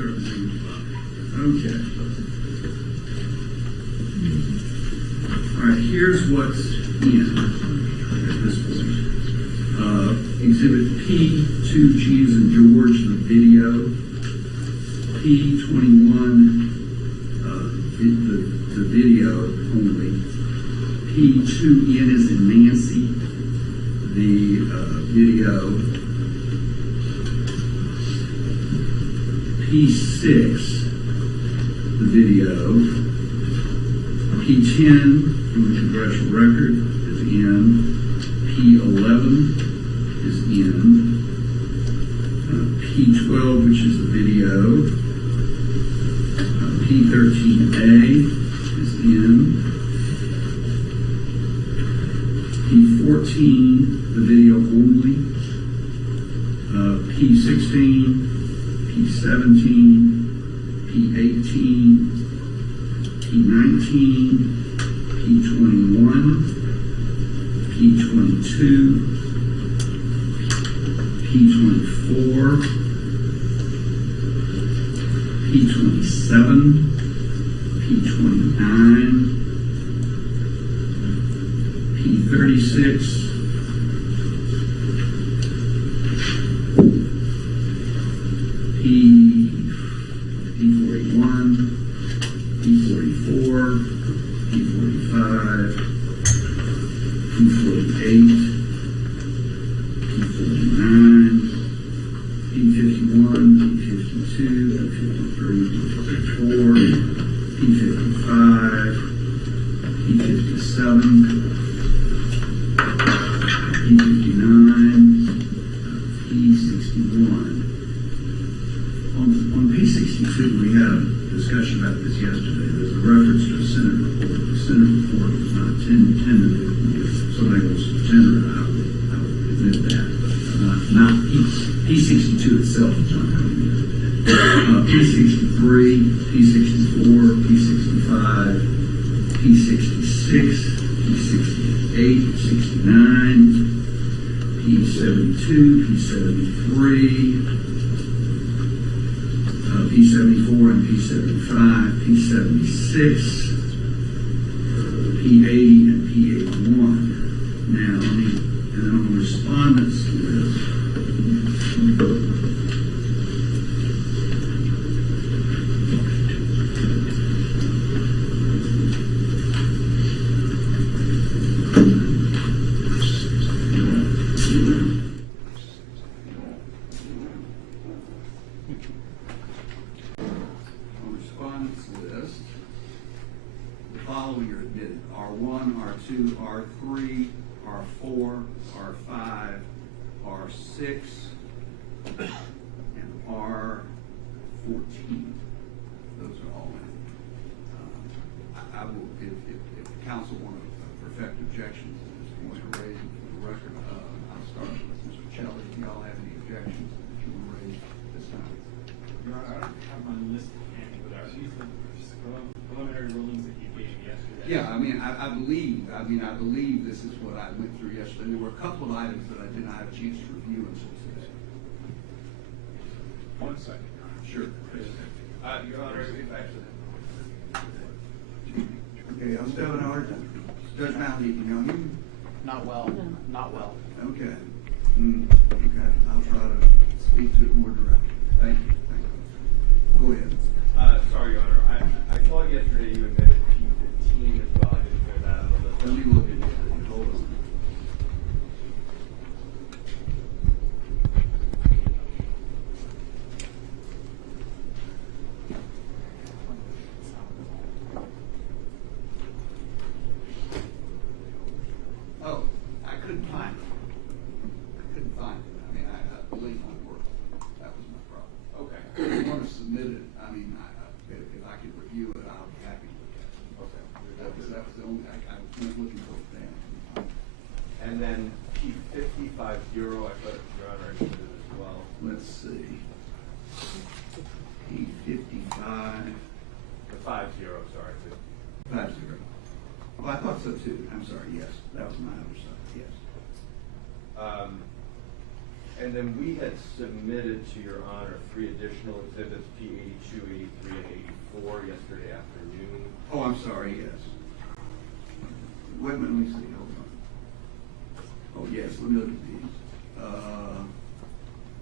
certainly. Okay. All right, here's what's in at this point. Exhibit P2G as in George, the video. P21, the video only. P2N as in Nancy, the video. P6, the video. P10 from the congressional record is in. P11 is in. P12, which is the video. P13A is in. P14, the video only. P16, P17, P18, P19, P21, P22, P24, P27, P29, P36, P41, P44, P45, P48, P49, P51, P52, P53, P54, P55, P57, P59, P61. On P62, we had a discussion about this yesterday. There's a reference to a Senate report. The Senate report was not tentative. If somebody wants to tender it, I will admit that. Not P62 itself is not coming in. P63, P64, P65, P66, P68, P69, P72, P73, P74 and P75, P76, P80 and P81. Now, and then on the respondents list, the following are admitted: R1, R2, R3, R4, R5, R6, and R14. Those are all in. I will, if the council want to perfect objections at this point or raise them for the record, I'll start with Mr. Shelley. Do y'all have any objections that you want to raise this time? Your Honor, I don't have my list handy, but are these the preliminary rulings that you gave yesterday? Yeah, I believe this is what I went through yesterday. There were a couple of items that I did not have a chance to review until today. 1 second, Your Honor. Sure. Your Honor, if actually. Okay, I'm still in order. Judge Malheap, can you hear me? Not well. Not well. Okay. Okay. I'll try to speak to it more directly. Thank you. Go ahead. Sorry, Your Honor. I thought yesterday you admitted P15 as well. I didn't put that on the list. Let me look at it. Hold on. Oh, I couldn't find it. I mean, I believe my work. That was my problem. Okay. If you want to submit it, I mean, if I could review it, I'll be happy to look at it. Okay. That was the only, I was looking for it then. And then P5050, I put Your Honor included as well. Let's see. P55. The 50, sorry. 50. Oh, I thought so too. I'm sorry. Yes, that was my oversight. Yes. And then we had submitted to Your Honor 3 additional exhibits, P82, 83, and 84 yesterday afternoon. Oh, I'm sorry, yes. Wait a minute, let me see, hold on. Oh, yes, let me look at these.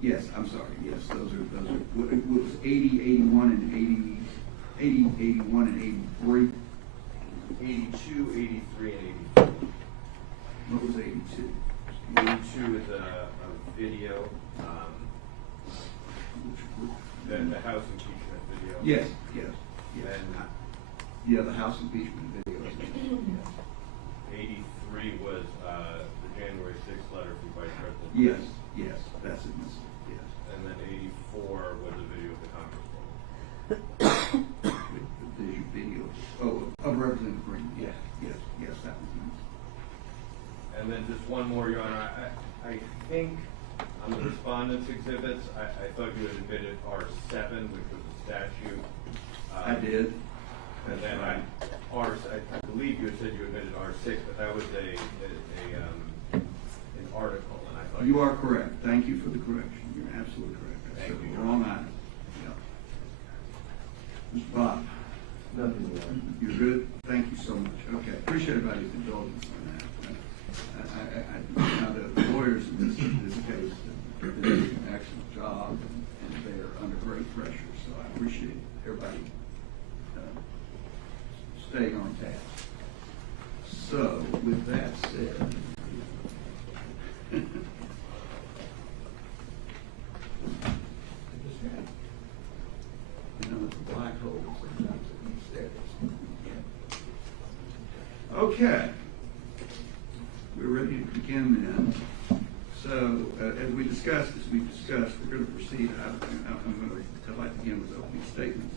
Yes, I'm sorry, yes, those are, what was 80, 81, and 80, 81, and 83? 82, 83, and 84. What was 82? 82 is a video, the House impeachment video. Yes, yes, yes. And Yeah, the House impeachment video. 83 was the January 6th letter from Vice President. Yes, yes, that's it, yes. And then 84 was a video of the Congresswoman. The video, of Representative Greene, yes, that was nice. And then just one more, Your Honor. I think on the respondents' exhibits, I thought you had admitted R7, which was a statute. I did. And then I believe you had said you admitted R6, but that was an article, and I thought You are correct. Thank you for the correction. You're absolutely correct. Thank you. Wrong item. Yeah. Mr. Bob. Nothing more. You're good? Thank you so much. Okay. Appreciate everybody's indulgence on that. Now, the lawyers in this case did an excellent job, and they're under great pressure, so I appreciate everybody staying on task. So, with that said, it's a black hole sometimes at these steps. Okay. We're ready to begin then. So, as we discussed, we're going to proceed. I'd like to begin with opening statements.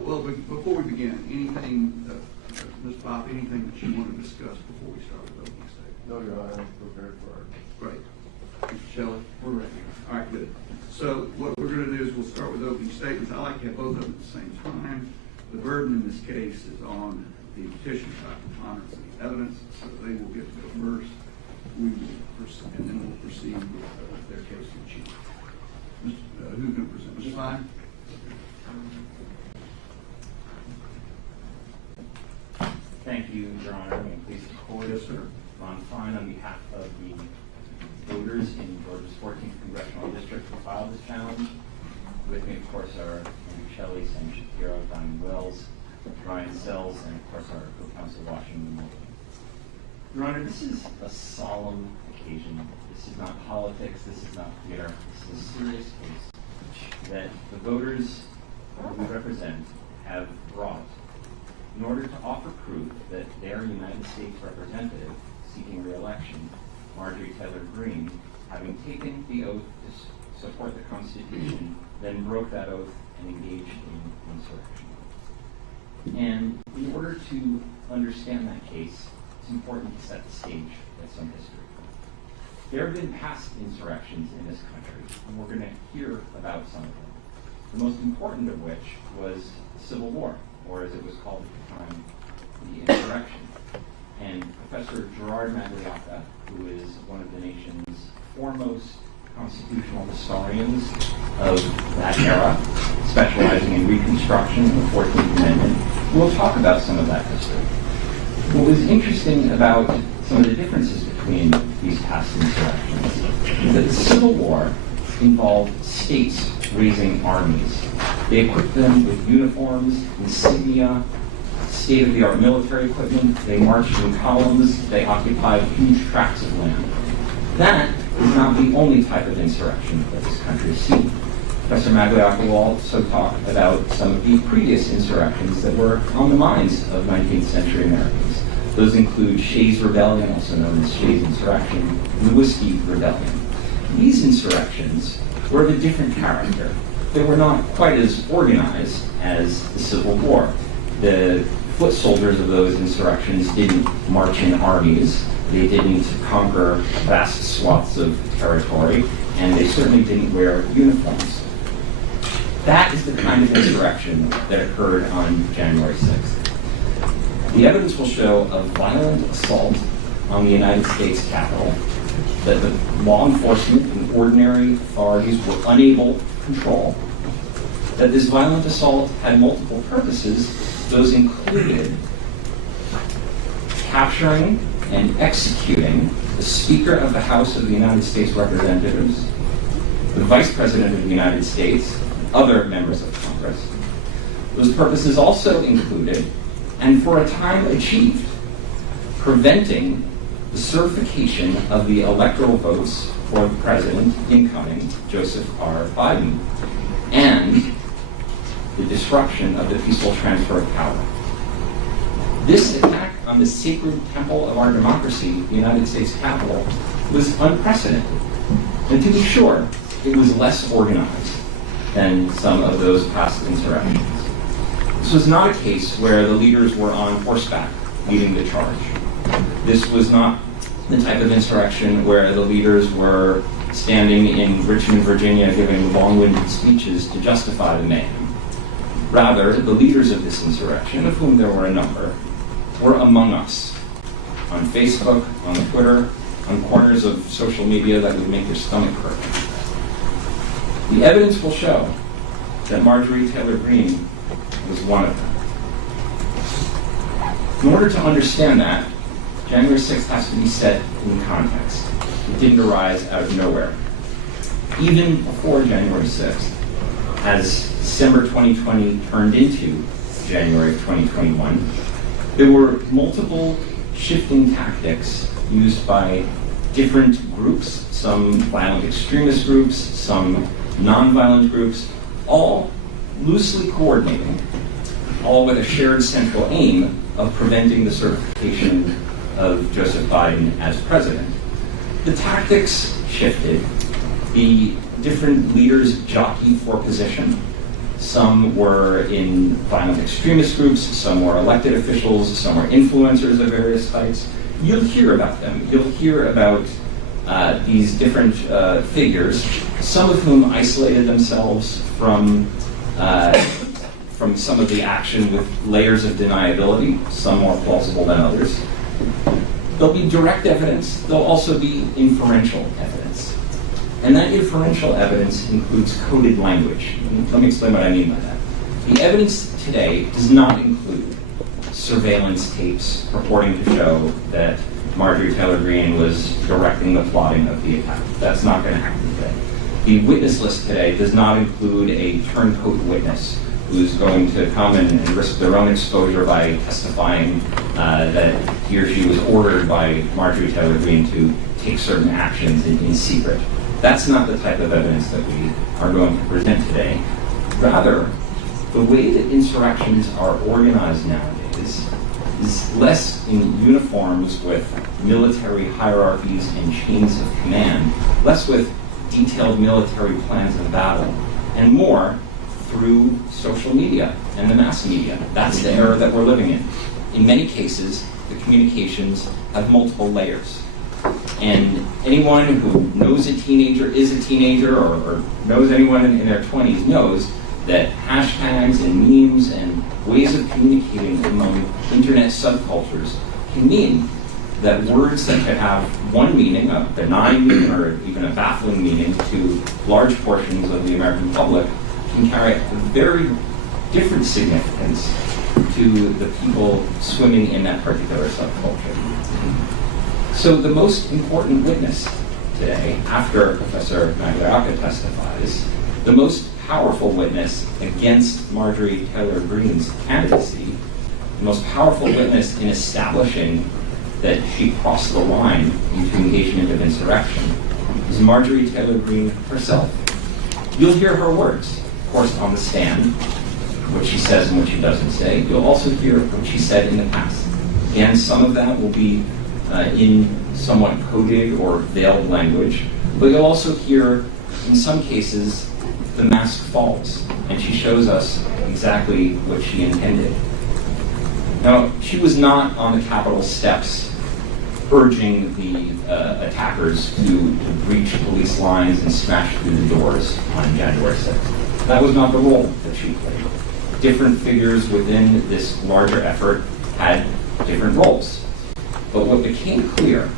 Well, before we begin, anything, Ms. Pop, anything that you want to discuss before we start with opening statements? No, Your Honor, I'm prepared for it. Great. Mr. Shelley, we're ready. All right, good. So what we're going to do is we'll start with opening statements. I like to have both of them at the same time. The burden in this case is on the petition by preponderance of the evidence, so they will get to go first. We will proceed, and then we'll proceed with their case in chief. Who's going to present? Mr. Fine? Thank you, Your Honor. May it please the court. Yes, sir. Ron Fine on behalf of the voters in Georgia's 14th Congressional District who filed this challenge. With me, of course, are Andrew Shelley, Sam Shapiro, Don Wells, Ryan Sells, and of course our co-counsel Washington Mulvey. Your Honor, this is a solemn occasion. This is not politics. This is not theater. This is a serious case that the voters who we represent have brought in order to offer proof that their United States representative seeking re-election, Marjorie Taylor Greene, having taken the oath to support the Constitution, then broke that oath and engaged in insurrection. And in order to understand that case, it's important to set the stage with some history. There have been past insurrections in this country, and we're going to hear about some of them. The most important of which was the Civil War, or as it was called at the time, the insurrection. And Professor Gerard Magliocca, who is one of the nation's foremost constitutional historians of that era, specializing in Reconstruction and the 14th Amendment, will talk about some of that history. What was interesting about some of the differences between these past insurrections is that the Civil War involved states raising armies. They equipped them with uniforms, insignia, state-of-the-art military equipment. They marched in columns. They occupied huge tracts of land. That is not the only type of insurrection that this country has seen. Professor Magliocca will also talk about some of the previous insurrections that were on the minds of 19th century Americans. Those include Shays' Rebellion, also known as Shays' Insurrection, and the Whiskey Rebellion. These insurrections were of a different character. They were not quite as organized as the Civil War. The foot soldiers of those insurrections didn't march in armies. They didn't conquer vast swaths of territory, and they certainly didn't wear uniforms. That is the kind of insurrection that occurred on January 6th. The evidence will show a violent assault on the United States Capitol that the law enforcement and ordinary authorities were unable to control, that this violent assault had multiple purposes. Those included capturing and executing the Speaker of the House of the United States Representatives, the Vice President of the United States, other members of Congress. Those purposes also included, and for a time achieved, preventing the certification of the electoral votes for the President, incoming, Joseph R. Biden, and the disruption of the peaceful transfer of power. This attack on the sacred temple of our democracy, the United States Capitol, was unprecedented. And to be sure, it was less organized than some of those past insurrections. This was not a case where the leaders were on horseback leading the charge. This was not the type of insurrection where the leaders were standing in Richmond, Virginia, giving long-winded speeches to justify the mayhem. Rather, the leaders of this insurrection, of whom there were a number, were among us, on Facebook, on Twitter, on corners of social media that would make your stomach hurt. The evidence will show that Marjorie Taylor Greene was one of them. In order to understand that, January 6th has to be set in context. It didn't arise out of nowhere. Even before January 6th, as December 2020 turned into January 2021, there were multiple shifting tactics used by different groups, some violent extremist groups, some nonviolent groups, all loosely coordinating, all with a shared central aim of preventing the certification of Joseph Biden as president. The tactics shifted. The different leaders jockeyed for position. Some were in violent extremist groups, some were elected officials, some were influencers of various types. You'll hear about them. You'll hear about these different figures, some of whom isolated themselves from some of the action with layers of deniability, some more plausible than others. There'll be direct evidence. There'll also be inferential evidence. And that inferential evidence includes coded language. Let me explain what I mean by that. The evidence today does not include surveillance tapes purporting to show that Marjorie Taylor Greene was directing the plotting of the attack. That's not going to happen today. The witness list today does not include a turncoat witness who's going to come and risk their own exposure by testifying that he or she was ordered by Marjorie Taylor Greene to take certain actions in secret. That's not the type of evidence that we are going to present today. Rather, the way that insurrections are organized nowadays is less in uniforms with military hierarchies and chains of command, less with detailed military plans of battle, and more through social media and the mass media. That's the era that we're living in. In many cases, the communications have multiple layers. And anyone who knows a teenager, is a teenager, or knows anyone in their 20s knows that hashtags and memes and ways of communicating among internet subcultures can mean that words that could have one meaning, a benign meaning, or even a baffling meaning to large portions of the American public can carry a very different significance to the people swimming in that particular subculture. So the most important witness today, after Professor Marjorie testifies, the most powerful witness against Marjorie Taylor Greene's candidacy, the most powerful witness in establishing that she crossed the line into engagement of insurrection, is Marjorie Taylor Greene herself. You'll hear her words, of course, on the stand, what she says and what she doesn't say. You'll also hear what she said in the past. Again, some of that will be in somewhat coded or veiled language, but you'll also hear, in some cases, the mask falls, and she shows us exactly what she intended. Now, she was not on the Capitol steps urging the attackers to breach police lines and smash through the doors on January 6th. That was not the role that she played. Different figures within this larger effort had different roles. But what became clear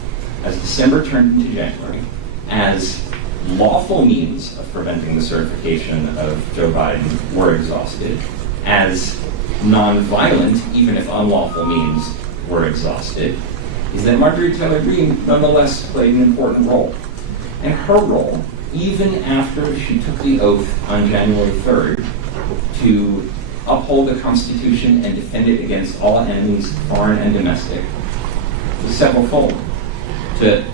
as December turned into January, as lawful means of preventing the certification of Joe Biden were exhausted, as nonviolent, even if unlawful means were exhausted, is that Marjorie Taylor Greene nonetheless played an important role. And her role, even after she took the oath on January 3rd to uphold the Constitution and defend it against all enemies, foreign and domestic, was severalfold. To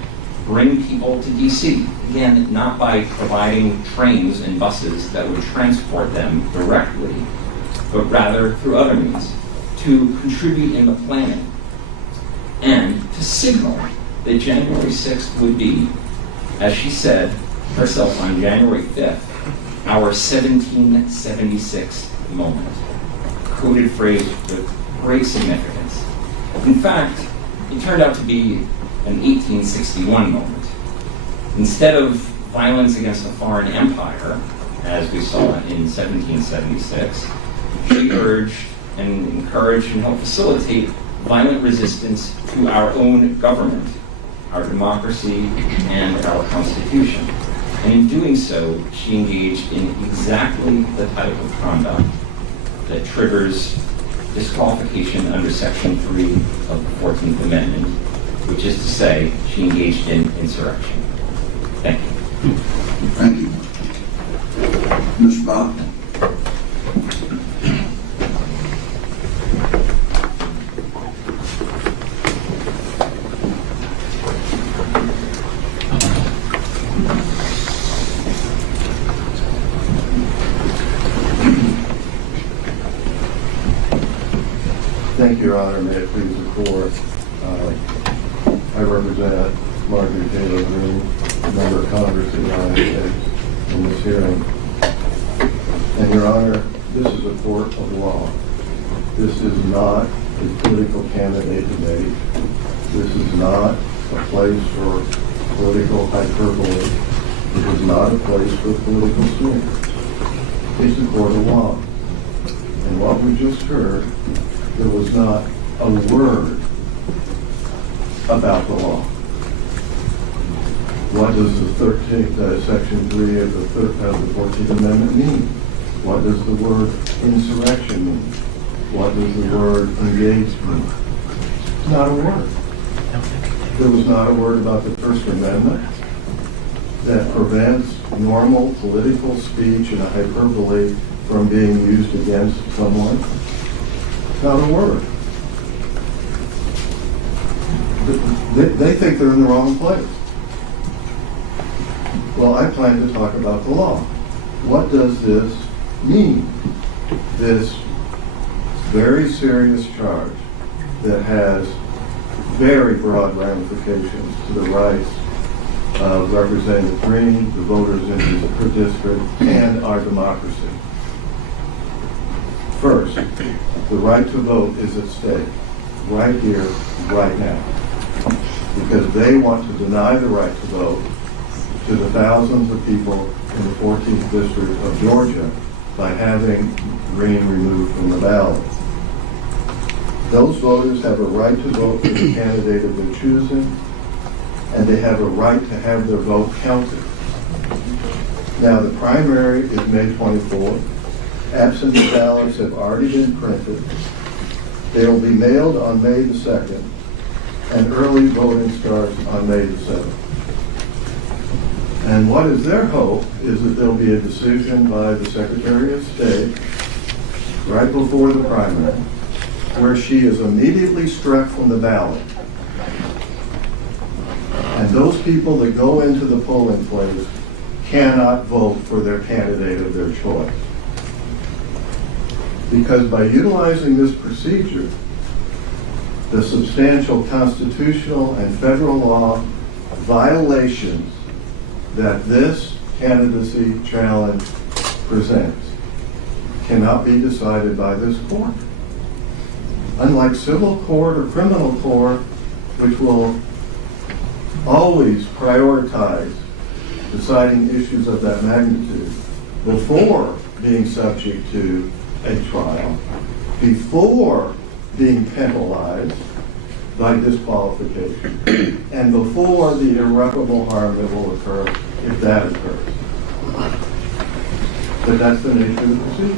bring people to D.C., again, not by providing trains and buses that would transport them directly, but rather through other means, to contribute in the planning, and to signal that January 6th would be, as she said herself on January 5th, our 1776 moment. Coded phrase with great significance. In fact, it turned out to be an 1861 moment. Instead of violence against a foreign empire, as we saw in 1776, she urged and encouraged and helped facilitate violent resistance to our own government, our democracy, and our Constitution. And in doing so, she engaged in exactly the type of conduct that triggers disqualification under Section 3 of the 14th Amendment, which is to say, she engaged in insurrection. Thank you. Thank you. Ms. Bob? Thank you, Your Honor. May it please the Court. I represent Marjorie Taylor Greene, member of Congress of the United States, in this hearing. And Your Honor, this is a court of law. This is not a political candidate debate. This is not a place for political hyperbole. It is not a place for political swing. It's a court of law. And what we just heard, there was not a word about the law. What does the Section 3 of the 14th Amendment mean? What does the word insurrection mean? What does the word engage mean? Not a word. There was not a word about the First Amendment that prevents normal political speech and a hyperbole from being used against someone. Not a word. They think they're in the wrong place. Well, I plan to talk about the law. What does this mean? This very serious charge that has very broad ramifications to the rights of Representative Greene, the voters in her district, and our democracy. First, the right to vote is at stake, right here, right now, because they want to deny the right to vote to the thousands of people in the 14th District of Georgia by having Greene removed from the ballot. Those voters have a right to vote for the candidate of their choosing, and they have a right to have their vote counted. Now, the primary is May 24th. Absentee ballots have already been printed. They will be mailed on May the 2nd, and early voting starts on May the 7th. And what is their hope is that there will be a decision by the Secretary of State right before the primary, where she is immediately struck from the ballot. And those people that go into the polling place cannot vote for their candidate of their choice. Because by utilizing this procedure, the substantial constitutional and federal law violations that this candidacy challenge presents cannot be decided by this court. Unlike civil court or criminal court, which will always prioritize deciding issues of that magnitude before being subject to a trial, before being penalized, by disqualification, and before the irreparable harm that will occur if that occurs. But that's the nature of the procedure.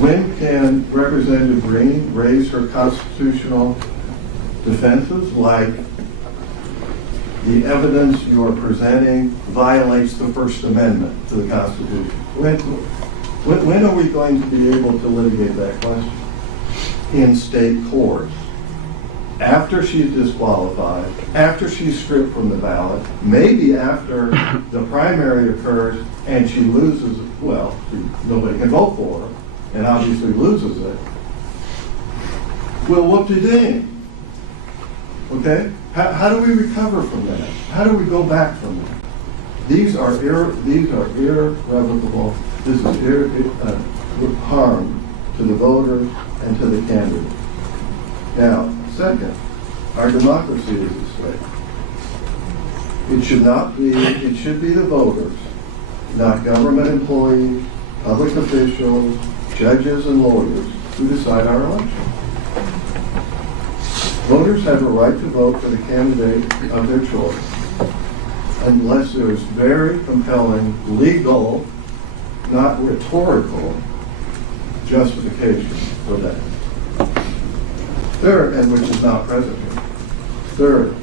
When can Representative Greene raise her constitutional defenses, like the evidence you are presenting violates the First Amendment to the Constitution? When are we going to be able to litigate that question? In state court. After she's disqualified, after she's stripped from the ballot, maybe after the primary occurs and she loses, well, nobody can vote for her, and obviously loses it. Well, whoop-de-ding. Okay? How do we recover from that? How do we go back from that? These are irrevocable. This is harm to the voters and to the candidate. Now, second, our democracy is at stake. It should be the voters, not government employees, public officials, judges, and lawyers who decide our election. Voters have a right to vote for the candidate of their choice, unless there is very compelling legal, not rhetorical, justification for that. Third, and which is not present here. Third,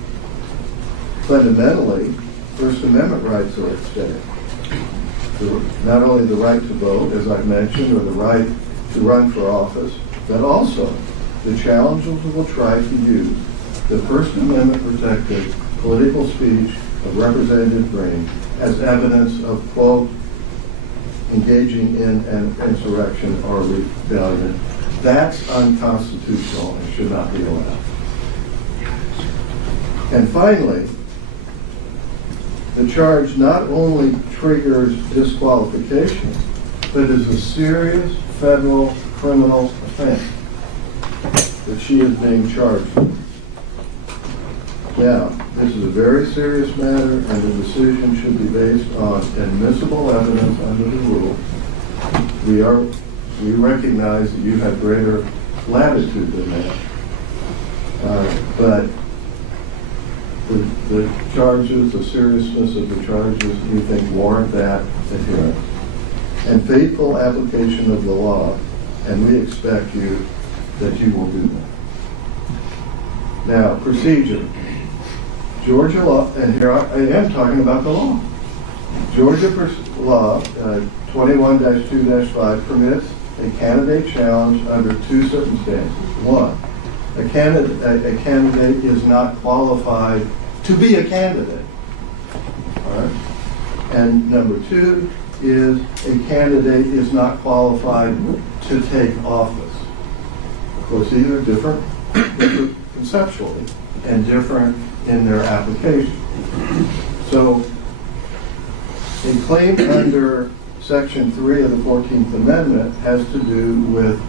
fundamentally, First Amendment rights are at stake. Not only the right to vote, as I've mentioned, or the right to run for office, but also the challengers will try to use the First Amendment protected political speech of Representative Greene as evidence of, quote, engaging in an insurrection or rebellion. That's unconstitutional and should not be allowed. And finally, the charge not only triggers disqualification, but is a serious federal criminal offense that she is being charged with. Now, this is a very serious matter, and the decision should be based on admissible evidence under the rule. We recognize that you have greater latitude than that, but the charges, the seriousness of the charges, we think warrant that adherence and faithful application of the law, and we expect that you will do that. Now, procedure. Georgia law, and here I am talking about the law. Georgia law 21-2-5 permits a candidate challenge under two circumstances. One, a candidate is not qualified to be a candidate. All right? And number two is a candidate is not qualified to take office. Of course, these are different conceptually and different in their application. So, a claim under Section 3 of the 14th Amendment has to do with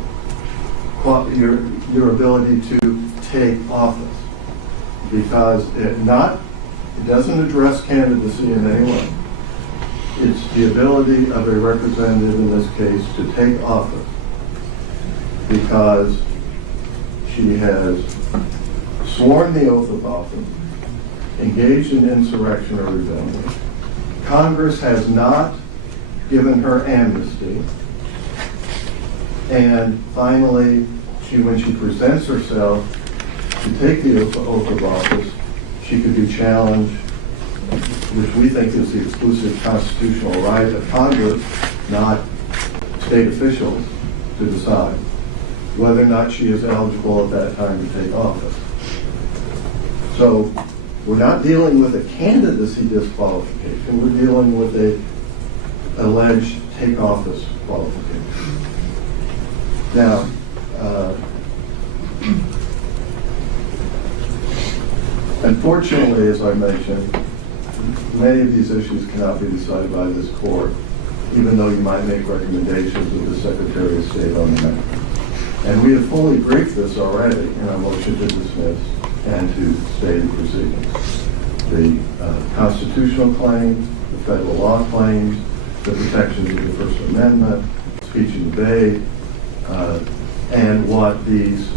your ability to take office, because it doesn't address candidacy in any way. It's the ability of a representative in this case to take office because she has sworn the oath of office, engaged in insurrection or rebellion. Congress has not given her amnesty. And finally, when she presents herself to take the oath of office, she could be challenged, which we think is the exclusive constitutional right of Congress, not state officials, to decide whether or not she is eligible at that time to take office. So we're not dealing with a candidacy disqualification, we're dealing with a alleged take office qualification. Now, unfortunately, as I mentioned, many of these issues cannot be decided by this court, even though you might make recommendations with the Secretary of State on the matter. And we have fully briefed this already in our motion to dismiss and to stay the proceedings. The constitutional claims, the federal law claims, the protections of the First Amendment, speech and debate, and what these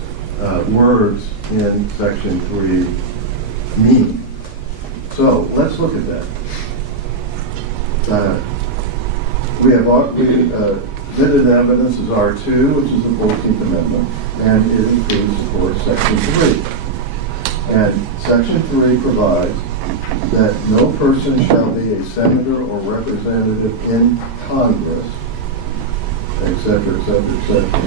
words in section 3 mean? So let's look at that. Admitted evidence is R2, which is the 14th Amendment, and it includes, of course, section 3. And section 3 provides that no person shall be a senator or representative in Congress, etc., etc., etc.,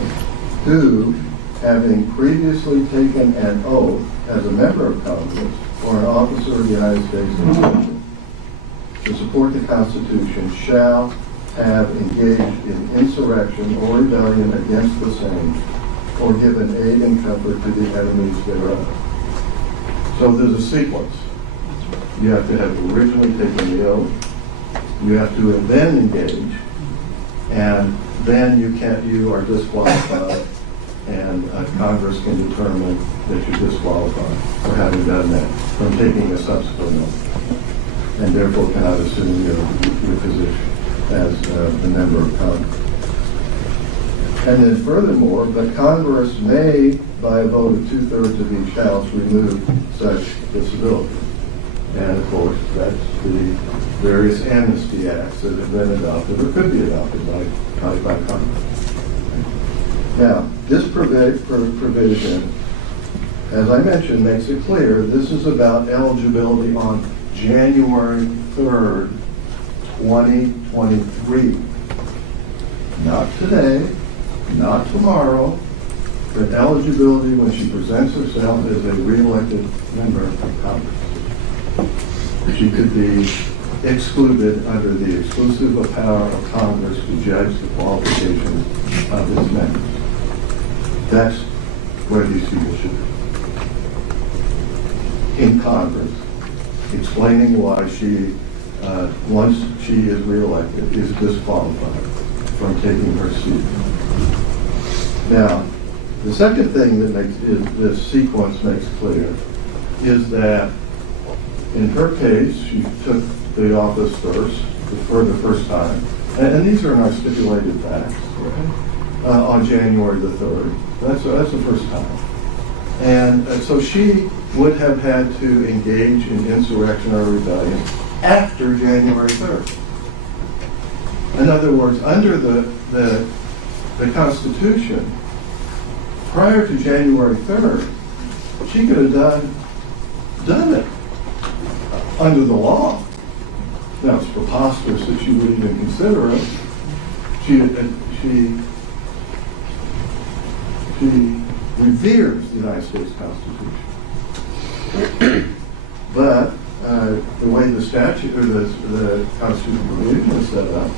who, having previously taken an oath as a member of Congress or an officer of the United States Constitution to support the Constitution, shall have engaged in insurrection or rebellion against the same, or given aid and comfort to the enemies thereof. So there's a sequence. You have to have originally taken the oath, you have to have then engage, and then you are disqualified, and Congress can determine that you're disqualified for having done that, from taking a subsequent oath, and therefore cannot assume your position as the member of Congress. And then furthermore, but Congress may, by a vote of 2/3 of each house, remove such disability. And of course, that's the various amnesty acts that have been adopted or could be adopted by Congress. Now, this provision, as I mentioned, makes it clear this is about eligibility on January 3rd, 2023. Not today, not tomorrow, but eligibility when she presents herself as a re-elected member of Congress. She could be excluded under the exclusive power of Congress to judge the qualifications of its members. That's where these people should be. In Congress, explaining why she, once she is re-elected, is disqualified from taking her seat. Now, the second thing that this sequence makes clear is that in her case, she took the office for the first time, and these are not stipulated facts, on January the 3rd. That's the first time. And so she would have had to engage in insurrection or rebellion after January 3rd. In other words, under the Constitution, prior to January 3rd, she could have done it under the law. Now, it's preposterous that she would even consider it. She reveres the United States Constitution. But the way the statute or the constitutional provision is set up,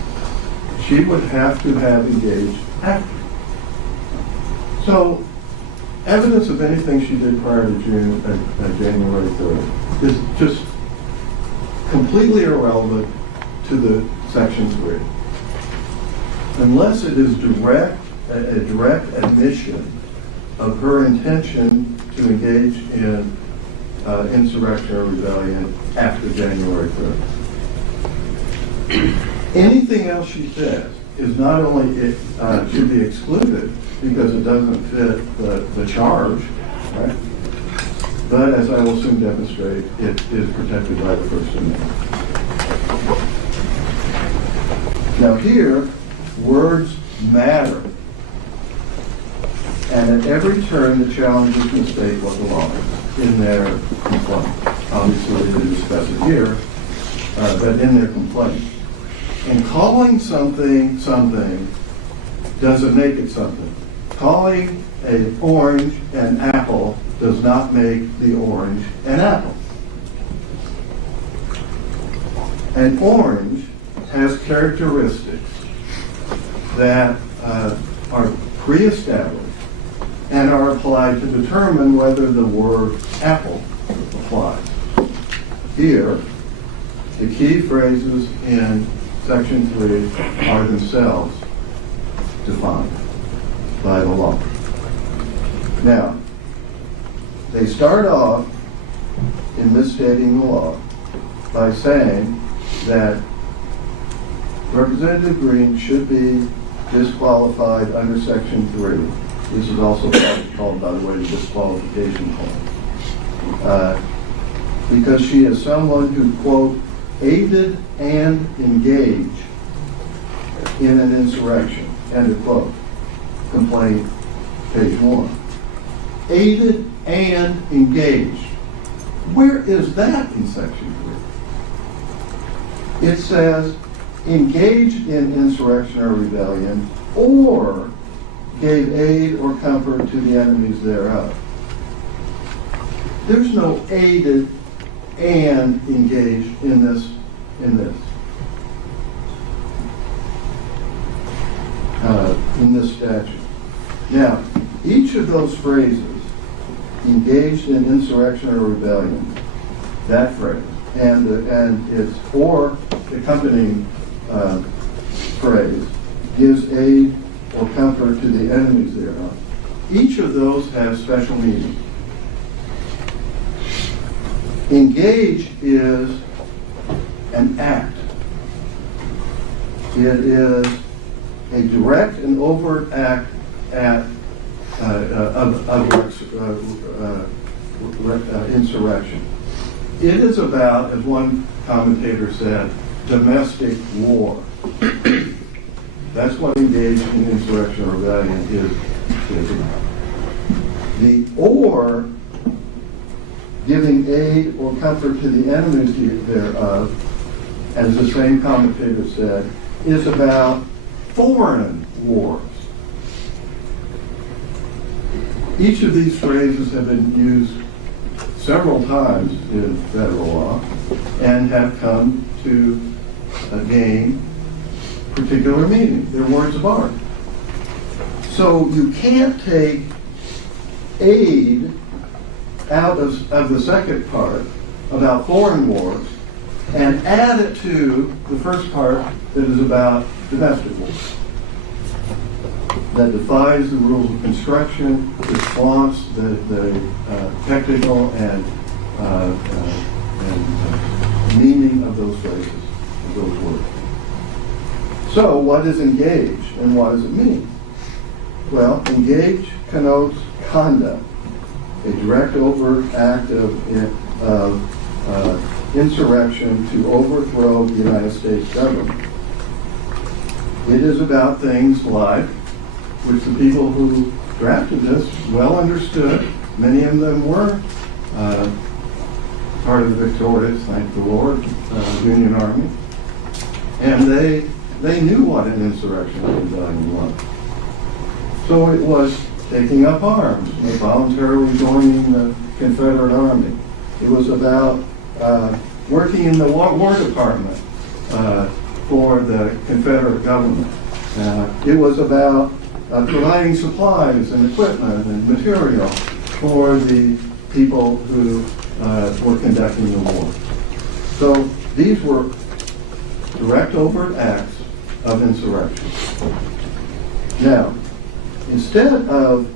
she would have to have engaged after. So, evidence of anything she did prior to January 3rd is just completely irrelevant to the Section 3. Unless it is a direct admission of her intention to engage in insurrection or rebellion after January 3rd. Anything else she says is not only should be excluded because it doesn't fit the charge, right? But as I will soon demonstrate, it is protected by the First Amendment. Now here, words matter. And at every turn, the challengers mistake what the law is in their complaint. Obviously, they didn't discuss it here, but in their complaint. And calling something something doesn't make it something. Calling an orange an apple does not make the orange an apple. An orange has characteristics that are pre-established and are applied to determine whether the word apple applies. Here, the key phrases in Section 3 are themselves defined by the law. Now, they start off in misstating the law by saying that Representative Greene should be disqualified under Section 3 This is also called, by the way, the disqualification claim. Because she is someone who, quote, aided and engaged in an insurrection, end of quote. Complaint, page 1. Aided and engaged. Where is that in section 3? It says, engaged in insurrection or rebellion, or gave aid or comfort to the enemies thereof. There's no aided and engaged in this. In this statute. Now, each of those phrases, engaged in insurrection or rebellion, that phrase, and its or accompanying phrase, gives aid or comfort to the enemies thereof. Each of those has special meaning. Engage is an act. It is a direct and overt act of insurrection. It is about, as one commentator said, domestic war. That's what engaged in insurrection or rebellion is about. The or, giving aid or comfort to the enemies thereof, as the same commentator said, is about foreign wars. Each of these phrases have been used several times in federal law and have come to gain particular meaning. They're words of art. So you can't take aid out of the second part about foreign wars and add it to the first part that is about domestic wars, that defies the rules of construction, that flaunts the technical and meaning of those phrases, of those words. So what is engage and what does it mean? Well, engage connotes conduct, a direct overt act of insurrection to overthrow the United States government. It is about things like, which the people who drafted this well understood, many of them were part of the victorious, thank the Lord, Union Army, and they knew what an insurrection or rebellion was. So it was taking up arms, voluntarily joining the Confederate Army. It was about working in the War Department for the Confederate government. It was about providing supplies and equipment and material for the people who were conducting the war. So these were direct overt acts of insurrection. Now, instead of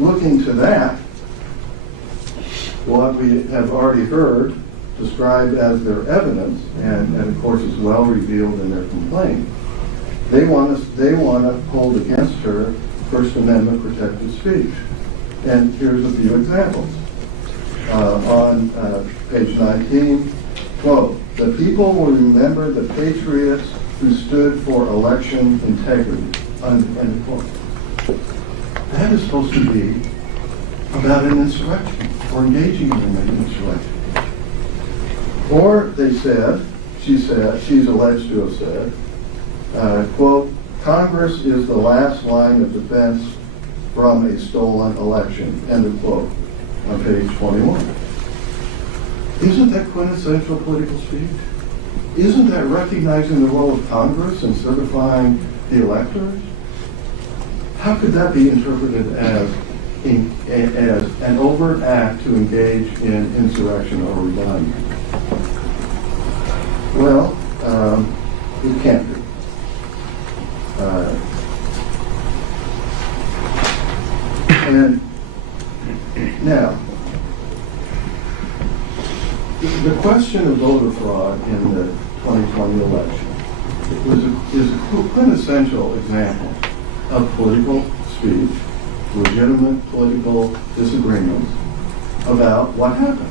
looking to that, what we have already heard described as their evidence, and of course is well revealed in their complaint, they want to hold against her First Amendment protected speech. And here's a few examples. On page 19, quote, "The people will remember the patriots who stood for election integrity," end quote. That is supposed to be about an insurrection, or engaging in an insurrection. Or they said, she's alleged to have said, quote, "Congress is the last line of defense from a stolen election," end of quote, on page 21. Isn't that quintessential political speech? Isn't that recognizing the role of Congress in certifying the electors? How could that be interpreted as an overt act to engage in insurrection or rebellion? Well, it can't be. And now, the question of voter fraud in the 2020 election is a quintessential example of political speech legitimate political disagreements about what happened.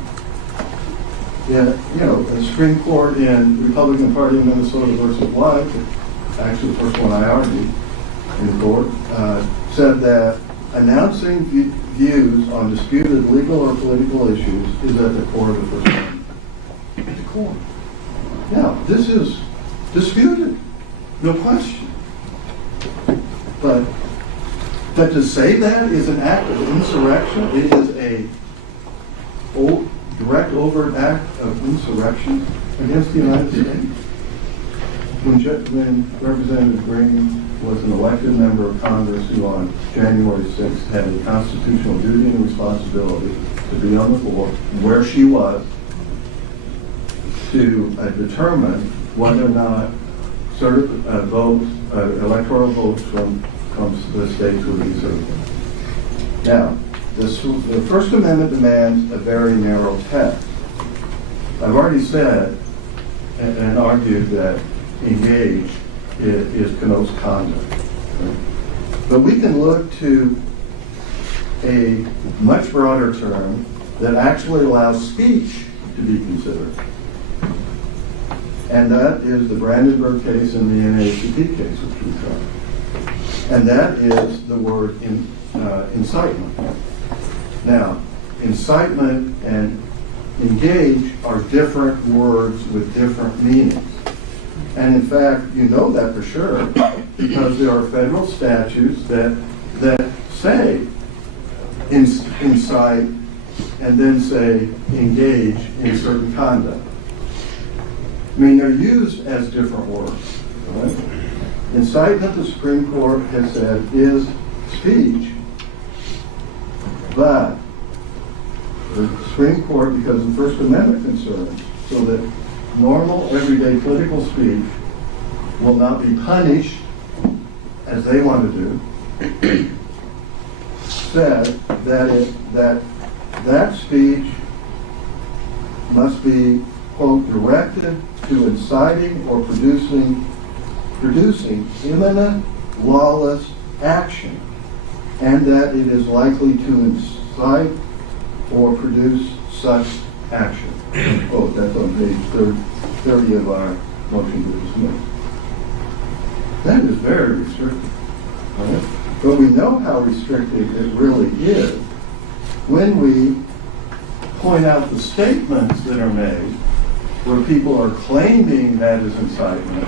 Yeah, you know, the Supreme Court in Republican Party of Minnesota versus White, actually the first one I argued in the court, said that announcing views on disputed legal or political issues is at the core of the First Amendment. At the core. Now, this is disputed, no question. But to say that is an act of insurrection, it is a direct, overt act of insurrection against the United States. When Representative Greene was an elected member of Congress who on January 6th had a constitutional duty and responsibility to be on the floor where she was to determine whether or not electoral votes from the states would be certified. Now, the First Amendment demands a very narrow test. I've already said and argued that engage connotes conduct. Right? But we can look to a much broader term that actually allows speech to be considered. And that is the Brandenburg case and the NAACP case, which we tried. And that is the word incitement. Now, incitement and engage are different words with different meanings. And in fact, you know that for sure, because there are federal statutes that say incite and then say engage in certain conduct. I mean, they're used as different words. Right? Incitement, the Supreme Court has said, is speech, but the Supreme Court, because of First Amendment concerns, so that normal, everyday political speech will not be punished as they want to do, said that speech must be, quote, directed to inciting or producing imminent lawless action, and that it is likely to incite or produce such action. Oh, that's on page 30 of our motion to dismiss. That is very restrictive. Right? But we know how restrictive it really is when we point out the statements that are made where people are claiming that is incitement,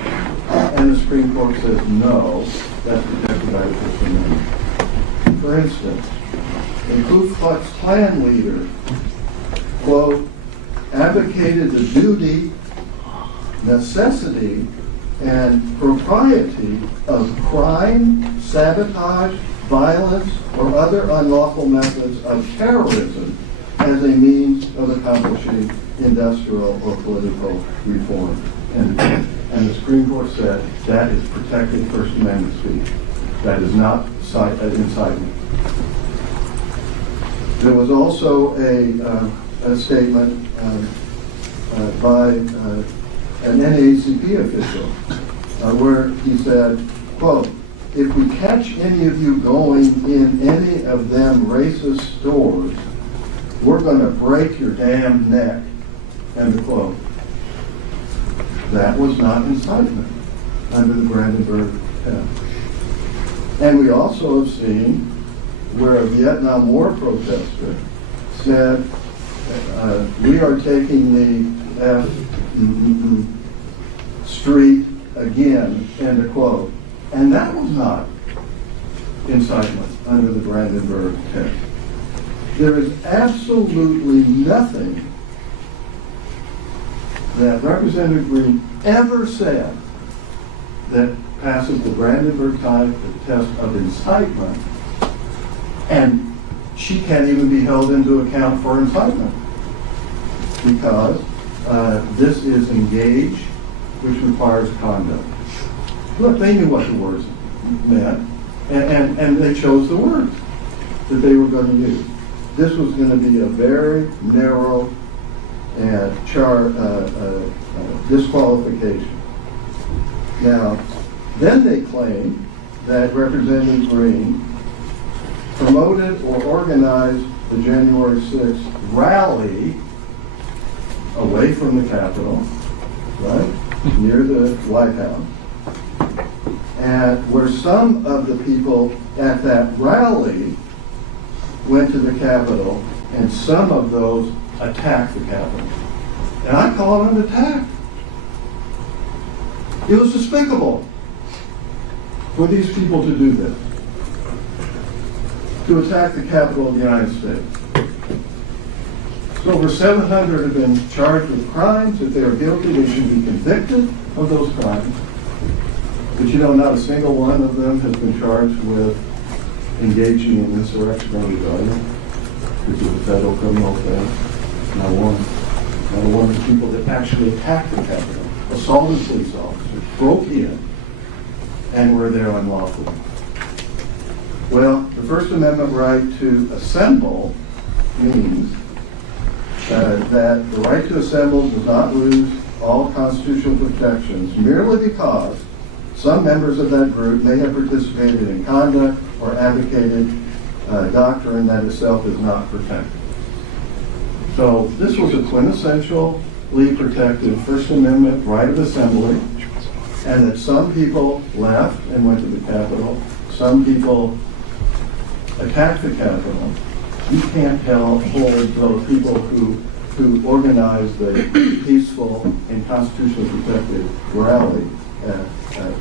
and the Supreme Court says no, that's protected by the First Amendment. For instance, a Ku Klux Klan leader, quote, advocated the duty, necessity, and propriety of crime, sabotage, violence, or other unlawful methods of terrorism as a means of accomplishing industrial or political reform. And the Supreme Court said that is protected First Amendment speech. That is not incitement. There was also a statement by an NAACP official where he said, quote, if we catch any of you going in any of them racist stores, we're going to break your damn neck, end quote. That was not incitement under the Brandenburg test. And we also have seen where a Vietnam War protester said, we are taking the street again, end quote. And that was not incitement under the Brandenburg test. There is absolutely nothing that Representative Greene ever said that passes the Brandenburg test of incitement, and she can't even be held into account for incitement because this is engage, which requires conduct. Look, they knew what the words meant, and they chose the words that they were going to use. This was going to be a very narrow disqualification. Now, then they claim that Representative Greene promoted or organized the January 6th rally away from the Capitol, right, near the White House, and where some of the people at that rally went to the Capitol, and some of those attacked the Capitol. And I call it an attack. It was despicable for these people to do this, to attack the Capitol of the United States. So over 700 have been charged with crimes. If they are guilty, they should be convicted of those crimes. But you know, not a single one of them has been charged with engaging in insurrection or rebellion, which is a federal criminal offense. Not one. Not one of the people that actually attacked the Capitol, assaulted police officers, broke in, and were there unlawfully. Well, the First Amendment right to assemble means that the right to assemble does not lose all constitutional protections merely because some members of that group may have participated in conduct or advocated doctrine that itself is not protected. So this was a quintessentially protected First Amendment right of assembly, and that some people left and went to the Capitol, some people attacked the Capitol. You can't hold those people who organized the peaceful and constitutionally protected rally.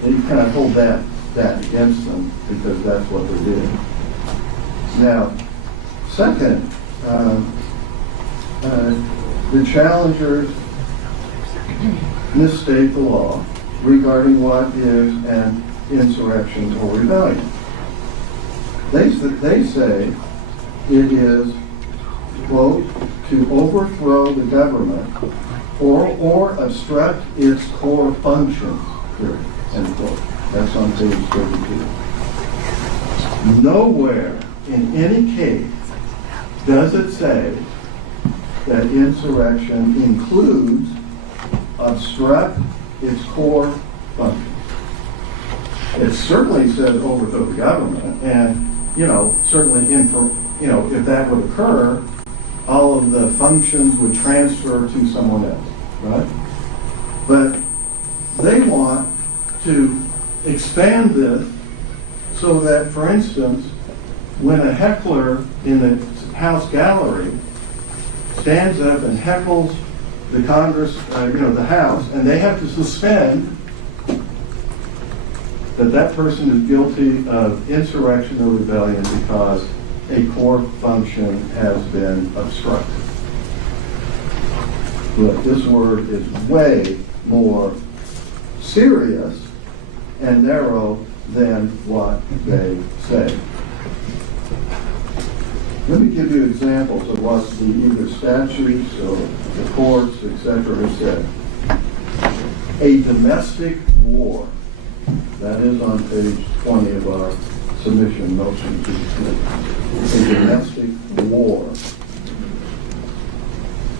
You cannot hold that against them because that's what they did. Now, second, the challengers misstate the law regarding what is an insurrection or rebellion. They say it is, quote, to overthrow the government or obstruct its core functions, period, end quote. That's on page 32. Nowhere in any case does it say that insurrection includes obstruct its core functions. It certainly says overthrow the government, and certainly if that would occur, all of the functions would transfer to someone else, right? But they want to expand this so that, for instance, when a heckler in the House gallery stands up and heckles the Congress, the House, and they have to suspend that person is guilty of insurrection or rebellion because a core function has been obstructed. But this word is way more serious and narrow than what they say. Let me give you examples of what the either statutes or the courts, etc., have said. A domestic war. That is on page 20 of our submission motion to dismiss. A domestic war.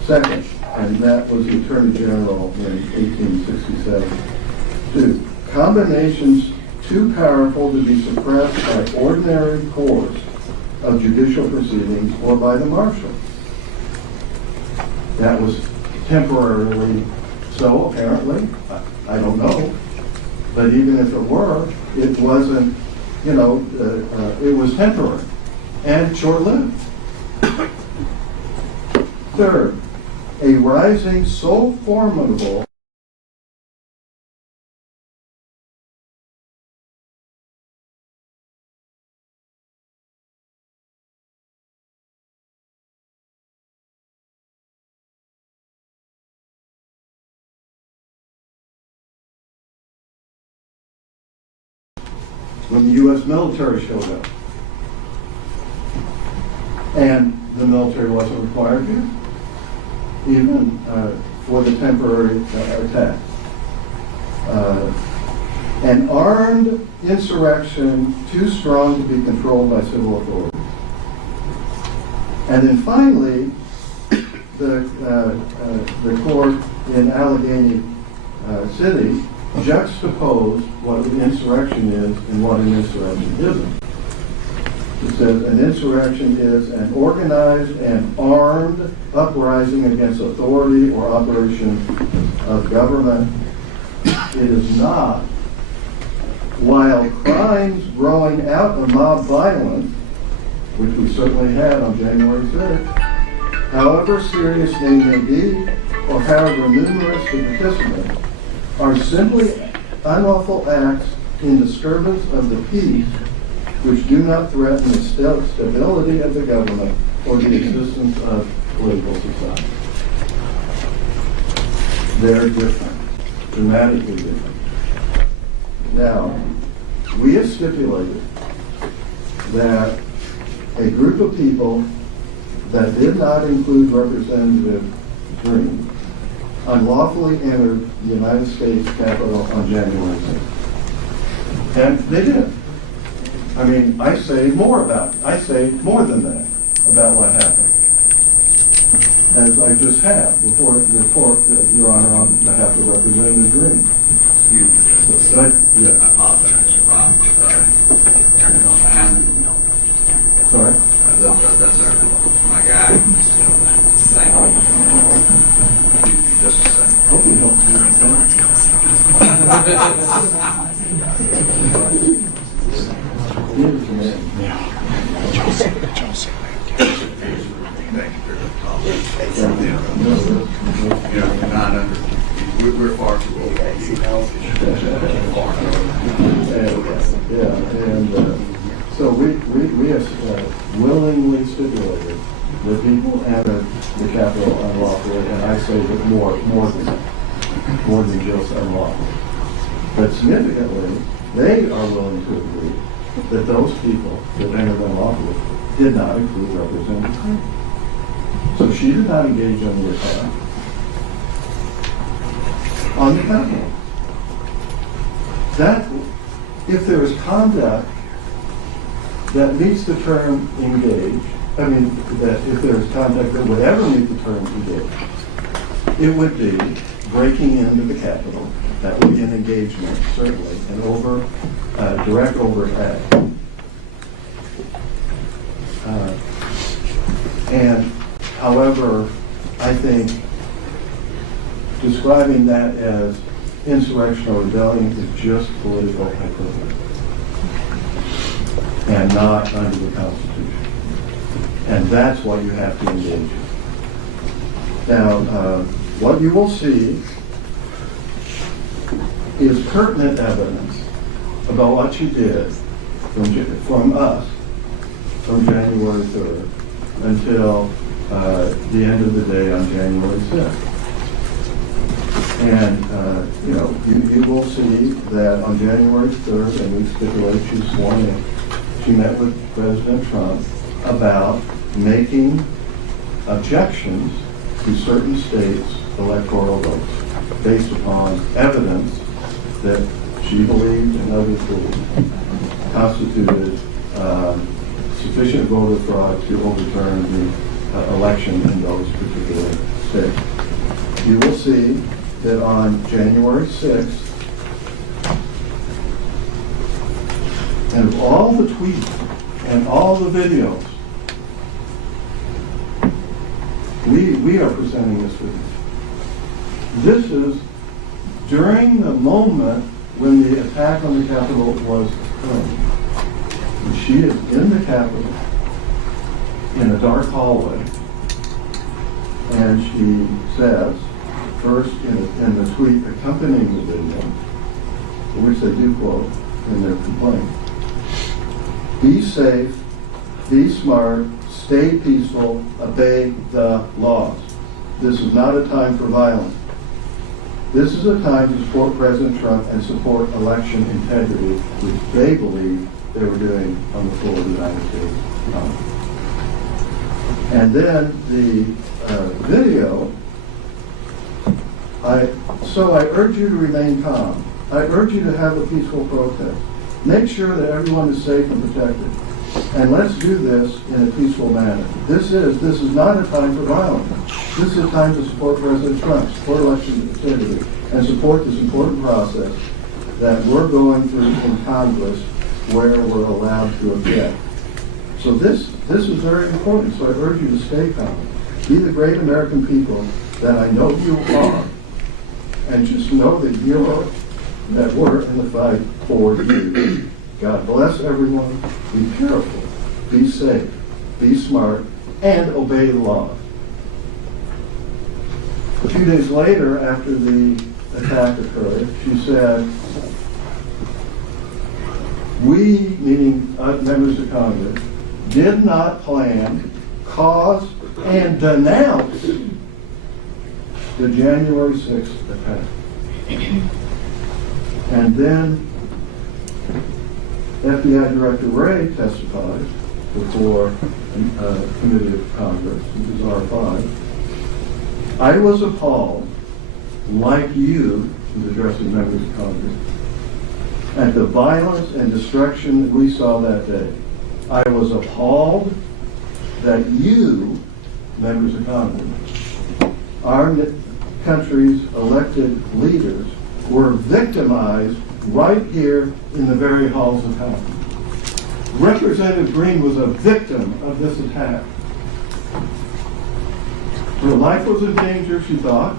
Second, and that was the Attorney General in 1867. 2. Combinations too powerful to be suppressed by ordinary course of judicial proceedings or by the marshal. That was temporarily so, apparently. I don't know. But even if it were, it wasn't, it was temporary and short-lived. Third, a rising so formidable when the U.S. military showed up. And the military wasn't required to, even for the temporary attack. An armed insurrection too strong to be controlled by civil authorities. And then finally, the court in Allegheny City juxtaposed what an insurrection is and what an insurrection isn't. It says, an insurrection is an organized and armed uprising against authority or operation of government. It is not, while crimes growing out of mob violence, which we certainly had on January 6th, however serious they may be, or however numerous the participants, are simply unlawful acts in disturbance of the peace which do not threaten the stability of the government or the existence of political society. They're different, dramatically different. Now, we have stipulated that a group of people that did not include Representative Greene unlawfully entered the United States Capitol on January 6th. And they did. I mean, I say more than that about what happened. As I just have before the report, Your Honor, on behalf of Representative Greene. I apologize, Bob. Sorry? That's my guy. Thank you. Just a second. Hope you don't do We're far too old. So we have willingly stipulated that people entered the Capitol unlawfully, and I say that more than just unlawfully. But significantly, they are willing to agree that those people that entered unlawfully did not include Representative Greene. So she did not engage in the attack on the Capitol. That, if there is conduct that meets the term engage, that if there is conduct that would ever meet the term engage, it would be breaking into the Capitol. That would be an engagement, certainly, an direct overt act. And however, I think describing that as insurrection or rebellion is just political hyperbole and not under the Constitution. And that's what you have to engage in. Now, what you will see is pertinent evidence about what she did from us from January 3rd until the end of the day on January 6th. And, you will see that on January 3rd, and we stipulate she's sworn in, she met with President Trump about making objections to certain states' electoral votes based upon evidence that she believed and others believed constituted sufficient voter fraud to overturn the election in those particular states. You will see that on January 6th, and of all the tweets and all the videos, we are presenting this with you. This is during the moment when the attack on the Capitol was occurring. And she is in the Capitol in a dark hallway, and she says, first in the tweet accompanying the video, which they do quote in their complaint, be safe, be smart, stay peaceful, obey the laws. This is not a time for violence. This is a time to support President Trump and support election integrity, which they believe they were doing on the floor of the United States Congress. And then the video, so I urge you to remain calm. I urge you to have a peaceful protest. Make sure that everyone is safe and protected. And let's do this in a peaceful manner. This is not a time for violence. This is a time to support President Trump, support election integrity, and support this important process that we're going through in Congress where we're allowed to object. So this is very important, so I urge you to stay calm. Be the great American people that I know you are, and just know that we're in the fight for you. God bless everyone. Be careful, be safe, be smart, and obey the law. A few days later, after the attack occurred, she said, we, meaning members of Congress, did not plan, cause, and denounce the January 6th attack. And then FBI Director Wray testified before a committee of Congress, which is R5. I was appalled, like you, who's addressing members of Congress, at the violence and destruction that we saw that day. I was appalled that you, members of Congress, our country's elected leaders, were victimized right here in the very halls of Congress. Representative Greene was a victim of this attack. Her life was in danger, she thought.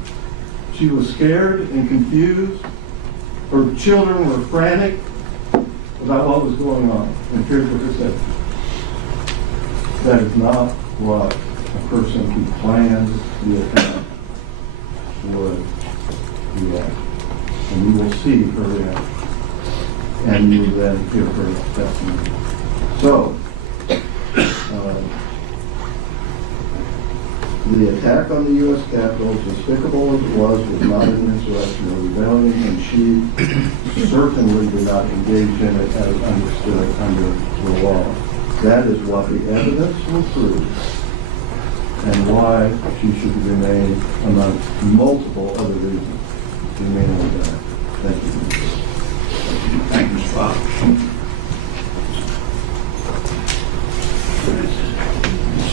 She was scared and confused. Her children were frantic about what was going on. And here's what they said. That is not what a person who planned the attack would react. And you will see her reaction. And you will then hear her testimony. So, the attack on the U.S. Capitol, as despicable as it was not an insurrection or rebellion, and she certainly did not engage in it as understood under the law. That is what the evidence will prove, and why she should remain, among multiple other reasons, remain on the back. Thank you. Thank you, Mr. Fox.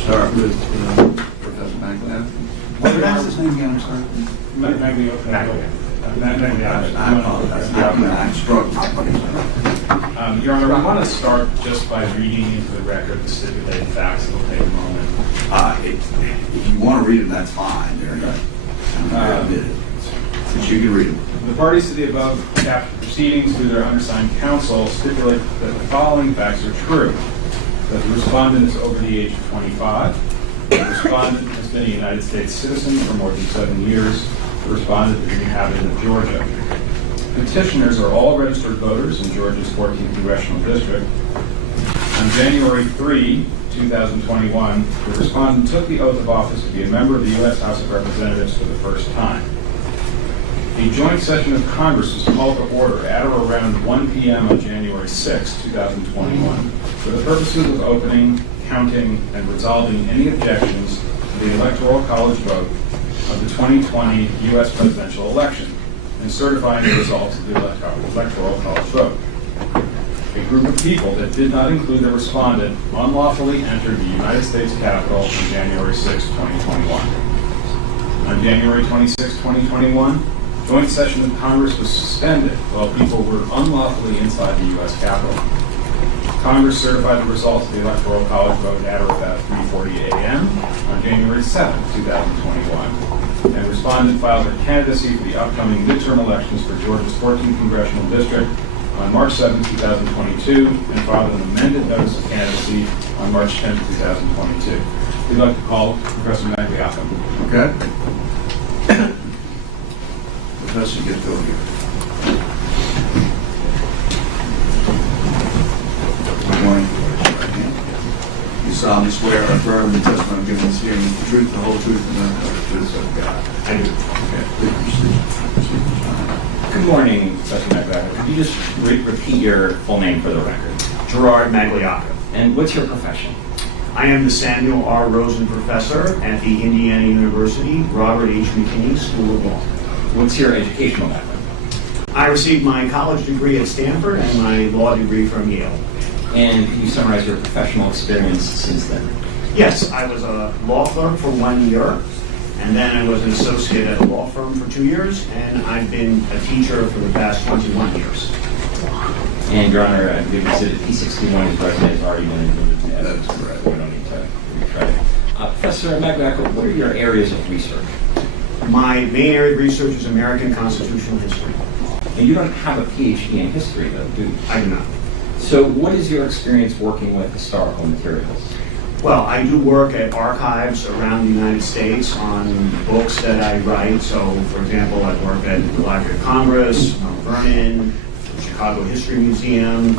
Start with Professor McLeod. What's his name again? I'm sorry. I apologize. I'm struggling. Your Honor, we want to start just by reading into the record the stipulated facts. It'll take a moment. If you want to read them, that's fine. Since you can read them. The parties to the above captioned proceedings through their undersigned counsel stipulate that the following facts are true. That the respondent is over the age of 25. The respondent has been a United States citizen for more than 7 years. The respondent is an inhabitant of Georgia. Petitioners are all registered voters in Georgia's 14th Congressional District. On January 3, 2021, the respondent took the oath of office to be a member of the U.S. House of Representatives for the first time. A joint session of Congress was called to order at or around 1 p.m. on January 6, 2021, for the purposes of opening, counting, and resolving any objections to the Electoral College vote of the 2020 U.S. presidential election and certifying the results of the Electoral College vote. A group of people that did not include the respondent unlawfully entered the United States Capitol on January 6, 2021. On January 26, 2021, joint session of Congress was suspended while people were unlawfully inside the U.S. Capitol. Congress certified the results of the Electoral College vote at or about 3:40 a.m. on January 7, 2021, and respondent filed her candidacy for the upcoming midterm elections for Georgia's 14th Congressional District on March 7, 2022, and filed an amended notice of candidacy on March 10, 2022. We'd like to call Professor Magliocco. Okay. Professor, get going here. Good morning. You solemnly swear or affirm the testimony given this hearing is the truth, the whole truth, and nothing but the truth, so help God. I do. Okay, please proceed. Good morning, Professor Magliocco. Could you just repeat your full name for the record? Gerard Magliocco. And what's your profession? I am the Samuel R. Rosen Professor at the Indiana University Robert H. McKinney School of Law. What's your educational background? I received my college degree at Stanford and my law degree from Yale. And could you summarize your professional experience since then? Yes, I was a law clerk for 1 year, and then I was an associate at a law firm for 2 years, and I've been a teacher for the past 21 years. And Your Honor, I believe you said that P61 is resume has already been included in the evidence. That's correct. We don't need to retread it. Professor Magback, what are your areas of research? My main area of research is American constitutional history. And you don't have a PhD in history, though, do you? I do not. So what is your experience working with historical materials? Well, I do work at archives around the United States on books that I write. So, for example, I work at the Library of Congress, Mount Vernon, the Chicago History Museum,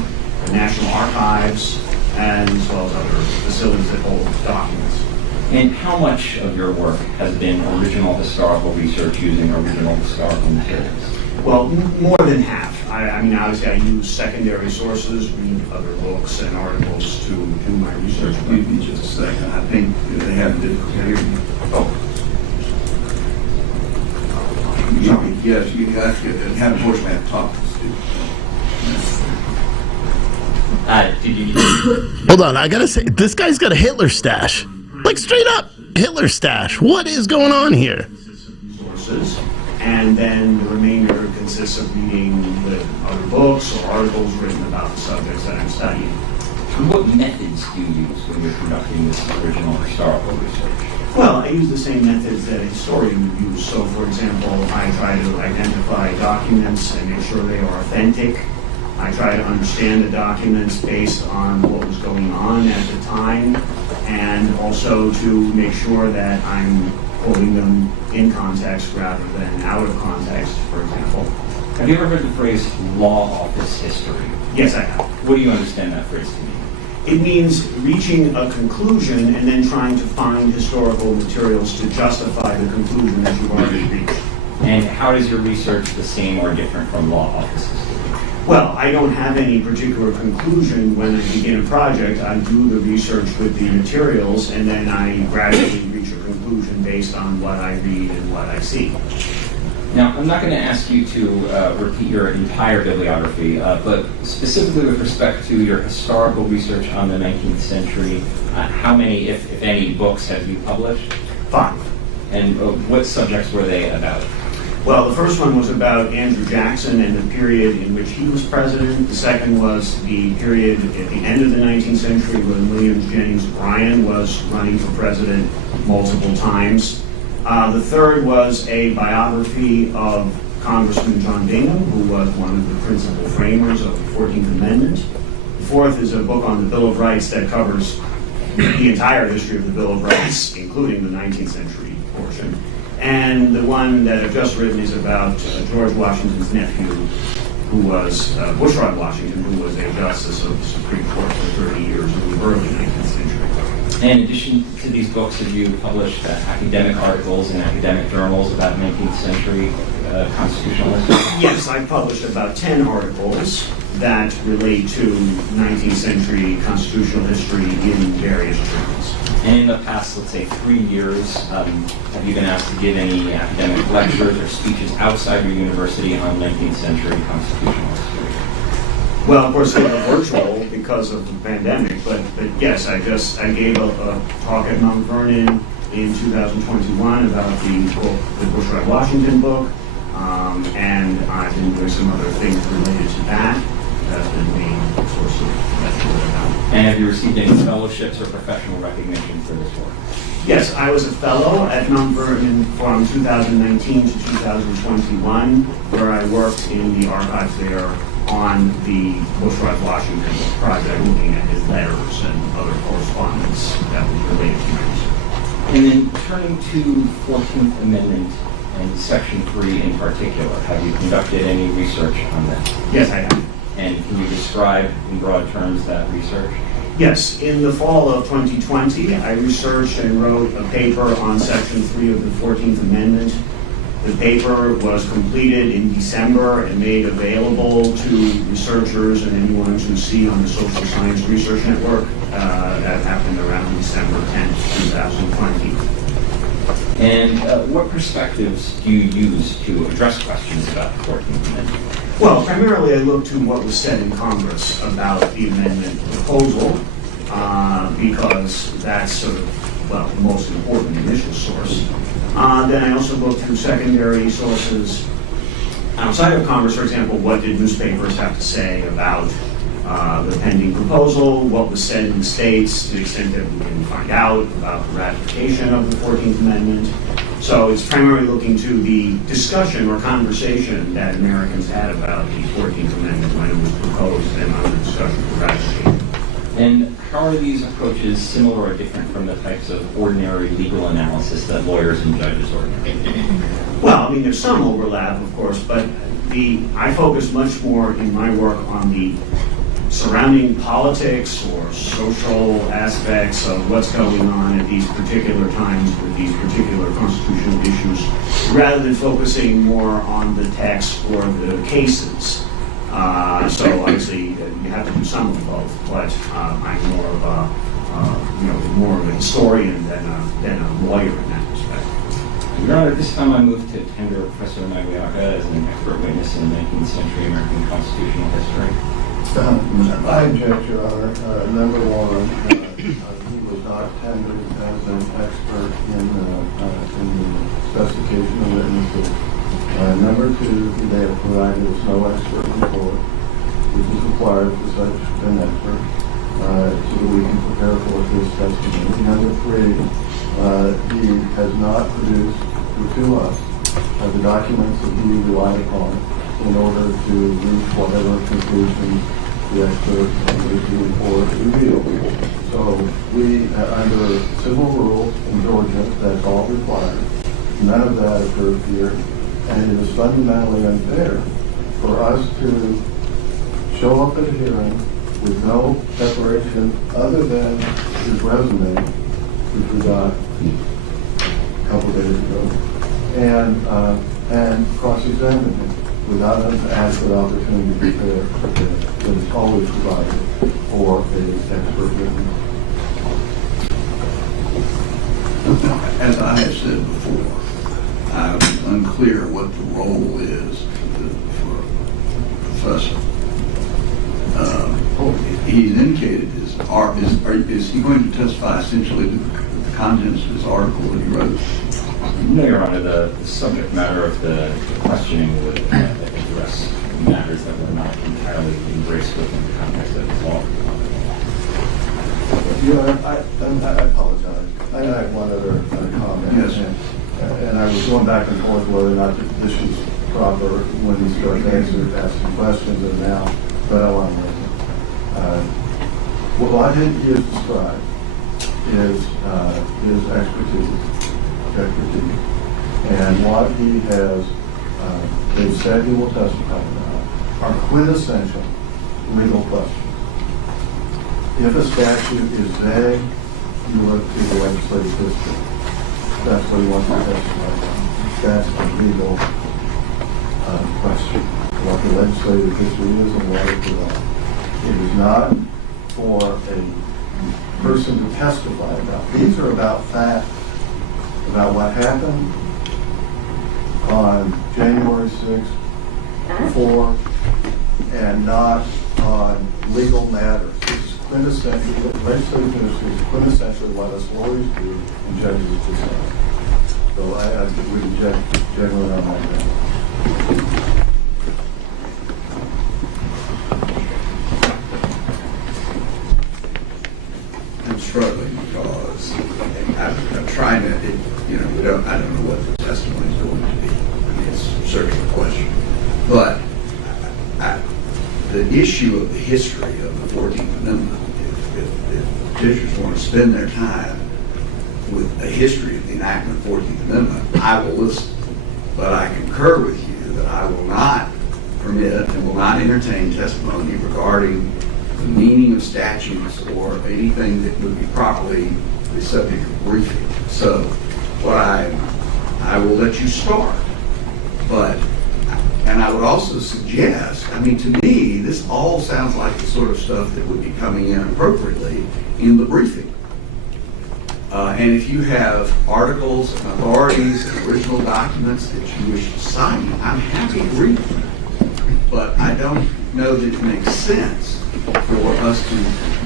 the National Archives, and as well as other facilities that hold documents. And how much of your work has been original historical research using original historical materials? Well, more than half. I mean, obviously, I use secondary sources, read other books and articles to do my research. Give me just a second. I think they have difficulty hearing you. Oh, Yes, you guys have a portion have to talk to the students. Did you... Hold on, I gotta say, this guy's got a Hitler stash. Like, straight up, Hitler stash. What is going on here? sources. And then the remainder consists of reading the other books or articles written about the subjects that I'm studying. And what methods do you use when you're conducting this original historical research? Well, I use the same methods that a historian would use. So, for example, I try to identify documents and make sure they are authentic. I try to understand the documents based on what was going on at the time, and also to make sure that I'm holding them in context rather than out of context, for example. Have you ever heard the phrase law office history? Yes, I have. What do you understand that phrase to mean? It means reaching a conclusion and then trying to find historical materials to justify the conclusion that you've already reached. And how does your research the same or different from law office history? Well, I don't have any particular conclusion when I begin a project. I do the research with the materials, and then I gradually reach a conclusion based on what I read and what I see. Now, I'm not going to ask you to repeat your entire bibliography, but specifically with respect to your historical research on the 19th century, how many, if any, books have you published? 5. And what subjects were they about? Well, the first one was about Andrew Jackson and the period in which he was president. The second was the period at the end of the 19th century when William Jennings Bryan was running for president multiple times. The third was a biography of Congressman John Bingham, who was one of the principal framers of the 14th Amendment. The fourth is a book on the Bill of Rights that covers the entire history of the Bill of Rights, including the 19th century portion. And the one that I've just written is about George Washington's nephew, who was Bushrod Washington, who was a justice of the Supreme Court for 30 years in the early 19th century. And in addition to these books, have you published academic articles in academic journals about 19th century constitutional history? Yes, I published about 10 articles that relate to 19th century constitutional history in various journals. And in the past, let's say 3 years, have you been asked to give any academic lectures or speeches outside your university on 19th century constitutional history? Well, of course, they were virtual because of the pandemic, but yes, I gave a talk at Mount Vernon in 2021 about the book, the Bushrod Washington book, and I've been doing some other things related to that. That's been the main source of lecture about. And have you received any fellowships or professional recognition for this work? Yes, I was a fellow at Mount Vernon from 2019 to 2021, where I worked in the archives there on the Bushrod Washington project, looking at his letters and other correspondence that was related to him. And then turning to 14th Amendment and Section 3 in particular, have you conducted any research on that? Yes, I have. And can you describe in broad terms that research? Yes, in the fall of 2020, I researched and wrote a paper on Section 3 of the 14th Amendment. The paper was completed in December and made available to researchers and anyone to see on the Social Science Research Network. That happened around December 10th, 2020. And what perspectives do you use to address questions about the 14th Amendment? Well, primarily I look to what was said in Congress about the amendment proposal, because that's sort of, well, the most important initial source. Then I also look through secondary sources outside of Congress, for example, what did newspapers have to say about the pending proposal, what was said in the states, to the extent that we can find out about the ratification of the 14th Amendment. So it's primarily looking to the discussion or conversation that Americans had about the 14th Amendment when it was proposed and under discussion for ratification. And how are these approaches similar or different from the types of ordinary legal analysis that lawyers and judges ordinarily do? Well, I mean, there's some overlap, of course, but I focus much more in my work on the surrounding politics or social aspects of what's going on at these particular times with these particular constitutional issues, rather than focusing more on the text or the cases. So obviously you have to do some of both, but I'm more of a historian than a lawyer in that respect. Your Honor, this time I move to tender Professor Magliocca as an expert witness in 19th century American constitutional history. I object, Your Honor. Number one, he was not tendered as an expert in the specification of witnesses. Number two, they have provided us no expert report, which is required for such an expert, so that we can prepare for his testimony. Number three, he has not produced to us the documents that he relied upon in order to reach whatever conclusion the expert report revealed. So we, under civil rules in Georgia, that's all required. None of that occurred here, and it is fundamentally unfair for us to show up at a hearing with no preparation other than his resume, which we got a couple days ago, and cross-examine him without an adequate opportunity to prepare that is always provided for an expert witness. As I have said before, I'm unclear what the role is for a professor. He's indicated is he going to testify essentially to the contents of his article that he wrote? No, Your Honor, the subject matter of the questioning would address matters that were not entirely embraced within the context of the law. Your Honor, I apologize. I have one other comment. Yes. And I was going back and forth whether or not this is proper when he starts asking questions and now, but I want to make it. What he has described is his expertise, and what he has said he will testify about are quintessential legal questions. If a statute is vague, you look to the legislative history. That's what he wants to testify about. That's a legal question. What the legislative history is and what it's about. It is not for a person to testify about. These are about facts, about what happened on January 6th, 4, and not on legal matters. This is quintessential. Legislative history is quintessentially what us lawyers do and judges decide. So I would reject generally on that matter. I'm struggling because I'm trying to, I don't know what the testimony is going to be. I mean, it's certainly a question. But the issue of the history of the 14th Amendment, if petitioners want to spend their time with a history of the enactment of the 14th Amendment, I will listen. But I concur with you that I will not permit and will not entertain testimony regarding the meaning of statutes or anything that would be properly the subject of briefing. So what I will let you start. And I would also suggest, I mean, to me, this all sounds like the sort of stuff that would be coming in appropriately in the briefing. And if you have articles and authorities and original documents that you wish to cite, I'm happy to read them. But I don't know that it makes sense for us to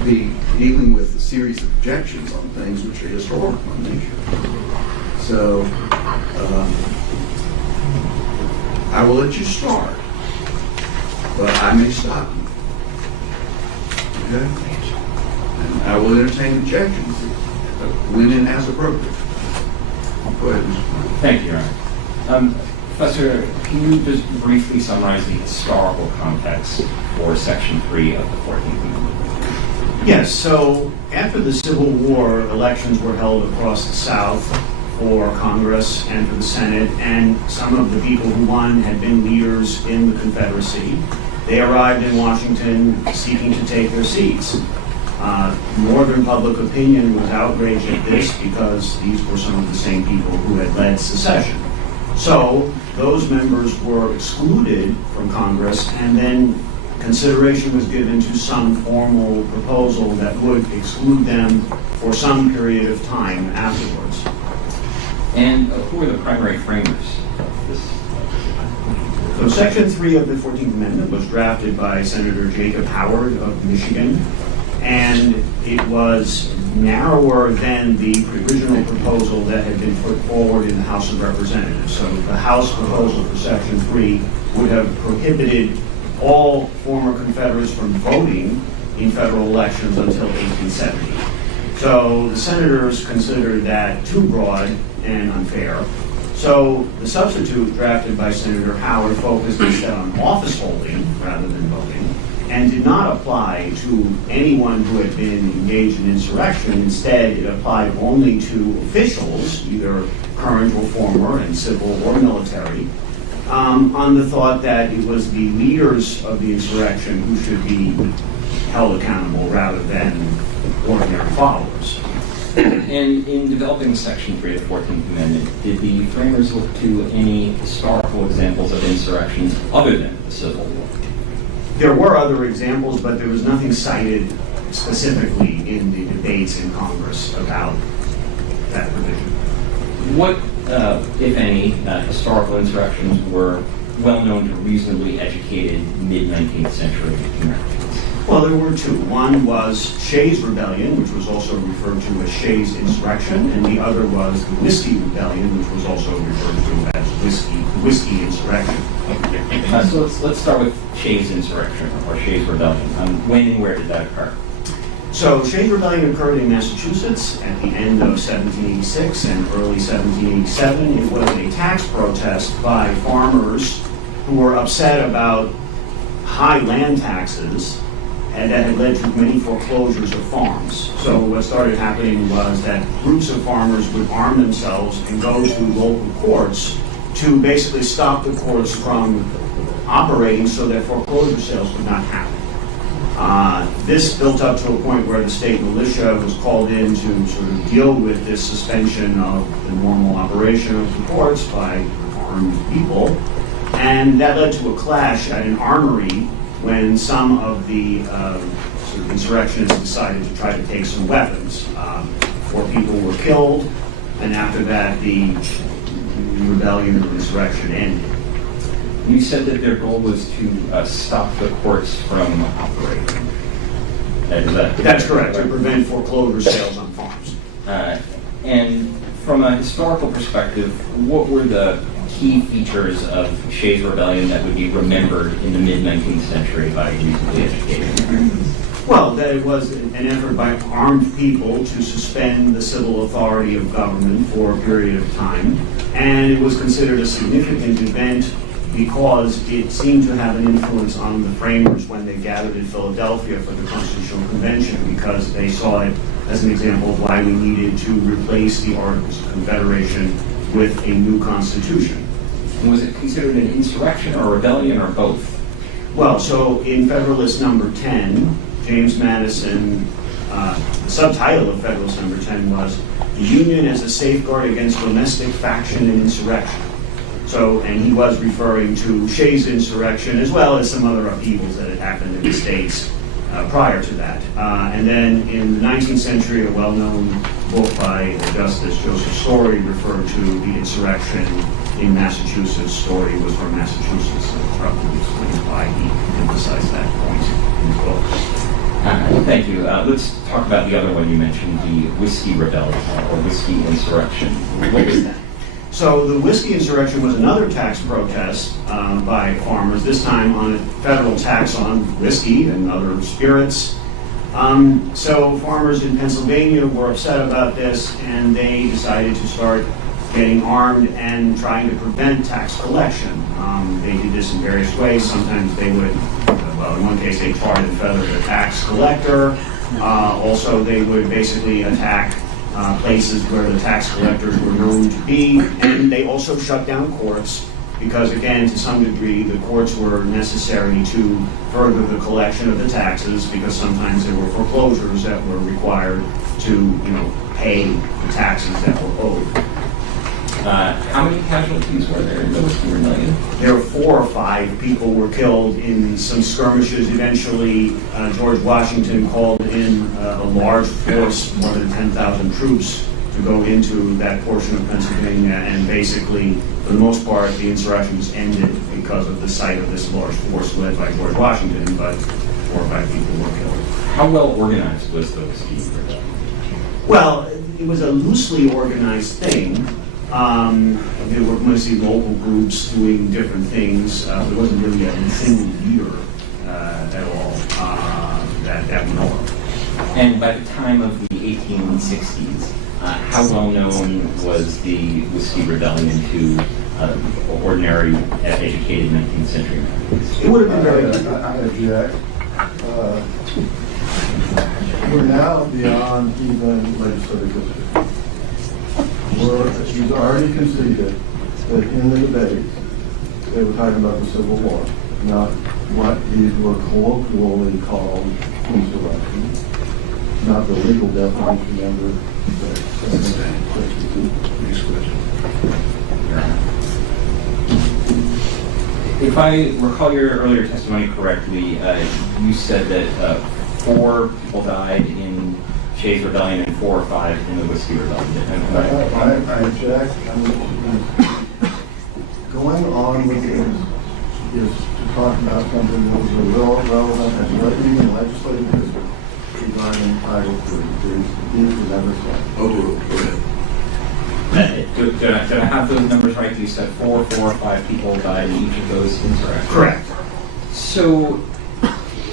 be dealing with a series of objections on things which are historical in nature. So, I will let you start, but I may stop you. Okay? And I will entertain objections when and as appropriate. Go ahead, Mr. Klein. Thank you, Your Honor. Professor, can you just briefly summarize the historical context for Section 3 of the 14th Amendment? Yes, so after the Civil War, elections were held across the South for Congress and for the Senate, and some of the people who won had been leaders in the Confederacy. They arrived in Washington seeking to take their seats. Northern public opinion was outraged at this because these were some of the same people who had led secession. So those members were excluded from Congress, and then consideration was given to some formal proposal that would exclude them for some period of time afterwards. And who are the primary framers of this? So Section 3 of the 14th Amendment was drafted by Senator Jacob Howard of Michigan, and it was narrower than the original proposal that had been put forward in the House of Representatives. So the House proposal for Section 3 would have prohibited all former Confederates from voting in federal elections until 1870. So the senators considered that too broad and unfair. So the substitute drafted by Senator Howard focused instead on office holding rather than voting, and did not apply to anyone who had been engaged in insurrection. Instead, it applied only to officials, either current or former, and civil or military, on the thought that it was the leaders of the insurrection who should be held accountable rather than ordinary followers. And in developing Section 3 of the 14th Amendment, did the framers look to any historical examples of insurrections other than the Civil War? There were other examples, but there was nothing cited specifically in the debates in Congress about that provision. What, if any, historical insurrections were well known to reasonably educated mid-19th century Americans? Well, there were two. One was Shays' Rebellion, which was also referred to as Shays' Insurrection, and the other was the Whiskey Rebellion, which was also referred to as Whiskey Insurrection. So let's start with Shays' Insurrection, or Shays' Rebellion. When and where did that occur? So Shays' Rebellion occurred in Massachusetts at the end of 1786 and early 1787. It was a tax protest by farmers who were upset about high land taxes, and that had led to many foreclosures of farms. So what started happening was that groups of farmers would arm themselves and go to local courts to basically stop the courts from operating so that foreclosure sales could not happen. This built up to a point where the state militia was called in to sort of deal with this suspension of the normal operation of the courts by armed people. And that led to a clash at an armory when some of the sort of insurrectionists decided to try to take some weapons. 4 people were killed, and after that the rebellion or insurrection ended. You said that their goal was to stop the courts from operating. That's correct, to prevent foreclosure sales on farms. And from a historical perspective, what were the key features of Shays' Rebellion that would be remembered in the mid-19th century by reasonably educated Americans? Well, that it was an effort by armed people to suspend the civil authority of government for a period of time, and it was considered a significant event because it seemed to have an influence on the framers when they gathered in Philadelphia for the Constitutional Convention, because they saw it as an example of why we needed to replace the Articles of Confederation with a new constitution. And was it considered an insurrection or a rebellion or both? Well, so in Federalist number 10, James Madison, the subtitle of Federalist number 10 was "The Union as a Safeguard Against Domestic Faction and Insurrection." So, and he was referring to Shays' insurrection as well as some other upheavals that had happened in the states prior to that. And then in the 19th century, a well-known book by Justice Joseph Story referred to the insurrection in Massachusetts. Story was from Massachusetts, so it probably explains why he emphasized that point in his book. Thank you. Let's talk about the other one you mentioned, the Whiskey Rebellion or Whiskey Insurrection. What was that? So the whiskey insurrection was another tax protest by farmers, this time on a federal tax on whiskey and other spirits. So farmers in Pennsylvania were upset about this, and they decided to start getting armed and trying to prevent tax collection. They did this in various ways. Sometimes they would, well, in one case they tarred and feathered the tax collector. Also, they would basically attack places where the tax collectors were known to be, and they also shut down courts because, again, to some degree, the courts were necessary to further the collection of the taxes because sometimes there were foreclosures that were required to, pay the taxes that were owed. How many casualties were there in the Whiskey Rebellion? There were 4 or 5 people were killed in some skirmishes. Eventually, George Washington called in a large force, more than 10,000 troops, to go into that portion of Pennsylvania, and basically, for the most part, the insurrection was ended because of the sight of this large force led by George Washington, but 4 or 5 people were killed. How well organized was the Whiskey Rebellion? Well, it was a loosely organized thing. There were mostly local groups doing different things. There wasn't really a single leader at all that we know of. And by the time of the 1860s, how well known was the Whiskey Rebellion to ordinary, educated 19th century Americans? It would have been very I object. We're now beyond even legislative history. He's already conceded that in the debates, they were talking about the Civil War, not what these were colloquially called insurrection, not the legal definition under Next question. If I recall your earlier testimony correctly, you said that 4 people died in Shays Rebellion and 4 or 5 in the Whiskey Rebellion. I object. Going on with this is to talk about something that was relevant and even legislative history regarding Title III. These were never said. Oh, go ahead. Did I have those numbers right? You said 4 or 5 people died in each of those insurrections? correct. So,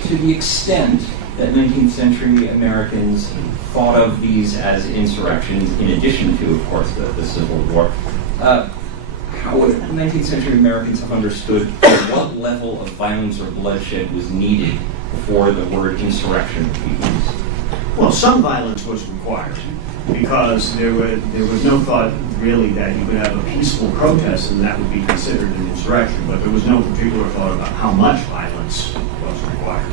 to the extent that 19th century Americans thought of these as insurrections, in addition to, of course, the Civil War, how would 19th century Americans have understood what level of violence or bloodshed was needed before the word insurrection would be used? Well, some violence was required because there was no thought really that you could have a peaceful protest and that would be considered an insurrection, but there was no particular thought about how much violence was required.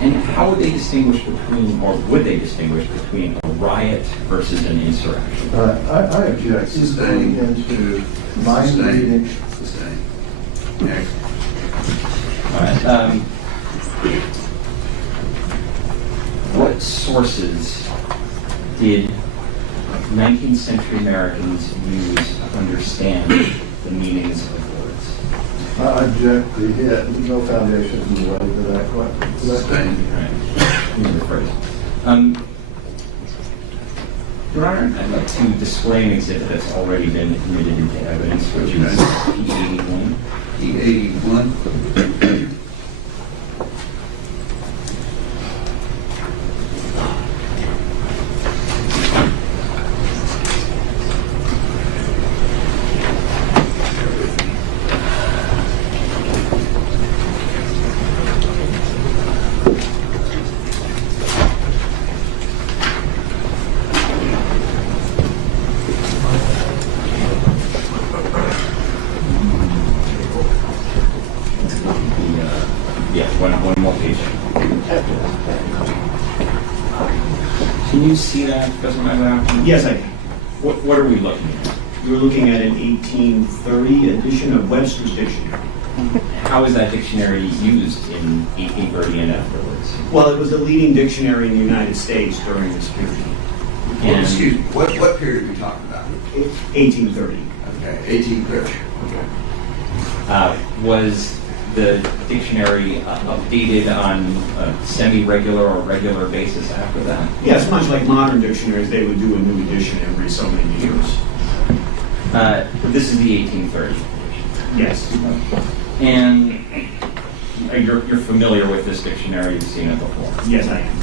And how would they distinguish between, or would they distinguish between a riot versus an insurrection? I object. Sustained. Into mind reading. Sustained. Next. All right. What sources did 19th century Americans use to understand the meanings of words? I object. There's no foundation in the way for that question. Sustained. All right. Let me rephrase. Your Honor, I'd like to display an exhibit that's already been admitted into evidence, which is P81. P81. One more page. Can you see that, Professor Magliotti? Yes, I can. What are we looking at? You're looking at an 1830 edition of Webster's Dictionary. How is that dictionary used in 1830 and afterwards? Well, it was the leading dictionary in the United States during this period. Well, excuse me, what period are we talking about? 1830. Okay, 1830. Okay. Was the dictionary updated on a semi-regular or regular basis after that? Yes, much like modern dictionaries, they would do a new edition every so many years. This is the 1830. Yes. And you're familiar with this dictionary, you've seen it before. Yes, I am.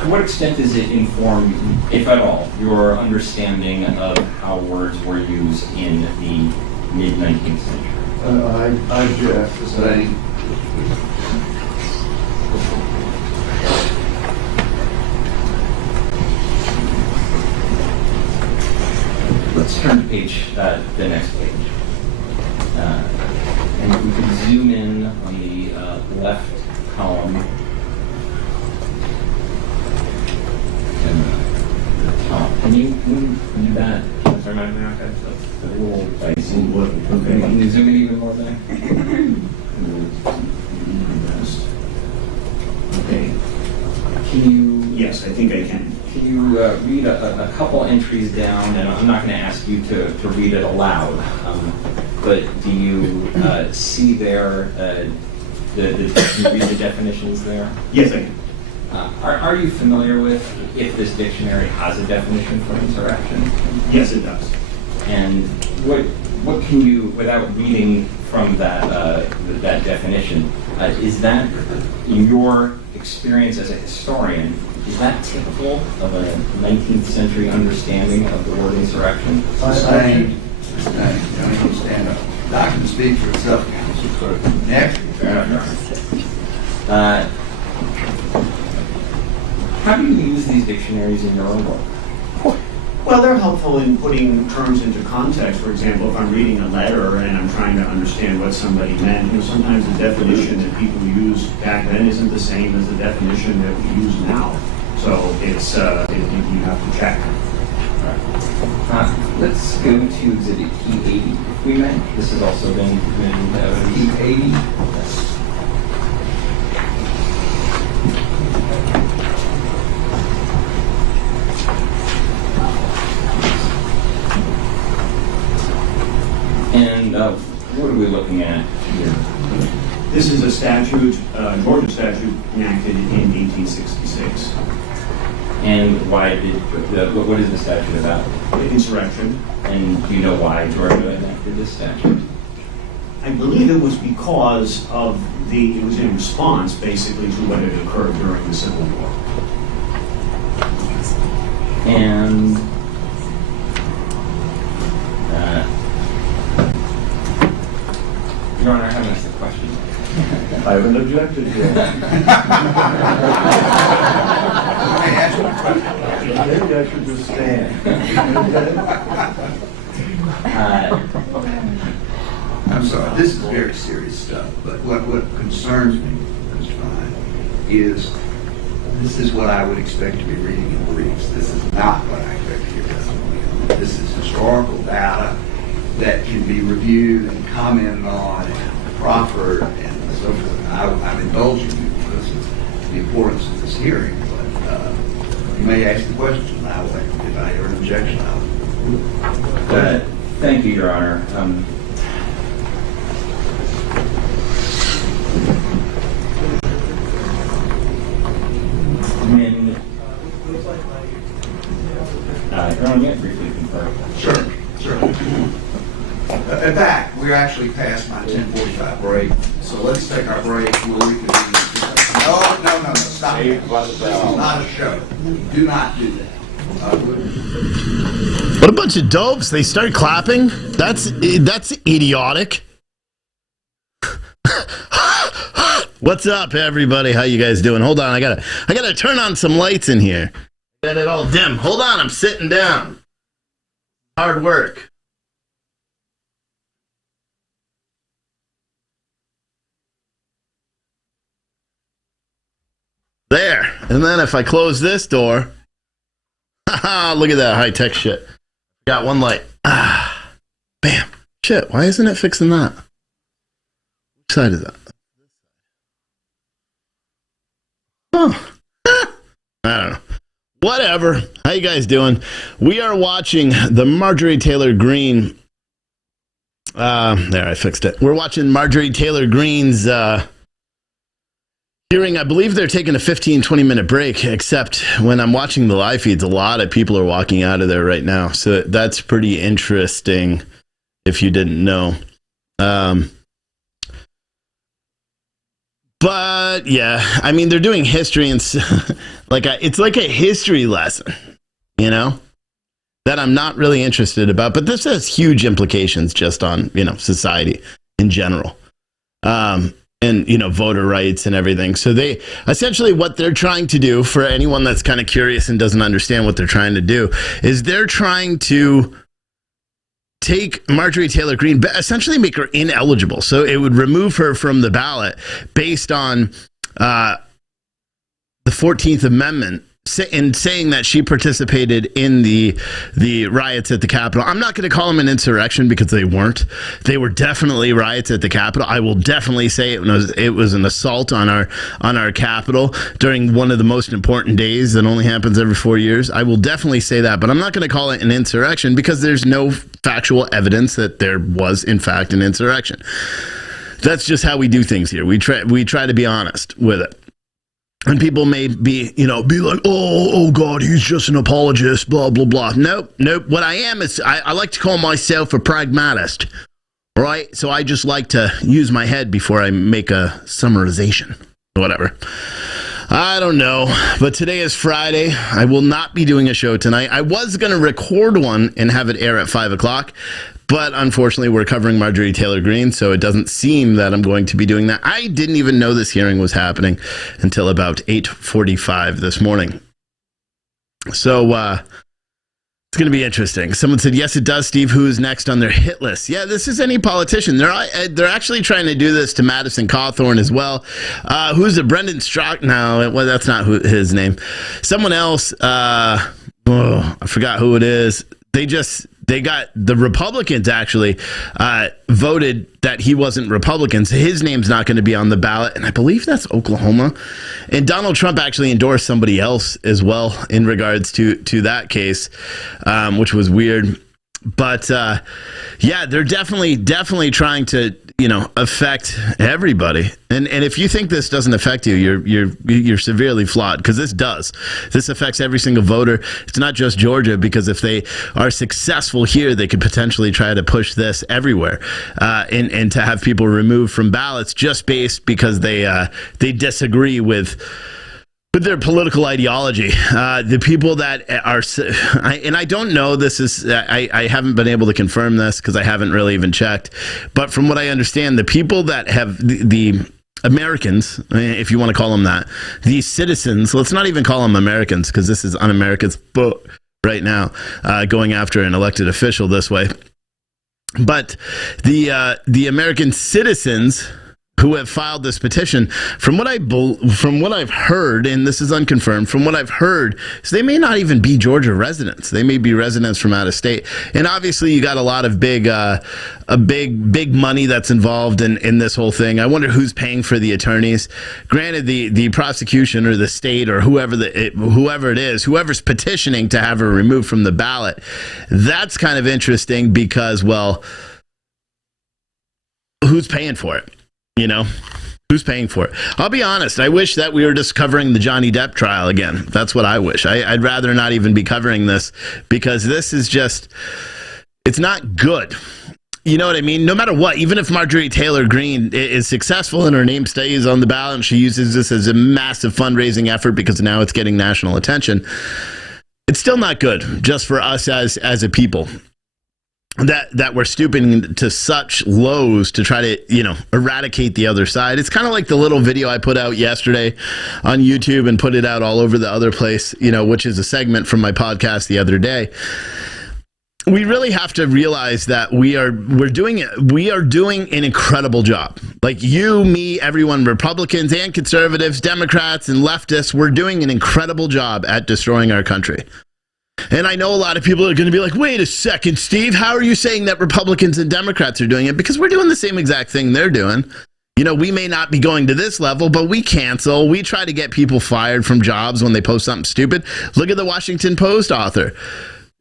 To what extent does it inform, if at all, your understanding of how words were used in the mid-19th century? I object. Let's turn to the next page. And we can zoom in on the left column. And the top. Can you read that? Sorry, Madam Mayor, A little dicey. Okay. Can you zoom in even more there? Okay. Can you? Yes, I think I can. Can you read a couple entries down? And I'm not going to ask you to read it aloud, but do you see there can you read the definitions there? Yes, I can. Are you familiar with if this dictionary has a definition for insurrection? Yes, it does. And what can you, without reading from that definition, is that, in your experience as a historian, is that typical of a 19th century understanding of the word insurrection? Sustained. Don't even stand up. I can speak for itself, Council. Next. How do you use these dictionaries in your own work? Well, they're helpful in putting terms into context. For example, if I'm reading a letter and I'm trying to understand what somebody meant, sometimes the definition that people used back then isn't the same as the definition that we use now. So it's you have to check. Let's go to exhibit P80, if we may. This has also been committed into evidence. P80. And what are we looking at here? This is a statute, Georgia statute enacted in 1866. And why what is the statute about? Insurrection. And do you know why Georgia enacted this statute? I believe it was because of it was in response basically to what had occurred during the Civil War. And Your Honor, I haven't asked the question. I haven't objected yet. Maybe I should just stand. I'm sorry, this is very serious stuff, but what concerns me, Mr. Fine, is this is what I would expect to be reading in briefs. This is not what I expect to hear testimony on. This is historical data that can be reviewed and commented on and proffered and so forth. I'm indulging you because of the importance of this hearing, but you may ask the question. I will, if I hear an objection, I will. Thank you, Your Honor. Your Honor, may I briefly confirm? Sure. In fact, we're actually past my 10:45 break, so let's take our break. We'll reconvene. No, stop. This is not a show. Do not do that. What a bunch of dopes. They start clapping? That's idiotic. What's up, everybody? How you guys doing? Hold on, I gotta turn on some lights in here. Get it all dim. Hold on, I'm sitting down. Hard work. There. And then if I close this door, look at that high-tech shit. Got one light. Bam. Shit, why isn't it fixing that? Which side is that? Oh. I don't know. Whatever. How you guys doing? We are watching the Marjorie Taylor Greene. There, I fixed it. We're watching Marjorie Taylor Greene's hearing, I believe they're taking a 15, 20-minute break, except when I'm watching the live feeds, a lot of people are walking out of there right now. So that's pretty interesting if you didn't know. But yeah, I mean, they're doing history and it's like a history lesson, you know, that I'm not really interested about. But this has huge implications just on, society in general. And, voter rights and everything. So they essentially what they're trying to do, for anyone that's kind of curious and doesn't understand what they're trying to do, is they're trying to take Marjorie Taylor Greene, essentially make her ineligible. So it would remove her from the ballot based on the 14th Amendment, and saying that she participated in the riots at the Capitol. I'm not going to call them an insurrection because they weren't. They were definitely riots at the Capitol. I will definitely say it was an assault on our Capitol during one of the most important days that only happens every 4 years. I will definitely say that, but I'm not going to call it an insurrection because there's no factual evidence that there was in fact an insurrection. That's just how we do things here. We try to be honest with it. And people may be like, oh God, he's just an apologist, blah, blah, blah. Nope. What I am is, I like to call myself a pragmatist, right? So I just like to use my head before I make a summarization, whatever. I don't know, but today is Friday. I will not be doing a show tonight. I was going to record one and have it air at 5 o'clock. But unfortunately, we're covering Marjorie Taylor Greene, so it doesn't seem that I'm going to be doing that. I didn't even know this hearing was happening until about 8:45 this morning. So it's going to be interesting. Someone said, yes, it does, Steve. Who is next on their hit list? Yeah, this is any politician. They're actually trying to do this to Madison Cawthorn as well. Who's it? Brendan Strzok? No, well, that's not his name. Someone else. I forgot who it is. They got the Republicans actually voted that he wasn't Republican, so his name's not going to be on the ballot, and I believe that's Oklahoma. And Donald Trump actually endorsed somebody else as well in regards to that case, which was weird. But yeah, they're definitely trying to affect everybody. And if you think this doesn't affect you, you're severely flawed, because this does. This affects every single voter. It's not just Georgia, because if they are successful here, they could potentially try to push this everywhere, and to have people removed from ballots just based because they disagree with their political ideology. The people that are, and I don't know, this is, I haven't been able to confirm this because I haven't really even checked, but from what I understand, the people that have the Americans, if you want to call them that, these citizens, let's not even call them Americans, because this is un-Americans right now, going after an elected official this way. But the American citizens who have filed this petition, from what I've heard, and this is unconfirmed, from what I've heard, is they may not even be Georgia residents. They may be residents from out of state. And obviously, you got a lot of big money that's involved in this whole thing. I wonder who's paying for the attorneys. Granted, the prosecution or the state or whoever it is, whoever's petitioning to have her removed from the ballot, that's kind of interesting because, well, who's paying for it? Who's paying for it? I'll be honest. I wish that we were just covering the Johnny Depp trial again. That's what I wish. I'd rather not even be covering this, because this is just, it's not good. You know what I mean? No matter what, even if Marjorie Taylor Greene is successful and her name stays on the ballot and she uses this as a massive fundraising effort because now it's getting national attention, it's still not good just for us as a people. That we're stooping to such lows to try to, eradicate the other side. It's kind of like the little video I put out yesterday on YouTube and put it out all over the other place, which is a segment from my podcast the other day. We really have to realize that we are doing an incredible job. Like you, me, everyone, Republicans and conservatives, Democrats and leftists, we're doing an incredible job at destroying our country. And I know a lot of people are going to be like, wait a second, Steve, how are you saying that Republicans and Democrats are doing it? Because we're doing the same exact thing they're doing. We may not be going to this level, but we cancel. We try to get people fired from jobs when they post something stupid. Look at the Washington Post author.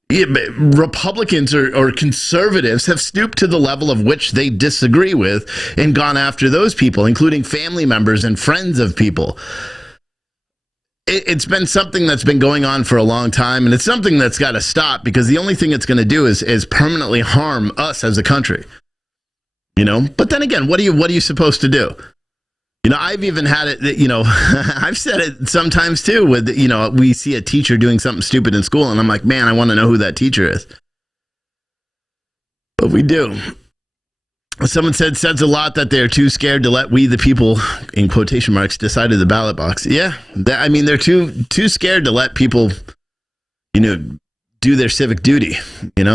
Republicans or conservatives have stooped to the level of which they disagree with and gone after those people, including family members and friends of people. It's been something that's been going on for a long time, and it's something that's got to stop, because the only thing it's going to do is permanently harm us as a country. But then again, what are you supposed to do? I've even had it, I've said it sometimes too with, we see a teacher doing something stupid in school, and I'm like, man, I want to know who that teacher is. But we do. Someone says a lot that they're too scared to let we, the people, in quotation marks, decide in the ballot box. Yeah, they're too scared to let people, do their civic duty. It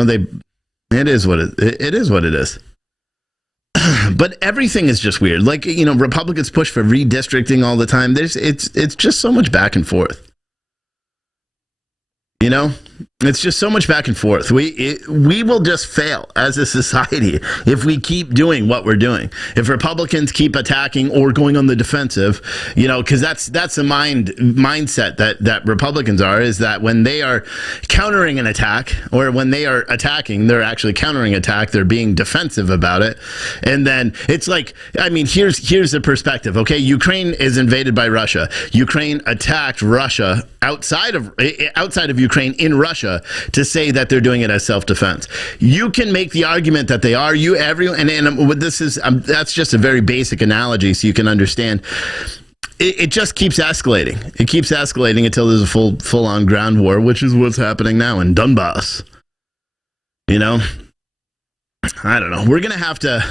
is what it is. But everything is just weird. Like, Republicans push for redistricting all the time. It's just so much back and forth. It's just so much back and forth. We will just fail as a society if we keep doing what we're doing. If Republicans keep attacking or going on the defensive, because that's the mindset that Republicans is that when they are countering an attack, or when they are attacking, they're actually countering attack. They're being defensive about it. And then it's like, here's the perspective. Okay, Ukraine is invaded by Russia. Ukraine attacked Russia outside of Ukraine in Russia to say that they're doing it as self-defense. You can make the argument that they are. That's just a very basic analogy so you can understand. It just keeps escalating. It keeps escalating until there's a full-on ground war, which is what's happening now in Donbass. I don't know. We're going to have to...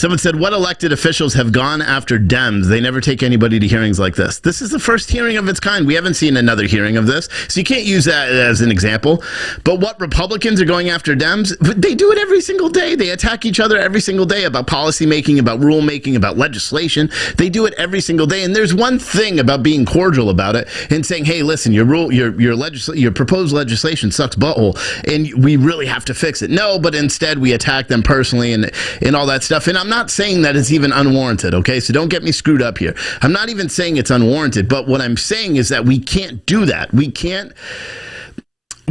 Someone said, what elected officials have gone after Dems? They never take anybody to hearings like this. This is the first hearing of its kind. We haven't seen another hearing of this. So you can't use that as an example. But what Republicans are going after Dems, they do it every single day. They attack each other every single day about policy making, about rule making, about legislation. They do it every single day. And there's one thing about being cordial about it and saying, hey, listen, your proposed legislation sucks butthole, and we really have to fix it. No, but instead we attack them personally and all that stuff. And I'm not saying that it's even unwarranted, okay? So don't get me screwed up here. I'm not even saying it's unwarranted, but what I'm saying is that we can't do that.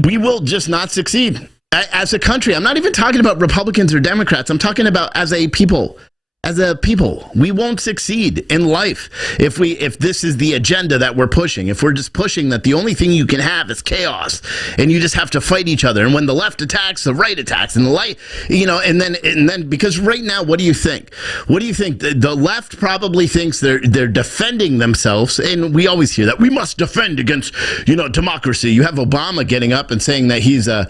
We will just not succeed as a country. I'm not even talking about Republicans or Democrats. I'm talking about as a people. As a people, we won't succeed in life if this is the agenda that we're pushing. If we're just pushing that the only thing you can have is chaos, and you just have to fight each other. And when the left attacks, the right attacks, and the light, and then because right now, what do you think? What do you think? The left probably thinks they're defending themselves, and we always hear that we must defend against democracy. You have Obama getting up and saying that he's a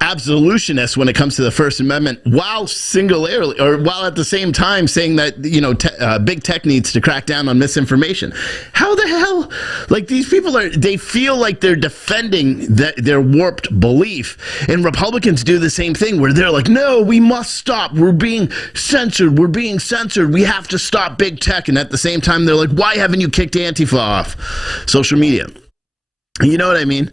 absolutionist when it comes to the First Amendment, while at the same time saying that big tech needs to crack down on misinformation. How the hell? Like, these people they feel like they're defending their warped belief, and Republicans do the same thing where they're like, no, we must stop. We're being censored. We have to stop big tech. And at the same time, they're like, why haven't you kicked Antifa off social media? You know what I mean?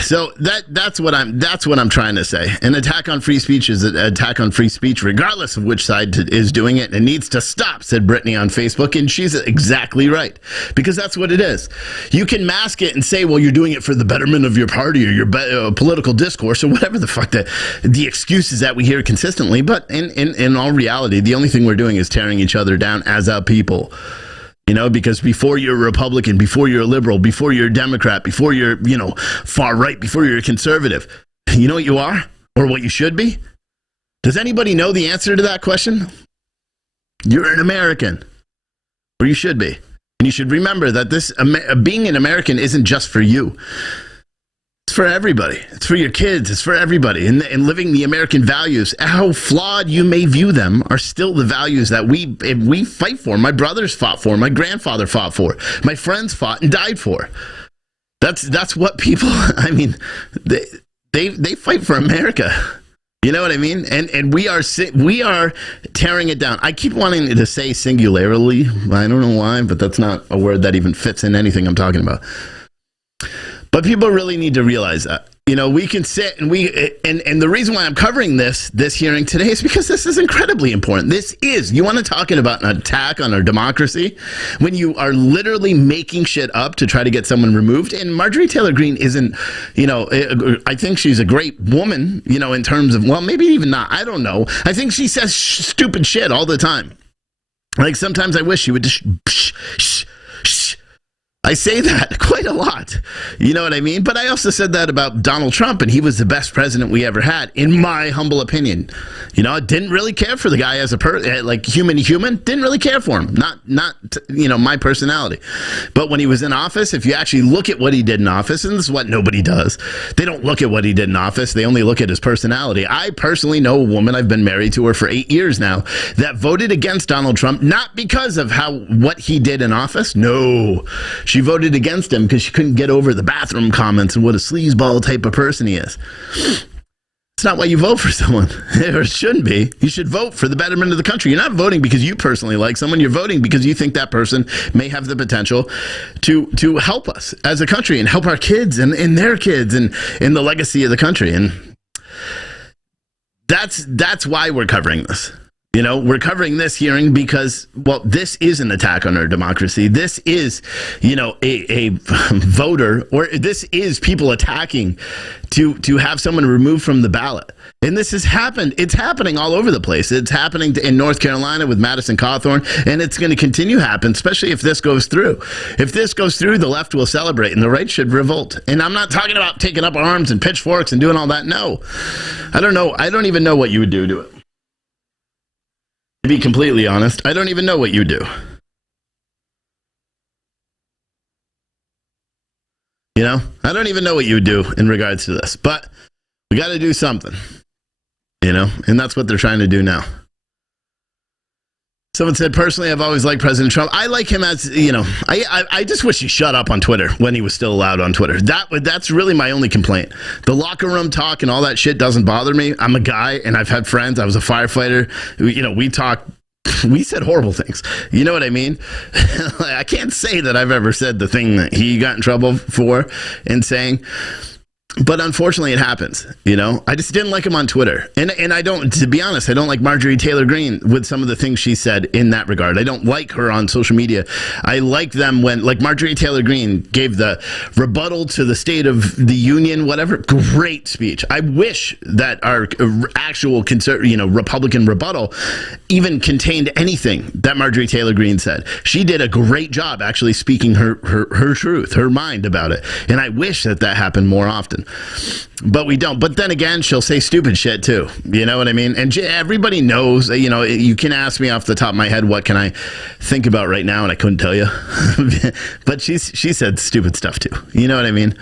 So that's what I'm trying to say. An attack on free speech is an attack on free speech, regardless of which side is doing it. It needs to stop, said Brittany on Facebook, and she's exactly right, because that's what it is. You can mask it and say, well, you're doing it for the betterment of your party or your political discourse or whatever the fuck the excuses that we hear consistently. But in all reality, the only thing we're doing is tearing each other down as a people. Because before you're a Republican, before you're a liberal, before you're a Democrat, before you're, far right, before you're a conservative, you know what you are, or what you should be? Does anybody know the answer to that question? You're an American, or you should be. And you should remember that being an American isn't just for you. It's for everybody. It's for your kids. It's for everybody. And living the American values, how flawed you may view them, are still the values that we fight for. My brothers fought for. My grandfather fought for. My friends fought and died for. That's what people. They fight for America. You know what I mean? And we are tearing it down. I keep wanting to say singularly. I don't know why, but that's not a word that even fits in anything I'm talking about. But people really need to realize that. we can sit and and the reason why I'm covering this hearing today is because this is incredibly important. You want to talk about an attack on our democracy when you are literally making shit up to try to get someone removed. And Marjorie Taylor Greene isn't, I think she's a great woman, in terms of, well, maybe even not. I don't know. I think she says stupid shit all the time. Like sometimes I wish she would just I say that quite a lot. You know what I mean? But I also said that about Donald Trump, and he was the best president we ever had, in my humble opinion. I didn't really care for the guy as a like human to human. Didn't really care for him. Not my personality. But when he was in office, if you actually look at what he did in office, and this is what nobody does, they don't look at what he did in office. They only look at his personality. I personally know a woman, I've been married to her for 8 years now, that voted against Donald Trump, not because of what he did in office. No. She voted against him because she couldn't get over the bathroom comments and what a sleazeball type of person he is. It's not why you vote for someone, or it shouldn't be. You should vote for the betterment of the country. You're not voting because you personally like someone. You're voting because you think that person may have the potential to help us as a country and help our kids and their kids and in the legacy of the country. And that's why we're covering this. We're covering this hearing because, well, this is an attack on our democracy. This is, a voter, or this is people attacking to have someone removed from the ballot. And this has happened. It's happening all over the place. It's happening in North Carolina with Madison Cawthorn, and it's going to continue to happen, especially if this goes through. If this goes through, the left will celebrate, and the right should revolt. And I'm not talking about taking up arms and pitchforks and doing all that. No. I don't know. I don't even know what you would do to it. To be completely honest, I don't even know what you do. I don't even know what you would do in regards to this, but we got to do something, and that's what they're trying to do now. Someone said, personally, I've always liked President Trump. I like him as, I just wish he shut up on Twitter when he was still allowed on Twitter. That's really my only complaint. The locker room talk and all that shit doesn't bother me. I'm a guy and I've had friends. I was a firefighter. We talked. We said horrible things. You know what I mean? I can't say that I've ever said the thing that he got in trouble for in saying. But unfortunately, it happens. I just didn't like him on Twitter. And I don't, to be honest, I don't like Marjorie Taylor Greene with some of the things she said in that regard. I don't like her on social media. I like them when, like Marjorie Taylor Greene gave the rebuttal to the State of the Union, whatever. Great speech. I wish that our actual Republican rebuttal even contained anything that Marjorie Taylor Greene said. She did a great job actually speaking her truth, her mind about it. And I wish that happened more often. But we don't. But then again, she'll say stupid shit too. You know what I mean? And everybody knows, you can ask me off the top of my head, what can I think about right now? And I couldn't tell you. But she said stupid stuff too. You know what I mean?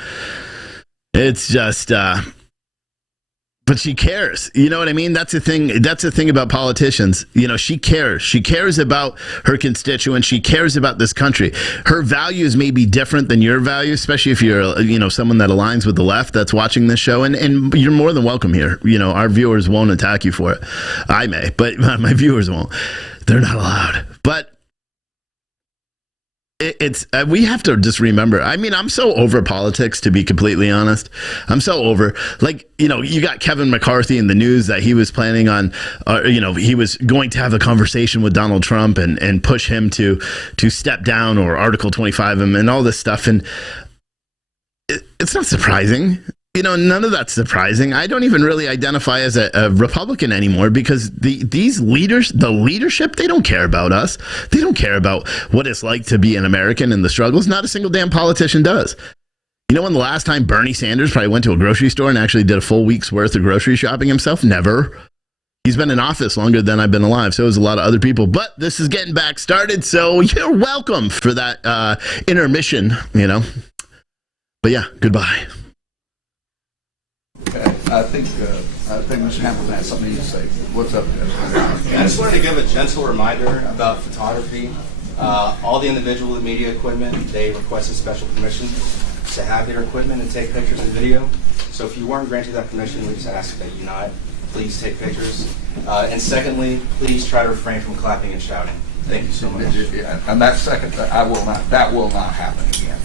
It's just, but she cares. You know what I mean? That's the thing. That's the thing about politicians. She cares. She cares about her constituents. She cares about this country. Her values may be different than your values, especially if you're, someone that aligns with the left that's watching this show. And you're more than welcome here. Our viewers won't attack you for it. I may, but my viewers won't. They're not allowed. But it's we have to just remember. I mean, I'm so over politics, to be completely honest. I'm so over. Like, you got Kevin McCarthy in the news that he was planning on, he was going to have a conversation with Donald Trump and push him to step down, or Article 25 him and all this stuff. And it's not surprising. None of that's surprising. I don't even really identify as a Republican anymore because these leaders, the leadership, they don't care about us. They don't care about what it's like to be an American and the struggles. Not a single damn politician does. When the last time Bernie Sanders probably went to a grocery store and actually did a full week's worth of grocery shopping himself? Never. He's been in office longer than I've been alive. So has a lot of other people. But this is getting back started. So you're welcome for that intermission, But yeah, goodbye. Okay, I think Mr. Hamilton has something to say. What's up, I just wanted to give a gentle reminder about photography. All the individual media equipment, they requested special permission to have their equipment and take pictures and video. So if you weren't granted that permission, we just ask that you not please take pictures. And secondly, please try to refrain from clapping and shouting. Thank you so much. And that will not happen again.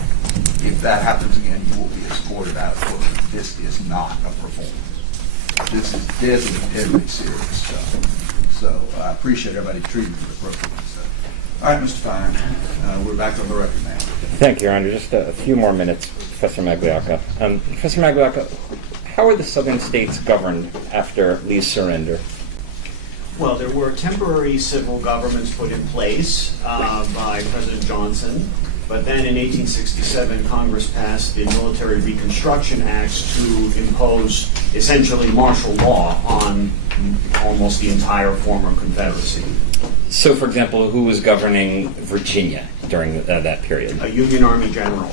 if that happens again, you will be escorted out of court. This is not a performance. This is deadly serious stuff. So I appreciate everybody treating it appropriately. So, all right, Mr. Fine, we're back on the record now. Thank you, Your Honor. Just a few more minutes, Professor Magliocca. Professor Magliocca, how are the southern states governed after Lee's surrender? Well, there were temporary civil governments put in place by President Johnson, but then in 1867, Congress passed the Military Reconstruction Acts to impose essentially martial law on almost the entire former Confederacy. So, for example, who was governing Virginia during that period? A Union Army general.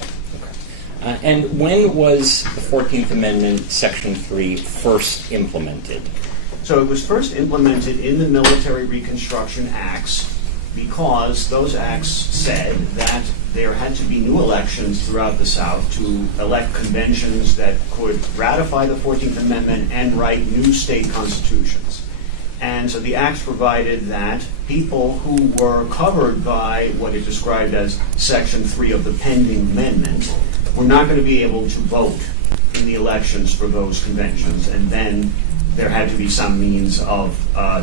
And when was the 14th Amendment, Section 3, first implemented? So it was first implemented in the Military Reconstruction Acts because those acts said that there had to be new elections throughout the South to elect conventions that could ratify the 14th Amendment and write new state constitutions. And so the acts provided that people who were covered by what it described as Section 3 of the pending amendment were not going to be able to vote in the elections for those conventions. And then there had to be some means of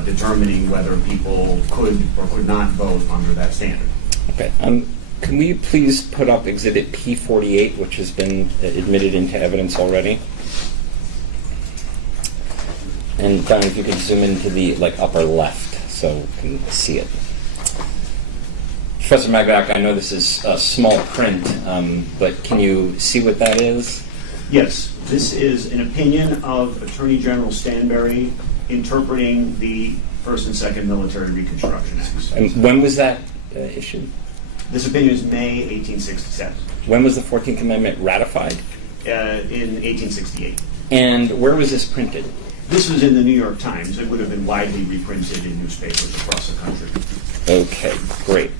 determining whether people could or could not vote under that standard. Okay. Can we please put up Exhibit P48, which has been admitted into evidence already? And Don, if you could zoom into the upper left so we can see it. Professor Magliocca, I know this is small print, but can you see what that is? Yes. This is an opinion of Attorney General Stanberry interpreting the First and Second Military Reconstruction Acts. And when was that issued? This opinion is May 1867. When was the 14th Amendment ratified? In 1868. And where was this printed? This was in the New York Times. It would have been widely reprinted in newspapers across the country. Okay, great.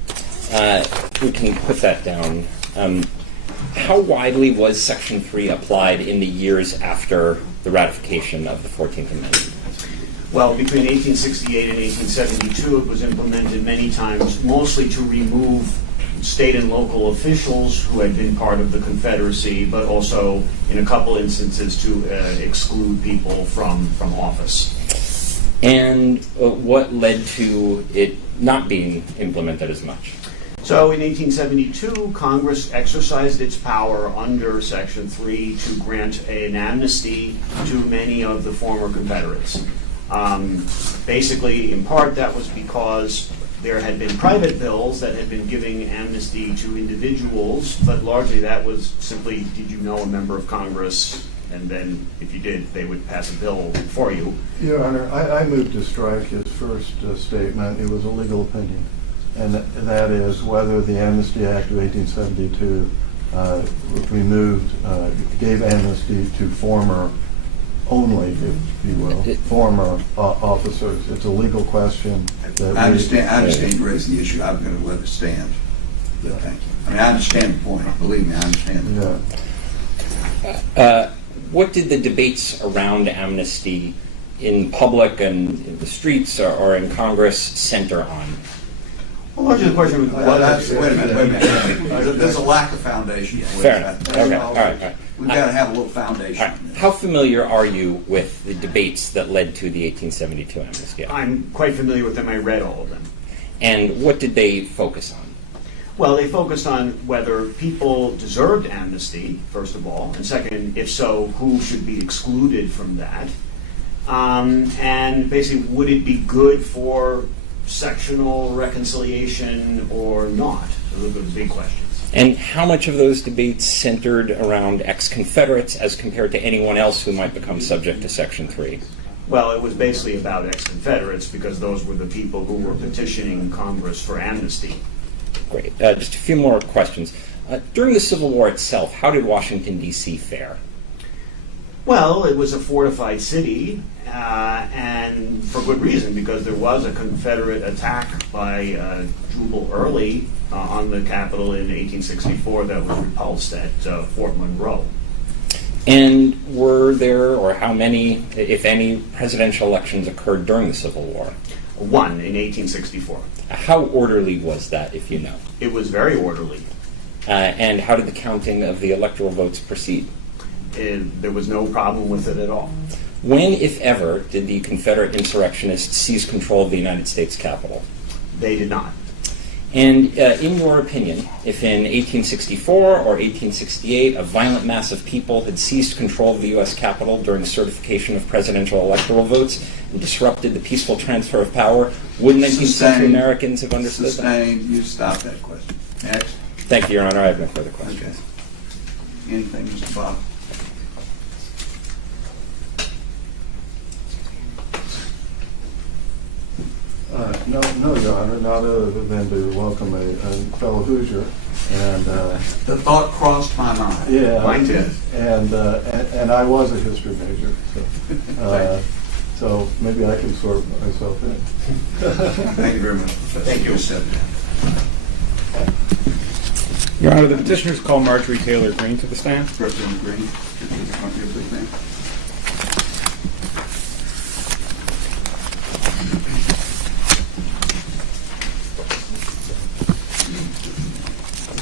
We can put that down. How widely was Section 3 applied in the years after the ratification of the 14th Amendment? Well, between 1868 and 1872, it was implemented many times, mostly to remove state and local officials who had been part of the Confederacy, but also, in a couple instances, to exclude people from office. And what led to it not being implemented as much? So in 1872, Congress exercised its power under Section 3 to grant an amnesty to many of the former Confederates. Basically, in part, that was because there had been private bills that had been giving amnesty to individuals, but largely that was simply, did you know a member of Congress? And then, if you did, they would pass a bill for you. Your Honor, I moved to strike his first statement. It was a legal opinion. And that is whether the Amnesty Act of 1872 gave amnesty to former, only, if you will, former officers. It's a legal question. I understand you raised the issue. I'm going to let it stand. But thank you. I mean, I understand the point. Believe me, I understand the point. What did the debates around amnesty in public and in the streets or in Congress center on? Well, largely the question was... Wait a minute. There's a lack of foundation. Fair enough. Okay. All right. We've got to have a little foundation. Right. How familiar are you with the debates that led to the 1872 Amnesty Act? I'm quite familiar with them. I read all of them. And what did they focus on? Well, they focused on whether people deserved amnesty, first of all, and second, if so, who should be excluded from that. And basically, would it be good for sectional reconciliation or not? Those are the big questions. And how much of those debates centered around ex-Confederates as compared to anyone else who might become subject to Section 3? Well, it was basically about ex-Confederates because those were the people who were petitioning Congress for amnesty. Great. Just a few more questions. During the Civil War itself, how did Washington, D.C. fare? Well, it was a fortified city, and for good reason, because there was a Confederate attack by Jubal Early on the Capitol in 1864 that was repulsed at Fort Monroe. And were there, or how many, if any, presidential elections occurred during the Civil War? One in 1864. How orderly was that, if you know? It was very orderly. And how did the counting of the electoral votes proceed? And there was no problem with it at all. When, if ever, did the Confederate insurrectionists seize control of the United States Capitol? They did not. And in your opinion, if in 1864 or 1868 a violent mass of people had seized control of the U.S. Capitol during certification of presidential electoral votes and disrupted the peaceful transfer of power, would 19th century Americans have understood that? Sustained. You stop that question. Next. Thank you, Your Honor. I have no further questions. Okay. Anything, Mr. Bob? No, Your Honor, not other than to welcome a fellow Hoosier. And The thought crossed my mind. yeah, Mine did. and I was a history major, so maybe I can sort myself in. Thank you very much. Thank you. Your Honor, the petitioners call Marjorie Taylor Greene to the stand. Representative Greene, please, ma'am.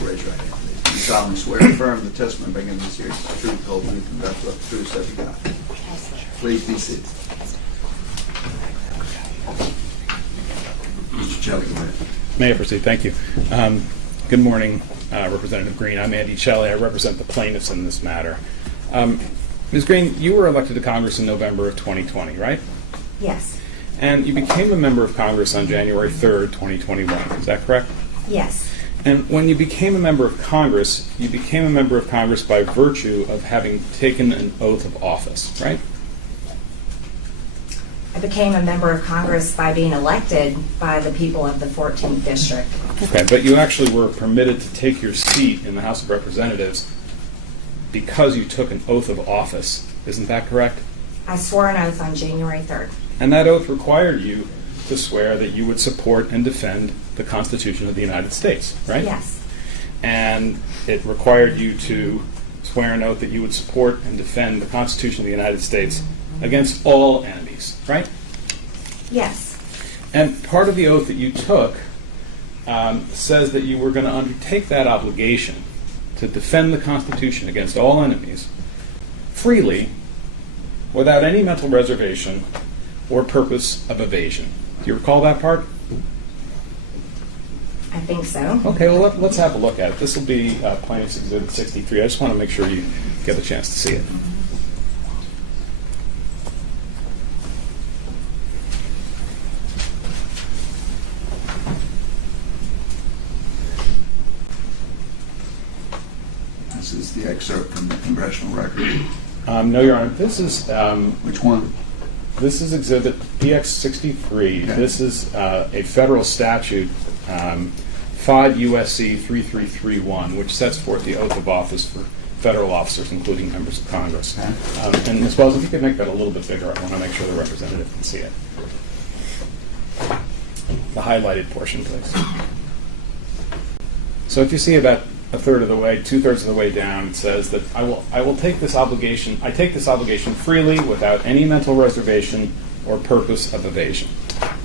Raise your right hand, please. You solemnly swear to affirm the testimony being given in this hearing is the truth, whole truth, and nothing but the truth, so help you God. Please be seated. Mr. Shelley, go ahead. May I proceed? Thank you. Good morning, Representative Greene. I'm Andy Shelley. I represent the plaintiffs in this matter. Ms. Greene, you were elected to Congress in November of 2020, right? Yes. And you became a member of Congress on January 3rd, 2021. Is that correct? Yes. And when you became a member of Congress, you became a member of Congress by virtue of having taken an oath of office, right? I became a member of Congress by being elected by the people of the 14th District. Okay, but you actually were permitted to take your seat in the House of Representatives because you took an oath of office. Isn't that correct? I swore an oath on January 3rd. And that oath required you to swear that you would support and defend the Constitution of the United States, right? Yes. And it required you to swear an oath that you would support and defend the Constitution of the United States against all enemies, right? Yes. And part of the oath that you took says that you were going to undertake that obligation to defend the Constitution against all enemies freely, without any mental reservation or purpose of evasion. Do you recall that part? I think so. Okay, well, let's have a look at it. This will be Plaintiff's Exhibit 63. I just want to make sure you get a chance to see it. This is the excerpt from the congressional record. No, Your Honor. This is Which one? This is Exhibit PX 63. Okay. This is a federal statute, 5 U.S.C. 3331, which sets forth the oath of office for federal officers, including members of Congress. Okay. And Ms. Wells, if you could make that a little bit bigger, I want to make sure the representative can see it. The highlighted portion, please. So if you see about a third of the way, 2/3 of the way down, it says that I will take this obligation. I take this obligation freely, without any mental reservation or purpose of evasion.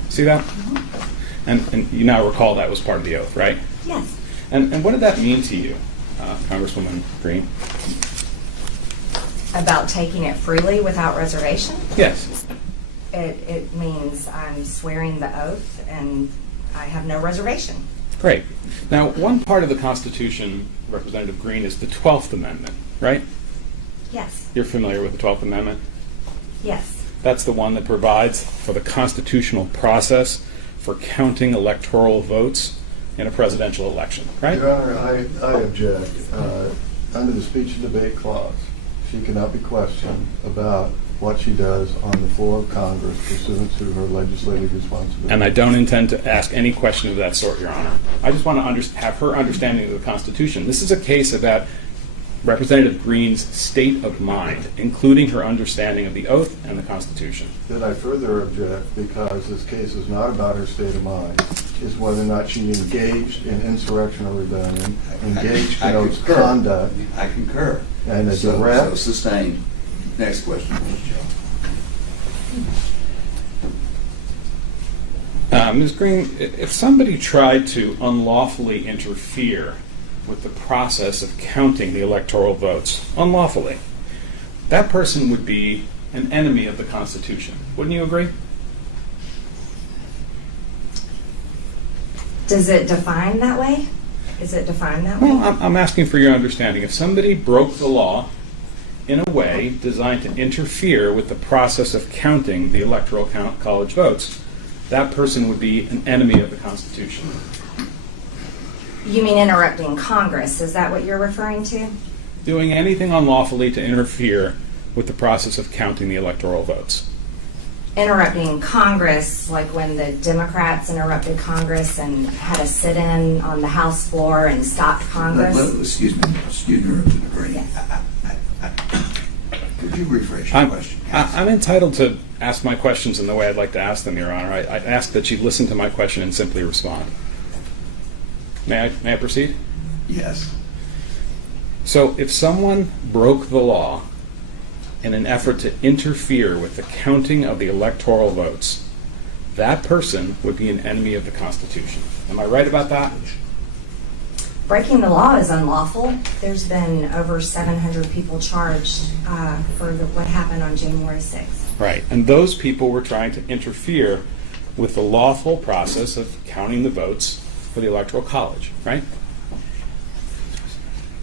See that? Mm-hmm. And you now recall that was part of the oath, right? Yes. And what did that mean to you, Congresswoman Greene? About taking it freely without reservation? Yes. It means I'm swearing the oath and I have no reservation. Great. Now, one part of the Constitution, Representative Greene, is the 12th Amendment, right? Yes. You're familiar with the 12th Amendment? Yes. That's the one that provides for the constitutional process for counting electoral votes in a presidential election, right? Your Honor, I object. Under the speech and debate clause, she cannot be questioned about what she does on the floor of Congress pursuant to her legislative responsibility. And I don't intend to ask any question of that sort, Your Honor. I just want to have her understanding of the Constitution. This is a case about Representative Greene's state of mind, including her understanding of the oath and the Constitution. Then I further object, because this case is not about her state of mind, is whether or not she engaged in insurrection or rebellion, engaged in those conduct. I concur. And a So direct. sustained. Next question, Mr. Joe. Ms. Greene, if somebody tried to unlawfully interfere with the process of counting the electoral votes unlawfully, that person would be an enemy of the Constitution. Wouldn't you agree? Does it define that way? Is it defined that way? Well, I'm asking for your understanding. If somebody broke the law in a way designed to interfere with the process of counting the electoral college votes, that person would be an enemy of the Constitution. You mean interrupting Congress? Is that what you're referring to? Doing anything unlawfully to interfere with the process of counting the electoral votes. Interrupting Congress, like when the Democrats interrupted Congress and had a sit-in on the House floor and stopped Congress? Excuse me, Representative Greene. Yes. Could you rephrase your question? I'm entitled to ask my questions in the way I'd like to ask them, Your Honor. I ask that you listen to my question and simply respond. May I proceed? Yes. So if someone broke the law in an effort to interfere with the counting of the electoral votes, that person would be an enemy of the Constitution. Am I right about that? Breaking the law is unlawful. There's been over 700 people charged for what happened on January 6th. Right. And those people were trying to interfere with the lawful process of counting the votes for the Electoral College, right?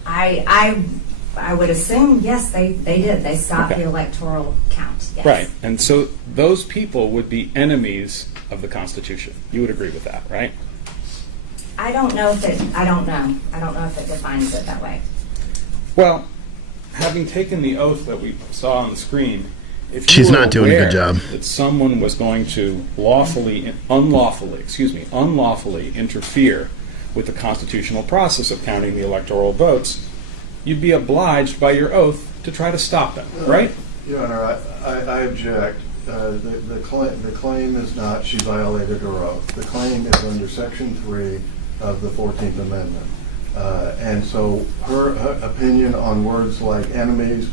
I would assume, yes, they did. They stopped the electoral count. Yes. Right. And so those people would be enemies of the Constitution. You would agree with that, right? I don't know if it defines it that way. Well, having taken the oath that we saw on the screen, if you She's were not doing a good aware job. that someone was going to unlawfully interfere with the constitutional process of counting the electoral votes, you'd be obliged by your oath to try to stop them, right? Your Honor, I object. The claim is not she violated her oath. The claim is under Section 3 of the 14th Amendment. And so her opinion on words like enemies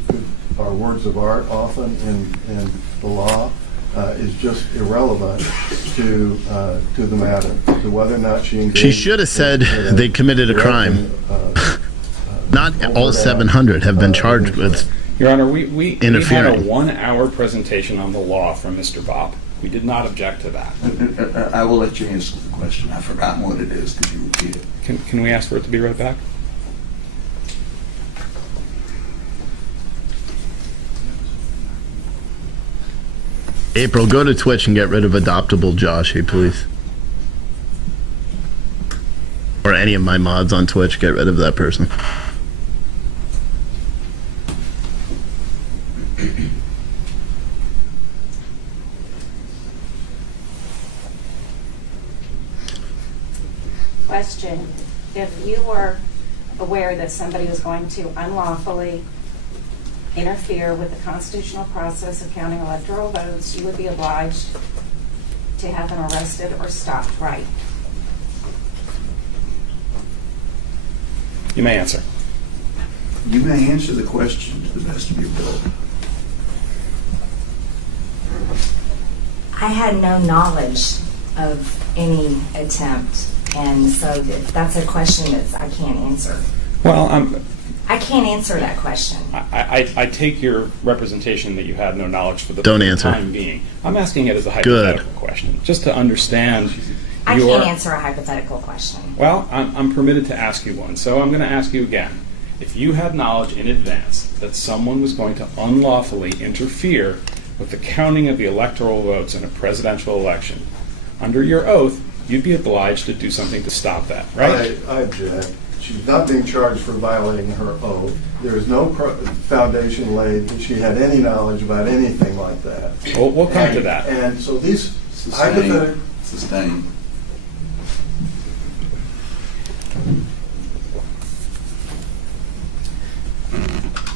are words of art often in the law is just irrelevant to the matter, to whether or not she engaged. She should have said they committed a crime. Not all 700 have been charged with Your Honor, we had a interfering. 1-hour presentation on the law from Mr. Bopp. We did not object to that. I will let you answer the question. I've forgotten what it is. Could you repeat it? Can we ask for it to be read back? April, go to Twitch and get rid of Adoptable Joshy, please. Or any of my mods on Twitch, get rid of that person. Question: if you were aware that somebody was going to unlawfully interfere with the constitutional process of counting electoral votes, you would be obliged to have them arrested or stopped, right? You may answer. You may answer the question to the best of your ability. I had no knowledge of any attempt, and so that's a question that I can't answer. Well, I can't answer that question. I take your representation that you had no knowledge for the Don't answer. time being. I'm asking it as a hypothetical question, just to understand. I can't answer a hypothetical question. Well, I'm permitted to ask you one, so I'm going to ask you again. If you had knowledge in advance that someone was going to unlawfully interfere with the counting of the electoral votes in a presidential election, under your oath, you'd be obliged to do something to stop that, right? I object. She's not being charged for violating her oath. There is no foundation laid that she had any knowledge about anything like that. Well, we'll come to that. And so these hypothetical... Sustained.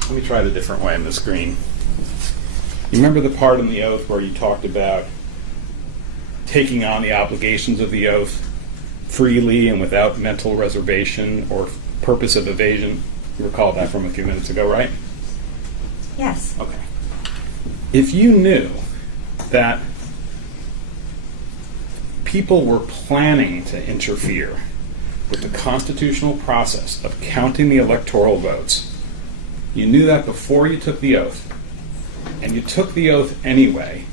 Let me try it a different way on the screen. You remember the part in the oath where you talked about taking on the obligations of the oath freely and without mental reservation or purpose of evasion? You recall that from a few minutes ago, right? Yes. Okay. If you knew that people were planning to interfere with the constitutional process of counting the electoral votes, you knew that before you took the oath, and you took the oath anyway,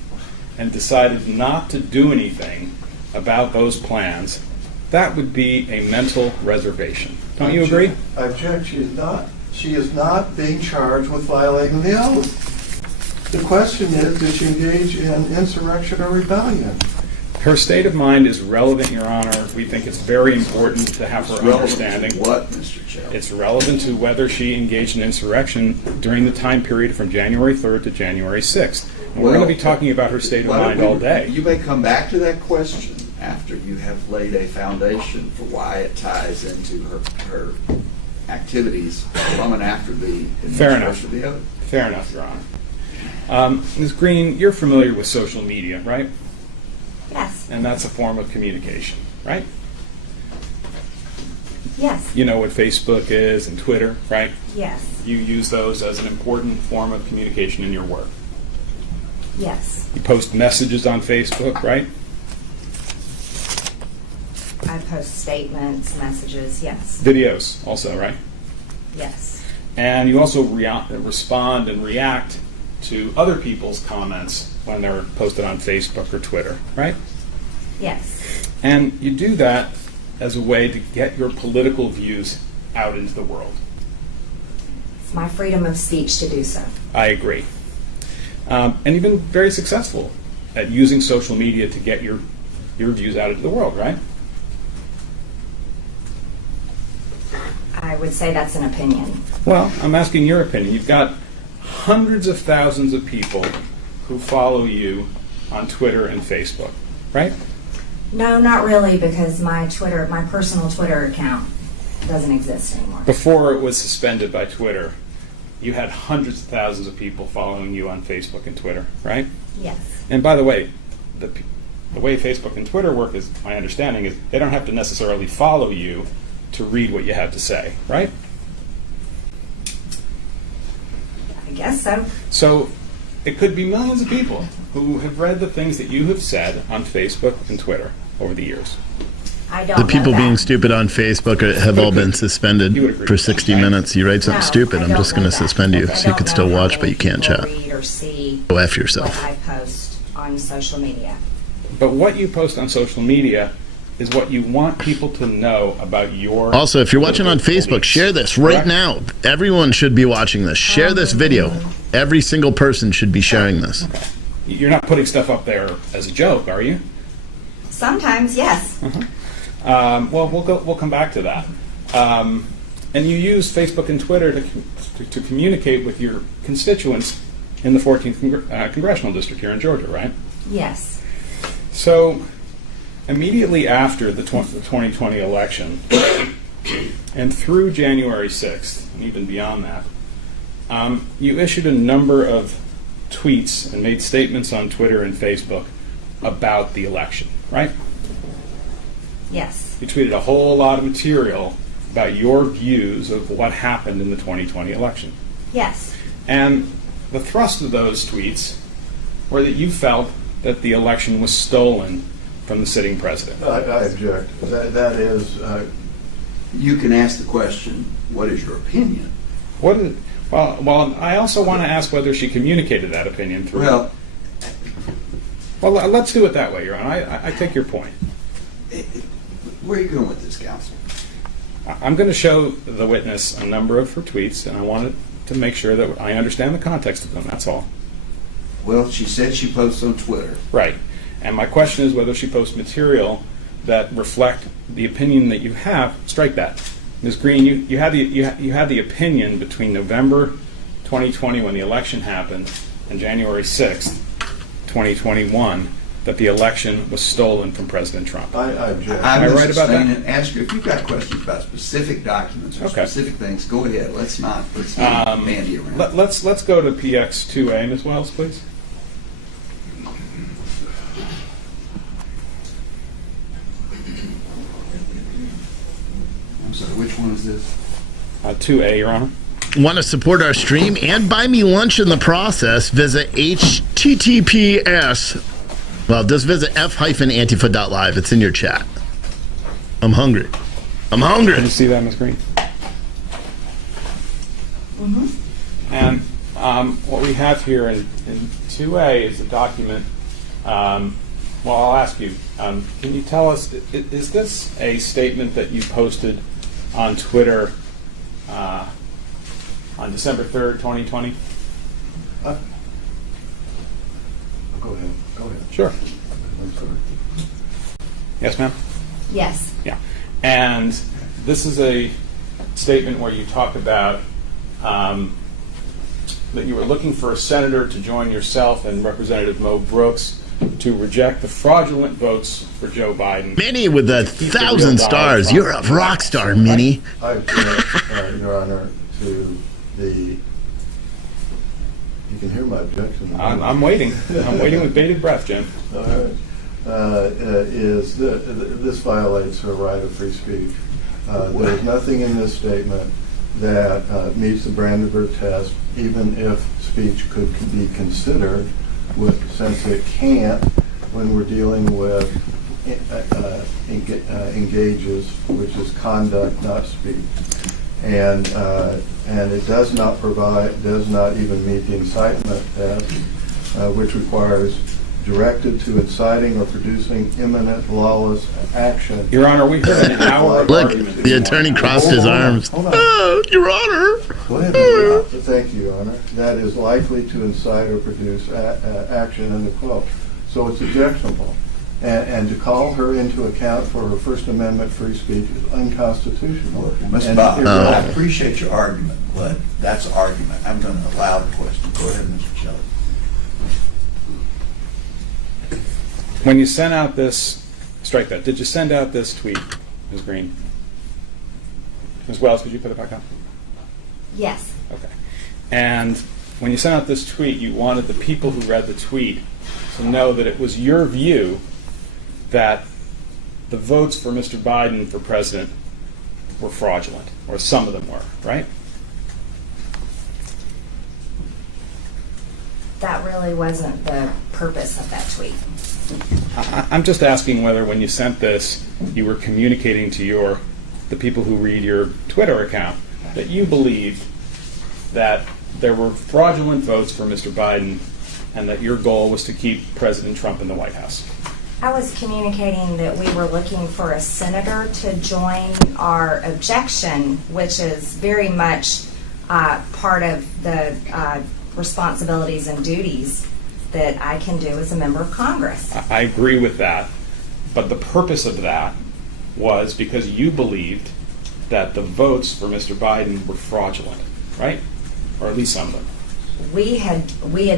and decided not to do anything about those plans, that would be a mental reservation. Don't you agree? I object. She is not being charged with violating the oath. The question is, did she engage in insurrection or rebellion? Her state of mind is relevant, Your Honor. We think it's very important to have her understanding. What, Mr. Chair? It's relevant to whether she engaged in insurrection during the time period from January 3rd to January 6th. And we're going to be talking about her state of mind all day. You may come back to that question after you have laid a foundation for why it ties into her activities from and after the administration of the oath. Fair enough, Your Honor. Ms. Greene, you're familiar with social media, right? Yes. And that's a form of communication, right? Yes. You know what Facebook is and Twitter, right? Yes. You use those as an important form of communication in your work. Yes. You post messages on Facebook, right? I post statements, messages, yes. Videos also, right? Yes. And you also respond and react to other people's comments when they're posted on Facebook or Twitter, right? Yes. And you do that as a way to get your political views out into the world. It's my freedom of speech to do so. I agree. And you've been very successful at using social media to get your views out into the world, right? I would say that's an opinion. Well, I'm asking your opinion. You've got hundreds of thousands of people who follow you on Twitter and Facebook, right? No, not really, because my personal Twitter account doesn't exist anymore. Before it was suspended by Twitter, you had hundreds of thousands of people following you on Facebook and Twitter, right? Yes. And by the way, the way Facebook and Twitter work, is my understanding, is they don't have to necessarily follow you to read what you have to say, right? I guess so. So it could be millions of people who have read the things that you have said on Facebook and Twitter over the years. I don't The people know that. being stupid on Facebook have all been suspended for 60 minutes. You write something No, stupid, I I'm don't just know going to that. suspend you. I So you don't can know still how watch, but many you can't people chat. read or see Go F yourself. what I post on social media. But what you post on social media is what you want people to know about your... Also, if you're watching on political Facebook, beliefs. share this right Correct? now. Everyone should be watching this. Share this video. Every single person should be sharing this. You're not putting stuff up there as a joke, are you? Sometimes, yes. Well, we'll come back to that. And you use Facebook and Twitter to communicate with your constituents in the 14th Congressional District here in Georgia, right? Yes. So immediately after the 2020 election and through January 6th, and even beyond that, you issued a number of tweets and made statements on Twitter and Facebook about the election, right? Yes. You tweeted a whole lot of material about your views of what happened in the 2020 election. Yes. And the thrust of those tweets were that you felt that the election was stolen from the sitting president. I object. That is... You can ask the question, what is your opinion? Well, I also want to ask whether she communicated that opinion through... Well, let's do it that way, Your Honor. I take your point. Where are you going with this, counsel? I'm going to show the witness a number of her tweets, and I wanted to make sure that I understand the context of them, that's all. Well, she said she posts on Twitter. Right. And my question is whether she posts material that reflect the opinion that you have. Strike that. Ms. Greene, you had the opinion between November 2020, when the election happened, and January 6th, 2021, that the election was stolen from President Trump. I object. Am I right about that? And ask her if you've got questions about specific documents or Okay. specific things. Go ahead. Let's not bandy around. Let's go to PX 2A, Ms. Wells, please. I'm sorry, which one is this? 2A, Your Honor. Want to support our stream and buy me lunch in the process? Visit https. Well, just visit f-antifa.live. It's in your chat. I'm hungry. I'm hungry. Can you see that, Ms. Greene? And what we have here in 2A is a document. Well, I'll ask you, can you tell us, is this a statement that you posted on Twitter on December 3rd, 2020? Go ahead. Sure. I'm sorry. Yes, ma'am? Yes. Yeah. And this is a statement where you talk about that you were looking for a senator to join yourself and Representative Mo Brooks to reject the fraudulent votes for Joe Biden. Minnie with the Keep the 1,000 real stars. dollars You're a from the rock White star, House. Minnie. I object, Your Honor, to the, you can hear my objection. I'm waiting. I'm waiting with bated breath, Jim. All right. This violates her right of free speech. There's nothing in this statement that meets the Brandenburg test, even if speech could be considered, since it can't when we're dealing with engages, which is conduct, not speech. And it does not even meet the incitement test, which requires directed to inciting or producing imminent lawless action. Your Honor, we heard an hour of Look, argument. the attorney crossed his arms. Hold on. Oh, Your Honor. Go ahead. Thank you, Your Honor. That is likely to incite or produce action, end of quote. So it's objectionable. And to call her into account for her First Amendment free speech is unconstitutional. Mr. Bob, I appreciate your argument, but that's an argument. I'm going to allow the question. Go ahead, Mr. Shelley. When you sent out this, strike that, did you send out this tweet, Ms. Greene? Ms. Wells, could you put it back up? Yes. Okay. And when you sent out this tweet, you wanted the people who read the tweet to know that it was your view that the votes for Mr. Biden for president were fraudulent, or some of them were, right? That really wasn't the purpose of that tweet. I'm just asking whether when you sent this, you were communicating to the people who read your Twitter account that you believed that there were fraudulent votes for Mr. Biden and that your goal was to keep President Trump in the White House. I was communicating that we were looking for a senator to join our objection, which is very much part of the responsibilities and duties that I can do as a member of Congress. I agree with that, but the purpose of that was because you believed that the votes for Mr. Biden were fraudulent, right? Or at least some of them. We had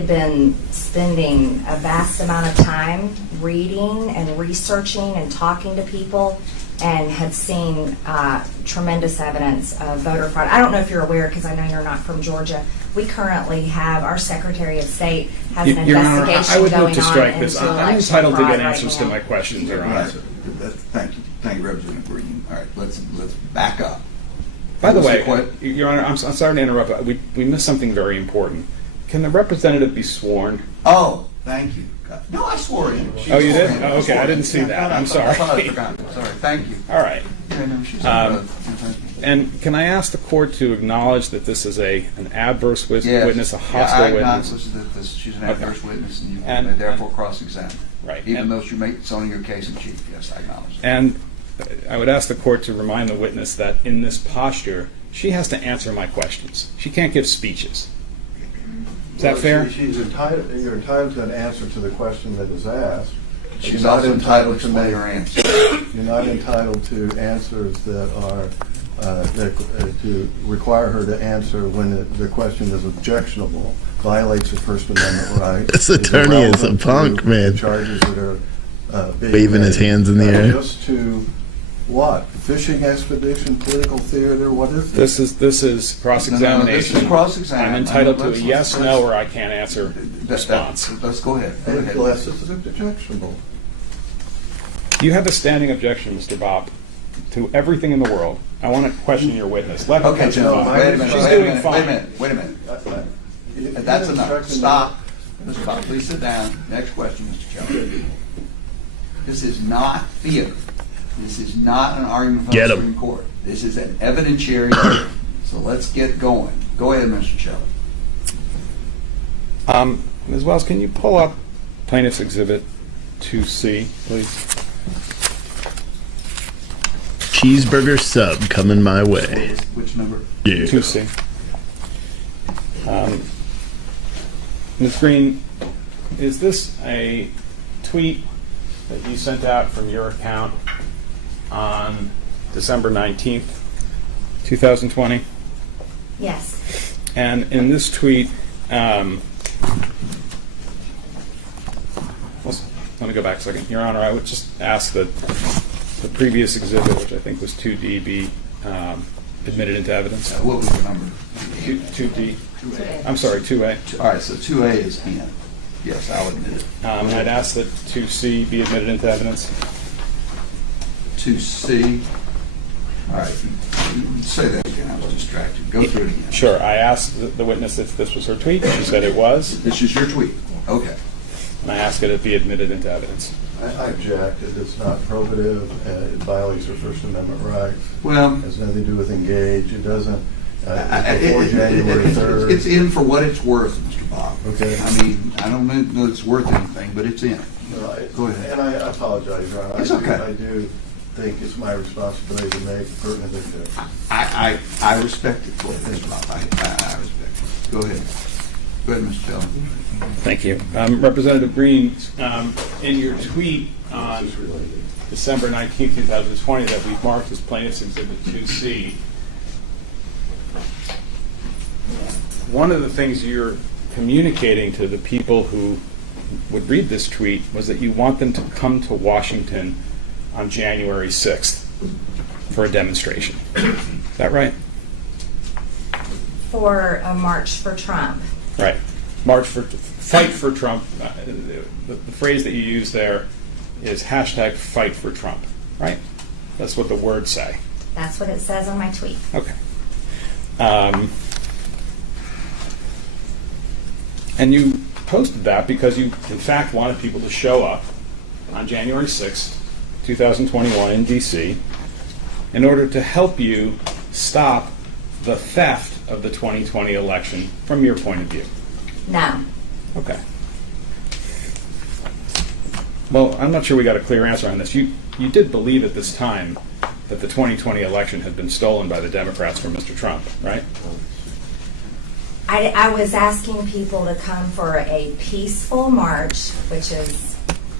been spending a vast amount of time reading and researching and talking to people, and had seen tremendous evidence of voter fraud. I don't know if you're aware, because I know you're not from Georgia. We currently have, our Secretary of State has an Your Honor, investigation I would going move to on strike into this. I'm election entitled to fraud get right answers to now. my questions, Your Honor. Right. Thank you. Thank you, Representative Greene. All right, let's back up. By the way, Your Honor, I'm sorry to interrupt. We missed something very important. Can the representative be sworn? Oh, thank you. No, I swore in. Oh, you did? Oh, okay, I didn't see that. I'm sorry. I thought I forgot. Sorry. Thank you. All right. Yeah, no, she's thank you. And can I ask the court to acknowledge that this is an adverse witness, a hostile I acknowledge witness? that she's an Okay. adverse witness, and you And- may therefore cross-examine. Right. Even though she may zoning your case in chief. Yes, I acknowledge that. And I would ask the court to remind the witness that in this posture, she has to answer my questions. She can't give speeches. Is that fair? You're entitled to an answer to the question that is asked. She's You're not also entitled to make make her answer. You're not entitled to answers that are to require her to answer when the question is objectionable, violates the First Amendment right. This attorney is a punk, man. Charges that are being Waving his made. hands in the air. Just to what? Fishing expedition, political theater? What is this? This is cross-examination. No, this is cross-examination. I'm entitled to a Let's- yes, no, or I can't answer response. Let's go ahead. Go ahead. Unless this is objectionable. You have a standing objection, Mr. Bob, to everything in the world. I want to question your witness. Let her Okay, testify. wait a minute. She's Wait a doing minute. fine. Wait a minute. That's enough. Stop. Mr. Bob, please sit down. Next question, Mr. Kelly. This is not theater. This is not an argument for Get the 'em. Supreme Court. This is an evidentiary hearing. So let's get going. Go ahead, Mr. Shelley. Ms. Wells, can you pull up Plaintiff's Exhibit 2C, please? Cheeseburger sub coming my way. Which number? Yeah. 2C. Ms. Greene, is this a tweet that you sent out from your account on December 19th, 2020? Yes. And in this tweet, let me go back a second. Your Honor, I would just ask that the previous exhibit, which I think was 2D, be admitted into evidence. What was the number? 2D. I'm sorry, 2A. All right, so 2A is in. Yes, I'll admit it. I'd ask that 2C be admitted into evidence. 2C. All right, say that again. I was distracted. Go through it again. Sure. I asked the witness if this was her tweet. She said it was. This is your tweet. Okay. And I ask that it be admitted into evidence. I object. It's not probative. It violates her First Amendment rights. Well, It has nothing to do with engage. It doesn't. Before January 3rd. It's in for what it's worth, Mr. Bob. Okay. I mean, I don't know it's worth anything, but it's in. Right. Go ahead. And I apologize, Your Honor. It's okay. I do think it's my responsibility to make pertinent objections. I respect it, Mr. Bob. I respect it. Go ahead. Go ahead, Mr. Shelley. Thank you. Representative Greene, in your tweet on December 19, 2020 that we've marked as Plaintiff's Exhibit 2C, one of the things you're communicating to the people who would read this tweet was that you want them to come to Washington on January 6th for a demonstration. Is that right? For a march for Trump. Right. Fight for Trump. The phrase that you use there is hashtag fight for Trump, right? That's what the words say. That's what it says on my tweet. Okay. And you posted that because you, in fact, wanted people to show up on January 6th, 2021 in D.C. in order to help you stop the theft of the 2020 election from your point of view. No. Okay. Well, I'm not sure we got a clear answer on this. You did believe at this time that the 2020 election had been stolen by the Democrats from Mr. Trump, right? I was asking people to come for a peaceful march, which is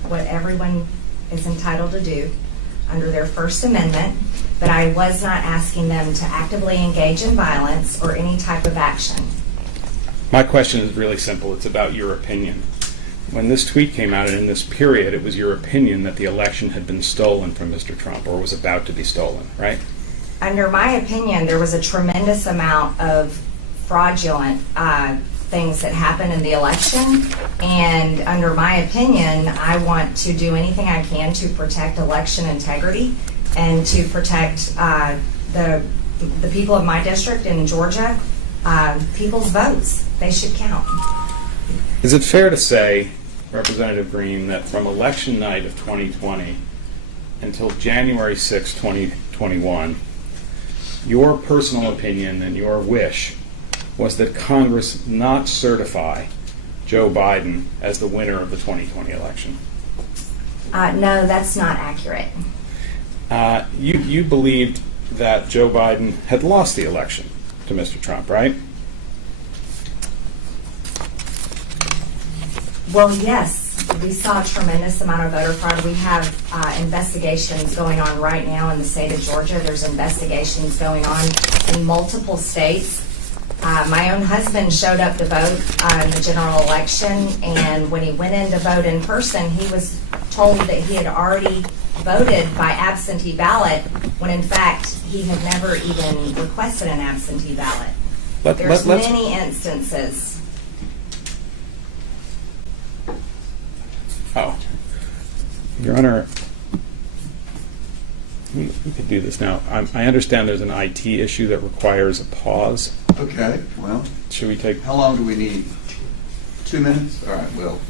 what everyone is entitled to do under their First Amendment, but I was not asking them to actively engage in violence or any type of action. My question is really simple. It's about your opinion. When this tweet came out and in this period, it was your opinion that the election had been stolen from Mr. Trump or was about to be stolen, right? Under my opinion, there was a tremendous amount of fraudulent things that happened in the election, and under my opinion, I want to do anything I can to protect election integrity and to protect the people of my district in Georgia, people's votes. They should count. Is it fair to say, Representative Greene, that from election night of 2020 until January 6, 2021, your personal opinion and your wish was that Congress not certify Joe Biden as the winner of the 2020 election? No, that's not accurate. You believed that Joe Biden had lost the election to Mr. Trump, right? Well, yes. We saw a tremendous amount of voter fraud. We have investigations going on right now in the state of Georgia. There's investigations going on in multiple states. My own husband showed up to vote in the general election, and when he went in to vote in person, he was told that he had already voted by absentee ballot, when in fact he had never even requested an absentee ballot. There's many instances. Oh. Your Honor, we could do this now. I understand there's an IT issue that requires a pause. Okay, well. Should we take... How long do we need? 2 minutes? All right, well.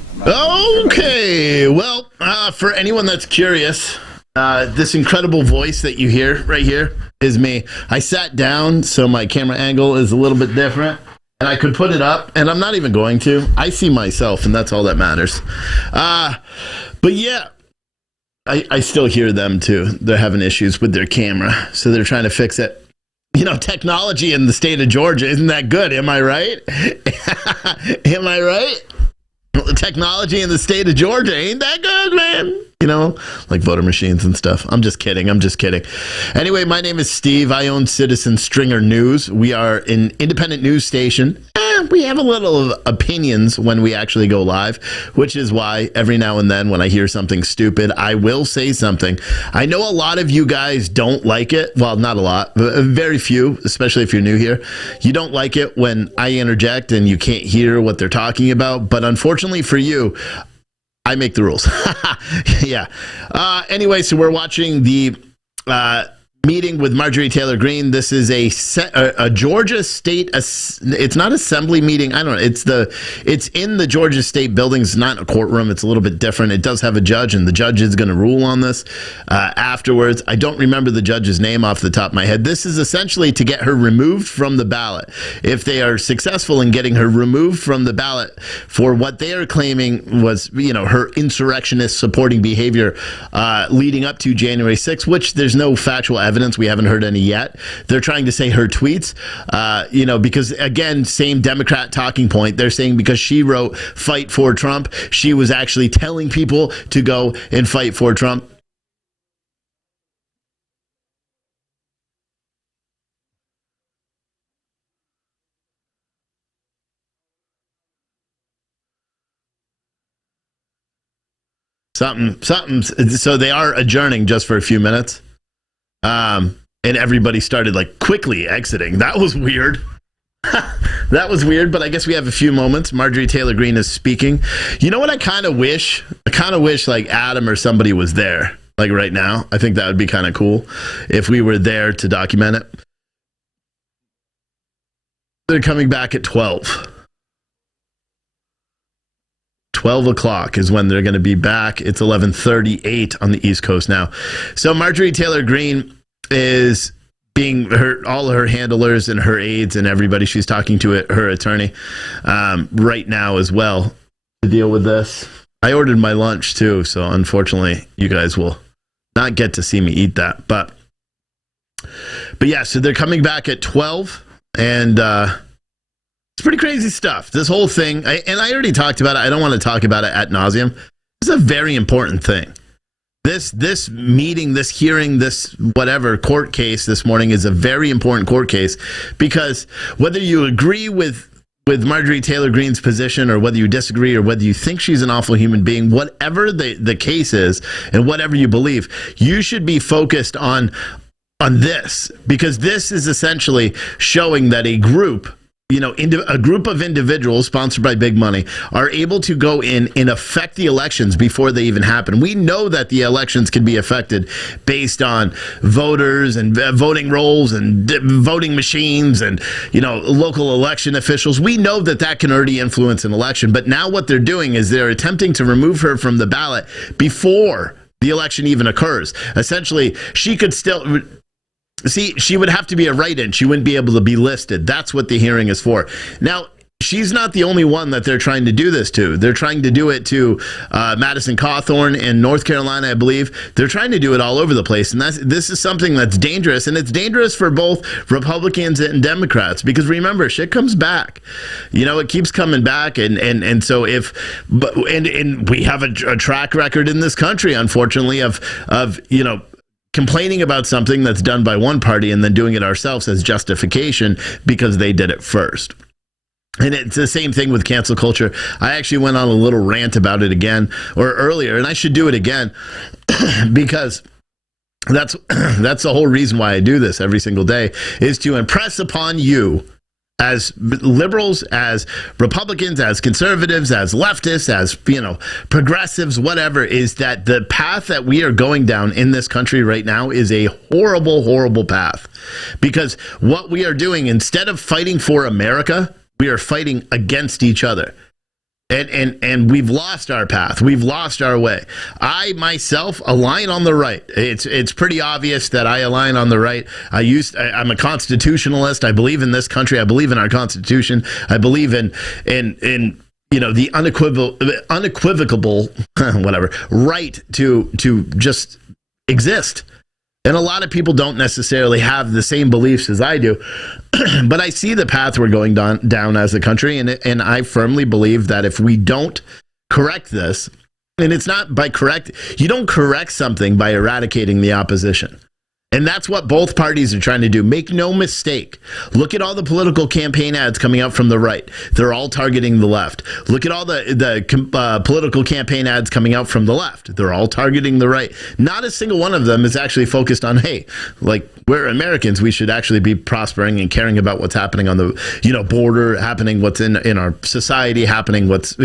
Okay, well, for anyone that's curious, This incredible voice that you hear right here is me. I sat down, so my camera angle is a little bit different, and I could put it up, and I'm not even going to. I see myself, and that's all that matters. But yeah, I still hear them too. They're having issues with their camera, so they're trying to fix it. You know, technology in the state of Georgia isn't that good. Am I right? Am I right? Technology in the state of Georgia ain't that good, man. You know, like voter machines and stuff. I'm just kidding. Anyway, my name is Steve. I own Citizen Stringer News. We are an independent news station. We have a little of opinions when we actually go live, which is why every now and then when I hear something stupid, I will say something. I know a lot of you guys don't like it. Well, not a lot, but very few, especially if you're new here. You don't like it when I interject and you can't hear what they're talking about. But unfortunately for you, I make the rules. Yeah. Anyway, so we're watching the meeting with Marjorie Taylor Greene. This is a Georgia State. It's not assembly meeting. I don't know. It's in the Georgia State building. It's not in a courtroom. It's a little bit different. It does have a judge, and the judge is going to rule on this afterwards. I don't remember the judge's name off the top of my head. This is essentially to get her removed from the ballot. If they are successful in getting her removed from the ballot for what they are claiming was, her insurrectionist supporting behavior leading up to January 6th, which there's no factual evidence. We haven't heard any yet. They're trying to say her tweets, because again, same Democrat talking point. They're saying because she wrote "Fight for Trump," she was actually telling people to go and fight for Trump. Something. So they are adjourning just for a few minutes. And everybody started quickly exiting. That was weird. That was weird, but I guess we have a few moments. Marjorie Taylor Greene is speaking. You know what I kind of wish? I kind of wish Adam or somebody was there, right now. I think that would be kind of cool if we were there to document it. They're coming back at 12. 12 o'clock is when they're going to be back. It's 11:38 on the East Coast now. So Marjorie Taylor Greene is being all of her handlers and her aides and everybody. She's talking to her attorney right now as well to deal with this. I ordered my lunch too, so unfortunately you guys will not get to see me eat that. But yeah, so they're coming back at 12 and it's pretty crazy stuff. This whole thing, and I already talked about it. I don't want to talk about it ad nauseum. It's a very important thing. This meeting, this hearing, this whatever court case this morning is a very important court case because whether you agree with Marjorie Taylor Greene's position or whether you disagree or whether you think she's an awful human being, whatever the case is and whatever you believe, you should be focused on this because this is essentially showing that a group of individuals sponsored by big money are able to go in and affect the elections before they even happen. We know that the elections can be affected based on voters and voting rolls and voting machines and, local election officials. We know that can already influence an election. But now what they're doing is they're attempting to remove her from the ballot before the election even occurs. Essentially, she could still... See, she would have to be a write-in. She wouldn't be able to be listed. That's what the hearing is for. Now, she's not the only one that they're trying to do this to. They're trying to do it to Madison Cawthorn in North Carolina, I believe. They're trying to do it all over the place. And this is something that's dangerous. And it's dangerous for both Republicans and Democrats. Because remember, shit comes back. It keeps coming back. And so we have a track record in this country, unfortunately, of complaining about something that's done by one party and then doing it ourselves as justification because they did it first. And it's the same thing with cancel culture. I actually went on a little rant about it again or earlier, and I should do it again because that's the whole reason why I do this every single day is to impress upon you as liberals, as Republicans, as conservatives, as leftists, as, progressives, whatever, is that the path that we are going down in this country right now is a horrible, horrible path. Because what we are doing, instead of fighting for America, we are fighting against each other. And we've lost our path. We've lost our way. I myself align on the right. It's pretty obvious that I align on the right. I'm a constitutionalist. I believe in this country. I believe in our Constitution. I believe in the unequivocal whatever right to just exist. And a lot of people don't necessarily have the same beliefs as I do, but I see the path we're going down as a country, and I firmly believe that if we don't correct this, and it's not by you don't correct something by eradicating the opposition. And that's what both parties are trying to do. Make no mistake. Look at all the political campaign ads coming out from the right. They're all targeting the left. Look at all the political campaign ads coming out from the left. They're all targeting the right. Not a single one of them is actually focused on, hey, like, we're Americans. We should actually be prospering and caring about what's happening on the border, happening what's in our society, happening what's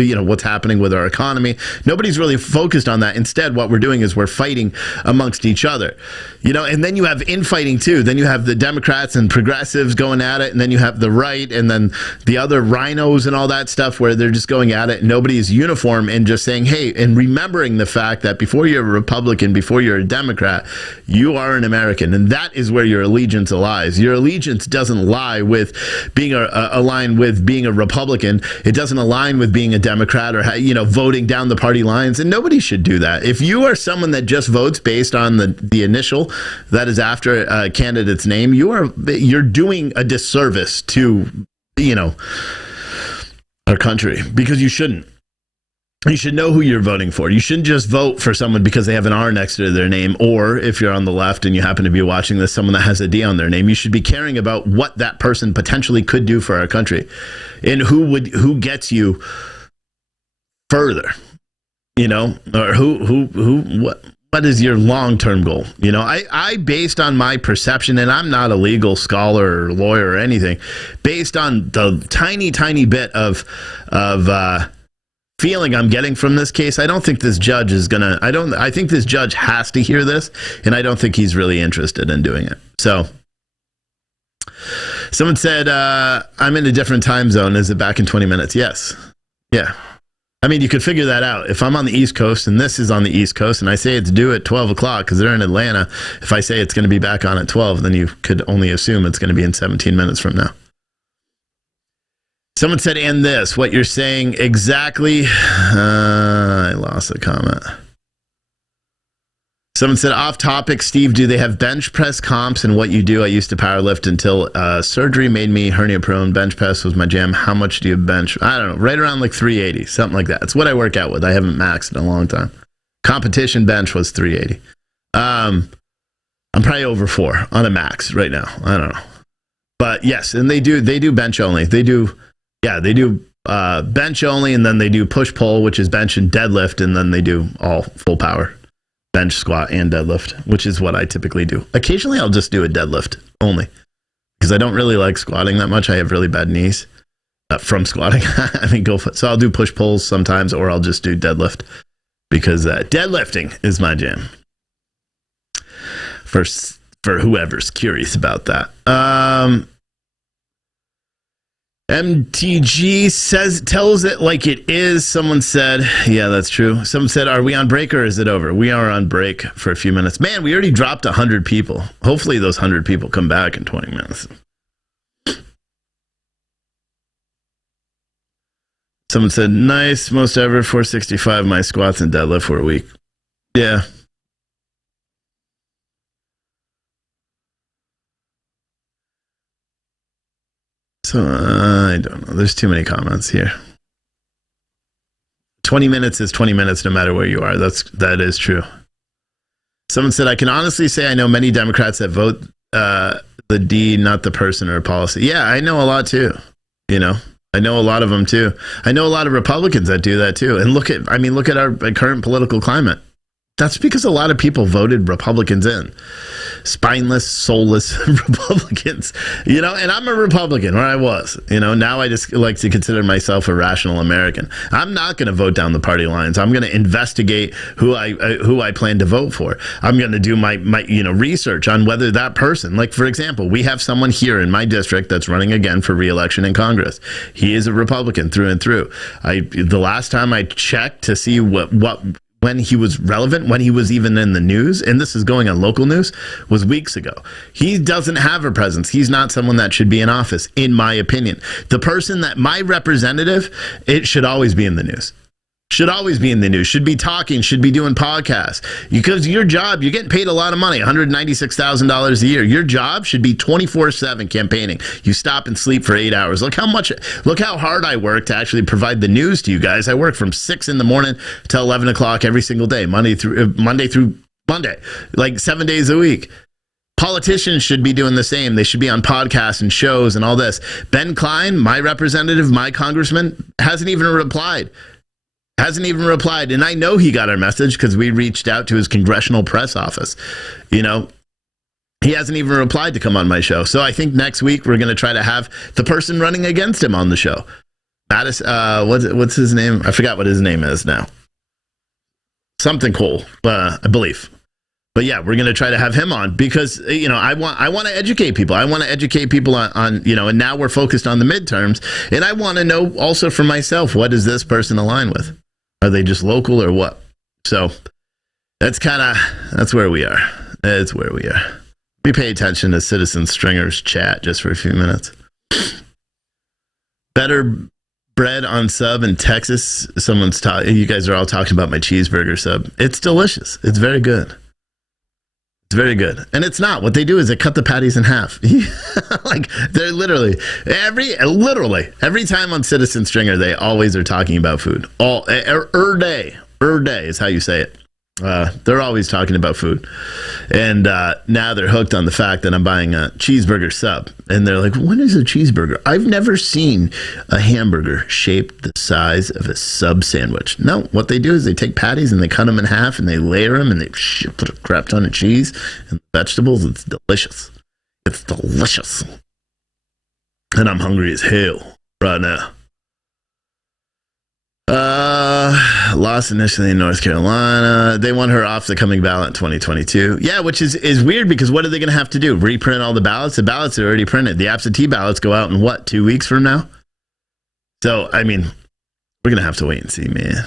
happening with our economy. Nobody's really focused on that. Instead, what we're doing is we're fighting amongst each other. And then you have infighting too. Then you have the Democrats and progressives going at it, and then you have the right, and then the other rhinos and all that stuff where they're just going at it. And nobody is uniform and just saying, hey, and remembering the fact that before you're a Republican, before you're a Democrat, you are an American, and that is where your allegiance lies. Your allegiance doesn't lie with being aligned with being a Republican. It doesn't align with being a Democrat or voting down the party lines, and nobody should do that. If you are someone that just votes based on the initial that is after a candidate's name, you're doing a disservice to our country, because you shouldn't. You should know who you're voting for. You shouldn't just vote for someone because they have an R next to their name, or if you're on the left and you happen to be watching this, someone that has a D on their name. You should be caring about what that person potentially could do for our country, and who gets you further, or what is your long-term goal? I based on my perception, and I'm not a legal scholar or lawyer or anything, based on the tiny bit of feeling I'm getting from this case, I don't think this judge is I think this judge has to hear this, and I don't think he's really interested in doing it. So, someone said, I'm in a different time zone. Is it back in 20 minutes? Yes. Yeah. I mean, you could figure that out. If I'm on the East Coast and this is on the East Coast, and I say it's due at 12 o'clock because they're in Atlanta, if I say it's going to be back on at 12, then you could only assume it's going to be in 17 minutes from now. Someone said, and this, what you're saying exactly. I lost the comment. Someone said, off topic, Steve, do they have bench press comps and what you do? I used to powerlift until surgery made me hernia prone. Bench press was my jam. How much do you bench? I don't know, right around like 380, something like that. It's what I work out with. I haven't maxed in a long time. Competition bench was 380. I'm probably over 4 on a max right now. I don't know. But yes, and they do bench only. They do bench only, and then they do push pull, which is bench and deadlift, and then they do all full power. Bench, squat, and deadlift, which is what I typically do. Occasionally, I'll just do a deadlift only because I don't really like squatting that much. I have really bad knees from squatting. So I'll do push pulls sometimes, or I'll just do deadlift because deadlifting is my jam. For whoever's curious about that. MTG tells it like it is. Someone said, yeah, that's true. Someone said, are we on break or is it over? We are on break for a few minutes. Man, we already dropped 100 people. Hopefully those 100 people come back in 20 minutes. Someone said, nice, most ever, 465. My squats and deadlift were weak. Yeah. So, I don't know. There's too many comments here. 20 minutes is 20 minutes no matter where you are. That is true. Someone said, I can honestly say I know many Democrats that vote the D, not the person or policy. Yeah, I know a lot too. I know a lot of them too. I know a lot of Republicans that do that too. And look at our current political climate. That's because a lot of people voted Republicans in. Spineless, soulless Republicans. And I'm a Republican, or I was. Now I just like to consider myself a rational American. I'm not going to vote down the party lines. I'm going to investigate who I plan to vote for. I'm going to do my research on whether that person, like for example, we have someone here in my district that's running again for re-election in Congress. He is a Republican through and through. The last time I checked to see when he was relevant, when he was even in the news, and this is going on local news, was weeks ago. He doesn't have a presence. He's not someone that should be in office, in my opinion. The person that my representative, it should always be in the news. Should always be in the news, should be talking, should be doing podcasts. Because your job, you're getting paid a lot of money, $196,000 a year. Your job should be 24/7 campaigning. You stop and sleep for 8 hours. Look how hard I work to actually provide the news to you guys. I work from 6 in the morning till 11 o'clock every single day, Monday through Monday, like 7 days a week. Politicians should be doing the same. They should be on podcasts and shows and all this. Ben Klein, my representative, my congressman, hasn't even replied. And I know he got our message because we reached out to his congressional press office. He hasn't even replied to come on my show. So I think next week we're going to try to have the person running against him on the show. Mattis, what's his name? I forgot what his name is now. Something Cole, I believe. But yeah, we're going to try to have him on because, I want to educate people. I want to educate people on, and now we're focused on the midterms. And I want to know also for myself, what does this person align with? Are they just local or what? So that's where we are. That's where we are. We pay attention to Citizen Stringer's chat just for a few minutes. Better bread on sub in Texas. You guys are all talking about my cheeseburger sub. It's delicious. It's very good. It's very good. And it's not. What they do is they cut the patties in half. Like, they're literally every time on Citizen Stringer, they always are talking about food. Day is how you say it. They're always talking about food. And now they're hooked on the fact that I'm buying a cheeseburger sub. And they're like, what is a cheeseburger? I've never seen a hamburger shaped the size of a sub sandwich. No, what they do is they take patties and they cut them in half and they layer them and they put a crap ton of cheese and vegetables. It's delicious. It's delicious. And I'm hungry as hell right now. Lost initially in North Carolina. They want her off the coming ballot in 2022. Yeah, which is weird because what are they going to have to do? Reprint all the ballots? The ballots are already printed. The absentee ballots go out in 2 weeks from now? So, we're going to have to wait and see, man.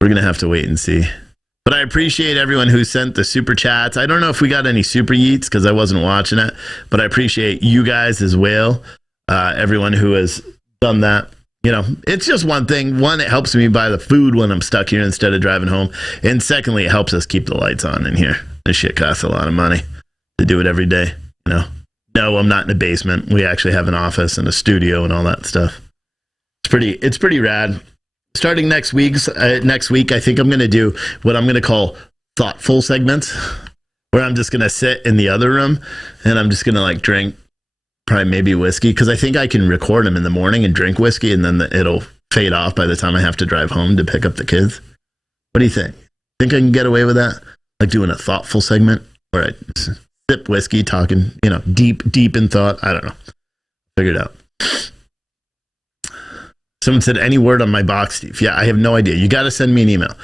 We're going to have to wait and see. But I appreciate everyone who sent the super chats. I don't know if we got any super yeets because I wasn't watching it, but I appreciate you guys as well. Everyone who has done that. It's just one thing. One, it helps me buy the food when I'm stuck here instead of driving home. And secondly, it helps us keep the lights on in here. This shit costs a lot of money to do it every day. No, I'm not in a basement. We actually have an office and a studio and all that stuff. It's pretty rad. Starting next week, I think I'm going to do what I'm going to call thoughtful segments, where I'm just going to sit in the other room and I'm just going to drink probably maybe whiskey, because I think I can record them in the morning and drink whiskey and then it'll fade off by the time I have to drive home to pick up the kids. What do you think? Think I can get away with that? Like doing a thoughtful segment where I sip whiskey, talking, deep in thought. I don't know. Figure it out. Someone said, any word on my box, Steve? Yeah, I have no idea. You got to send me an email.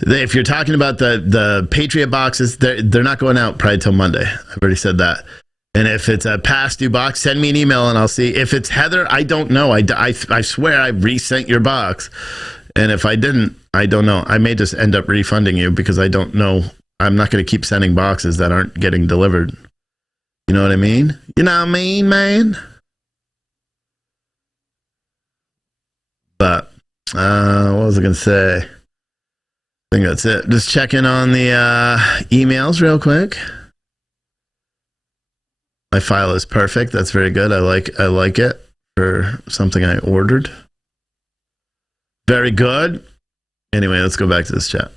If you're talking about the Patriot boxes, they're not going out probably till Monday. I've already said that. And if it's a past due box, send me an email and I'll see. If it's Heather, I don't know. I swear I resent your box. And if I didn't, I don't know. I may just end up refunding you because I don't know. I'm not going to keep sending boxes that aren't getting delivered. You know what I mean? You know what I mean, man? But what was I going to say? I think that's it. Just checking on the emails real quick. My file is perfect. That's very good. I like it for something I ordered. Very good. Anyway, let's go back to this chat.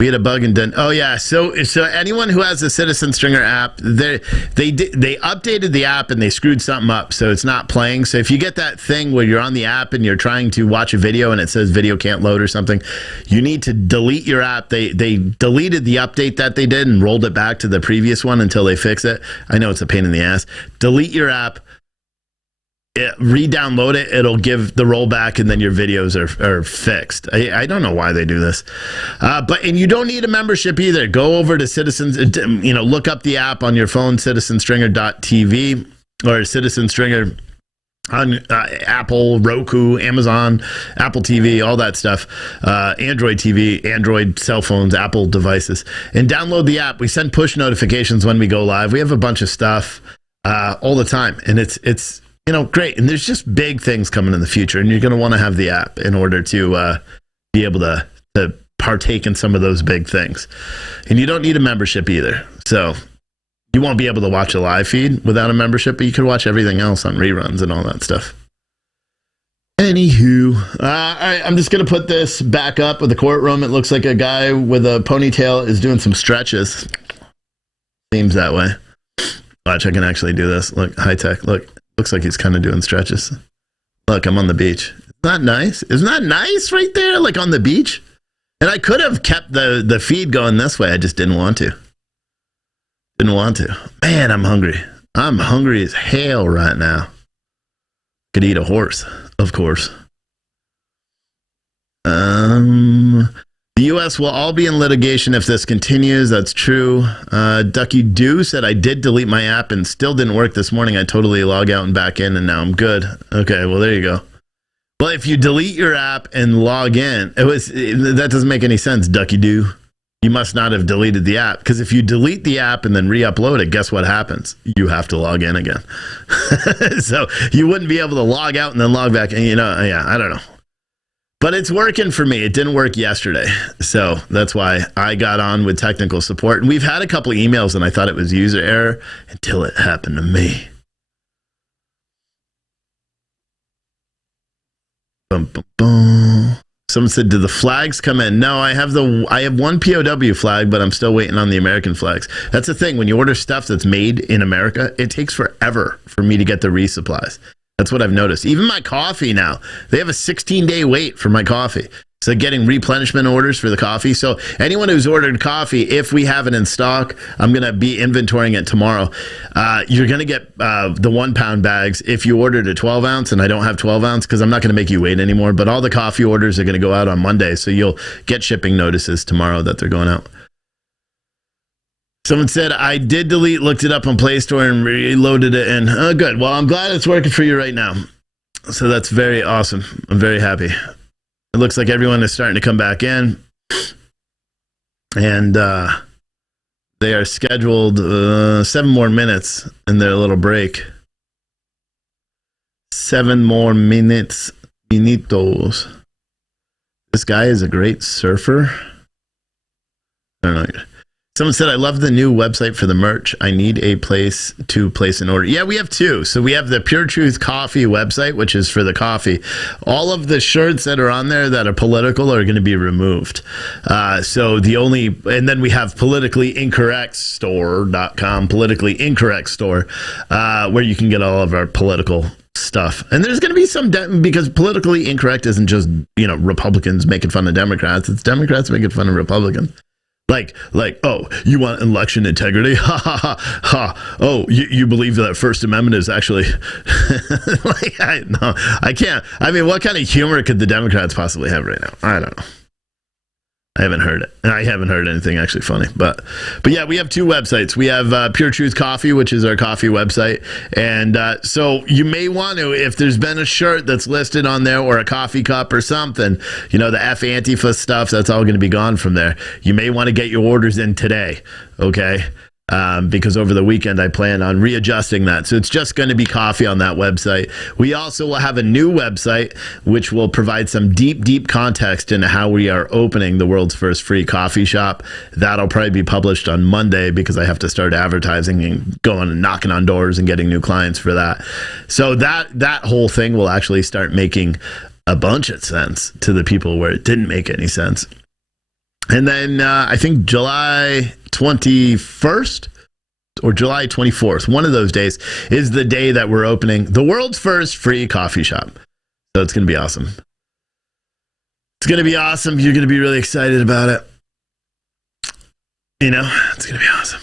We We had a bug and done. Oh yeah, so anyone who has the Citizen Stringer app, they updated the app and they screwed something up, so it's not playing. So if you get that thing where you're on the app and you're trying to watch a video and it says video can't load or something, you need to delete your app. They deleted the update that they did and rolled it back to the previous one until they fix it. I know it's a pain in the ass. Delete your app. Re-download it, it'll give the rollback, and then your videos are fixed. I don't know why they do this, and you don't need a membership either. Go over to Citizens, look up the app on your phone, citizenstringer.tv or Citizen Stringer on Apple, Roku, Amazon, Apple TV, all that stuff, Android TV, Android cell phones, Apple devices, and download the app. We send push notifications when we go live. We have a bunch of stuff all the time, and it's great. And there's just big things coming in the future, and you're going to want to have the app in order to be able to partake in some of those big things. And you don't need a membership either. So you won't be able to watch a live feed without a membership, but you can watch everything else on reruns and all that stuff. Anywho, all right, I'm just going to put this back up with the courtroom. It looks like a guy with a ponytail is doing some stretches. Seems that way. Watch, I can actually do this. Look, high tech. Look. Looks like he's kind of doing stretches. Look, I'm on the beach. Isn't that nice? Isn't that nice right there? Like on the beach? And I could have kept the feed going this way. I just didn't want to. Man, I'm hungry. I'm hungry as hell right now. Could eat a horse, of course. The U.S. will all be in litigation if this continues. That's true. Ducky Doo said, I did delete my app and still didn't work this morning. I totally log out and back in, and now I'm good. Okay, well, there you go. Well, if you delete your app and log in, that doesn't make any sense, Ducky Doo. You must not have deleted the app, because if you delete the app and then re-upload it, guess what happens? You have to log in again. So you wouldn't be able to log out and then log back in. I don't know. But it's working for me. It didn't work yesterday. So that's why I got on with technical support. And we've had a couple of emails and I thought it was user error until it happened to me. Bum, bum, bum. Someone said, "Do the flags come in?" No, I have one POW flag, but I'm still waiting on the American flags. That's the thing. When you order stuff that's made in America, it takes forever for me to get the resupplies. That's what I've noticed. Even my coffee now, they have a 16-day wait for my coffee. So getting replenishment orders for the coffee. So anyone who's ordered coffee, if we have it in stock, I'm going to be inventorying it tomorrow. You're going to get the 1 pound bags if you ordered a 12 ounce, and I don't have 12 ounce because I'm not going to make you wait anymore. But all the coffee orders are going to go out on Monday. So you'll get shipping notices tomorrow that they're going out. Someone said, I did delete, looked it up on Play Store and reloaded it. And oh, good. Well, I'm glad it's working for you right now. So that's very awesome. I'm very happy. It looks like everyone is starting to come back in. And they are scheduled 7 more minutes in their little break. 7 more minutes. Minitos. This guy is a great surfer. I don't know. Someone said, I love the new website for the merch. I need a place to place an order. Yeah, we have 2. So we have the Pure Truth Coffee website, which is for the coffee. All of the shirts that are on there that are political are going to be removed. And then we have politicallyincorrectstore.com, politically incorrect store, where you can get all of our political stuff. And there's going to be some, because politically incorrect isn't just, Republicans making fun of Democrats. It's Democrats making fun of Republicans. Like, oh, you want election integrity? Ha, ha, ha, ha. Oh, you believe that First Amendment is actually... I can't. I mean, what kind of humor could the Democrats possibly have right now? I don't know. I haven't heard it. I haven't heard anything actually funny. But yeah, we have 2 websites. We have Pure Truth Coffee, which is our coffee website. And so you may want to, if there's been a shirt that's listed on there or a coffee cup or something, the F Antifa stuff, that's all going to be gone from there. You may want to get your orders in today, okay? Because over the weekend I plan on readjusting that. So it's just going to be coffee on that website. We also will have a new website which will provide some deep context into how we are opening the world's first free coffee shop. That'll probably be published on Monday because I have to start advertising and going and knocking on doors and getting new clients for that. So that whole thing will actually start making a bunch of sense to the people where it didn't make any sense. And then I think July 21st or July 24th, one of those days, is the day that we're opening the world's first free coffee shop. So it's going to be awesome. It's going to be awesome. You're going to be really excited about it. You know, it's going to be awesome.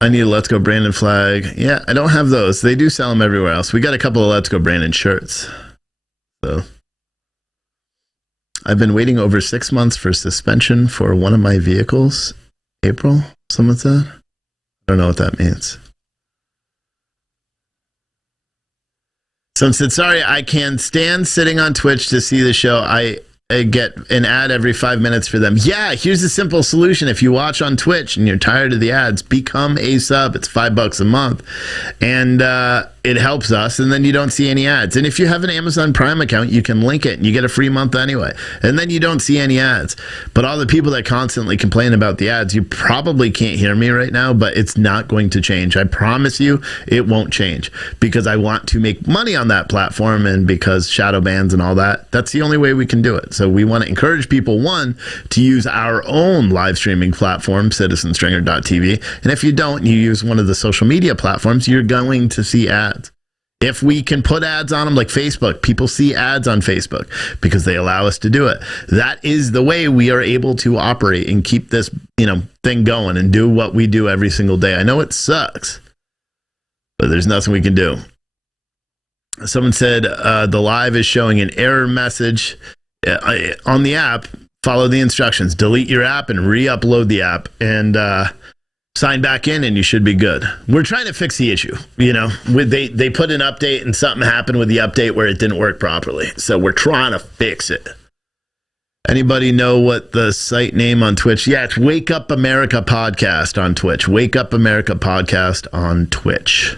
I need a Let's Go Brandon flag. Yeah, I don't have those. They do sell them everywhere else. We got a couple of Let's Go Brandon shirts. So I've been waiting over 6 months for suspension for one of my vehicles. April, someone said. I don't know what that means. Someone said, sorry, I can't stand sitting on Twitch to see the show. I get an ad every 5 minutes for them. Yeah, here's a simple solution. If you watch on Twitch and you're tired of the ads, become a sub. It's $5 a month. And it helps us, and then you don't see any ads. And if you have an Amazon Prime account, you can link it, and you get a free month anyway. And then you don't see any ads. But all the people that constantly complain about the ads, you probably can't hear me right now, but it's not going to change. I promise you it won't change, because I want to make money on that platform, and because shadow bans and all that, that's the only way we can do it. So we want to encourage people, one, to use our own live streaming platform, citizenstringer.tv. And if you don't, you use one of the social media platforms, you're going to see ads. If we can put ads on them like Facebook, people see ads on Facebook because they allow us to do it. That is the way we are able to operate and keep this, thing going and do what we do every single day. I know it sucks, but there's nothing we can do. Someone said the live is showing an error message on the app. Follow the instructions. Delete your app and re-upload the app and sign back in, and you should be good. We're trying to fix the issue. They put an update and something happened with the update where it didn't work properly. So we're trying to fix it. Anybody know what the site name on Twitch? Yeah, it's Wake Up America Podcast on Twitch. Wake Up America Podcast on Twitch.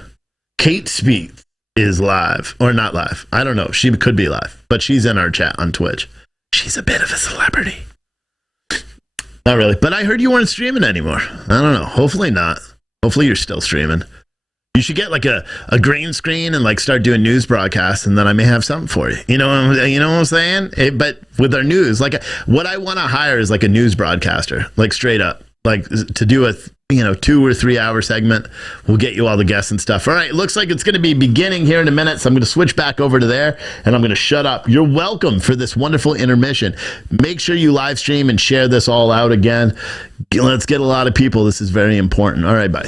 Kate Speed is live, or not live. I don't know. She could be live, but she's in our chat on Twitch. She's a bit of a celebrity. Not really, but I heard you weren't streaming anymore. I don't know. Hopefully not. Hopefully you're still streaming. You should get like a green screen and start doing news broadcasts, and then I may have something for you. You know what I'm saying? But with our news, what I want to hire is a news broadcaster, straight up, to do a 2 or 3 hour segment. We'll get you all the guests and stuff. All right, looks like it's going to be beginning here in a minute, so I'm going to switch back over to there, and I'm going to shut up. You're welcome for this wonderful intermission. Make sure you live stream and share this all out again. Let's get a lot of people. This is very important. All right, bye.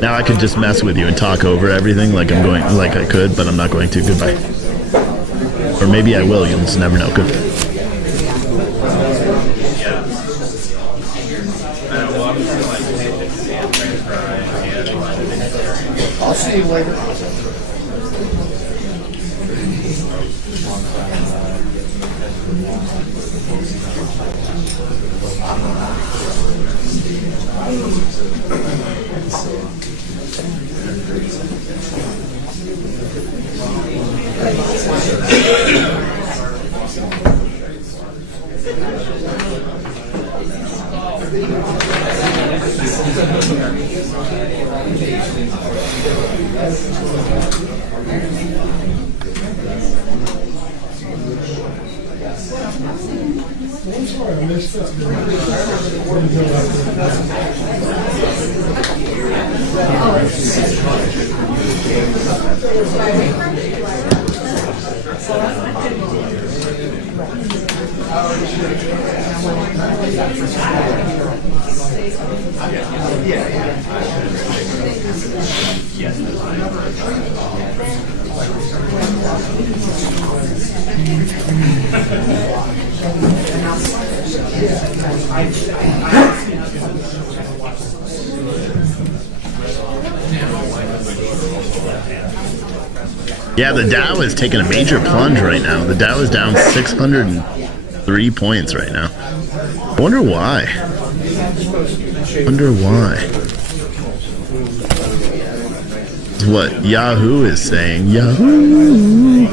Now I could just mess with you and talk over everything like I could, but I'm not going to. Goodbye. Or maybe I will. You'll just never know. Goodbye. I'll see you later. Yeah, the Dow is taking a major plunge right now. The Dow is down 603 points right now. I wonder why. It's what Yahoo is saying. Yahoo!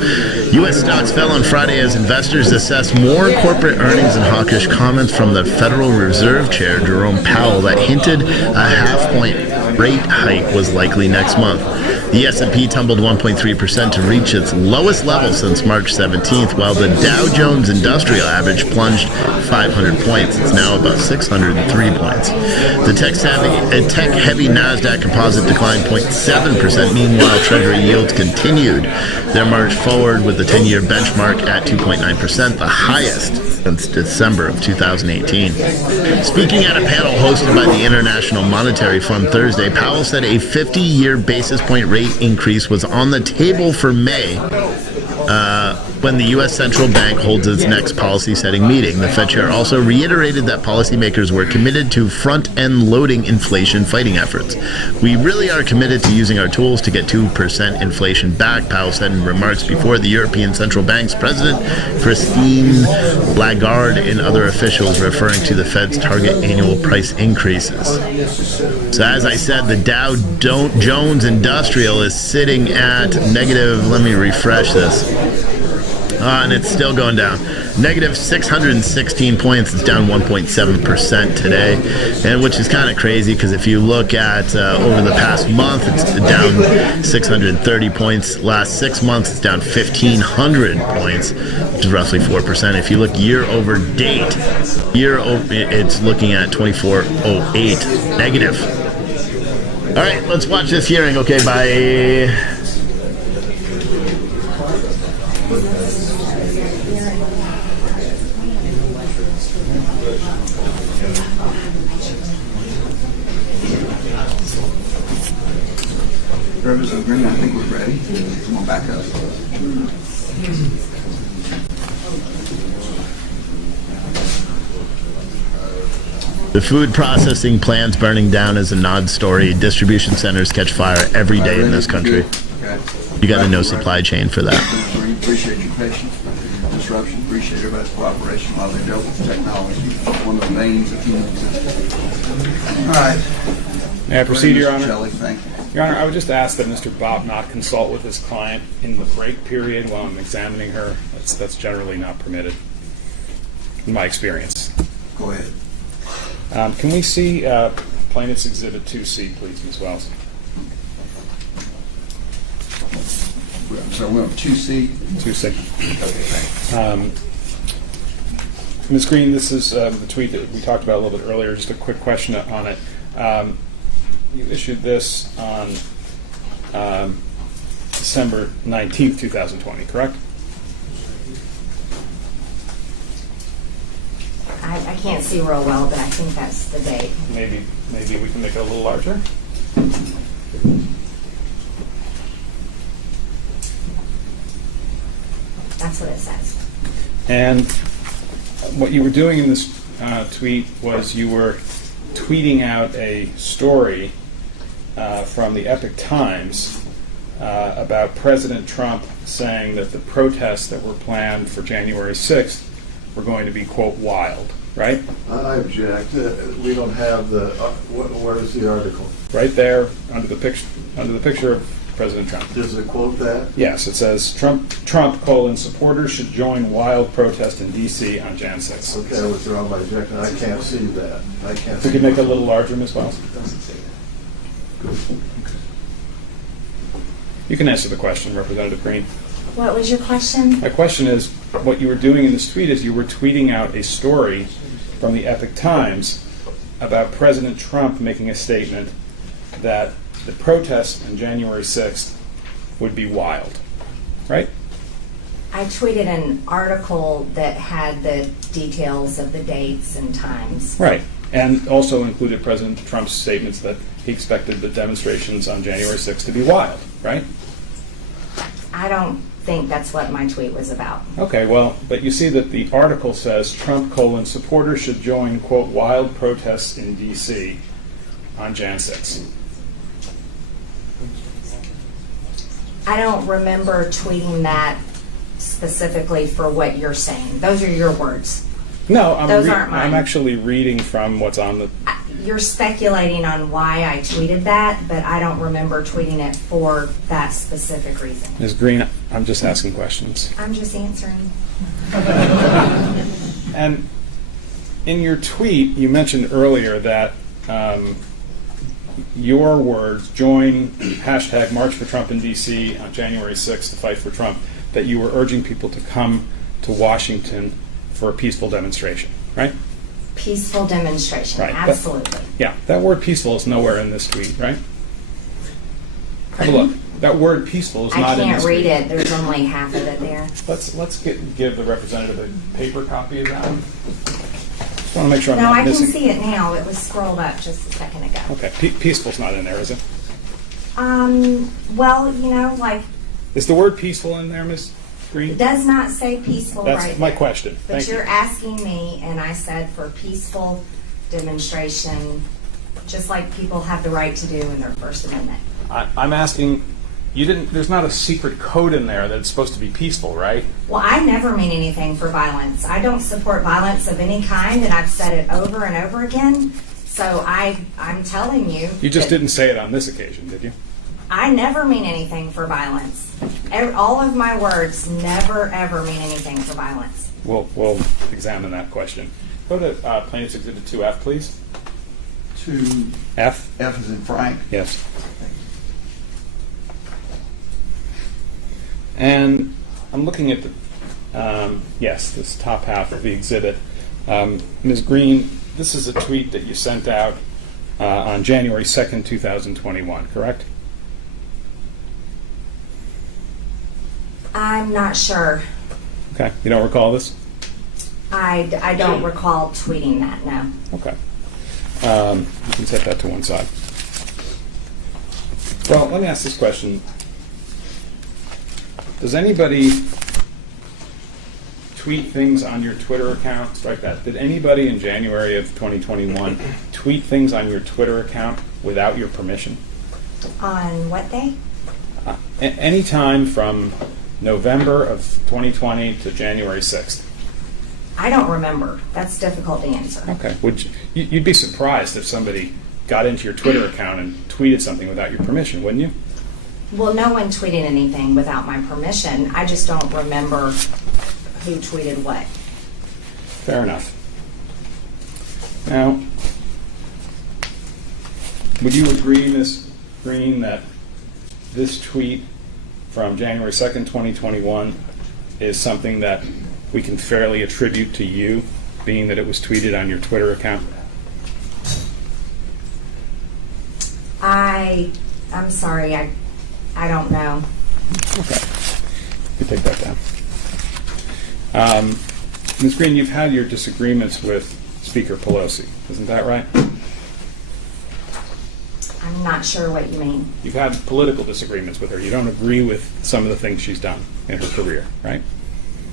U.S. stocks fell on Friday as investors assess more corporate earnings and hawkish comments from the Federal Reserve Chair Jerome Powell that hinted a half-point rate hike was likely next month. The S&P tumbled 1.3% to reach its lowest level since March 17th, while the Dow Jones Industrial Average plunged 500 points. It's now about 603 points. The tech-heavy NASDAQ composite declined 0.7%. Meanwhile, Treasury yields continued their march forward with the 10-year benchmark at 2.9%, the highest since December of 2018. Speaking at a panel hosted by the International Monetary Fund Thursday, Powell said a 50-year basis point rate increase was on the table for May when the U.S. Central Bank holds its next policy-setting meeting. The Fed chair also reiterated that policymakers were committed to front-end loading inflation-fighting efforts. We really are committed to using our tools to get 2% inflation back, Powell said in remarks before the European Central Bank's president, Christine Lagarde, and other officials, referring to the Fed's target annual price increases. So as I said, the Dow Jones Industrial is sitting at negative, let me refresh this. And it's still going down. Negative 616 points. It's down 1.7% today, and which is kind of crazy because if you look at over the past month, it's down 630 points. Last 6 months, it's down 1,500 points, which is roughly 4%. If you look year over date, it's looking at 2408 negative. All right, let's watch this hearing. Okay, bye. Representative Greene, I think we're ready. Come on back up. The food processing plants burning down is a Nod story. Distribution centers catch fire every day in this country. You got a no supply chain for that. Appreciate your patience, your disruption. Appreciate everybody's cooperation while they dealt with technology. One of the veins of human existence. All right. May I proceed, Your Honor? Shelley, thank you. Your Honor, I would just ask that Mr. Bob not consult with his client in the break period while I'm examining her. That's generally not permitted, in my experience. Go ahead. Can we see Plaintiff's Exhibit 2C, please, Ms. Wells? So we're on 2C? 2C. Okay, thanks. Ms. Greene, this is the tweet that we talked about a little bit earlier. Just a quick question on it. You issued this on December 19th, 2020, correct? I can't see real well, but I think that's the date. Maybe we can make it a little larger. That's what it says. And what you were doing in this tweet was you were tweeting out a story from the Epoch Times about President Trump saying that the protests that were planned for January 6th were going to be, quote, wild, right? I object. We don't have the, where is the article? Right there under the picture of President Trump. Does it quote that? Yes, it says, Trump, supporters should join wild protest in D.C. on Jan 6th. Okay, I withdraw my objection. I can't see that. I can't If we could make it a little larger, Ms. Wells. You can answer the question, Representative Greene. What was your question? My question is, what you were doing in this tweet is you were tweeting out a story from the Epoch Times about President Trump making a statement that the protests on January 6th would be wild, right? I tweeted an article that had the details of the dates and times. Right, and also included President Trump's statements that he expected the demonstrations on January 6th to be wild, right? I don't think that's what my tweet was about. Okay, well, but you see that the article says Trump, supporters should join, quote, wild protests in D.C. on Jan 6th. I don't remember tweeting that specifically for what you're saying. Those are your words. No, Those aren't mine. I'm actually reading from what's on the... You're speculating on why I tweeted that, but I don't remember tweeting it for that specific reason. Ms. Greene, I'm just asking questions. I'm just answering. And in your tweet, you mentioned earlier that your words, join hashtag March for Trump in D.C. on January 6th to fight for Trump, that you were urging people to come to Washington for a peaceful demonstration, right? Peaceful demonstration, Right. absolutely. Yeah, that word peaceful is nowhere in this tweet, right? Have a look. That word peaceful is not in this tweet. I can't read it. There's only half of it there. Let's give the representative a paper copy of that. Just want to make sure I'm No, not I missing. can see it now. It was scrolled up just a second ago. Okay, peaceful's not in there, is it? Well, you know, like, Is the word peaceful in there, Ms. Greene? it does not say peaceful right That's my there. question. But Thank you're you. asking me, and I said for peaceful demonstration, just like people have the right to do in their First Amendment. I'm asking, there's not a secret code in there that it's supposed to be peaceful, right? Well, I never mean anything for violence. I don't support violence of any kind, and I've said it over and over again. So I'm telling you. You just that didn't say it on this occasion, did you? I never mean anything for violence. All of my words never, ever mean anything for violence. We'll examine that question. Go to Plaintiff's Exhibit 2F, please. 2F F? is in Frank. Yes. And I'm looking at this top half of the exhibit. Ms. Greene, this is a tweet that you sent out on January 2nd, 2021, correct? I'm not sure. Okay. You don't recall this? I don't recall tweeting that, no. Okay. You can set that to one side. Well, let me ask this question. Does anybody tweet things on your Twitter account like that? Did anybody in January of 2021 tweet things on your Twitter account without your permission? On what day? Any time from November of 2020 to January 6th. I don't remember. That's difficult to answer. Okay. You'd be surprised if somebody got into your Twitter account and tweeted something without your permission, wouldn't you? Well, no one tweeted anything without my permission. I just don't remember who tweeted what. Fair enough. Now, would you agree, Ms. Greene, that this tweet from January 2nd, 2021 is something that we can fairly attribute to you, being that it was tweeted on your Twitter account? I'm sorry, I don't know. Okay. You take that down. Ms. Greene, you've had your disagreements with Speaker Pelosi, isn't that right? I'm not sure what you mean. You've had political disagreements with her. You don't agree with some of the things she's done in her career, right?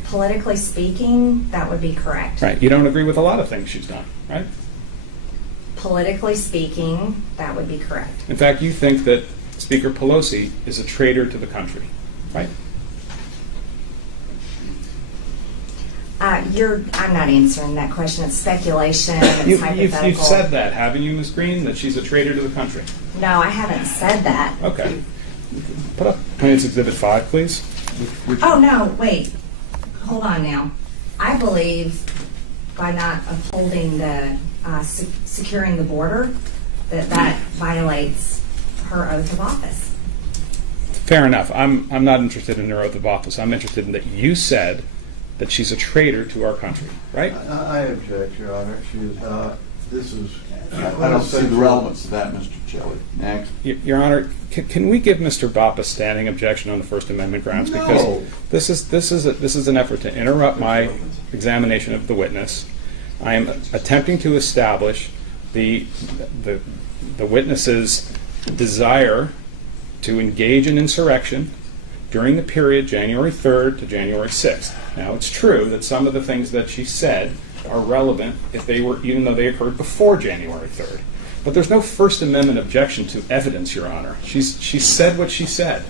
Politically speaking, that would be correct. Right. You don't agree with a lot of things she's done, right? Politically speaking, that would be correct. In fact, you think that Speaker Pelosi is a traitor to the country, right? I'm not answering that question. It's speculation. It's hypothetical. You've said that, haven't you, Ms. Greene, that she's a traitor to the country? No, I haven't said that. Okay. Put up Plaintiff's Exhibit 5, please. Oh, no, wait. Hold on now. I believe by not upholding the securing the border, that violates her oath of office. Fair enough. I'm not interested in her oath of office. I'm interested in that you said that she's a traitor to our country, right? I object, Your Honor. She is not. This is. I don't see the relevance of that, Mr. Shelley. Next. Your Honor, can we give Mr. Bopp a standing objection on the First Amendment grounds? No. Because this is an effort to interrupt my examination of the witness. I am attempting to establish the witness's desire to engage in insurrection during the period January 3rd to January 6th. Now, it's true that some of the things that she said are relevant even though they occurred before January 3rd. But there's no First Amendment objection to evidence, Your Honor. She said what she said.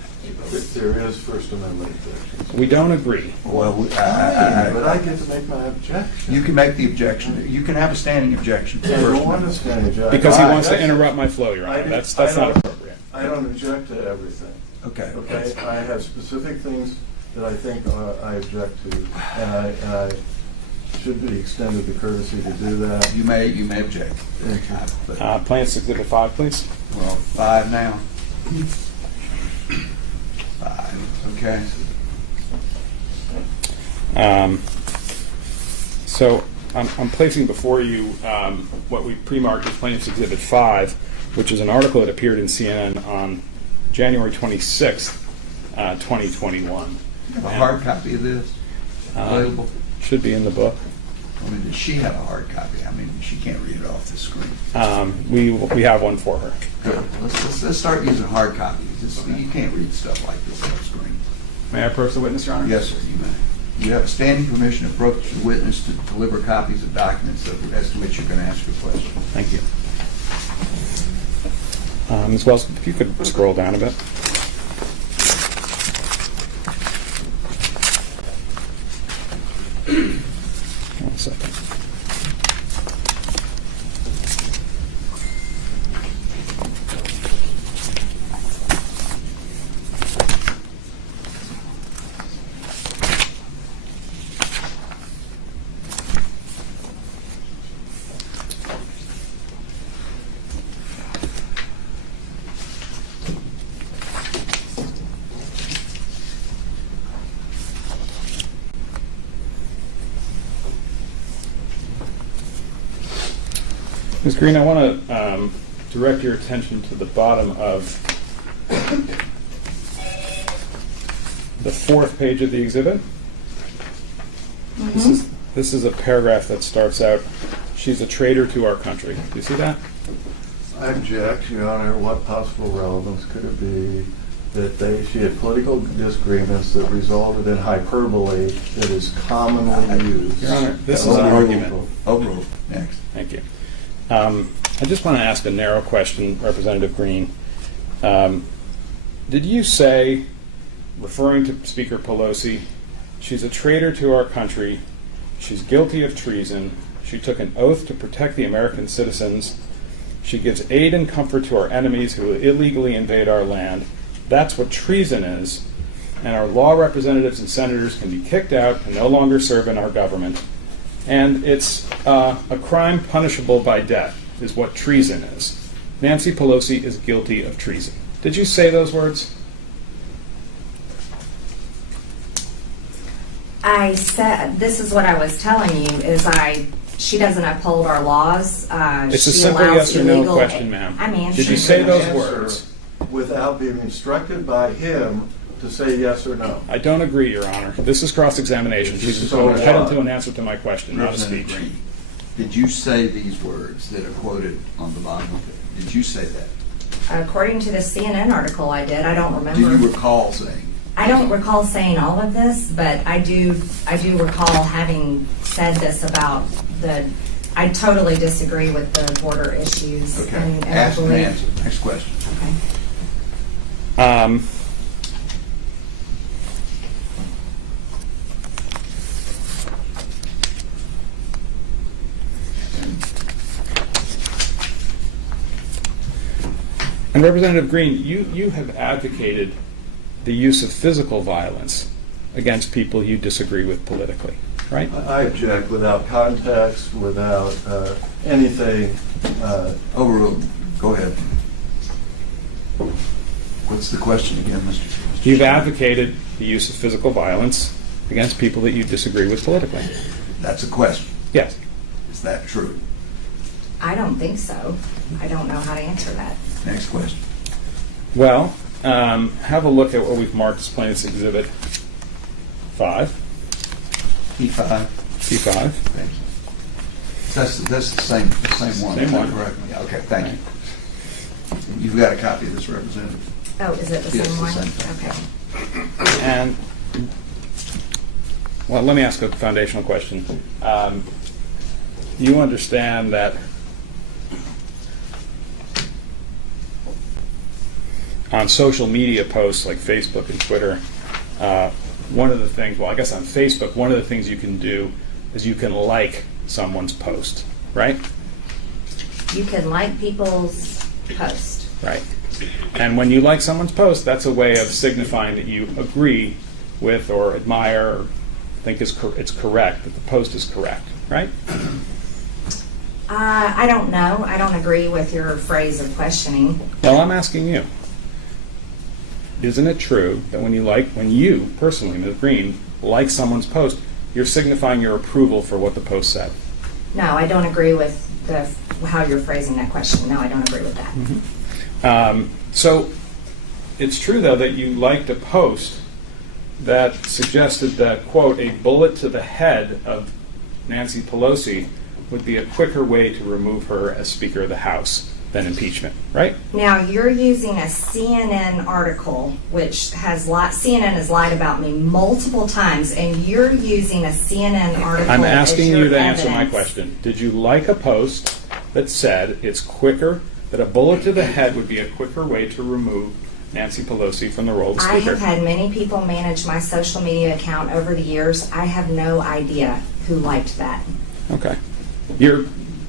There is First Amendment objection. We don't agree. Well, but I get to make my objection. you can make the objection. You can have a standing objection. I don't want a standing objection. Because he wants to interrupt my flow, Your Honor. That's not appropriate. I don't object to everything. Okay. Okay. I have specific things that I think I object to, and I should be extended the courtesy to do that. You may object. But, Plaintiff's Exhibit 5, please. well, 5 now. 5, okay. So I'm placing before you what we pre-marked as Plaintiff's Exhibit 5, which is an article that appeared in CNN on January 26th, 2021. A hard copy of this available? Should be in the book. I mean, does she have a hard copy? I mean, she can't read it off the screen. We have one for her. Good. Let's start using hard copies. You can't read stuff like this on the screen. May I approach the witness, Your Honor? Yes, sir, you may. You have a standing permission to approach the witness to deliver copies of documents as to which you're going to ask your question. Thank you. Ms. Wells, if you could scroll down a bit. One second. Ms. Greene, I want to direct your attention to the bottom of the 4th page of the exhibit. This is a paragraph that starts out, "She's a traitor to our country." Do you see that? I object, Your Honor. What possible relevance could it be that she had political disagreements that resulted in hyperbole that is commonly used? Your Honor, this is an argument. Overruled. Next. Thank you. I just want to ask a narrow question, Representative Greene. Did you say, referring to Speaker Pelosi, she's a traitor to our country, she's guilty of treason, she took an oath to protect the American citizens, she gives aid and comfort to our enemies who illegally invade our land, that's what treason is, and our law representatives and senators can be kicked out and no longer serve in our government, and it's a crime punishable by death, is what treason is. Nancy Pelosi is guilty of treason. Did you say those words? I said, this is what I was telling you, is she doesn't uphold our laws. It's a she simple allows yes or no illegal- question, ma'am. I'm answering. Did you say those Answer words? without being instructed by him to say yes or no. I don't agree, Your Honor. This is cross-examination. This She's is so entitled what? to an answer to my question, not a Representative speech. Greene, did you say these words that are quoted on the bottom of it? Did you say that? According to the CNN article, I did. I don't remember. Do you recall saying? I don't recall saying all of this, but I do recall having said this about I totally disagree with the border issues. Okay. And I Ask and believe- answer. Next question. Okay. And Representative Greene, you have advocated the use of physical violence against people you disagree with politically, right? I object without context, without anything. Overruled. Go ahead. What's the question again, Mr. Chairman? You've advocated the use of physical violence against people that you disagree with politically. That's a question. Yes. Is that true? I don't think so. I don't know how to answer that. Next question. Well, have a look at what we've marked as Plaintiff's Exhibit 5. P5. P5. Thank you. That's the same one. Same one. Correct. Yeah, okay, thank you. You've got a copy of this, Representative? Oh, is it the Yes, same the one? same thing. Okay. And, well, let me ask a foundational question. You understand that on social media posts like Facebook and Twitter, one of the things, well, I guess on Facebook, one of the things you can do is you can like someone's post, right? You can like people's posts. Right. And when you like someone's post, that's a way of signifying that you agree with or admire or think it's correct, that the post is correct, right? I don't know. I don't agree with your phrase of questioning. Well, I'm asking you. Isn't it true that when you personally, Ms. Greene, like someone's post, you're signifying your approval for what the post said? No, I don't agree with how you're phrasing that question. No, I don't agree with that. Mm-hmm. So it's true, though, that you liked a post that suggested that, quote, a bullet to the head of Nancy Pelosi would be a quicker way to remove her as Speaker of the House than impeachment, right? Now, you're using a CNN article, which CNN has lied about me multiple times, and you're using a CNN article. I'm asking as your you to answer my evidence. question. Did you like a post that said it's quicker, that a bullet to the head would be a quicker way to remove Nancy Pelosi from the role of Speaker? I have had many people manage my social media account over the years. I have no idea who liked that. Okay.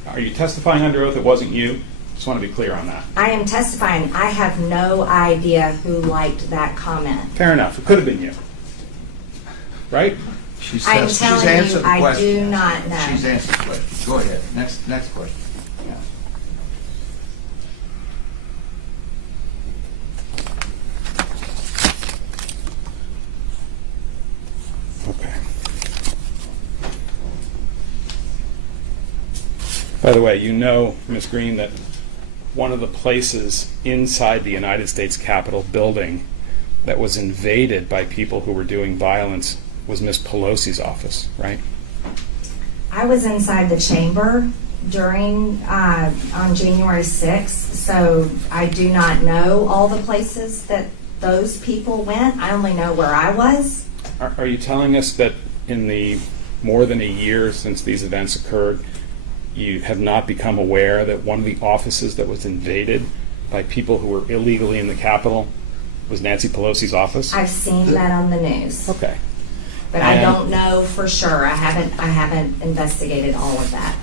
Are you testifying under oath it wasn't you? Just want to be clear on that. I am testifying. I have no idea who liked that comment. Fair enough. It could have been you. Right? I'm telling answered you, the I question. do not know. She's answered the question. Go ahead. Next question. Yeah. Okay. By the way, you know, Ms. Greene, that one of the places inside the United States Capitol building that was invaded by people who were doing violence was Ms. Pelosi's office, right? I was inside the chamber during on January 6th, so I do not know all the places that those people went. I only know where I was. Are you telling us that in the more than a year since these events occurred, you have not become aware that one of the offices that was invaded by people who were illegally in the Capitol was Nancy Pelosi's office? I've seen that on the news. Okay. But I don't know for sure. I haven't investigated all of that.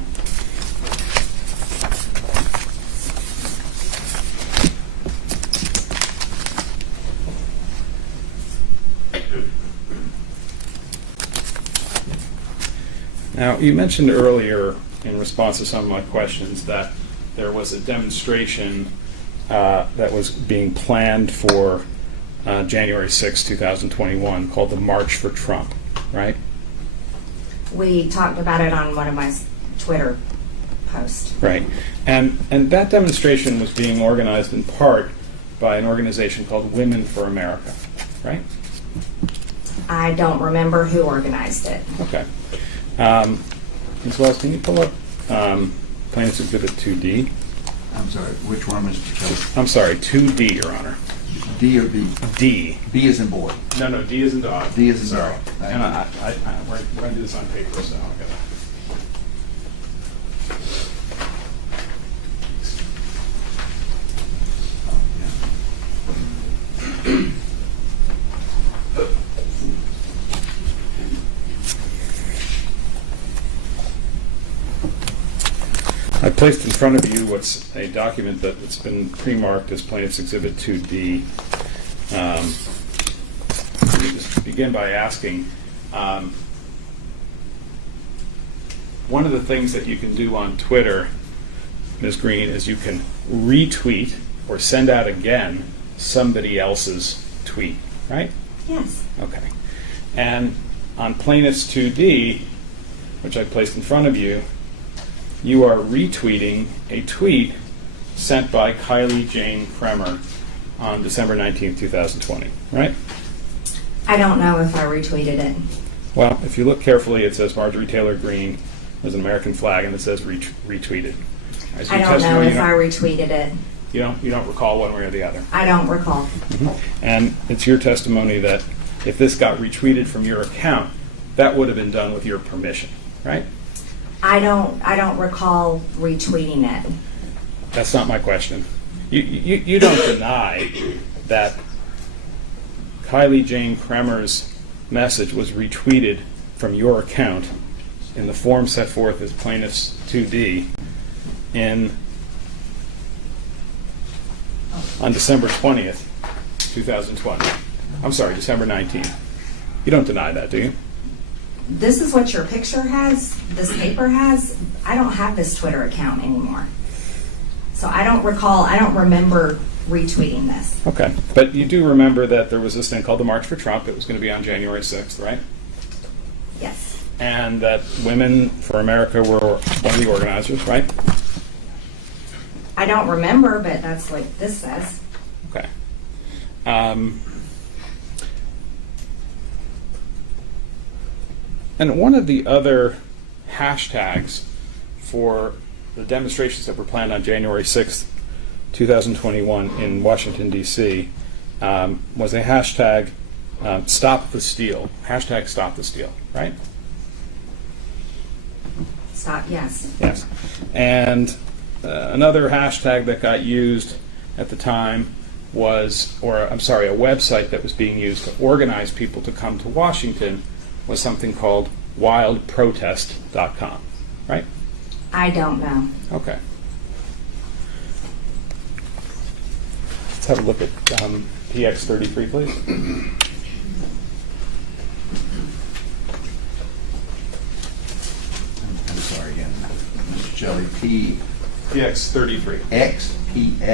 Now, you mentioned earlier in response to some of my questions that there was a demonstration that was being planned for January 6, 2021 called the March for Trump, right? We talked about it on one of my Twitter posts. Right. And that demonstration was being organized in part by an organization called Women for America, right? I don't remember who organized it. Okay. Ms. Wells, can you pull up Plaintiff's Exhibit 2D? I'm sorry, which one, Mr. Kelly? I'm sorry, 2D, Your Honor. D or B? D. B is in boy. No, D is in dog. D is in Sorry. dog. Thank And you. we're going to do this on paper, so I'll get I placed in front of you what's a document that's been pre-marked as Plaintiff's Exhibit 2D. Let me just begin by asking, one of the things that you can do on Twitter, Ms. Greene, is you can retweet or send out again somebody else's tweet, right? Yes. Okay. And on Plaintiff's 2D, which I placed in front of you, you are retweeting a tweet sent by Kylie Jane Kremer on December 19, 2020, right? I don't know if I retweeted it. Well, if you look carefully, it says Marjorie Taylor Greene. There's an American flag, and it says retweeted. As I your don't know testimony, if I retweeted it. You don't recall one way or the other. I don't recall. Mm-hmm. And it's your testimony that if this got retweeted from your account, that would have been done with your permission, right? I don't recall retweeting it. That's not my question. You don't deny that Kylie Jane Kremer's message was retweeted from your account in the form set forth as Plaintiff's 2D on December 20th, 2020. I'm sorry, December 19th. You don't deny that, do you? this is what your picture has, this paper has. I don't have this Twitter account anymore. So I don't remember retweeting this. Okay, but you do remember that there was this thing called the March for Trump. It was going to be on January 6th, right? Yes. And that Women for America were one of the organizers, right? I don't remember, but that's what this says. Okay. And one of the other hashtags for the demonstrations that were planned on January 6th, 2021 in Washington, D.C. Was a hashtag Stop the Steal. Hashtag Stop the Steal, right? Stop, yes. Yes. And another hashtag that got used at the time was, a website that was being used to organize people to come to Washington was something called wildprotest.com, right? I don't know. Okay. Let's have a look at PX33, please. I'm sorry again, Mr. Shelley, PX33. PX?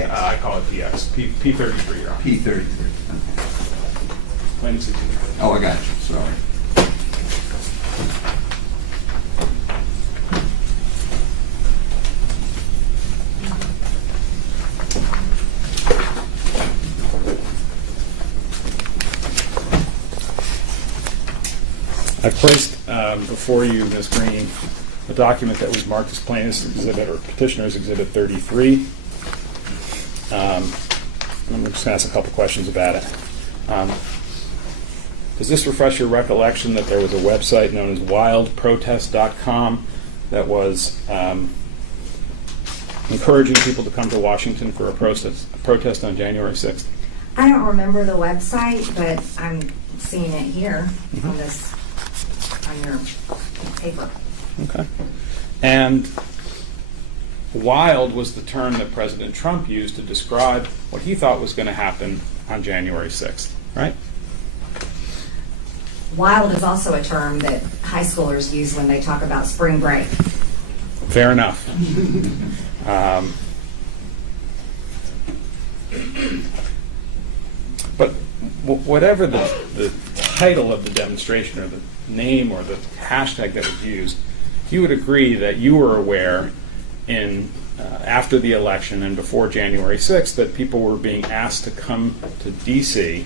I call it PX. P33, Your Honor. P33. Plain and simple. Oh, I got you, sorry. I've placed before you, Ms. Greene, a document that we've marked as plaintiff's exhibit or petitioner's exhibit 33. I'm just going to ask a couple questions about it. Does this refresh your recollection that there was a website known as wildprotest.com that was encouraging people to come to Washington for a protest on January 6th? I don't remember the website, but I'm seeing it here on this, on your paper. Okay. And wild was the term that President Trump used to describe what he thought was going to happen on January 6th, right? Wild is also a term that high schoolers use when they talk about spring break. Fair enough. But whatever the title of the demonstration or the name or the hashtag that was used, you would agree that you were aware in after the election and before January 6th that people were being asked to come to D.C.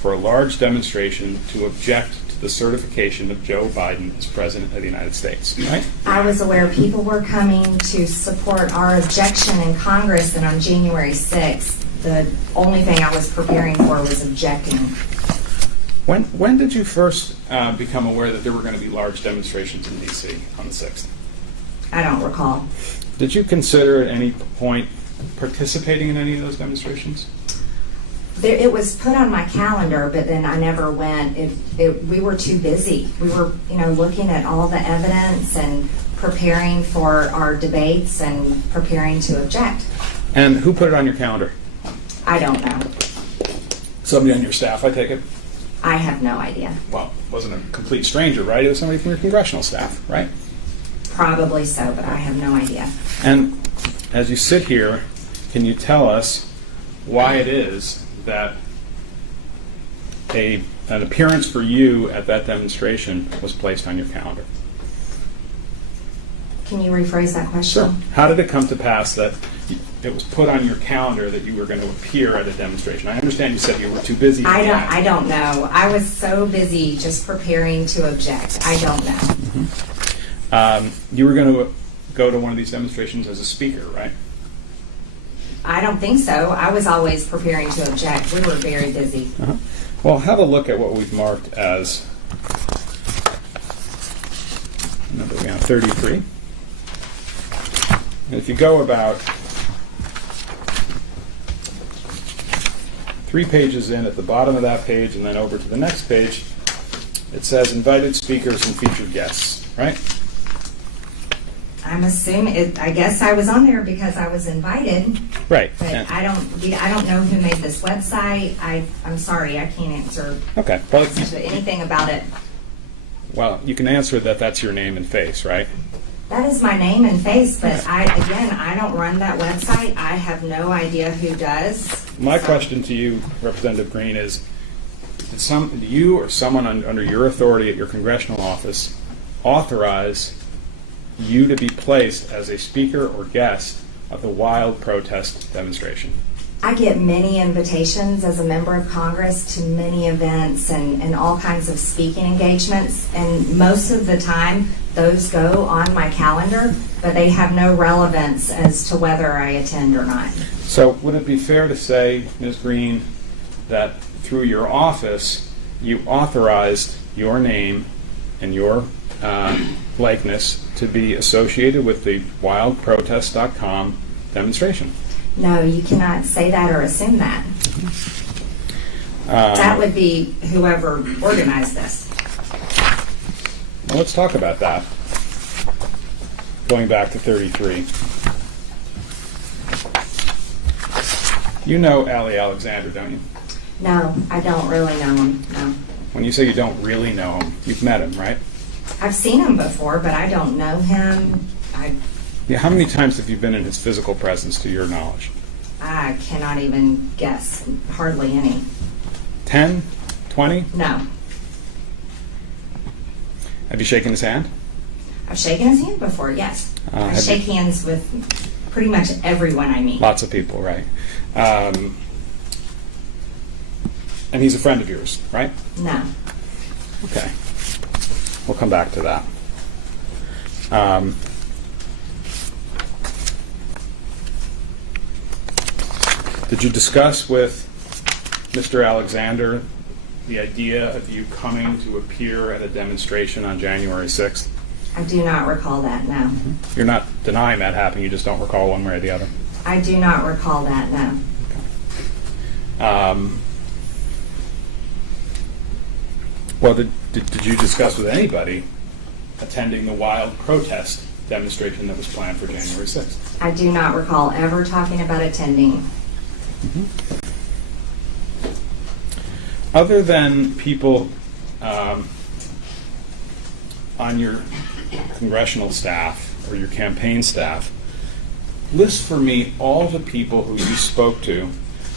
for a large demonstration to object to the certification of Joe Biden as President of the United States, right? I was aware people were coming to support our objection in Congress, and on January 6th, the only thing I was preparing for was objecting. When did you first become aware that there were going to be large demonstrations in D.C. on the 6th? I don't recall. Did you consider at any point participating in any of those demonstrations? It was put on my calendar, but then I never went. We were too busy. We were, looking at all the evidence and preparing for our debates and preparing to object. And who put it on your calendar? I don't know. Somebody on your staff, I take it? I have no idea. Well, it wasn't a complete stranger, right? It was somebody from your congressional staff, right? Probably so, but I have no idea. And as you sit here, can you tell us why it is that an appearance for you at that demonstration was placed on your calendar? Can you rephrase that question? Sure. How did it come to pass that it was put on your calendar that you were going to appear at a demonstration? I understand you said you were too busy. I don't know. I was so busy just preparing to object. I don't know. Mm-hmm. You were going to go to one of these demonstrations as a speaker, right? I don't think so. I was always preparing to object. We were very busy. Uh-huh. Well, have a look at what we've marked as number 33. And if you go about 3 pages in at the bottom of that page and then over to the next page, it says invited speakers and featured guests, right? I'm assuming I guess I was on there because I was invited. Right. But I don't know who made this website. I'm sorry, I can't answer Okay. Well, anything about it. Well, you can answer that that's your name and face, right? That is my name and face, but I don't run that website. I have no idea who does. My question to you, Representative Greene, is did you or someone under your authority at your congressional office authorize you to be placed as a speaker or guest of the wild protest demonstration? I get many invitations as a member of Congress to many events and all kinds of speaking engagements, and most of the time those go on my calendar, but they have no relevance as to whether I attend or not. So would it be fair to say, Ms. Greene, that through your office you authorized your name and your likeness to be associated with the wildprotest.com demonstration? No, you cannot say that or assume that. That would be whoever organized this. Well, let's talk about that. Going back to 33. You know Ali Alexander, don't you? No, I don't really know him, no. When you say you don't really know him, you've met him, right? I've seen him before, but I don't know him. Yeah, how many times have you been in his physical presence to your knowledge? I cannot even guess. Hardly any. 10? 20? No. Have you shaken his hand? I've shaken his hand before, yes. I have shake you- hands with pretty much everyone I meet. Lots of people, right? And he's a friend of yours, right? No. Okay. We'll come back to that. Did you discuss with Mr. Alexander the idea of you coming to appear at a demonstration on January 6th? I do not recall that, no. You're not denying that happening, you just don't recall one way or the other? I do not recall that, no. Well, did you discuss with anybody attending the wild protest demonstration that was planned for January 6th? I do not recall ever talking about attending. Other than people on your congressional staff or your campaign staff, list for me all the people who you spoke to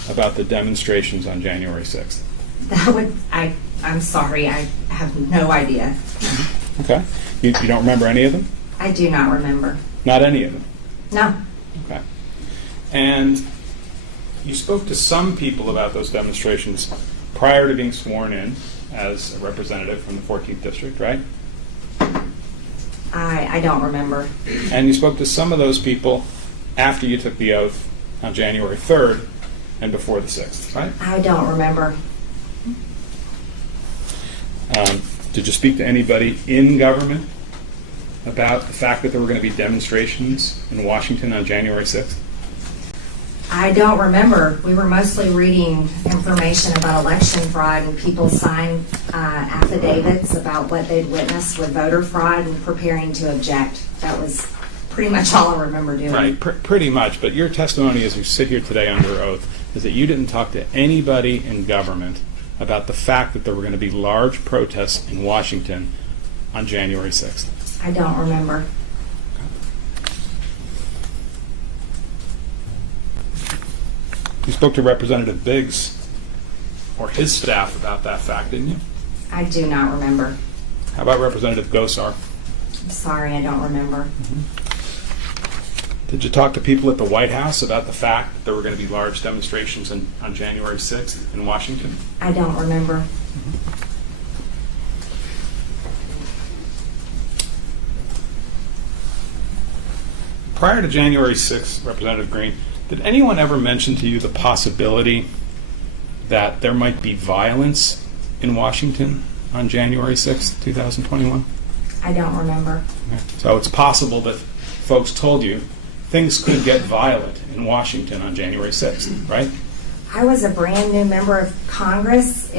about the demonstrations on January 6th. That would, I'm sorry, I have no idea. Okay. You don't remember any of them? I do not remember. Not any of them? No. Okay. And you spoke to some people about those demonstrations prior to being sworn in as a representative from the 14th District, right? I don't remember. And you spoke to some of those people after you took the oath on January 3rd and before the 6th, right? I don't remember. Did you speak to anybody in government about the fact that there were going to be demonstrations in Washington on January 6th? I don't remember. We were mostly reading information about election fraud, and people signed affidavits about what they'd witnessed with voter fraud and preparing to object. That was pretty much all I remember doing. Right, pretty much. But your testimony as you sit here today under oath is that you didn't talk to anybody in government about the fact that there were going to be large protests in Washington on January 6th. I don't remember. You spoke to Representative Biggs or his staff about that fact, didn't you? I do not remember. How about Representative Gosar? I'm sorry, I don't remember. Did you talk to people at the White House about the fact that there were going to be large demonstrations on January 6th in Washington? I don't remember. Prior to January 6th, Representative Greene, did anyone ever mention to you the possibility that there might be violence in Washington on January 6th, 2021? I don't remember. So it's possible that folks told you things could get violent in Washington on January 6th, right? I was a brand new member of Congress.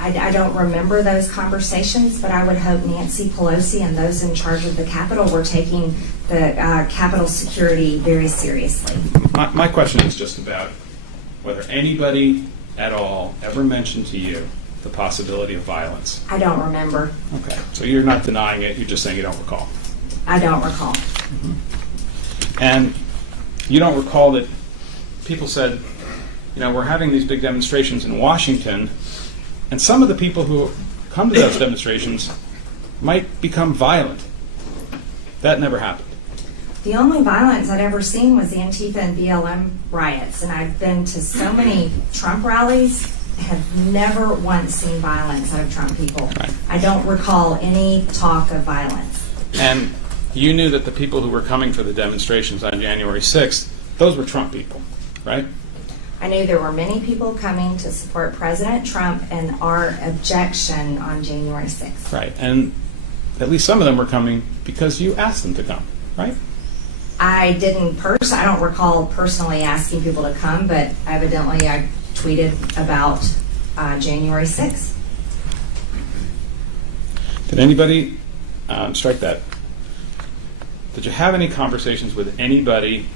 I don't remember those conversations, but I would hope Nancy Pelosi and those in charge of the Capitol were taking the Capitol security very seriously. My question is just about whether anybody at all ever mentioned to you the possibility of violence? I don't remember. Okay, so you're not denying it, you're just saying you don't recall. I don't recall. And you don't recall that people said, you know, we're having these big demonstrations in Washington, and some of the people who come to those demonstrations might become violent. That never happened. The only violence I'd ever seen was the Antifa and BLM riots, and I've been to so many Trump rallies, have never once seen violence out of Trump people. Right. I don't recall any talk of violence. And you knew that the people who were coming for the demonstrations on January 6th, those were Trump people, right? I knew there were many people coming to support President Trump and our objection on January 6th. Right, and at least some of them were coming because you asked them to come, right? I don't recall personally asking people to come, but evidently I tweeted about January 6th. Did anybody, strike that, did you have any conversations with anybody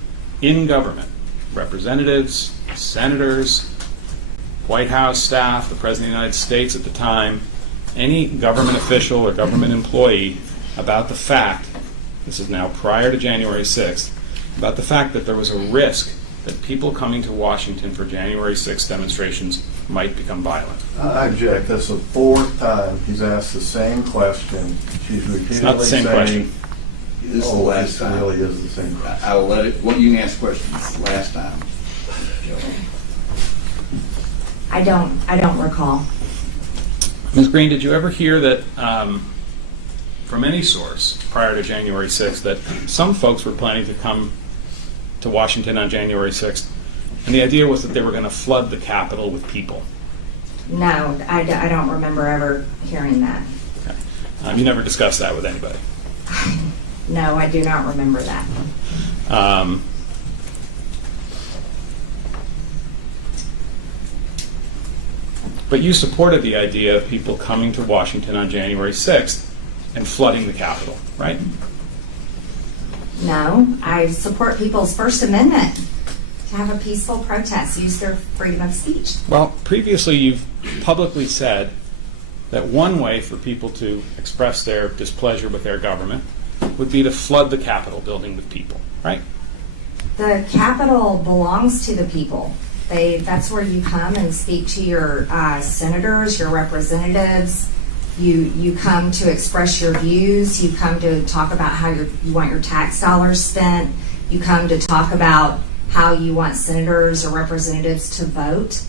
in government, representatives, senators, White House staff, the President of the United States at the time, any government official or government employee about the fact, this is now prior to January 6th, about the fact that there was a risk that people coming to Washington for January 6th demonstrations might become violent? I object. That's the fourth time he's asked the same question. She's repeatedly It's not the same saying, question. This is the last it time. really is the same question. I will let it, well, you can ask questions last time. I don't recall. Ms. Greene, did you ever hear that from any source prior to January 6th that some folks were planning to come to Washington on January 6th, and the idea was that they were going to flood the Capitol with people? No, I don't remember ever hearing that. Okay. You never discussed that with anybody? No, I do not remember that. But you supported the idea of people coming to Washington on January 6th and flooding the Capitol, right? No, I support people's First Amendment to have a peaceful protest, use their freedom of speech. Well, previously you've publicly said that one way for people to express their displeasure with their government would be to flood the Capitol building with people, right? The Capitol belongs to the people. That's where you come and speak to your senators, your representatives. You come to express your views. You come to talk about how you want your tax dollars spent. You come to talk about how you want senators or representatives to vote.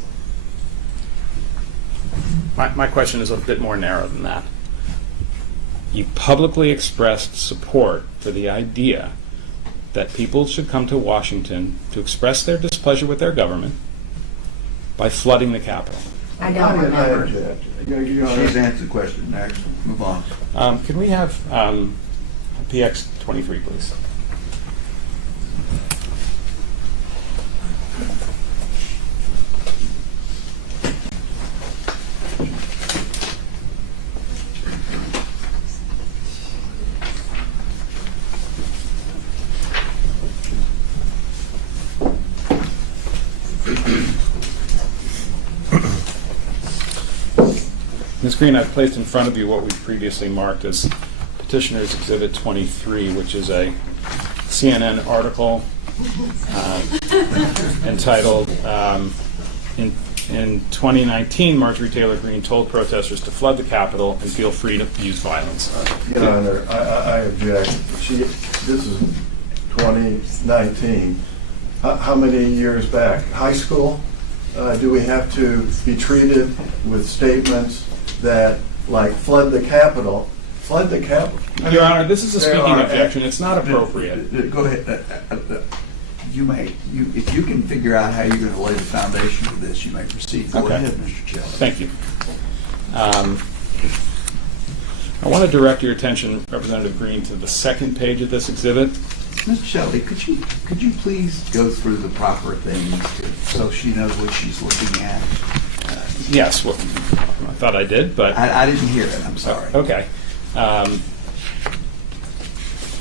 My question is a bit more narrow than that. You publicly expressed support for the idea that people should come to Washington to express their displeasure with their government by flooding the Capitol. I don't remember. She's answered the question. Next, move on. Can we have PX 23, please? Ms. Greene, I've placed in front of you what we previously marked as Petitioner's Exhibit 23, which is a CNN article entitled, in 2019, Marjorie Taylor Greene told protesters to flood the Capitol and feel free to use violence. Your Honor, I object. This is 2019. How many years back? High school? Do we have to be treated with statements that, like, flood the Capitol? Flood the Capitol? Your Honor, this is a speaking objection. It's not appropriate. Go ahead. If you can figure out how you're going to lay the foundation for this, you may proceed. Go ahead, Mr. Shelley. Thank you. I want to direct your attention, Representative Greene, to the second page of this exhibit. Mr. Shelley, could you please go through the proper things so she knows what she's looking at? Yes, well, I thought I did, but I didn't hear it. I'm sorry. Okay.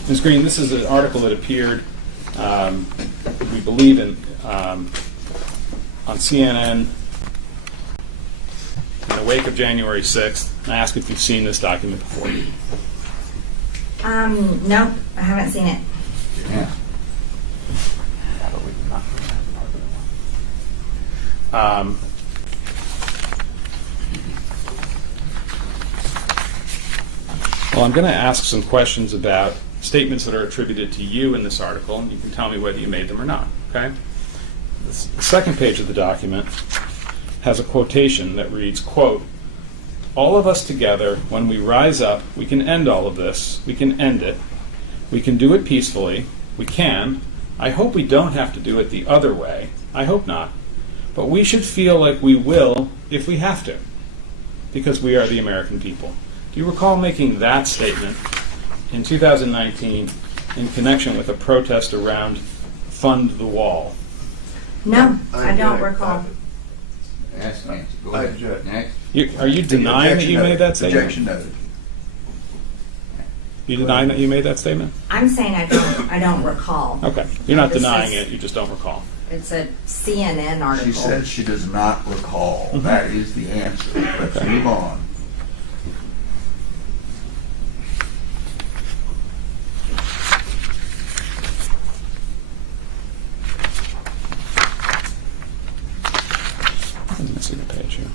Ms. Greene, this is an article that appeared, we believe, on CNN in the wake of January 6th, and I ask if you've seen this document before. No, I haven't seen it. Yeah. Well, I'm going to ask some questions about statements that are attributed to you in this article, and you can tell me whether you made them or not, okay? The second page of the document has a quotation that reads, quote, "All of us together, when we rise up, we can end all of this. We can end it. We can do it peacefully. We can. I hope we don't have to do it the other way. I hope not. But we should feel like we will if we have to, because we are the American people." Do you recall making that statement in 2019 in connection with a protest around Fund the Wall? No, I don't recall. Ask Nancy. Go I ahead. object. Next. Are you denying that you made that statement? Objection noted. You denying that you made that statement? I'm saying I don't recall. Okay. You're not This denying is- it, you just don't recall. It's a CNN article. She said she does not recall. That is the answer. Let's move on. I'm missing a page here.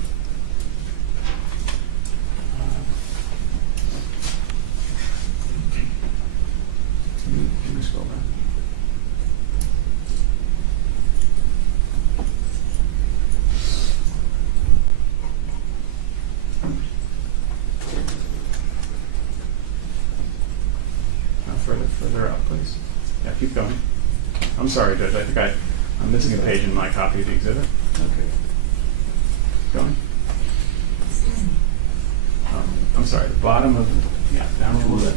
Can we scroll down? Further up, please. Yeah, keep going. I'm sorry, Judge. I think I'm missing a page in my copy of the exhibit. Okay. Going. I'm sorry. The bottom of down a little bit.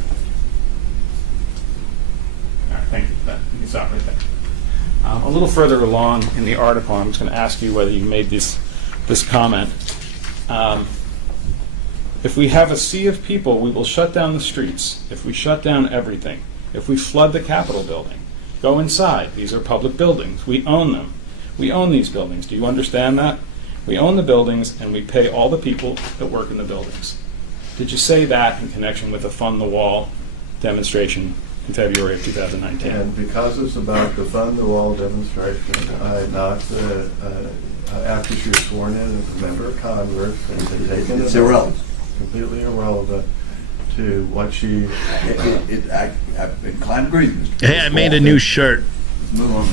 All right. Thank you for that. You can stop right there. A little further along in the article, I'm just going to ask you whether you made this comment. If we have a sea of people, we will shut down the streets. If we shut down everything. If we flood the Capitol building. Go inside. These are public buildings. We own them. We own these buildings. Do you understand that? We own the buildings, and we pay all the people that work in the buildings. Did you say that in connection with the Fund the Wall demonstration in February of 2019? And because it's about the Fund the Wall demonstration, I knocked after she was sworn in as a member of Congress, and had taken It's irrelevant. Completely irrelevant to what she. I'm inclined to agree with you. Hey, I made a new shirt. Let's move on.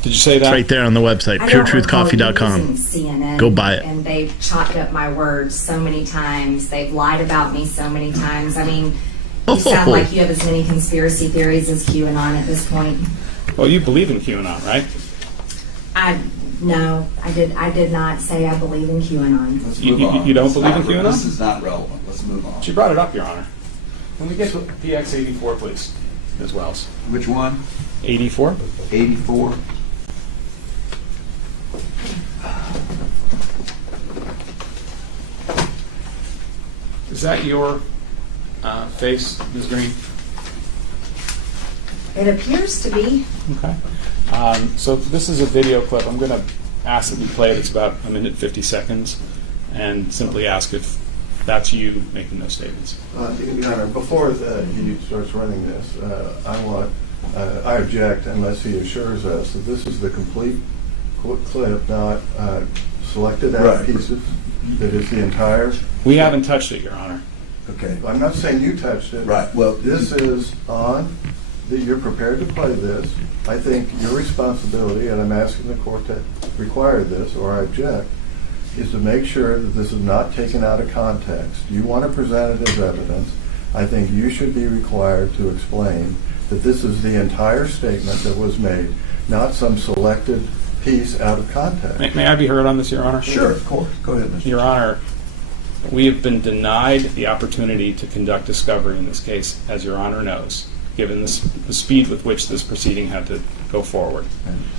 Did you say that? It's right there on the website, I don't recall puretruthcoffee.com. using CNN, Go buy it. And they've chopped up my words so many times. They've lied about me so many times. I mean, you sound like you have as many conspiracy theories as QAnon at this point. Well, you believe in QAnon, right? No, I did not say I believe in QAnon. Let's You- move on. you don't It's believe in not- QAnon? This is not relevant. Let's move on. She brought it up, Your Honor. Can we get to PX 84, please, Ms. Wells? Which one? 84? 84. Is that your face, Ms. Green? It appears to be. Okay. So this is a video clip. I'm going to ask that we play it. It's about 1 minute 50 seconds, and simply ask if that's you making those statements. Your Honor, before he starts running this, I object unless he assures us that this is the complete clip, not selected out Right. pieces, that is the entire. We haven't touched it, Your Honor. Okay. I'm not saying you touched it. Right. Well, This is on, that you're prepared to play this. I think your responsibility, and I'm asking the court to require this, or I object, is to make sure that this is not taken out of context. You want to present it as evidence. I think you should be required to explain that this is the entire statement that was made, not some selected piece out of context. May I be heard on this, Your Honor? sure, of course. Go ahead, Mr. Your Honor, we have been denied the opportunity to conduct discovery in this case, as Your Honor knows, given the speed with which this proceeding had to go forward.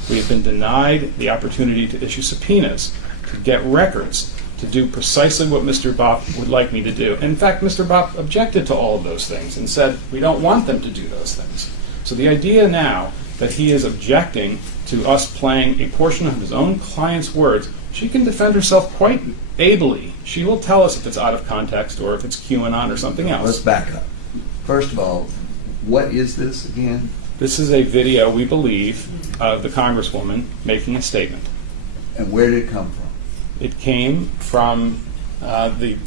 We have been denied the opportunity to issue subpoenas, to get records, to do precisely what Mr. Bopp would like me to do. In fact, Mr. Bopp objected to all of those things and said, we don't want them to do those things. So the idea now that he is objecting to us playing a portion of his own client's words, she can defend herself quite ably. She will tell us if it's out of context or if it's QAnon or something else. Let's back up. First of all, what is this again? This is a video, we believe, of the Congresswoman making a statement. And where did it come from? It came from the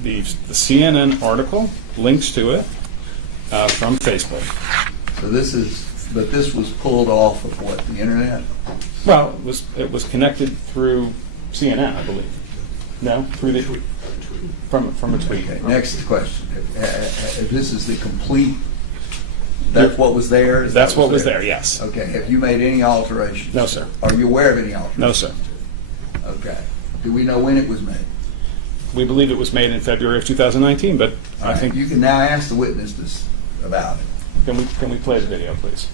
CNN article, links to it, from Facebook. So this was pulled off of what, the internet? Well, it was connected through CNN, I believe. No, through the from a tweet. Okay, next question. This is the complete. That's what was there. That's what was there. Yes. Okay. Have you made any alterations? No, sir. Are you aware of any alterations? No, sir. Okay. Do we know when it was made? We believe it was made in February of 2019, but All right. I think You can now ask the witness this about it. Can we play the video, please?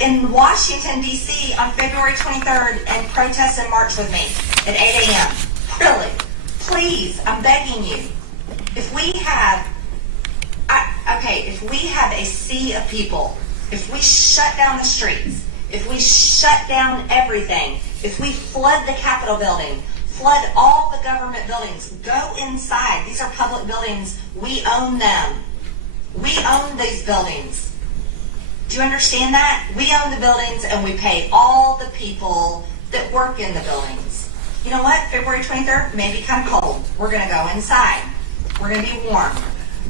In Washington, D.C. on February 23rd and protest and march with me at 8 a.m. Really? Please, I'm begging you. If we have, if we have a sea of people, if we shut down the streets, if we shut down everything, if we flood the Capitol building, flood all the government buildings, go inside. These are public buildings. We own them. We own these buildings. Do you understand that? We own the buildings and we pay all the people that work in the buildings. You know what? February 23rd may become cold. We're going to go inside. We're going to be warm.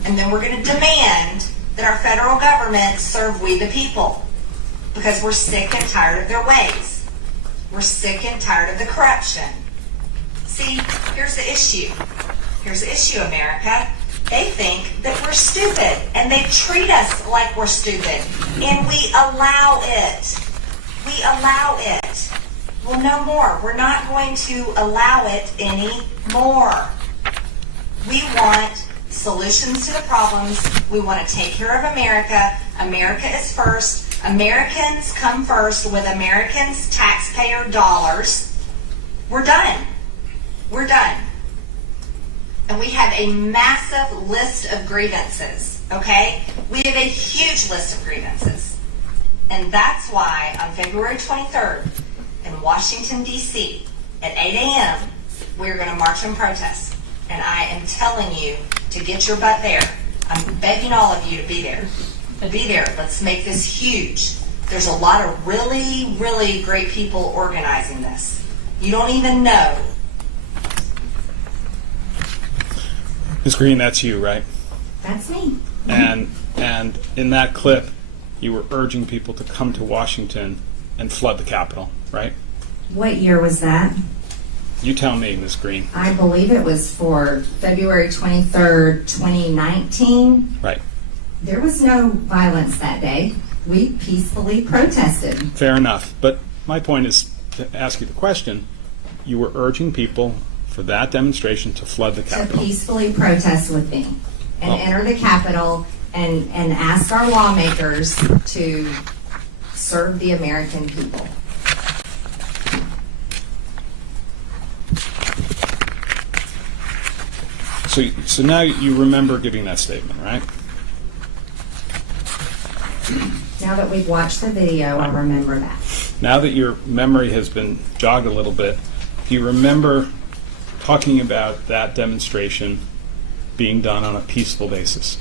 And then we're going to demand that our federal government serve we the people. Because we're sick and tired of their ways. We're sick and tired of the corruption. See, here's the issue. Here's the issue, America. They think that we're stupid, and they treat us like we're stupid, and we allow it. We allow it. Well, no more. We're not going to allow it anymore. We want solutions to the problems. We want to take care of America. America is first. Americans come first with Americans' taxpayer dollars. We're done. We're done. And we have a massive list of grievances, okay? We have a huge list of grievances. And that's why on February 23rd in Washington, D.C. at 8 a.m., we're going to march and protest. And I am telling you to get your butt there. I'm begging all of you to be there. Be there. Let's make this huge. There's a lot of really, really great people organizing this. You don't even know. Ms. Greene, that's you, right? That's me. And in that clip, you were urging people to come to Washington and flood the Capitol, right? What year was that? You tell me, Ms. Greene. I believe it was for February 23rd, 2019. Right. There was no violence that day. We peacefully protested. Fair enough. But my point is to ask you the question. You were urging people for that demonstration to flood the To Capitol. peacefully protest with me and enter the Capitol and ask our lawmakers to serve the American people. So now you remember giving that statement, right? Now that we've watched the video, I remember that. Now that your memory has been jogged a little bit, do you remember talking about that demonstration being done on a peaceful basis?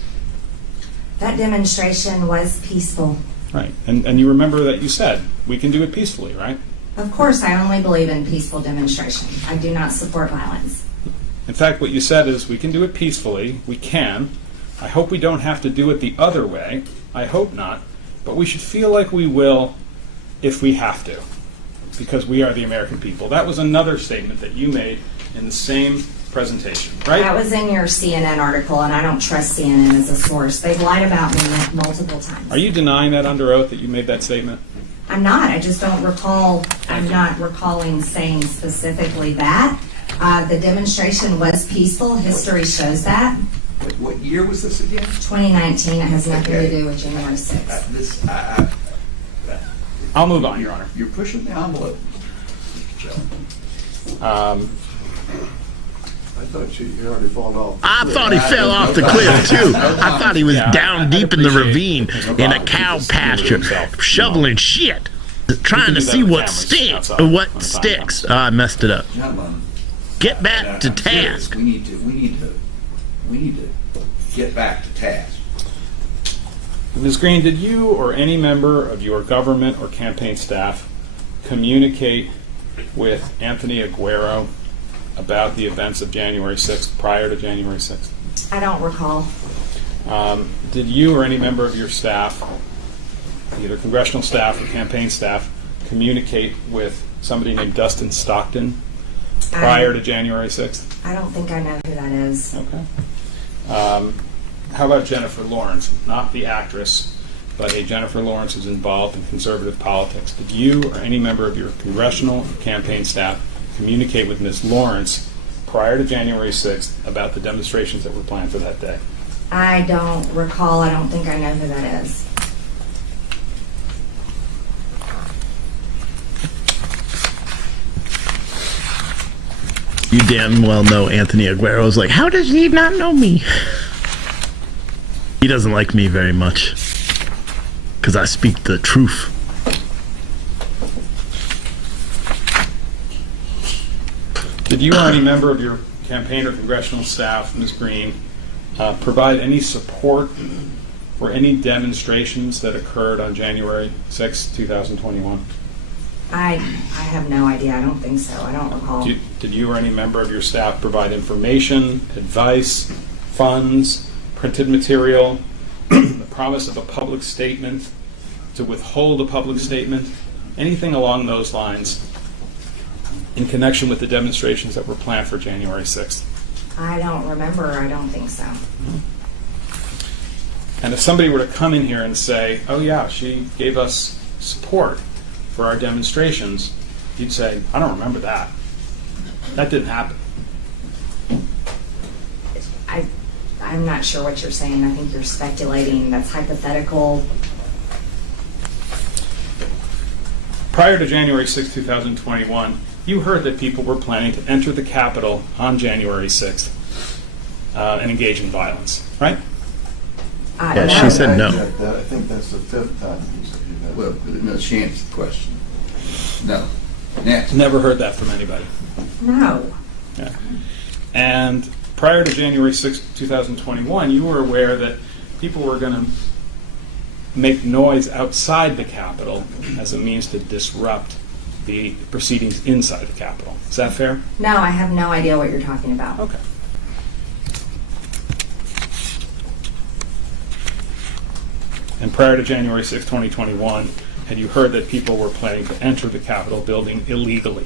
That demonstration was peaceful. Right. And you remember that you said, we can do it peacefully, right? Of course, I only believe in peaceful demonstration. I do not support violence. In fact, what you said is, we can do it peacefully. We can. I hope we don't have to do it the other way. I hope not. But we should feel like we will if we have to, because we are the American people. That was another statement that you made in the same presentation, right? That was in your CNN article, and I don't trust CNN as a source. They've lied about me multiple times. Are you denying that under oath that you made that statement? I'm not. I just don't recall. I'm not recalling saying specifically that. The demonstration was peaceful. History shows that. What year was this again? 2019. It has nothing to do with January 6th. I'll move on, Your Honor. You're pushing the envelope. I thought you already fallen off. I thought he fell off the cliff too. I thought he was down deep in the ravine in a cow pasture, shoveling shit, trying to see what stinks or what sticks. I messed it up. Gentlemen, Get back to I'm serious. task. We need to get back to task. Ms. Greene, did you or any member of your government or campaign staff communicate with Anthony Aguero about the events of January 6th, prior to January 6th? I don't recall. Did you or any member of your staff, either congressional staff or campaign staff, communicate with somebody named Dustin Stockton prior to January 6th? I don't think I know who that is. Okay. How about Jennifer Lawrence? Not the actress, but a Jennifer Lawrence who's involved in conservative politics. Did you or any member of your congressional or campaign staff communicate with Ms. Lawrence prior to January 6th about the demonstrations that were planned for that day? I don't recall. I don't think I know who that is. You damn well know Anthony Aguero's like, how does he not know me? He doesn't like me very much because I speak the truth. Did you or any member of your campaign or congressional staff, Ms. Greene, provide any support for any demonstrations that occurred on January 6, 2021? I have no idea. I don't think so. I don't recall. Did you or any member of your staff provide information, advice, funds, printed material, the promise of a public statement, to withhold a public statement, anything along those lines in connection with the demonstrations that were planned for January 6th? I don't remember. I don't think so. And if somebody were to come in here and say, oh yeah, she gave us support for our demonstrations, you'd say, I don't remember that. That didn't happen. I'm not sure what you're saying. I think you're speculating. That's hypothetical. Prior to January 6, 2021, you heard that people were planning to enter the Capitol on January 6th and engage in violence, right? Yeah, she said no. I think that's the fifth time you said you know. Well, no, she answered the question. No. Next. Never heard that from anybody. No. Yeah. And prior to January 6, 2021, you were aware that people were going to make noise outside the Capitol as a means to disrupt the proceedings inside the Capitol. Is that fair? No, I have no idea what you're talking about. Okay. And prior to January 6, 2021, had you heard that people were planning to enter the Capitol building illegally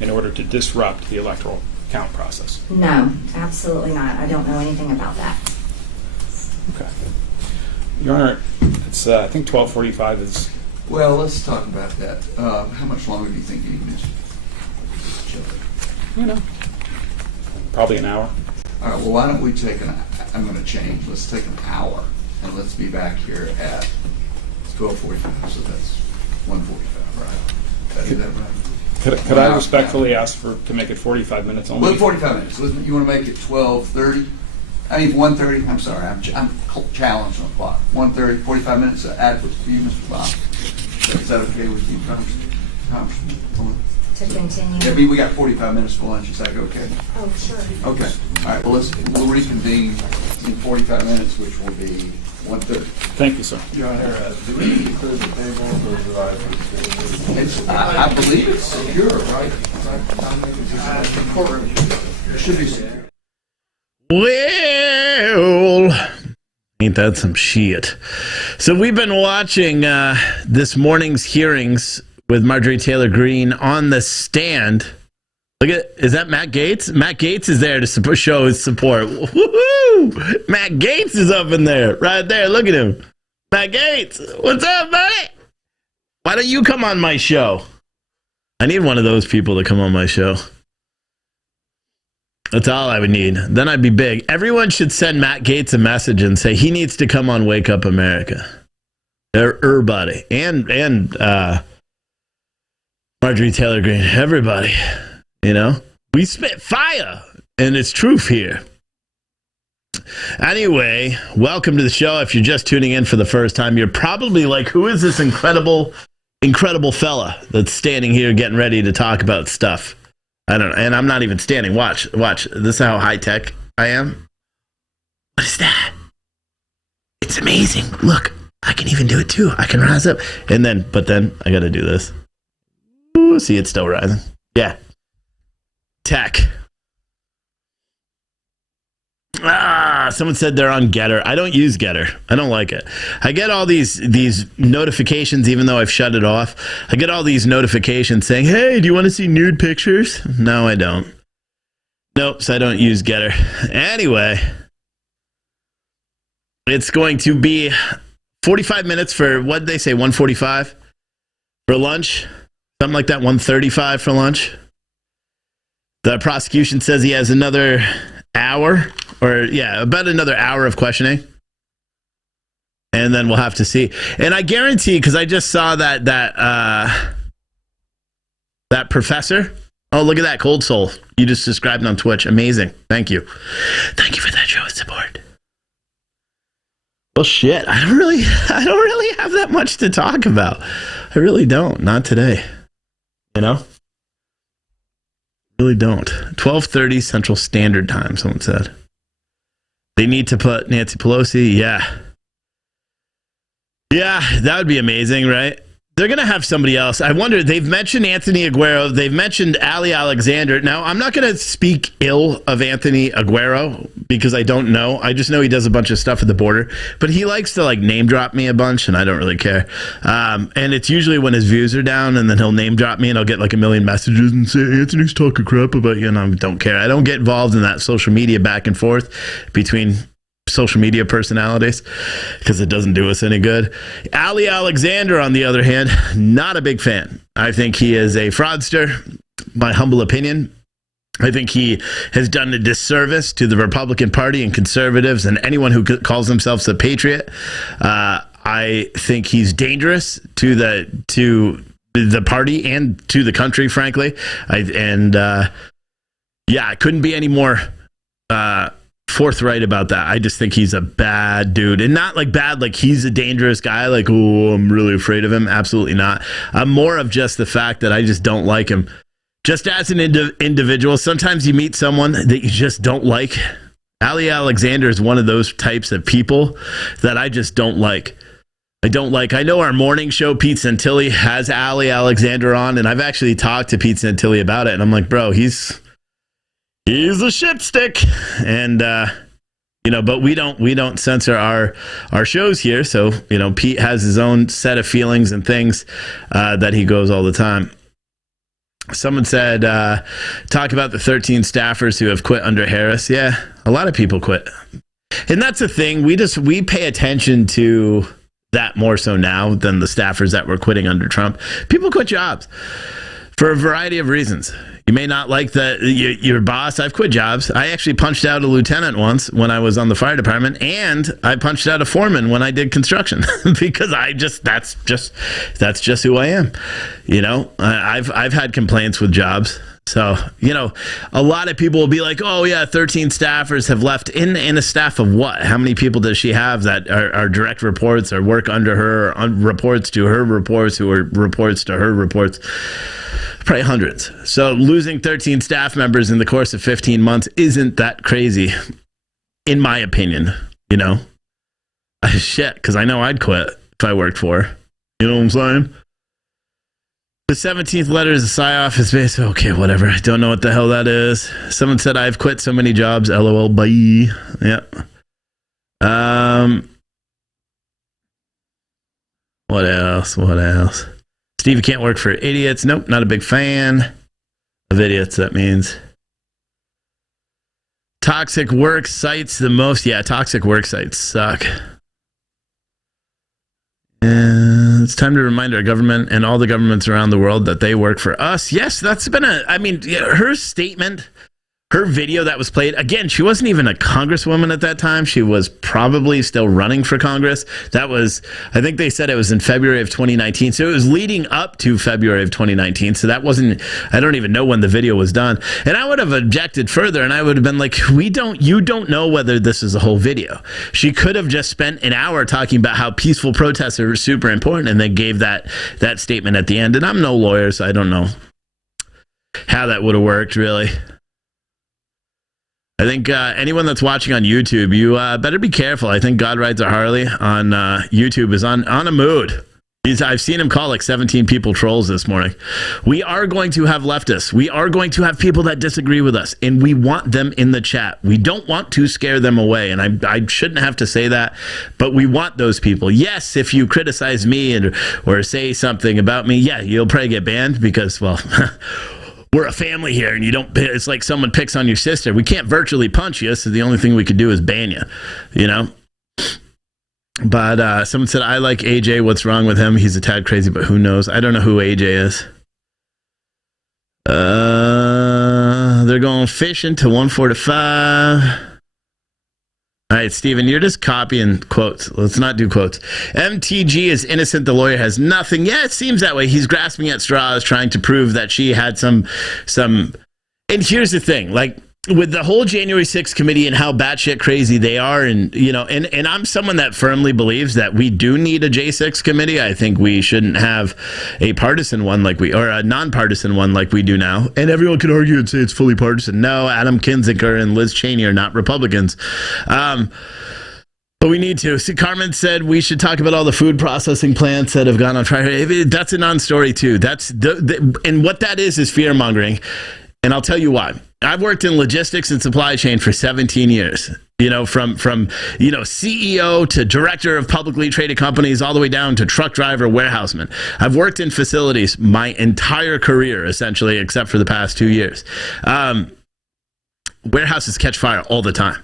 in order to disrupt the electoral count process? No, absolutely not. I don't know anything about that. Okay. Your Honor, it's I think 12:45 is. Well, let's talk about that. How much longer do you think you need, Mr. You know, probably an hour. All right, well, why don't we take I'm going to change. Let's take an hour, and let's be back here at 12:45, so that's 1:45, right? Is that right? Could I respectfully ask to make it 45 minutes only? Well, 45 minutes. You want to make it 12:30? I mean, 1:30. I'm sorry, I'm challenged on the clock. 1:30, 45 minutes adequate for you, Mr. Bob. Is that okay with you, Congressman? To continue. I mean, we got 45 minutes for lunch. Is that okay? Oh, sure. Okay. All right. Well, we'll reconvene in 45 minutes, which will be 1:30. Thank you, sir. Your Honor, do we need to clear the table or do I believe it's secure, right? Courtroom. It should be secure. Well, ain't that some shit? So we've been watching this morning's hearings with Marjorie Taylor Greene on the stand. Look at, is that Matt Gaetz? Matt Gaetz is there to show his support. Woohoo! Matt Gaetz is up in there, right there. Look at him. Matt Gaetz, what's up, buddy? Why don't you come on my show? I need one of those people to come on my show. That's all I would need. Then I'd be big. Everyone should send Matt Gaetz a message and say he needs to come on Wake Up America. Everybody. And Marjorie Taylor Greene. Everybody. You know? We spit fire. and it's truth here. Anyway, welcome to the show. If you're just tuning in for the first time, you're probably like, who is this incredible fella that's standing here getting ready to talk about stuff? I don't know. And I'm not even standing. Watch. This is how high tech I am. What is that? It's amazing. Look, I can even do it too. I can rise up. But then I got to do this. Ooh, see, it's still rising. Yeah. Tech. Someone said they're on Getter. I don't use Getter. I don't like it. I get all these notifications, even though I've shut it off. I get all these notifications saying, hey, do you want to see nude pictures? No, I don't. Nope, so I don't use Getter. Anyway, it's going to be 45 minutes for, what did they say, 1:45 for lunch? Something like that, 1:35 for lunch. The prosecution says he has another hour, about another hour of questioning. And then we'll have to see. And I guarantee, because I just saw that professor. Oh, look at that, Cold Soul. You just subscribed on Twitch. Amazing. Thank you. Thank you for that show of support. Well, shit. I don't really have that much to talk about. I really don't. Not today. You know? Really don't. 12:30 Central Standard Time, someone said. They need to put Nancy Pelosi. Yeah, that would be amazing, right? They're going to have somebody else. I wonder, they've mentioned Anthony Aguero. They've mentioned Ali Alexander. Now, I'm not going to speak ill of Anthony Aguero because I don't know. I just know he does a bunch of stuff at the border. But he likes to name drop me a bunch, and I don't really care. And it's usually when his views are down, and then he'll name drop me, and I'll get a million messages and say, Anthony's talking crap about you, and I don't care. I don't get involved in that social media back and forth between social media personalities because it doesn't do us any good. Ali Alexander, on the other hand, not a big fan. I think he is a fraudster, my humble opinion. I think he has done a disservice to the Republican Party and conservatives and anyone who calls themselves a patriot. I think he's dangerous to the party and to the country, frankly. I couldn't be any more forthright about that. I just think he's a bad dude, and not bad he's a dangerous guy, oh, I'm really afraid of him. Absolutely not. I'm more of just the fact that I just don't like him just as an individual. Sometimes you meet someone that you just don't like. Ali Alexander is one of those types of people that I just don't like. I know our morning show, Pete Santilli, has Ali Alexander on, and I've actually talked to Pete Santilli about it, and I'm like, bro, he's a shit stick. And but we don't censor our shows here, so Pete has his own set of feelings and things that he goes all the time. Someone said talk about the 13 staffers who have quit under Harris. Yeah, a lot of people quit, and that's the thing. We pay attention to that more so now than the staffers that were quitting under Trump. People quit jobs for a variety of reasons. You may not like your boss. I've quit jobs. I actually punched out a lieutenant once when I was on the fire department, and I punched out a foreman when I did construction because that's just who I am. I've had complaints with jobs. So, a lot of people will be like, oh yeah, 13 staffers have left. In a staff of what? How many people does she have that are direct reports or work under her, reports to her reports, who are reports to her reports? Probably hundreds. So losing 13 staff members in the course of 15 months isn't that crazy, in my opinion. Shit, because I know I'd quit if I worked for her. You know what I'm saying? The 17th letter is a sigh-off. It's based. Okay, whatever. I don't know what the hell that is. Someone said I've quit so many jobs. LOL. Bye. Yeah. What else? Steve, you can't work for idiots. Nope, not a big fan of idiots, that means. Toxic work sites the most. Yeah, toxic work sites suck. And it's time to remind our government and all the governments around the world that they work for us. Yes, that's been her statement her video that was played, again, she wasn't even a congresswoman at that time. She was probably still running for Congress. That was, I think they said it was in February of 2019. So it was leading up to February of 2019. So that wasn't, I don't even know when the video was done. And I would have objected further, and I would have been like, you don't know whether this is a whole video. She could have just spent an hour talking about how peaceful protests are super important and then gave that statement at the end. And I'm no lawyer, so I don't know how that would have worked, really. I think anyone that's watching on YouTube, you better be careful. I think God Rides a Harley on YouTube is on a mood. I've seen him call like 17 people trolls this morning. We are going to have leftists. We are going to have people that disagree with us, and we want them in the chat. We don't want to scare them away, and I shouldn't have to say that, but we want those people. Yes, if you criticize me or say something about me, yeah, you'll probably get banned because, well... we're a family here, and it's like someone picks on your sister. We can't virtually punch you, so the only thing we could do is ban you, you know? But someone said, I like AJ. What's wrong with him? He's a tad crazy, but who knows? I don't know who AJ is. They're going fishing to 145. All right, Steven, you're just copying quotes. Let's not do quotes. MTG is innocent. The lawyer has nothing. Yeah, it seems that way. He's grasping at straws, trying to prove that she had some. And here's the thing, like with the whole January 6th committee and how batshit crazy they are, and and I'm someone that firmly believes that we do need a J6 committee. I think we shouldn't have a partisan one or a nonpartisan one like we do now. And everyone can argue and say it's fully partisan. No, Adam Kinzinger and Liz Cheney are not Republicans. But we need to. See, Carmen said we should talk about all the food processing plants that have gone on fire. That's a non-story too. And what that is fear mongering. And I'll tell you why. I've worked in logistics and supply chain for 17 years. From CEO to director of publicly traded companies, all the way down to truck driver, warehouseman. I've worked in facilities my entire career, essentially, except for the past 2 years. Warehouses catch fire all the time.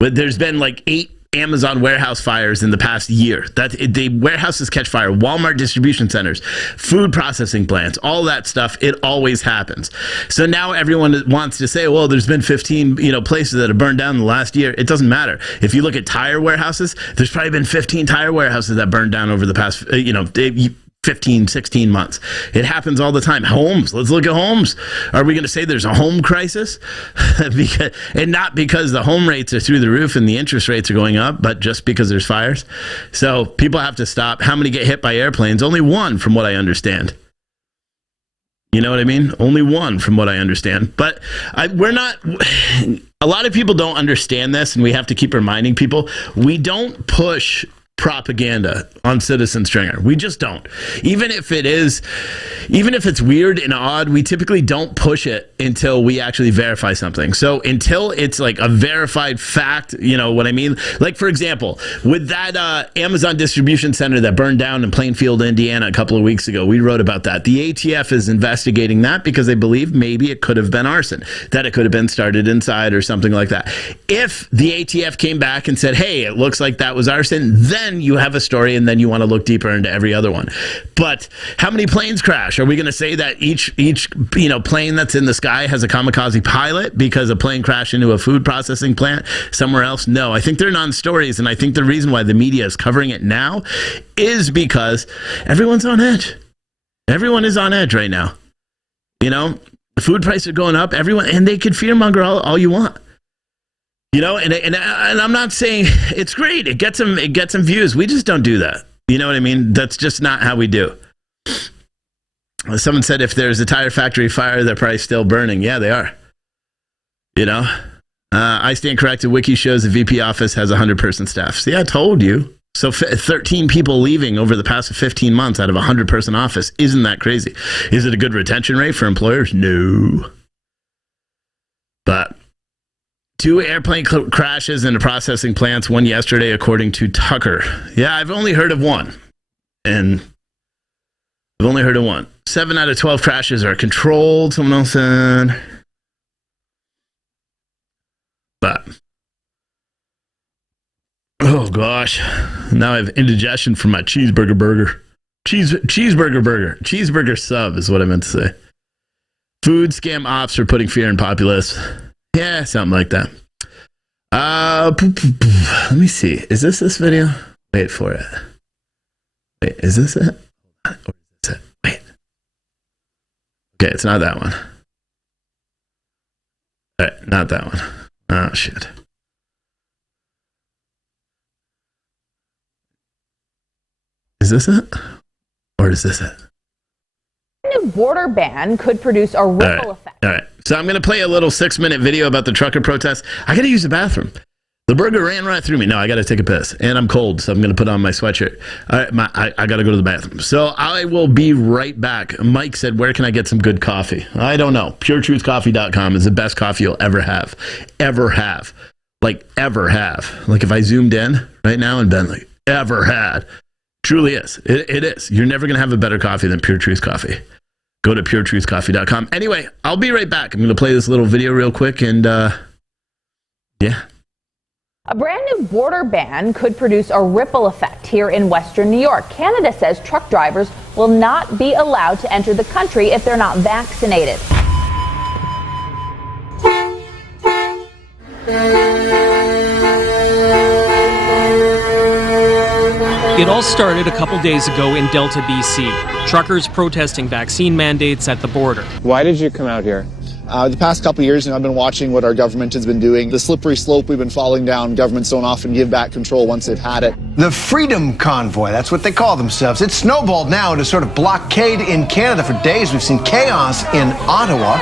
But there's been like 8 Amazon warehouse fires in the past year. The warehouses catch fire, Walmart distribution centers, food processing plants, all that stuff. It always happens. So now everyone wants to say, well, there's been 15 places that have burned down in the last year. It doesn't matter. If you look at tire warehouses, there's probably been 15 tire warehouses that burned down over the past 15, 16 months. It happens all the time. Homes. Let's look at homes. Are we going to say there's a home crisis? And not because the home rates are through the roof and the interest rates are going up, but just because there's fires. So people have to stop. How many get hit by airplanes? Only one, from what I understand. You know what I mean? Only one, from what I understand. But we're not... A lot of people don't understand this, and we have to keep reminding people. We don't push propaganda on Citizen Stringer. We just don't. Even if it's weird and odd, we typically don't push it until we actually verify something. So until it's like a verified fact, you know what I mean? Like, for example, with that Amazon distribution center that burned down in Plainfield, Indiana a couple of weeks ago, we wrote about that. The ATF is investigating that because they believe maybe it could have been arson, that it could have been started inside or something like that. If the ATF came back and said, hey, it looks like that was arson, then you have a story, and then you want to look deeper into every other one. But how many planes crash? Are we going to say that each plane that's in the sky has a kamikaze pilot because a plane crashed into a food processing plant somewhere else? No, I think they're non-stories, and I think the reason why the media is covering it now is because everyone's on edge. Everyone is on edge right now. The food prices are going up. Everyone, and they could fearmonger all you want. And I'm not saying it's great. It gets some views. We just don't do that. You know what I mean? That's just not how we do. Someone said if there's a tire factory fire, they're probably still burning. Yeah, they are. I stand corrected. Wiki shows the VP office has 100-person staff. See, I told you. So 13 people leaving over the past 15 months out of a 100-person office. Isn't that crazy? Is it a good retention rate for employers? No. But 2 airplane crashes into processing plants, one yesterday, according to Tucker. Yeah, I've only heard of one. 7 out of 12 crashes are controlled, someone else said. But, oh gosh, now I have indigestion from my cheeseburger burger. Cheeseburger sub is what I meant to say. Food scam ops are putting fear in populace. Yeah, something like that. Let me see. Is this video? Wait for it. Wait, is this it? Or is this it? Wait. Okay, it's not that one. All right, not that one. Oh, shit. Is this it? Or is this it? A new border ban could produce a ripple effect. All right. So I'm going to play a little 6-minute video about the trucker protest. I got to use the bathroom. The burger ran right through me. No, I got to take a piss. And I'm cold, so I'm going to put on my sweatshirt. All right, I got to go to the bathroom. So I will be right back. Mike said, where can I get some good coffee? I don't know. PureTruthCoffee.com is the best coffee you'll ever have. Ever have. Like, ever have. Like, if I zoomed in right now and been like, ever had. Truly is. It is. You're never going to have a better coffee than Pure Truth Coffee. Go to puretruthcoffee.com. Anyway, I'll be right back. I'm going to play this little video real quick and, yeah. A brand new border ban could produce a ripple effect here in Western New York. Canada says truck drivers will not be allowed to enter the country if they're not vaccinated. It all started a couple days ago in Delta, BC. Truckers protesting vaccine mandates at the border. Why did you come out here? The past couple of years, I've been watching what our government has been doing. The slippery slope we've been falling down. Governments don't often give back control once they've had it. The Freedom Convoy, that's what they call themselves. It's snowballed now to sort of blockade in Canada for days. We've seen chaos in Ottawa.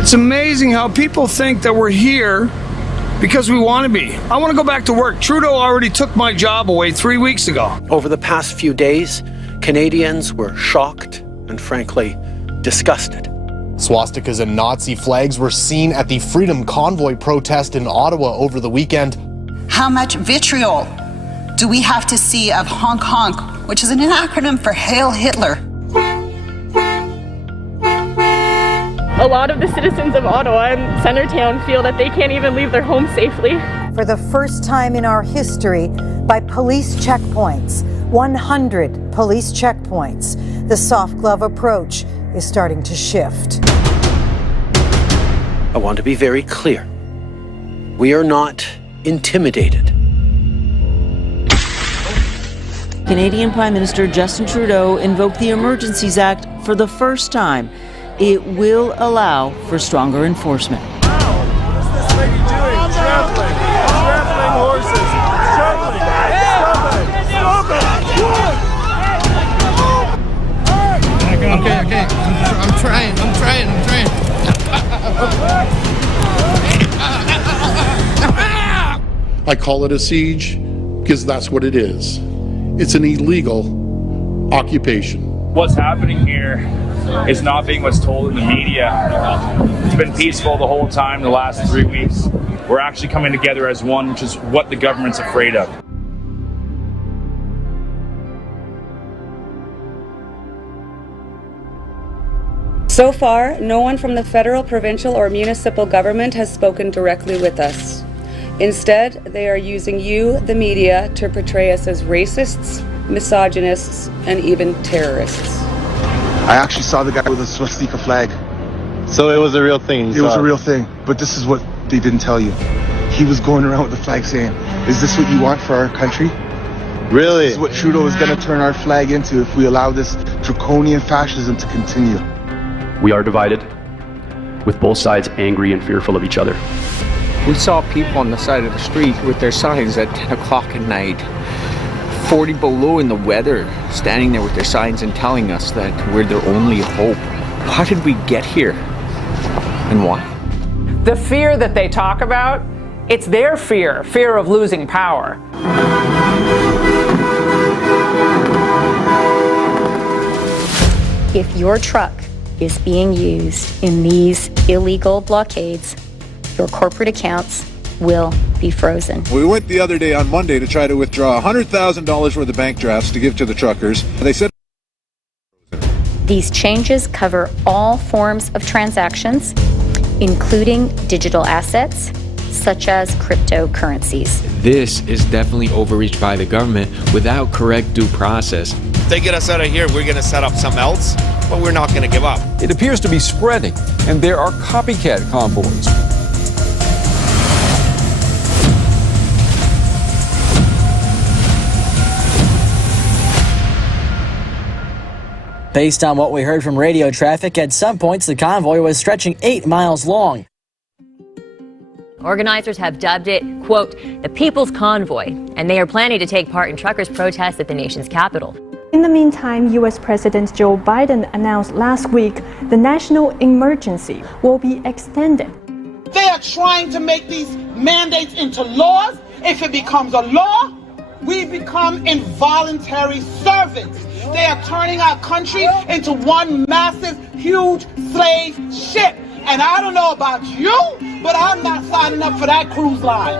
It's amazing how people think that we're here because we want to be. I want to go back to work. Trudeau already took my job away 3 weeks ago. Over the past few days, Canadians were shocked and frankly disgusted. Swastikas and Nazi flags were seen at the Freedom Convoy protest in Ottawa over the weekend. How much vitriol do we have to see of honk honk, which is an acronym for Hail Hitler? A lot of the citizens of Ottawa and Centertown feel that they can't even leave their homes safely. For the first time in our history, by police checkpoints, 100 police checkpoints, the soft glove approach is starting to shift. I want to be very clear. We are not intimidated. Canadian Prime Minister Justin Trudeau invoked the Emergencies Act for the first time. It will allow for stronger enforcement. What's this lady doing? Trampling horses. Stop it. Okay. I'm trying. I call it a siege because that's what it is. It's an illegal occupation. What's happening here is not being what's told in the media. It's been peaceful the whole time, the last 3 weeks. We're actually coming together as one, which is what the government's afraid of. So far, no one from the federal, provincial, or municipal government has spoken directly with us. Instead, they are using you, the media, to portray us as racists, misogynists, and even terrorists. I actually saw the guy with a swastika flag. So it was a real thing? It was a real thing, but this is what they didn't tell you. He was going around with the flag saying, is this what you want for our country? Really? This is what Trudeau is going to turn our flag into if we allow this draconian fascism to continue. We are divided, with both sides angry and fearful of each other. We saw people on the side of the street with their signs at 10 o'clock at night, 40 below in the weather, standing there with their signs and telling us that we're their only hope. How did we get here? And why? The fear that they talk about, it's their fear of losing power. If your truck is being used in these illegal blockades, your corporate accounts will be frozen. We went the other day on Monday to try to withdraw $100,000 worth of bank drafts to give to the truckers. They said these changes cover all forms of transactions, including digital assets, such as cryptocurrencies. This is definitely overreach by the government without correct due process. they get us out of here, we're going to set up something else, but we're not going to give up. It appears to be spreading, and there are copycat convoys. Based on what we heard from radio traffic, at some points the convoy was stretching 8 miles long. Organizers have dubbed it, quote, the People's Convoy, and they are planning to take part in truckers' protests at the nation's capital. In the meantime, U.S. President Joe Biden announced last week the national emergency will be extended. They are trying to make these mandates into laws. If it becomes a law, we become involuntary servants. They are turning our country into one massive, huge slave ship. And I don't know about you, but I'm not signing up for that cruise line.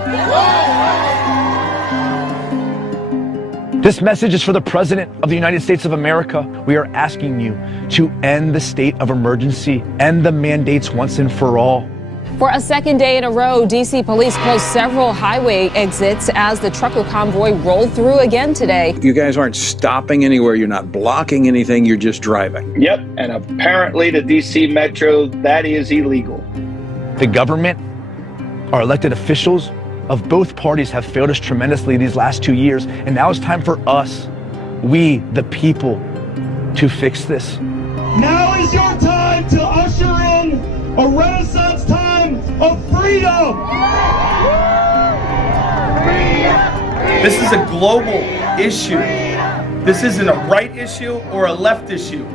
This message is for the President of the United States of America. We are asking you to end the state of emergency, end the mandates once and for all. For a second day in a row, D.C. police closed several highway exits as the trucker convoy rolled through again today. You guys aren't stopping anywhere. You're not blocking anything. You're just driving. Yep, and apparently the D.C. Metro, that is illegal. The government, our elected officials of both parties have failed us tremendously these last 2 years, and now it's time for us, we, the people, to fix this. Now is your time to usher in a renaissance time of freedom! This is a global issue. This isn't a right issue or a left issue.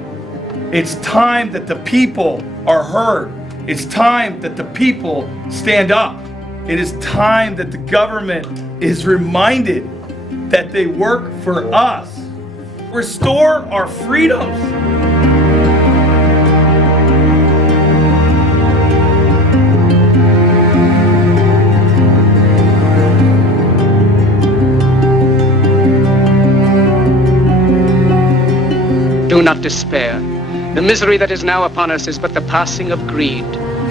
It's time that the people are heard. It's time that the people stand up. It is time that the government is reminded that they work for us. Restore our freedoms. Do not despair. The misery that is now upon us is but the passing of greed,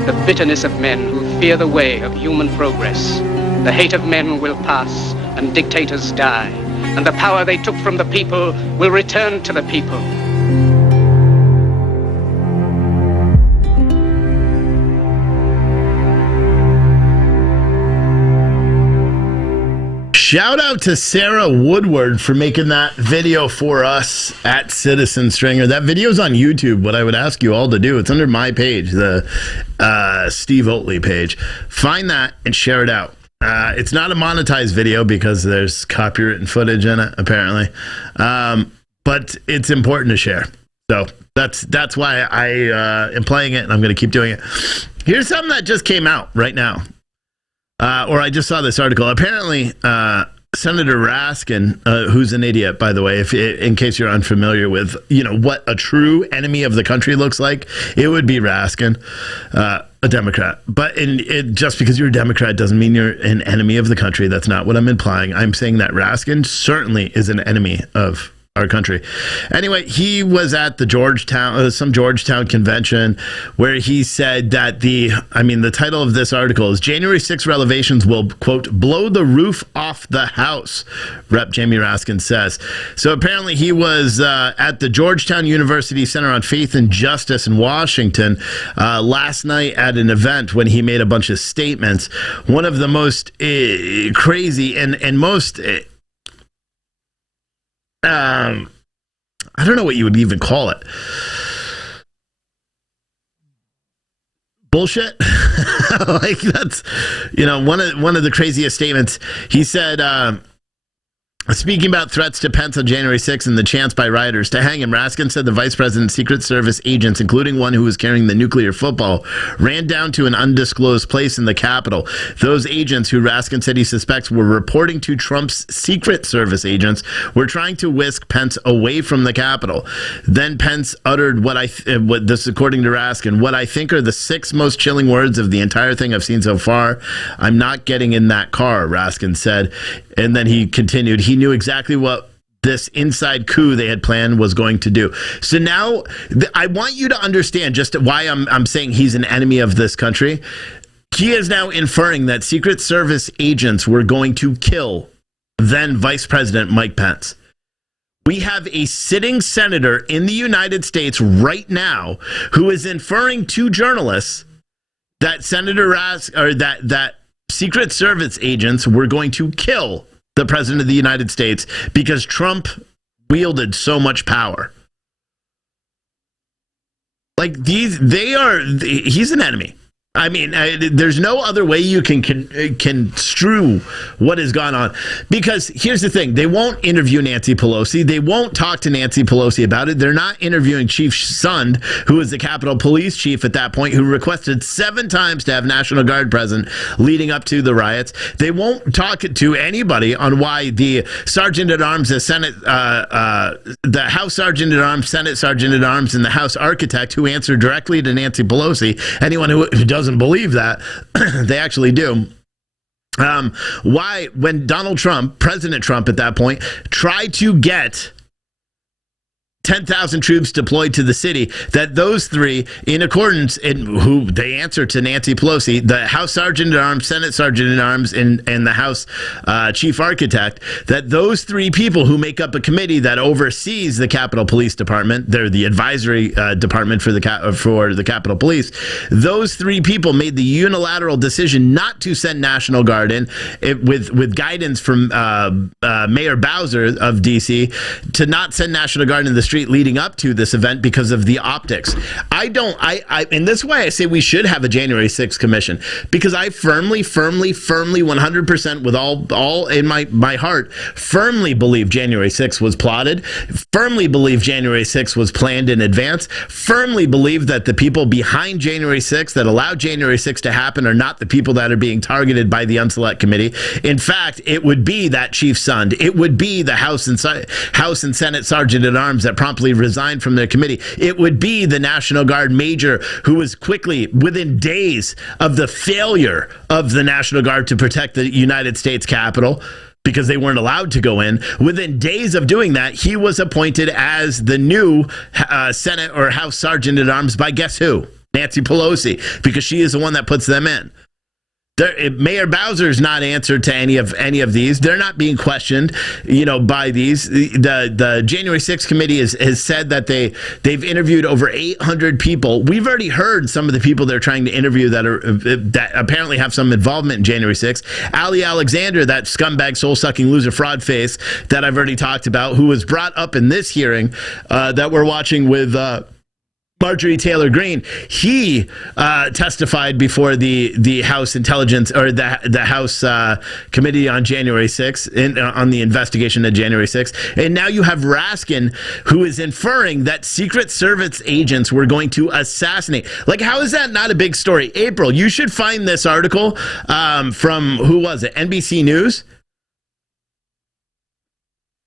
the bitterness of men who fear the way of human progress. The hate of men will pass, and dictators die, and the power they took from the people will return to the people. Shout out to Sarah Woodward for making that video for us at Citizen Stringer. That video's on YouTube. What I would ask you all to do, it's under my page, the Steve Oatley page. Find that and share it out. It's not a monetized video because there's copyright footage in it, apparently. But it's important to share. So that's why I am playing it, and I'm going to keep doing it. Here's something that just came out right now. Or I just saw this article. Apparently, Senator Raskin, who's an idiot, by the way, in case you're unfamiliar with, what a true enemy of the country looks like, it would be Raskin, a Democrat. But just because you're a Democrat doesn't mean you're an enemy of the country. That's not what I'm implying. I'm saying that Raskin certainly is an enemy of our country. Anyway, he was at the some Georgetown convention where he said that the title of this article is January 6 revelations will, quote, blow the roof off the House, Rep. Jamie Raskin says. So apparently he was at the Georgetown University Center on Faith and Justice in Washington last night at an event when he made a bunch of statements. One of the most crazy and most... I don't know what you would even call it. Bullshit. Like that's, one of the craziest statements. He said, speaking about threats to Pence on January 6th and the chance by rioters to hang him, Raskin said the vice president's Secret Service agents, including one who was carrying the nuclear football, ran down to an undisclosed place in the Capitol. Those agents, who Raskin said he suspects were reporting to Trump's Secret Service agents, were trying to whisk Pence away from the Capitol. Then Pence uttered what this, according to Raskin, what I think are the 6 most chilling words of the entire thing I've seen so far. I'm not getting in that car, Raskin said. And then he continued, he knew exactly what this inside coup they had planned was going to do. So now I want you to understand just why I'm saying he's an enemy of this country. He is now inferring that Secret Service agents were going to kill then Vice President Mike Pence. We have a sitting senator in the United States right now who is inferring to journalists that that Secret Service agents were going to kill the president of the United States because Trump wielded so much power. Like he's an enemy. I mean, there's no other way you can construe what has gone on. Because here's the thing. They won't interview Nancy Pelosi. They won't talk to Nancy Pelosi about it. They're not interviewing Chief Sund, who was the Capitol Police chief at that point, who requested 7 times to have National Guard present leading up to the riots. They won't talk to anybody on why the Sergeant at Arms, the House Sergeant at Arms, Senate Sergeant at Arms, and the House Architect, who answer directly to Nancy Pelosi. Anyone who doesn't believe that, they actually do. Why, when Donald Trump, President Trump at that point, tried to get 10,000 troops deployed to the city, that those 3, in accordance, who they answer to Nancy Pelosi, the House Sergeant at Arms, Senate Sergeant at Arms, and the House Chief Architect, that those 3 people who make up a committee that oversees the Capitol Police Department, they're the advisory department for the Capitol Police, those 3 people made the unilateral decision not to send National Guard in, with guidance from Mayor Bowser of D.C. to not send National Guard in the street leading up to this event because of the optics. In this way, I say we should have a January 6th commission, because I firmly 100% with all in my heart firmly believe January 6th was plotted, firmly believe January 6th was planned in advance, firmly believe that the people behind January 6th that allowed January 6th to happen are not the people that are being targeted by the Unselect Committee. In fact, it would be that Chief Sund, it would be the House and Senate Sergeant at Arms that promptly resigned from their committee. It would be the National Guard major who was quickly, within days of the failure of the National Guard to protect the United States Capitol, because they weren't allowed to go in, within days of doing that, he was appointed as the new Senate or House Sergeant at Arms by guess who? Nancy Pelosi, because she is the one that puts them in. Mayor Bowser's not answered to any of these. They're not being questioned, by these. The January 6th committee has said that they've interviewed over 800 people. We've already heard some of the people they're trying to interview that apparently have some involvement in January 6th. Ali Alexander, that scumbag, soul-sucking loser fraud face that I've already talked about, who was brought up in this hearing that we're watching with Marjorie Taylor Greene, he testified before the House Intelligence or the House Committee on January 6th on the investigation of January 6th. And now you have Raskin, who is inferring that Secret Service agents were going to assassinate. Like, how is that not a big story? April, you should find this article from, who was it? NBC News?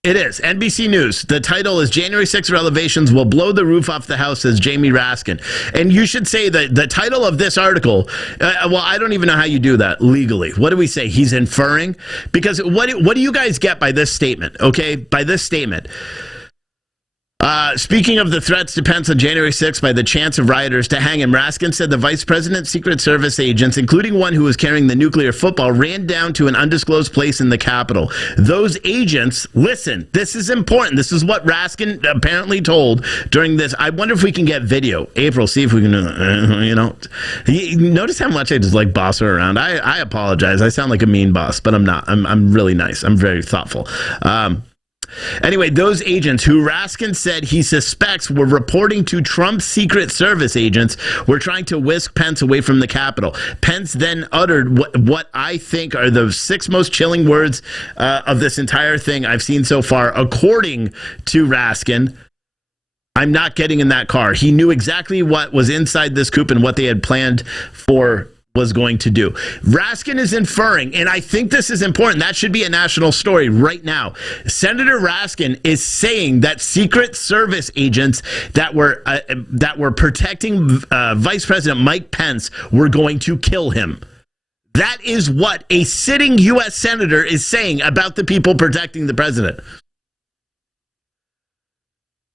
It is. NBC News. The title is January 6th Revelations Will Blow the Roof Off the House, says Jamie Raskin. And you should say that the title of this article, well, I don't even know how you do that legally. What do we say? He's inferring? Because what do you guys get by this statement? Okay, by this statement. Speaking of the threats to Pence on January 6th by the chance of rioters to hang him, Raskin said the Vice President's Secret Service agents, including one who was carrying the nuclear football, ran down to an undisclosed place in the Capitol. Those agents, listen, this is important. This is what Raskin apparently told during this. I wonder if we can get video. April, see if we can, notice how much I just like boss her around. I apologize. I sound like a mean boss, but I'm not. I'm really nice. I'm very thoughtful. Anyway, those agents who Raskin said he suspects were reporting to Trump's Secret Service agents were trying to whisk Pence away from the Capitol. Pence then uttered what I think are the 6 most chilling words of this entire thing I've seen so far, according to Raskin. I'm not getting in that car. He knew exactly what was inside this coupe and what they had planned for was going to do. Raskin is inferring, and I think this is important. That should be a national story right now. Senator Raskin is saying that Secret Service agents that were protecting Vice President Mike Pence were going to kill him. That is what a sitting U.S. senator is saying about the people protecting the president.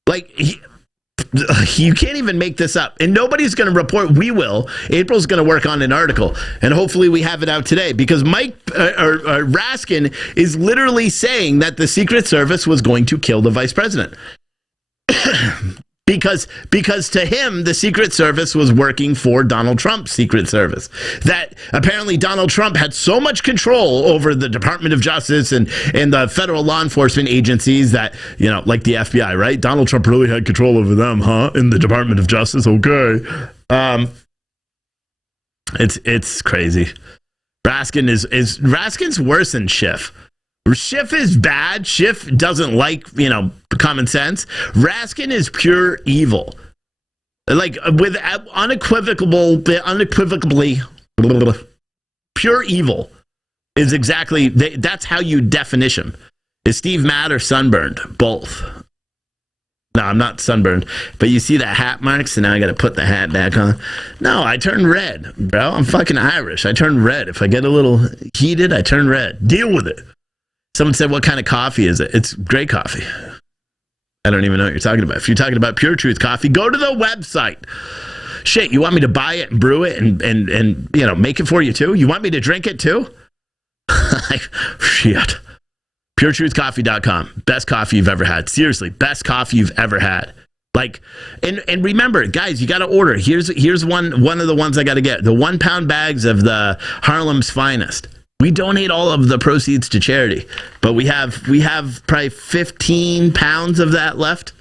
Like, You can't even make this up. And nobody's going to report. We will. April's going to work on an article. And hopefully we have it out today. Because Raskin is literally saying that the Secret Service was going to kill the vice president. Because to him, the Secret Service was working for Donald Trump's Secret Service. That apparently Donald Trump had so much control over the Department of Justice and the federal law enforcement agencies that, like the FBI, right? Donald Trump really had control over them, huh? In the Department of Justice, okay. It's crazy. Raskin's worse than Schiff. Schiff is bad. Schiff doesn't like, common sense. Raskin is pure evil. Like, with unequivocally pure evil is exactly, that's how you definition him. Is Steve mad or sunburned? Both. No, I'm not sunburned. But you see that hat mark? So now I got to put the hat back on. No, I turn red, bro. I'm fucking Irish. I turn red. If I get a little heated, I turn red. Deal with it. Someone said, what kind of coffee is it? It's great coffee. I don't even know what you're talking about. If you're talking about Pure Truth Coffee, go to the website. Shit, you want me to buy it and brew it and make it for you too? You want me to drink it too? Shit. PureTruthCoffee.com. Best coffee you've ever had. Seriously, best coffee you've ever had. Like, and remember, guys, you got to order. Here's one of the ones I got to get. The 1 pound bags of the Harlem's Finest. We donate all of the proceeds to charity, but we have probably 15 pounds of that left.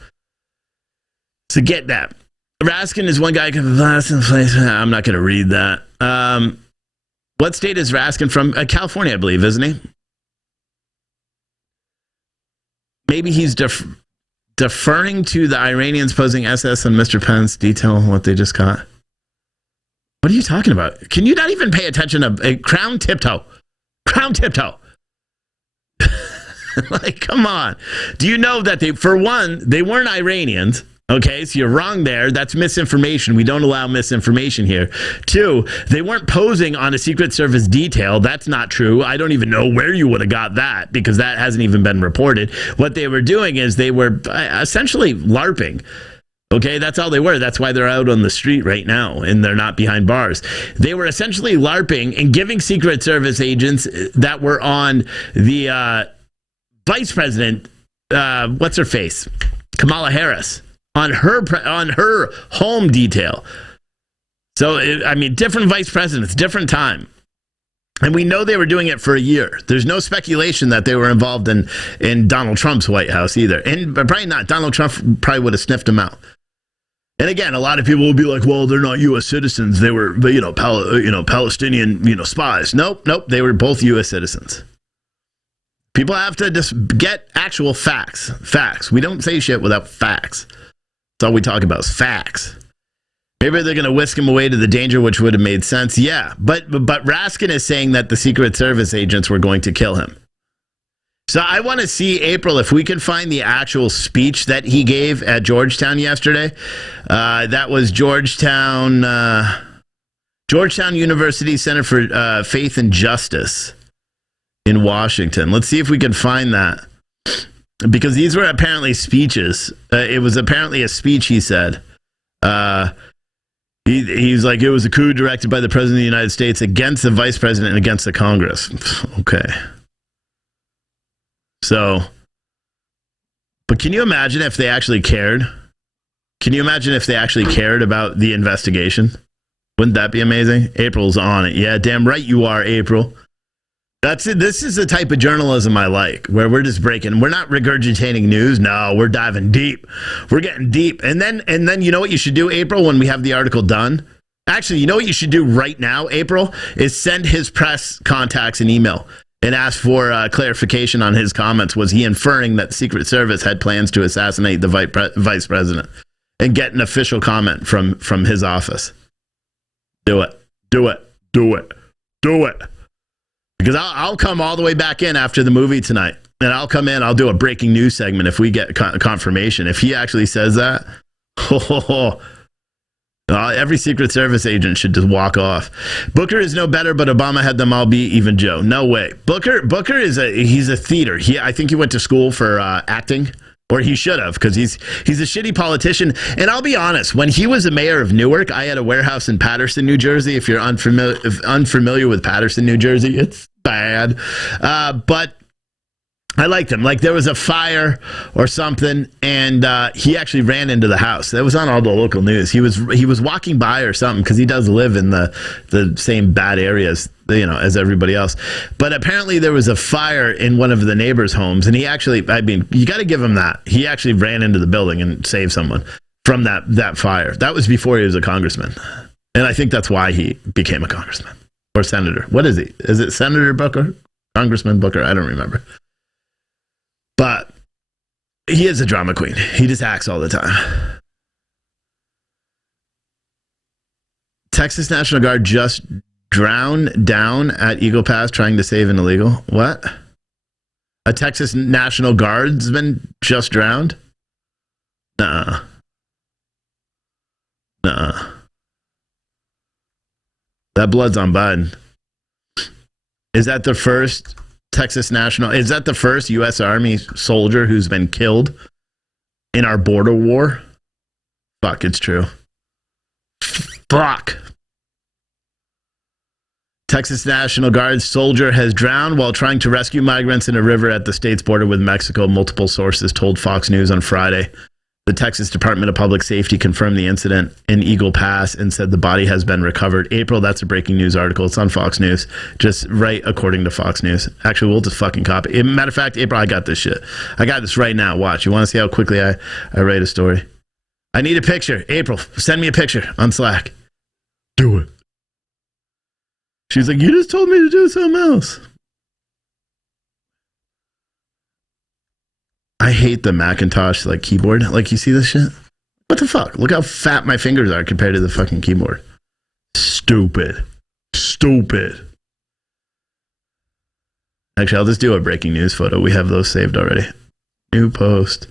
So get that. Raskin is one guy. I'm not going to read that. What state is Raskin from? California, I believe, isn't he? Maybe he's deferring to the Iranians posing SS on Mr. Pence. Detail what they just caught. What are you talking about? Can you not even pay attention to Crown Tiptoe? Crown Tiptoe. Like, come on. Do you know that they weren't Iranians? Okay, so you're wrong there. That's misinformation. We don't allow misinformation here. 2, they weren't posing on a Secret Service detail. That's not true. I don't even know where you would have got that because that hasn't even been reported. What they were doing is they were essentially LARPing. Okay, that's all they were. That's why they're out on the street right now, and they're not behind bars. They were essentially LARPing and giving Secret Service agents that were on the vice president, what's her face, Kamala Harris, on her home detail. So, different vice presidents, different time. And we know they were doing it for a year. There's no speculation that they were involved in Donald Trump's White House either. But probably not. Donald Trump probably would have sniffed them out. And again, a lot of people will be like, well, they're not U.S. citizens. They were, Palestinian, spies. Nope. They were both U.S. citizens. People have to just get actual facts. Facts. We don't say shit without facts. That's all we talk about is facts. Maybe they're going to whisk him away to the danger, which would have made sense. Yeah, but Raskin is saying that the Secret Service agents were going to kill him. So I want to see, April, if we can find the actual speech that he gave at Georgetown yesterday. That was Georgetown University Center for Faith and Justice in Washington. Let's see if we can find that. Because these were apparently speeches. It was apparently a speech, he said. He's like, it was a coup directed by the President of the United States against the Vice President and against the Congress. Okay. So, but can you imagine if they actually cared? Can you imagine if they actually cared about the investigation? Wouldn't that be amazing? April's on it. Yeah, damn right you are, April. That's it. This is the type of journalism I like, where we're just breaking. We're not regurgitating news. No, we're diving deep. We're getting deep. And then you know what you should do, April, when we have the article done? Actually, you know what you should do right now, April, is send his press contacts an email and ask for clarification on his comments. Was he inferring that the Secret Service had plans to assassinate the vice president? And get an official comment from his office. Do it. Do it. Do it. Do it. Because I'll come all the way back in after the movie tonight. And I'll come in, I'll do a breaking news segment if we get confirmation. If he actually says that, every Secret Service agent should just walk off. Booker is no better, but Obama had them all be even Joe. No way. Booker is he's a theater. I think he went to school for acting. Or he should have, because he's a shitty politician. And I'll be honest, when he was the mayor of Newark, I had a warehouse in Paterson, New Jersey. If you're unfamiliar with Paterson, New Jersey, it's bad. But I liked him. Like, there was a fire or something, and he actually ran into the house. That was on all the local news. He was walking by or something, because he does live in the same bad areas, as everybody else. But apparently there was a fire in one of the neighbors' homes, and he actually, I mean, you got to give him that. He actually ran into the building and saved someone from that fire. That was before he was a congressman. And I think that's why he became a congressman or senator. What is he? Is it Senator Booker? Congressman Booker? I don't remember. But he is a drama queen. He just acts all the time. Texas National Guard just drowned down at Eagle Pass trying to save an illegal. What? A Texas National Guardsman just drowned? Nuh-uh. That blood's on Biden. Is that the first is that the first U.S. Army soldier who's been killed in our border war? Fuck, it's true. Fuck. Texas National Guard soldier has drowned while trying to rescue migrants in a river at the state's border with Mexico, multiple sources told Fox News on Friday. The Texas Department of Public Safety confirmed the incident in Eagle Pass and said the body has been recovered. April, that's a breaking news article. It's on Fox News. Just right according to Fox News. Actually, we'll just fucking copy it. Matter of fact, April, I got this shit. I got this right now. Watch. You want to see how quickly I write a story? I need a picture. April, send me a picture on Slack. Do it. She's like, you just told me to do something else. I hate the Macintosh keyboard. You see this shit? What the fuck? Look how fat my fingers are compared to the fucking keyboard. Stupid. Actually, I'll just do a breaking news photo. We have those saved already. New post.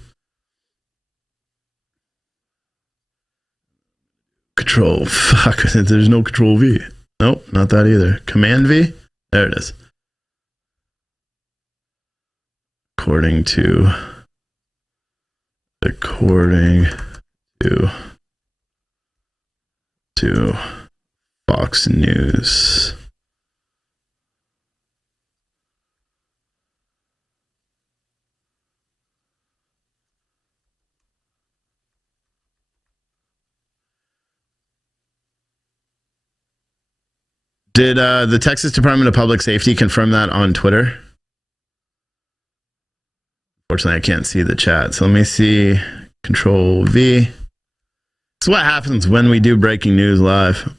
Control. Fuck. There's no Control V. Nope, not that either. Command V? There it is. According to Fox News. Did the Texas Department of Public Safety confirm that on Twitter? Unfortunately, I can't see the chat. So let me see. Control V. This is what happens when we do breaking news live.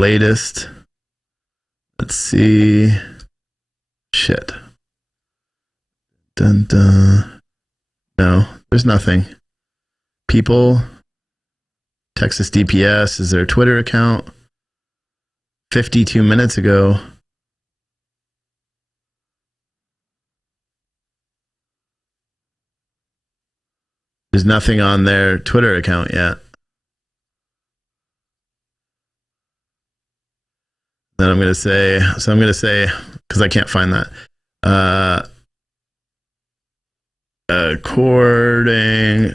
Latest. Let's see. Shit. Dun, dun. No, there's nothing. People. Texas DPS is their Twitter account. 52 minutes ago. There's nothing on their Twitter account yet. Then I'm going to say, because I can't find that. According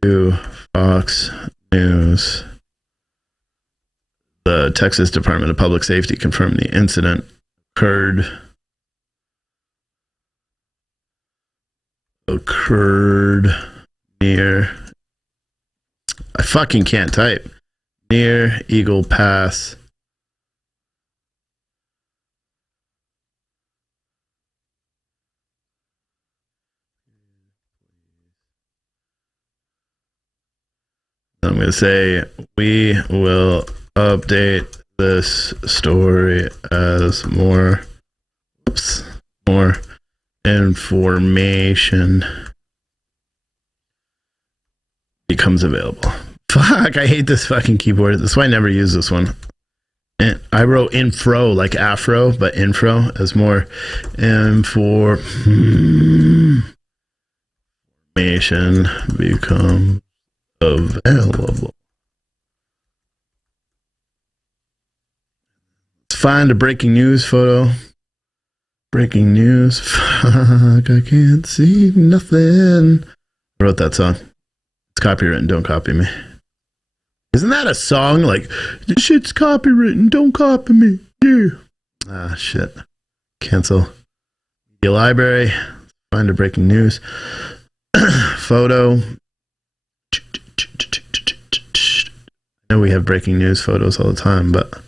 to Fox News, the Texas Department of Public Safety confirmed the incident occurred near, I fucking can't type, near Eagle Pass. I'm going to say, we will update this story as more information becomes available. Fuck, I hate this fucking keyboard. That's why I never use this one. And I wrote infro like afro, but infro as more information become available. Let's find a breaking news photo. Breaking news. Fuck, I can't see nothing. I wrote that song. It's copywritten. Don't copy me. Isn't that a song? Like, this shit's copywritten. Don't copy me. Yeah. Ah, shit. Cancel. Media library. Find a breaking news photo. I know we have breaking news photos all the time, but I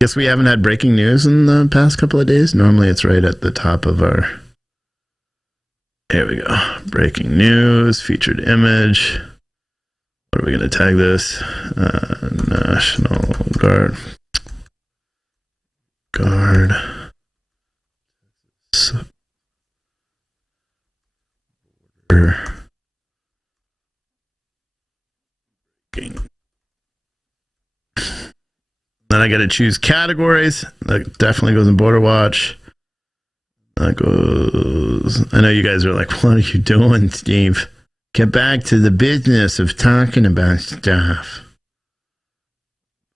guess we haven't had breaking news in the past couple of days. Normally it's right at the top of our... Here we go. Breaking news, featured image. What are we going to tag this? National Guard. Then I got to choose categories. That definitely goes in Border Watch. That goes... I know you guys are like, what are you doing, Steve? Get back to the business of talking about stuff.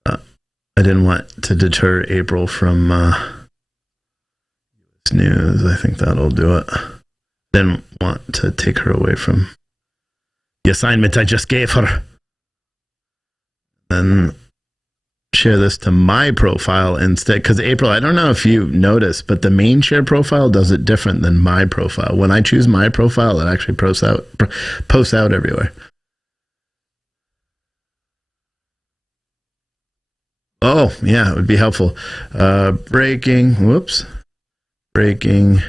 I didn't want to deter April from US News. I think that'll do it. Didn't want to take her away from the assignment I just gave her. Then share this to my profile instead. Because April, I don't know if you noticed, but the main share profile does it different than my profile. When I choose my profile, it actually posts out everywhere. Oh, yeah, it would be helpful. Breaking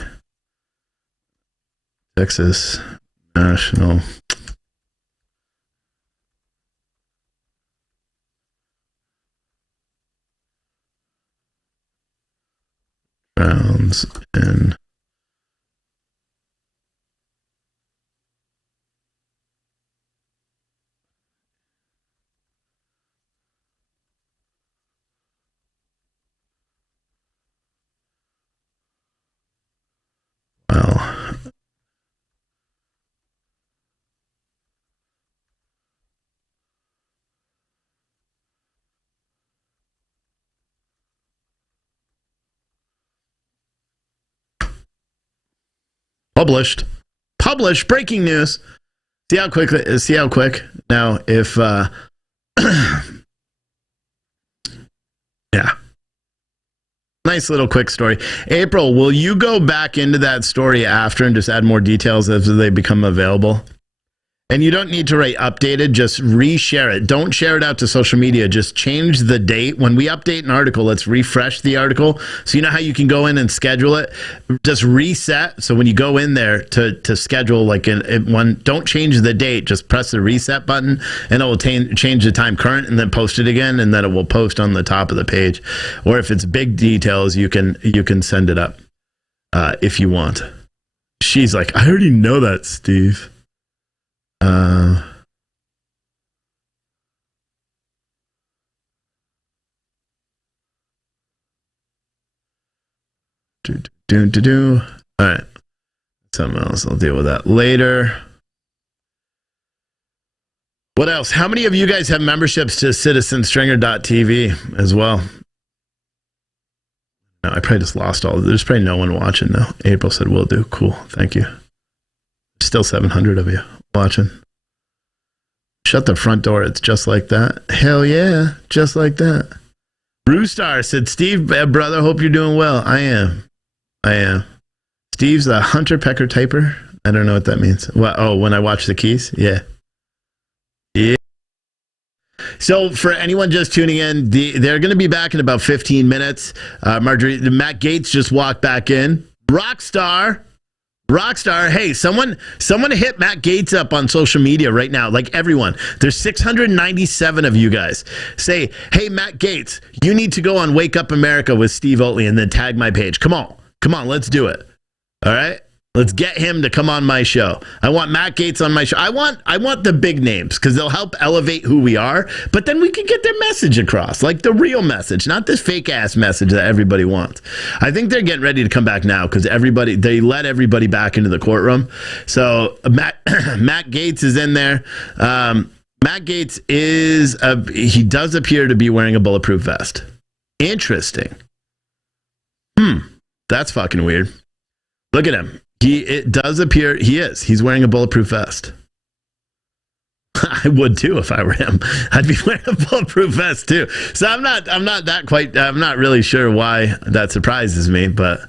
Texas National rounds in Published breaking news. See how quick. Now, if yeah. Nice little quick story. April, will you go back into that story after and just add more details as they become available? And you don't need to write updated, just reshare it. Don't share it out to social media. Just change the date. When we update an article, let's refresh the article. So you know how you can go in and schedule it? Just reset. So when you go in there to schedule like one, don't change the date. Just press the reset button and it will change the time current and then post it again. And then it will post on the top of the page. Or if it's big details, you can send it up if you want. She's like, I already know that, Steve. All right. Something else. I'll deal with that later. What else? How many of you guys have memberships to citizenstringer.tv as well? No, I probably just lost all. There's probably no one watching now. April said, will do. Cool. Thank you. Still 700 of you watching. Shut the front door. It's just like that. Hell yeah. Just like that. Roostar said, Steve, brother, hope you're doing well. I am. Steve's a hunter pecker typer. I don't know what that means. What? Oh, when I watch the keys? Yeah. So for anyone just tuning in, they're going to be back in about 15 minutes. Marjorie, Matt Gaetz just walked back in. Rockstar. Hey, someone hit Matt Gaetz up on social media right now. Like everyone. There's 697 of you guys. Say, hey, Matt Gaetz, you need to go on Wake Up America with Steve Oatley and then tag my page. Come on, let's do it. All right? Let's get him to come on my show. I want Matt Gaetz on my show. I want the big names because they'll help elevate who we are, but then we can get their message across, like the real message, not this fake ass message that everybody wants. I think they're getting ready to come back now because they let everybody back into the courtroom. So Matt Gaetz is in there. Matt Gaetz he does appear to be wearing a bulletproof vest. Interesting. That's fucking weird. Look at him. It does appear he's wearing a bulletproof vest. I would too if I were him. I'd be wearing a bulletproof vest too. So I'm not really sure why that surprises me, but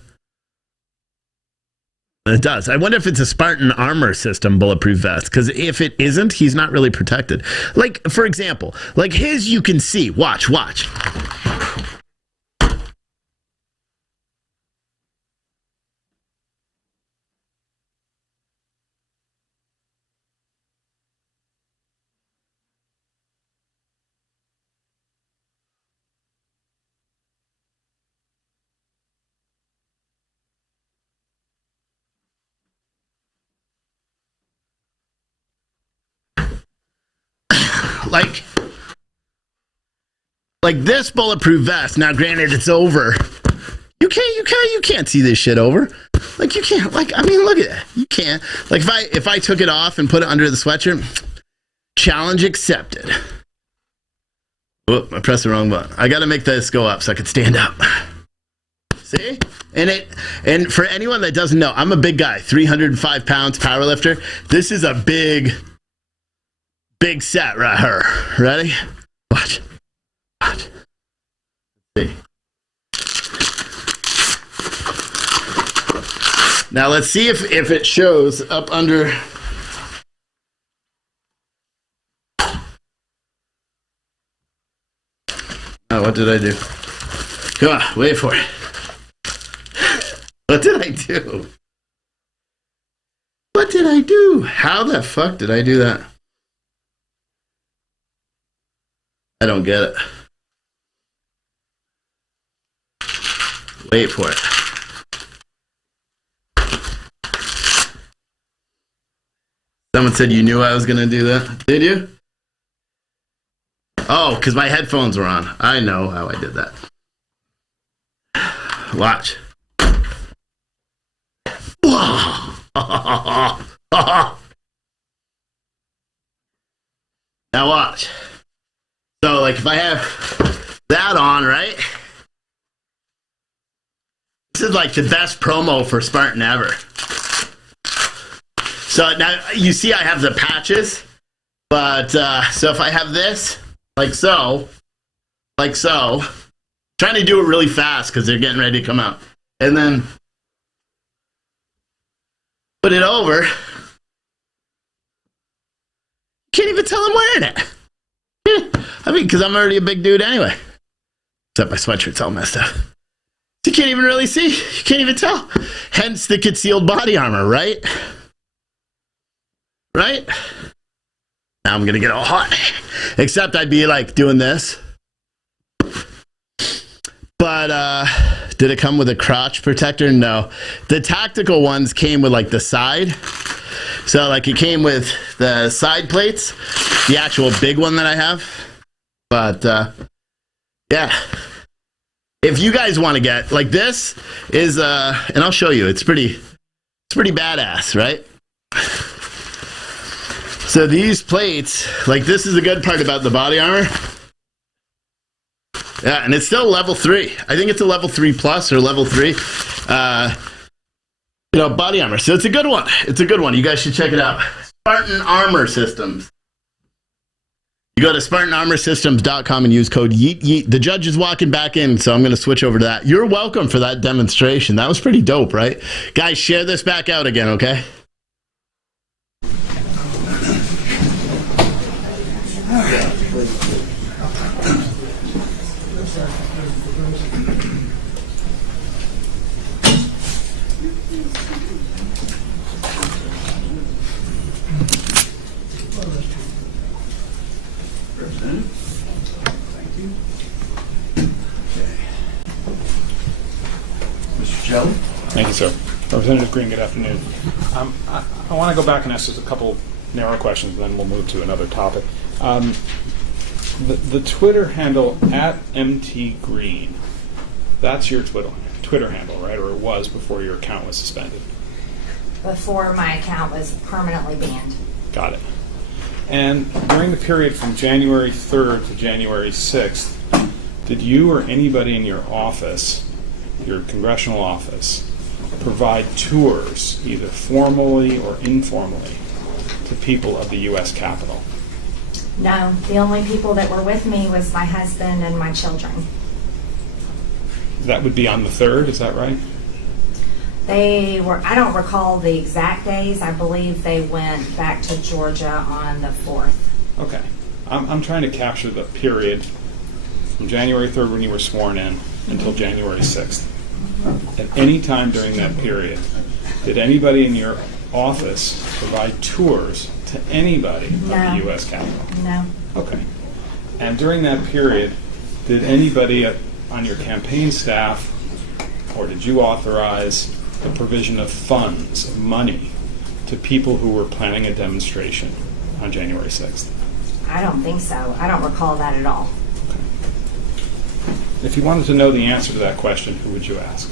it does. I wonder if it's a Spartan armor system bulletproof vest, because if it isn't, he's not really protected. Like, for example, like his, you can see. Watch. Like this bulletproof vest. Now, granted, it's over. You can't see this shit over. Like you can't. Like, I mean, look at it. You can't. Like if I took it off and put it under the sweatshirt, challenge accepted. Whoop! I pressed the wrong button. I got to make this go up so I can stand up. See? And for anyone that doesn't know, I'm a big guy, 305 pounds, powerlifter. This is a big set right here. Ready? Watch. See. Now let's see if it shows up under. Oh, what did I do? Come on, wait for it. What did I do? What did I do? How the fuck did I do that? I don't get it. Wait for it. Someone said you knew I was going to do that. Did you? Oh, because my headphones were on. I know how I did that. Watch. Now watch. So, like, if I have that on, right? This is like the best promo for Spartan ever. So now you see I have the patches, but so if I have this, like so, trying to do it really fast because they're getting ready to come out, and then put it over. Can't even tell I'm wearing it. I mean, because I'm already a big dude anyway. Except my sweatshirt's all messed up. You can't even really see. You can't even tell. Hence the concealed body armor, right? Right? Now I'm going to get all hot. Except I'd be like doing this. But did it come with a crotch protector? No. The tactical ones came with like the side. So like it came with the side plates. The actual big one that I have. But yeah. If you guys want to get, like this is, and I'll show you, it's pretty badass, right? So these plates, like this is the good part about the body armor. Yeah, and it's still level 3. I think it's a level 3 plus or level 3, body armor. So it's a good one. It's a good one. You guys should check it out. Spartan Armor Systems. You go to SpartanArmorSystems.com and use code YEET. The judge is walking back in, so I'm going to switch over to that. You're welcome for that demonstration. That was pretty dope, right? Guys, share this back out again, okay? Thank you, sir. Representative Greene, good afternoon. I want to go back and ask just a couple narrow questions, and then we'll move to another topic. The Twitter handle @MTGreene, that's your Twitter handle, right? Or it was before your account was suspended? Before my account was permanently banned. Got it. And during the period from January 3rd to January 6th, did you or anybody in your office your congressional office, provide tours, either formally or informally, to people of the U.S. Capitol? No, the only people that were with me was my husband and my children. That would be on the 3rd, is that right? They were, I don't recall the exact days. I believe they went back to Georgia on the 4th. Okay. I'm trying to capture the period from January 3rd when you were sworn in until January 6th. At any time during that period, did anybody in your office provide tours to anybody of the U.S. Capitol? No. Okay. And during that period, did anybody on your campaign staff, or did you authorize the provision of funds, of money, to people who were planning a demonstration on January 6th? I don't think so. I don't recall that at all. Okay. If you wanted to know the answer to that question, who would you ask?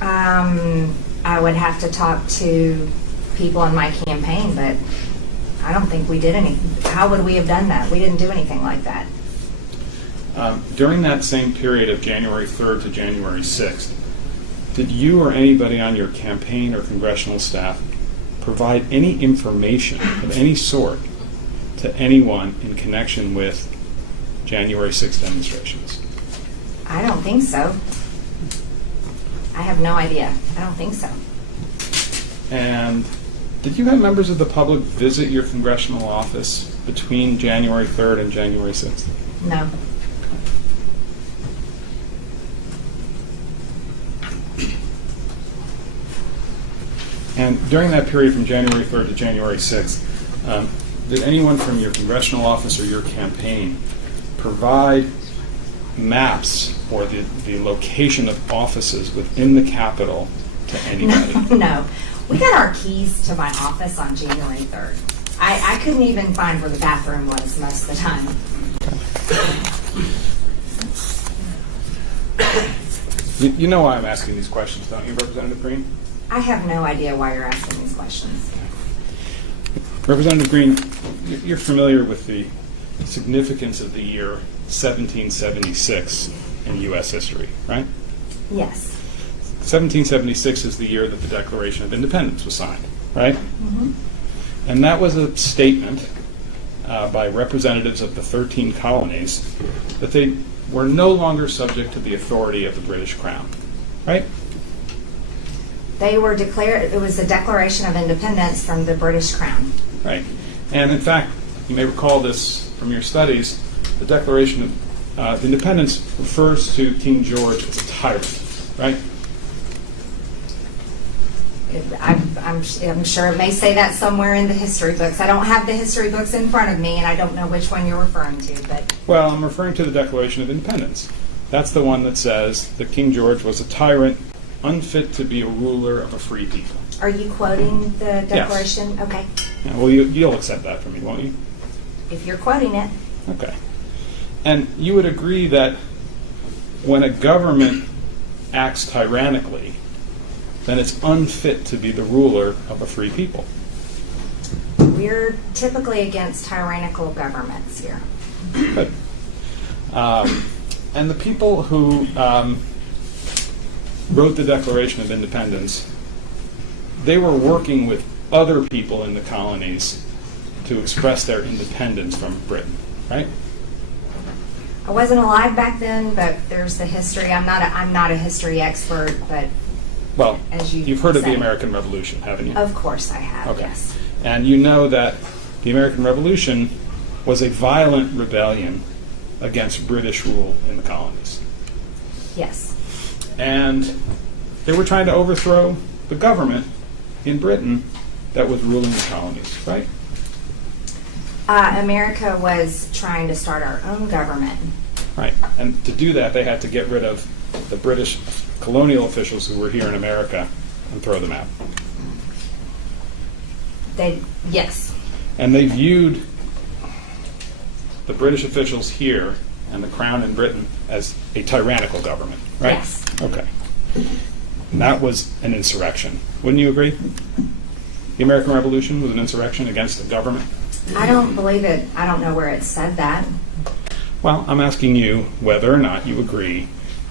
I would have to talk to people in my campaign, but I don't think we did anything. How would we have done that? We didn't do anything like that. During that same period of January 3rd to January 6th, did you or anybody on your campaign or congressional staff provide any information of any sort to anyone in connection with January 6th demonstrations? I don't think so. I have no idea. I don't think so. And did you have members of the public visit your congressional office between January 3rd and January 6th? No. And during that period from January 3rd to January 6th, did anyone from your congressional office or your campaign provide maps or the location of offices within the Capitol to anybody? No. We got our keys to my office on January 3rd. I couldn't even find where the bathroom was most of the time. You know why I'm asking these questions, don't you, Representative Greene? I have no idea why you're asking these questions. Representative Greene, you're familiar with the significance of the year 1776 in U.S. history, right? Yes. 1776 is the year that the Declaration of Independence was signed, right? Mm-hmm. And that was a statement by representatives of the 13 colonies that they were no longer subject to the authority of the British Crown, right? They were declared, it was a Declaration of Independence from the British Crown. Right. And in fact, you may recall this from your studies, the Declaration of Independence refers to King George as a tyrant, right? I'm sure it may say that somewhere in the history books. I don't have the history books in front of me, and I don't know which one you're referring to. But well, I'm referring to the Declaration of Independence. That's the one that says that King George was a tyrant, unfit to be a ruler of a free people. Are you quoting the Declaration? Yes. Okay. Yeah, well, you'll accept that from me, won't you? If you're quoting it. Okay. And you would agree that when a government acts tyrannically, then it's unfit to be the ruler of a free people. We're typically against tyrannical governments here. Good. And the people who wrote the Declaration of Independence, they were working with other people in the colonies to express their independence from Britain, right? I wasn't alive back then, but there's the history. I'm not a history expert, but well, as you've heard of the American Revolution, haven't you? Of course I have, okay. Yes. And you know that the American Revolution was a violent rebellion against British rule in the colonies. Yes. And they were trying to overthrow the government in Britain that was ruling the colonies, right? America was trying to start our own government. Right. And to do that, they had to get rid of the British colonial officials who were here in America and throw them out. Yes. And they viewed the British officials here and the Crown in Britain as a tyrannical government, right? Yes. Okay. And that was an insurrection. Wouldn't you agree? The American Revolution was an insurrection against the government? I don't believe it. I don't know where it said that. Well, I'm asking you whether or not you agree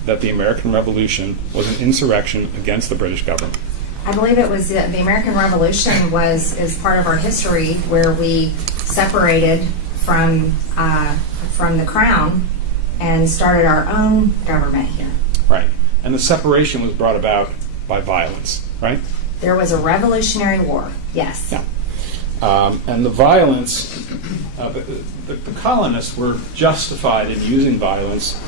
that the American Revolution was an insurrection against the British government? I believe it was the American Revolution is part of our history where we separated from the crown and started our own government here. Right. And the separation was brought about by violence, right? There was a Revolutionary War, yes. Yeah. And the violence, the colonists were justified in using violence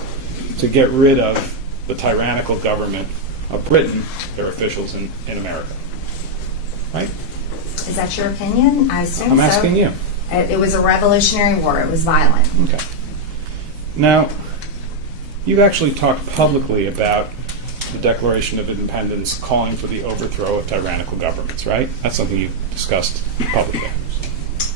to get rid of the tyrannical government of Britain, their officials in America. Right? Is that your opinion? I assume so. I'm asking you. It was a Revolutionary War. It was violent. Okay. Now, you've actually talked publicly about the Declaration of Independence calling for the overthrow of tyrannical governments, right? That's something you've discussed publicly.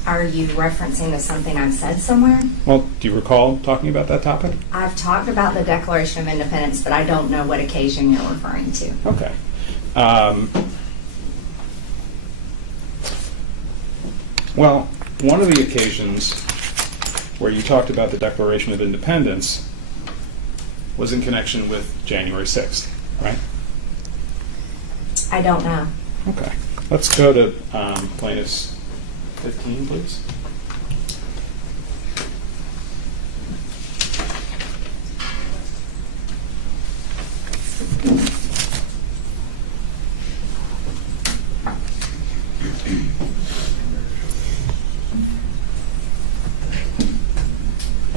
Are you referencing to something I've said somewhere? Well, do you recall talking about that topic? I've talked about the Declaration of Independence, but I don't know what occasion you're referring to. Okay. Well, one of the occasions where you talked about the Declaration of Independence was in connection with January 6th, right? I don't know. Okay. Let's go to plaintiff's 15, please.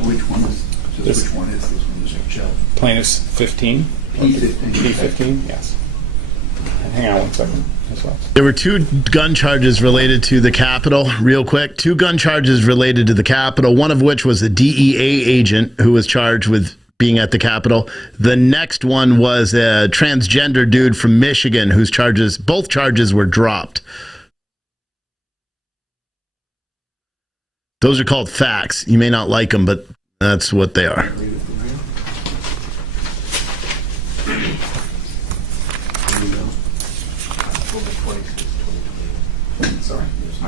Which one is this? Which one is this one? Is it Joe? Plaintiff's 15. P15. P15, yes. Hang on one second. There were 2 gun charges related to the Capitol, real quick. 2 gun charges related to the Capitol, one of which was a DEA agent who was charged with being at the Capitol. The next one was a transgender dude from Michigan whose both charges were dropped. Those are called facts. You may not like them, but that's what they are.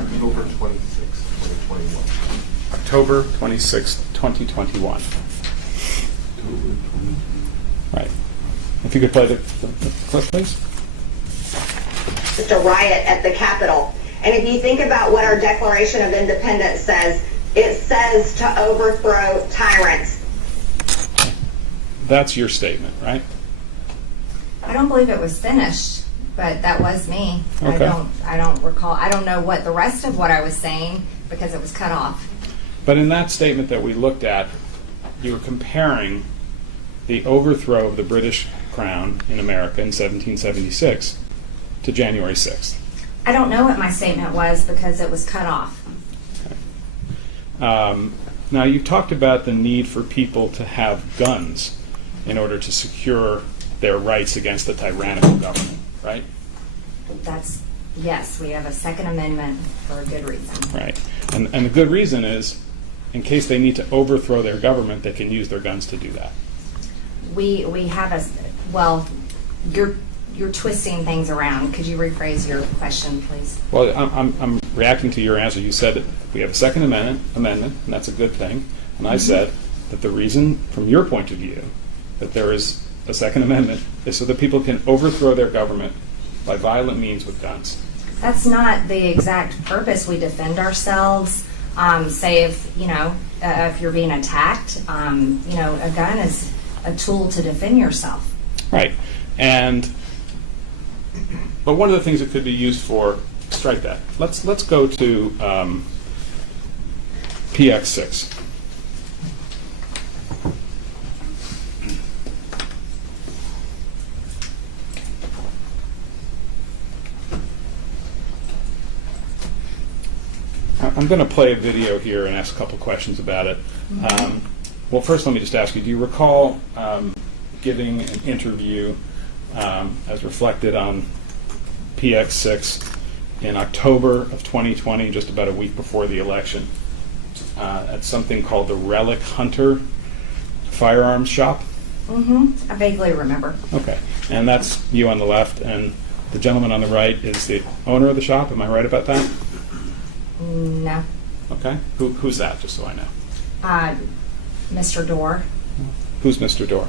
October 26, 2021. October 26, 2021. Right. If you could play the clip, please. Just a riot at the Capitol. And if you think about what our Declaration of Independence says, it says to overthrow tyrants. That's your statement, right? I don't believe it was finished, but that was me. Okay. I don't recall. I don't know what the rest of what I was saying because it was cut off. But in that statement that we looked at, you were comparing the overthrow of the British crown in America in 1776 to January 6th. I don't know what my statement was because it was cut off. Now, you talked about the need for people to have guns in order to secure their rights against the tyrannical government, right? Yes, we have a Second Amendment for a good reason. Right. And the good reason is, in case they need to overthrow their government, they can use their guns to do that. We have you're twisting things around. Could you rephrase your question, please? Well, I'm reacting to your answer. You said that we have a Second Amendment, and that's a good thing. And I said that the reason, from your point of view, that there is a Second Amendment is so that people can overthrow their government by violent means with guns. That's not the exact purpose. We defend ourselves. Say if you're being attacked, a gun is a tool to defend yourself. Right. But one of the things it could be used for, strike that. Let's go to PX6. I'm going to play a video here and ask a couple questions about it. Well, first let me just ask you, do you recall giving an interview as reflected on PX6 in October of 2020, just about a week before the election, at something called the Relic Hunter Firearms Shop? I vaguely remember. Okay. And that's you on the left, and the gentleman on the right is the owner of the shop. Am I right about that? No. Okay. Who's that, just so I know? Mr. Dorr. Who's Mr. Dorr?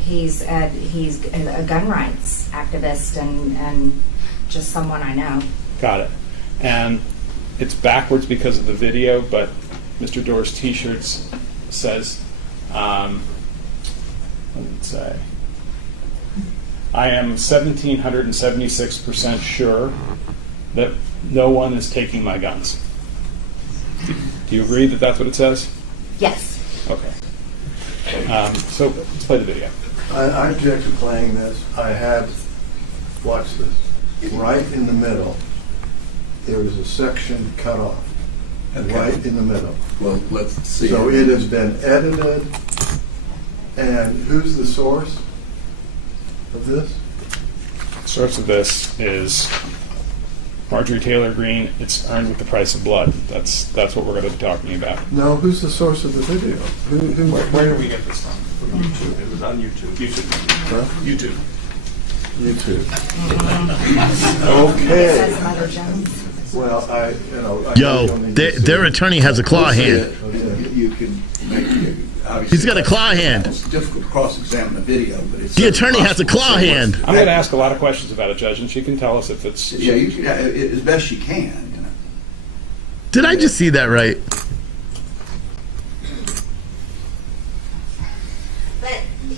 He's a gun rights activist and just someone I know. Got it. And it's backwards because of the video, but Mr. Doerr's T-shirt says, what did it say? I am 1,776% sure that no one is taking my guns. Do you agree that that's what it says? Yes. Okay. So let's play the video. I object to playing this. I had, watch this, right in the middle, there is a section cut off, right in the middle. Well, let's see. So it has been edited, and who's the source of this? The source of this is Marjorie Taylor Greene. It's earned with the price of blood. That's what we're going to be talking about. No, who's the source of the video? Where did we get this from? From YouTube. It was on YouTube. Huh? YouTube. YouTube. It says Mother Jones. Well, their attorney has a claw hand. You can make He's got a claw hand. It's difficult to cross-examine a video, but it's the attorney has a claw hand. I'm going to ask a lot of questions about it, Judge, and she can tell us if it's... Yeah, you can, as best she can. You know. Did I just see that right?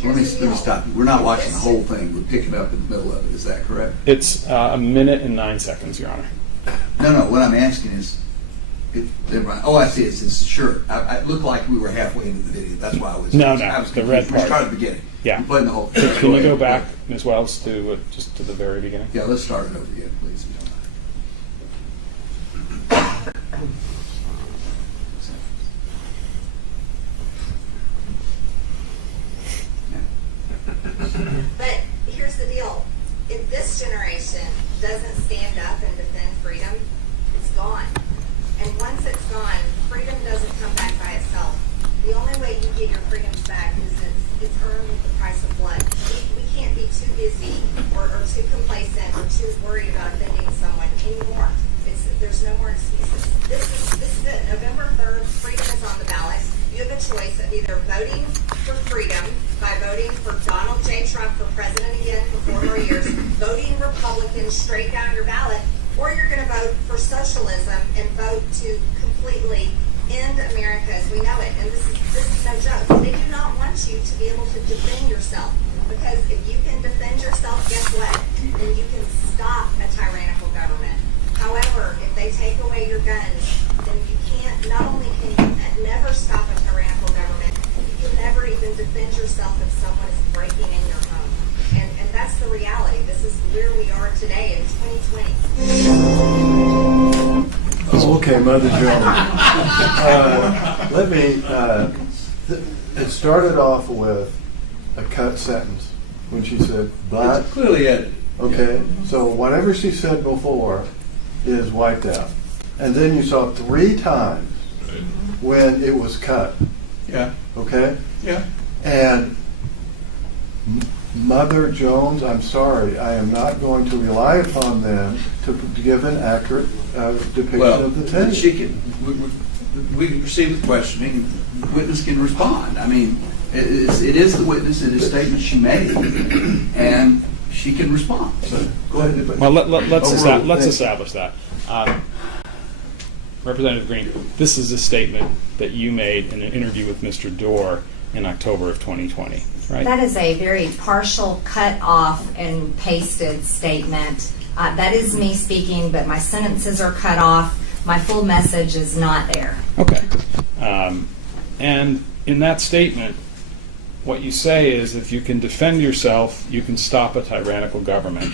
Let me stop you. We're not watching the whole thing. We're picking up in the middle of it. Is that correct? It's a minute and 9 seconds, Your Honor. No. What I'm asking is, I see. It's sure. It looked like we were halfway into the video. That's why I was. No. I was the red part. We started at the beginning. Yeah. We're playing the whole thing. Can you go back, Ms. Wells, to just to the very beginning? Yeah. Let's start it over again, please. But here's the deal. If this generation doesn't stand up and defend freedom, it's gone. And once it's gone, freedom doesn't come back by itself. The only way you get your freedoms back is it's earned with the price of blood. We can't be too busy or too complacent or too worried about offending someone anymore. There's no more excuses. This is it. November 3rd, freedom is on the ballot. You have a choice of either voting for freedom by voting for Donald J. Trump for president again for 4 more years, voting Republican straight down your ballot, or you're going to vote for socialism and vote to completely end America as we know it. And this is no joke. They do not want you to be able to defend yourself, because if you can defend yourself, guess what? Then you can stop a tyrannical government. However, if they take away your guns, then you can't, not only can you never stop a tyrannical government, you can never even defend yourself if someone is breaking in your home. And that's the reality. This is where we are today in 2020. Oh, okay, Mother Jones. It started off with a cut sentence when she said, but. It's clearly edited. Okay, so whatever she said before is wiped out. And then you saw 3 times when it was cut. Yeah. Okay? Yeah. And Mother Jones, I'm sorry, I am not going to rely upon them to give an accurate depiction of the tape. She can. We can proceed with questioning. The witness can respond. I mean, it is the witness in his statement she made, and she can respond. So go ahead. Well, let's establish that. Representative Greene, this is a statement that you made in an interview with Mr. Doerr in October of 2020, right? That is a very partial, cut off and pasted statement. That is me speaking, but my sentences are cut off. My full message is not there. Okay. And in that statement, what you say is if you can defend yourself, you can stop a tyrannical government.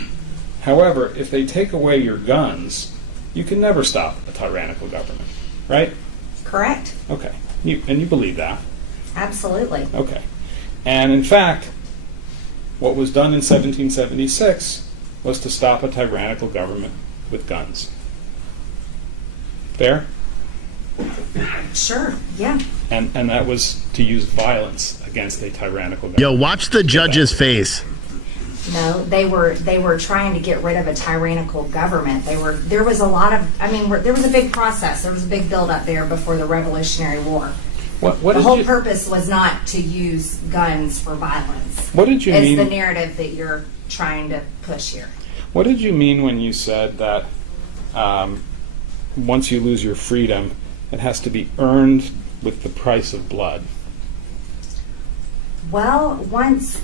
However, if they take away your guns, you can never stop a tyrannical government, right? Correct. Okay. And you believe that? Absolutely. Okay. And in fact, what was done in 1776 was to stop a tyrannical government with guns. Fair? Sure, yeah. And that was to use violence against a tyrannical government. Yo, watch the judge's face. No, they were trying to get rid of a tyrannical government. There was a lot of, there was a big process. There was a big build up there before the Revolutionary War. The whole purpose was not to use guns for violence. What did you mean? It's the narrative that you're trying to push here. What did you mean when you said that once you lose your freedom, it has to be earned with the price of blood? Well,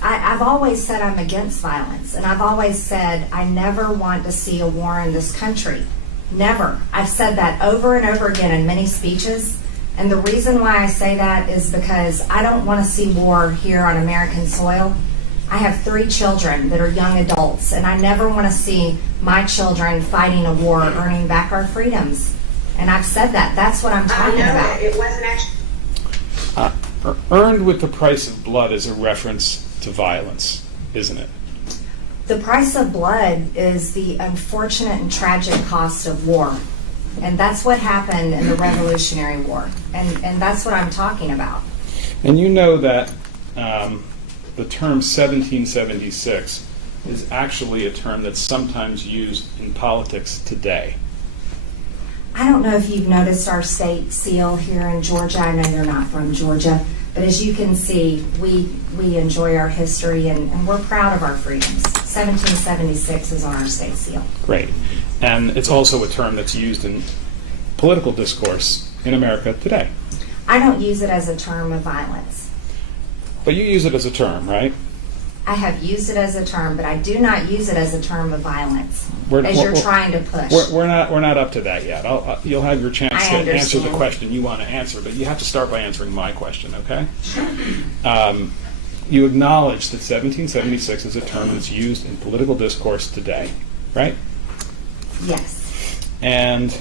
I've always said I'm against violence, and I've always said I never want to see a war in this country. Never. I've said that over and over again in many speeches, and the reason why I say that is because I don't want to see war here on American soil. I have 3 children that are young adults, and I never want to see my children fighting a war, earning back our freedoms. And I've said that. That's what I'm talking about. It wasn't actually... Earned with the price of blood is a reference to violence, isn't it? The price of blood is the unfortunate and tragic cost of war. And that's what happened in the Revolutionary War. And that's what I'm talking about. And you know that the term 1776 is actually a term that's sometimes used in politics today. I don't know if you've noticed our state seal here in Georgia. I know you're not from Georgia. But as you can see, we enjoy our history and we're proud of our freedoms. 1776 is on our state seal. Great. And it's also a term that's used in political discourse in America today. I don't use it as a term of violence. But you use it as a term, right? I have used it as a term, but I do not use it as a term of violence, as you're trying to push. We're not up to that yet. You'll have your chance to answer the question you want to answer, but you have to start by answering my question, okay? You acknowledge that 1776 is a term that's used in political discourse today, right? Yes. And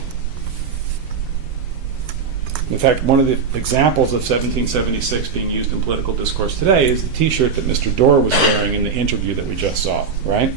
in fact, one of the examples of 1776 being used in political discourse today is the T-shirt that Mr. Dorr was wearing in the interview that we just saw, right?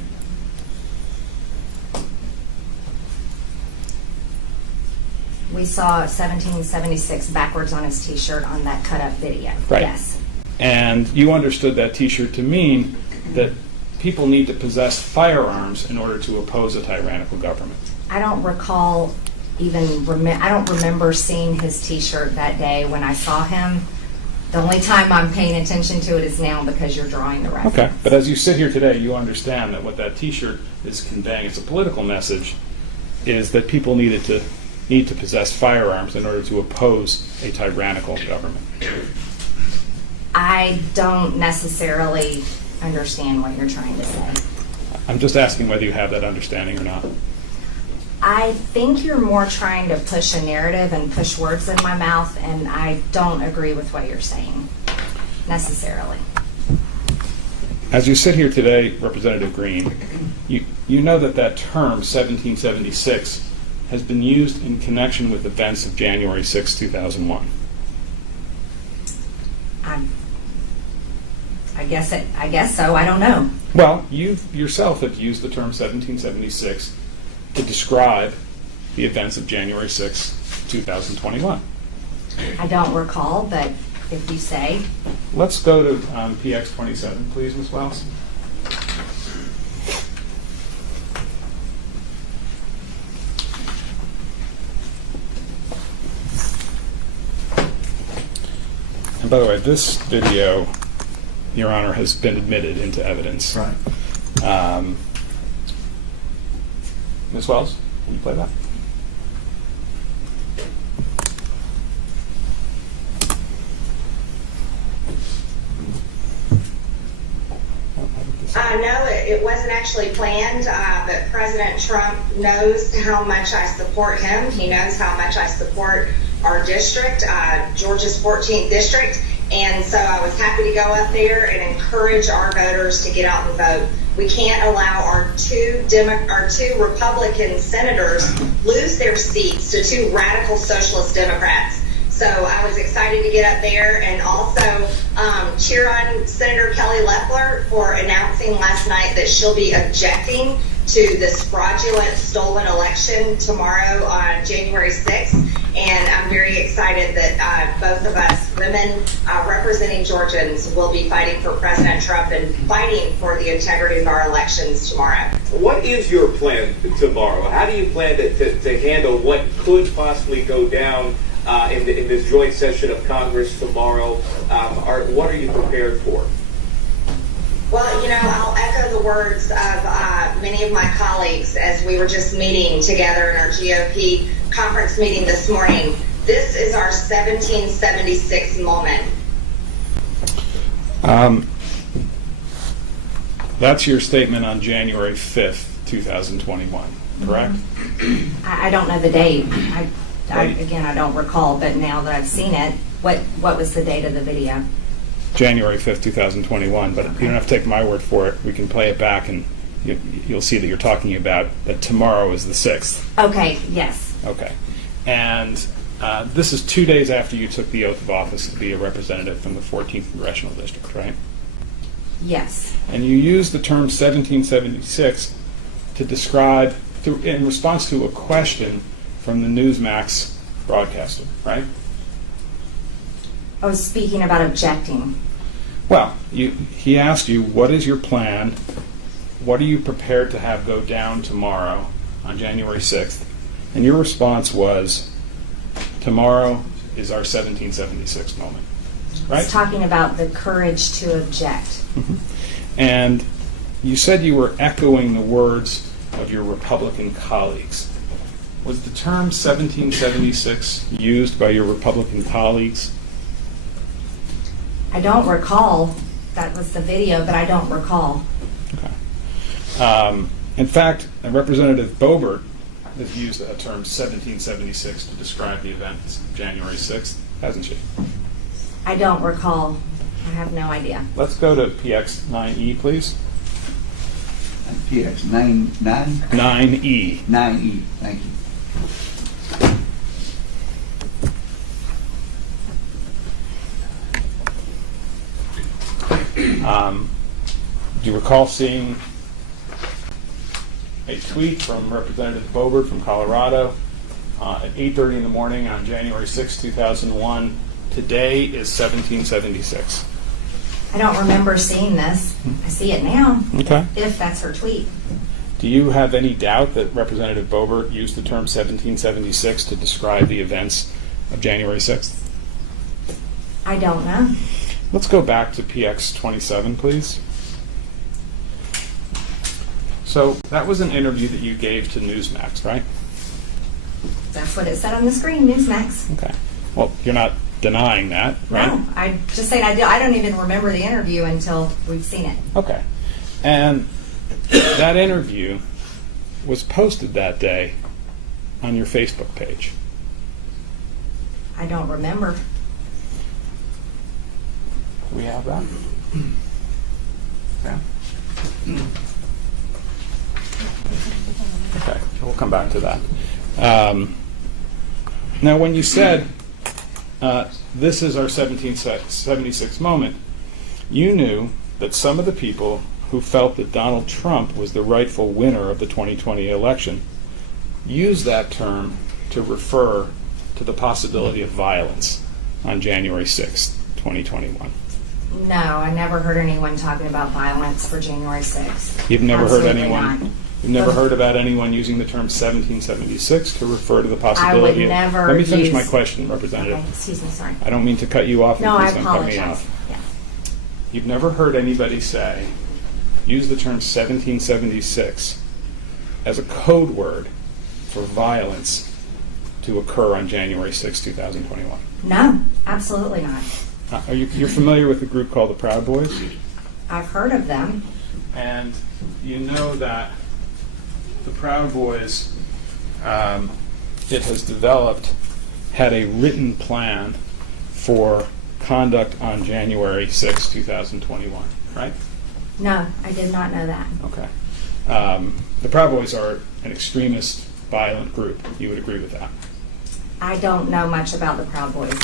We saw 1776 backwards on his T-shirt on that cut-up video. Right. Yes. And you understood that T-shirt to mean that people need to possess firearms in order to oppose a tyrannical government. I don't recall I don't remember seeing his T-shirt that day when I saw him. The only time I'm paying attention to it is now because you're drawing the reference. Okay, but as you sit here today, you understand that what that T-shirt is conveying, it's a political message, is that people need to possess firearms in order to oppose a tyrannical government. I don't necessarily understand what you're trying to say. I'm just asking whether you have that understanding or not. I think you're more trying to push a narrative and push words in my mouth, and I don't agree with what you're saying, necessarily. As you sit here today, Representative Greene, you know that term, 1776, has been used in connection with events of January 6, 2001. I guess so. I don't know. Well, you yourself have used the term 1776 to describe the events of January 6, 2021. I don't recall, but if you say. Let's go to PX 27, please, Ms. Wells. And by the way, this video, Your Honor, has been admitted into evidence. Right. Ms. Wells, will you play that? No, it wasn't actually planned, but President Trump knows how much I support him. He knows how much I support our district, Georgia's 14th district, and so I was happy to go up there and encourage our voters to get out and vote. We can't allow our two Republican senators lose their seats to two radical socialist Democrats. So I was excited to get up there and also cheer on Senator Kelly Loeffler for announcing last night that she'll be objecting to this fraudulent stolen election tomorrow on January 6th. And I'm very excited that both of us women representing Georgians will be fighting for President Trump and fighting for the integrity of our elections tomorrow. What is your plan tomorrow? How do you plan to handle what could possibly go down in this joint session of Congress tomorrow. What are you prepared for? Well, you know, I'll echo the words of many of my colleagues as we were just meeting together in our GOP conference meeting this morning. This is our 1776 moment. That's your statement on January 5th, 2021, correct? I don't know the date. Again, I don't recall, but now that I've seen it, what was the date of the video? January 5th, 2021, but you don't have to take my word for it. We can play it back and you'll see that you're talking about that tomorrow is the 6th. Okay, yes. Okay. And this is 2 days after you took the oath of office to be a representative from the 14th Congressional District, right? Yes. And you used the term 1776 to describe, in response to a question from the Newsmax broadcaster, right? I was speaking about objecting. Well, he asked you, what is your plan? What are you prepared to have go down tomorrow on January 6th? And your response was, tomorrow is our 1776 moment, right? It's talking about the courage to object. Mm-hmm. And you said you were echoing the words of your Republican colleagues. Was the term 1776 used by your Republican colleagues? I don't recall. That was the video, but I don't recall. Okay. In fact, Representative Boebert has used a term 1776 to describe the events of January 6th, hasn't she? I don't recall. I have no idea. Let's go to PX 9E, please. PX 9E. 9E. Thank you. Do you recall seeing a tweet from Representative Boebert from Colorado at 8:30 in the morning on January 6, 2001? Today is 1776. I don't remember seeing this. I see it now. Okay. If that's her tweet. Do you have any doubt that Representative Boebert used the term 1776 to describe the events of January 6th? I don't know. Let's go back to PX 27, please. So that was an interview that you gave to Newsmax, right? That's what it said on the screen, Newsmax. Okay. Well, you're not denying that, right? No, I just saying I don't even remember the interview until we've seen it. Okay. And that interview was posted that day on your Facebook page. I don't remember. Do we have that? Yeah. Okay, we'll come back to that. Now, when you said this is our 1776 moment, you knew that some of the people who felt that Donald Trump was the rightful winner of the 2020 election used that term to refer to the possibility of violence on January 6th, 2021. No, I never heard anyone talking about violence for January 6th. You've never Absolutely heard anyone. Not. You've never heard about anyone using the term 1776 to refer to the possibility. I would never. Let me finish my question, Representative. Okay, excuse me, sorry. I don't mean to cut you off. No, I please don't cut me apologize. off. Yeah. You've never heard anybody use the term 1776 as a code word for violence to occur on January 6, 2021. No, absolutely not. You're familiar with a group called the Proud Boys? I've heard of them. And you know that the Proud Boys, it has developed, had a written plan for conduct on January 6, 2021, right? No, I did not know that. Okay. The Proud Boys are an extremist, violent group. You would agree with that? I don't know much about the Proud Boys.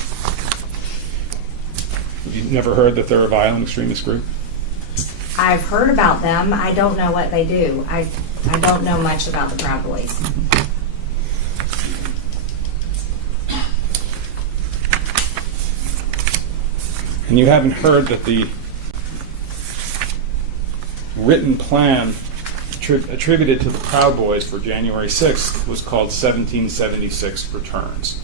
You've never heard that they're a violent extremist group? I've heard about them. I don't know what they do. I don't know much about the Proud Boys. And you haven't heard that the written plan attributed to the Proud Boys for January 6th was called 1776 Returns.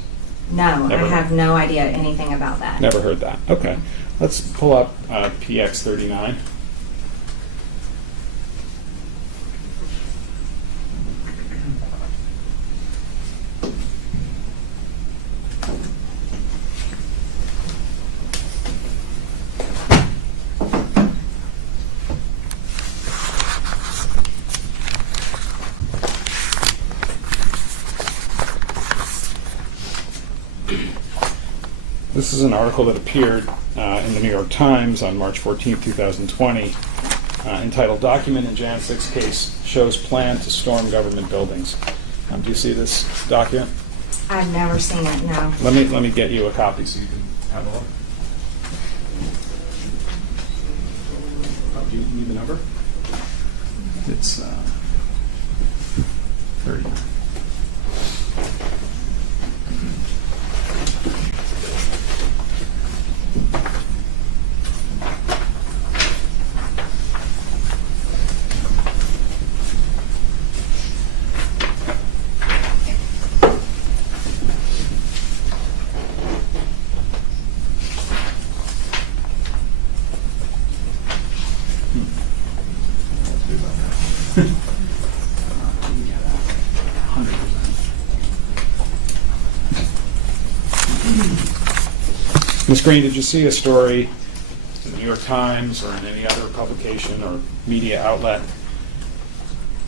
No, Never. I have no idea anything about that. Never heard that. Okay. Let's pull up PX39. This is an article that appeared in the New York Times on March 14, 2020, entitled "Document in Jan 6 Case Shows Plan to Storm Government Buildings." Do you see this document? I've never seen it, no. Let me get you a copy so you can have a look. Do you need the number? It's 30. Ms. Greene, did you see a story in the New York Times or in any other publication or media outlet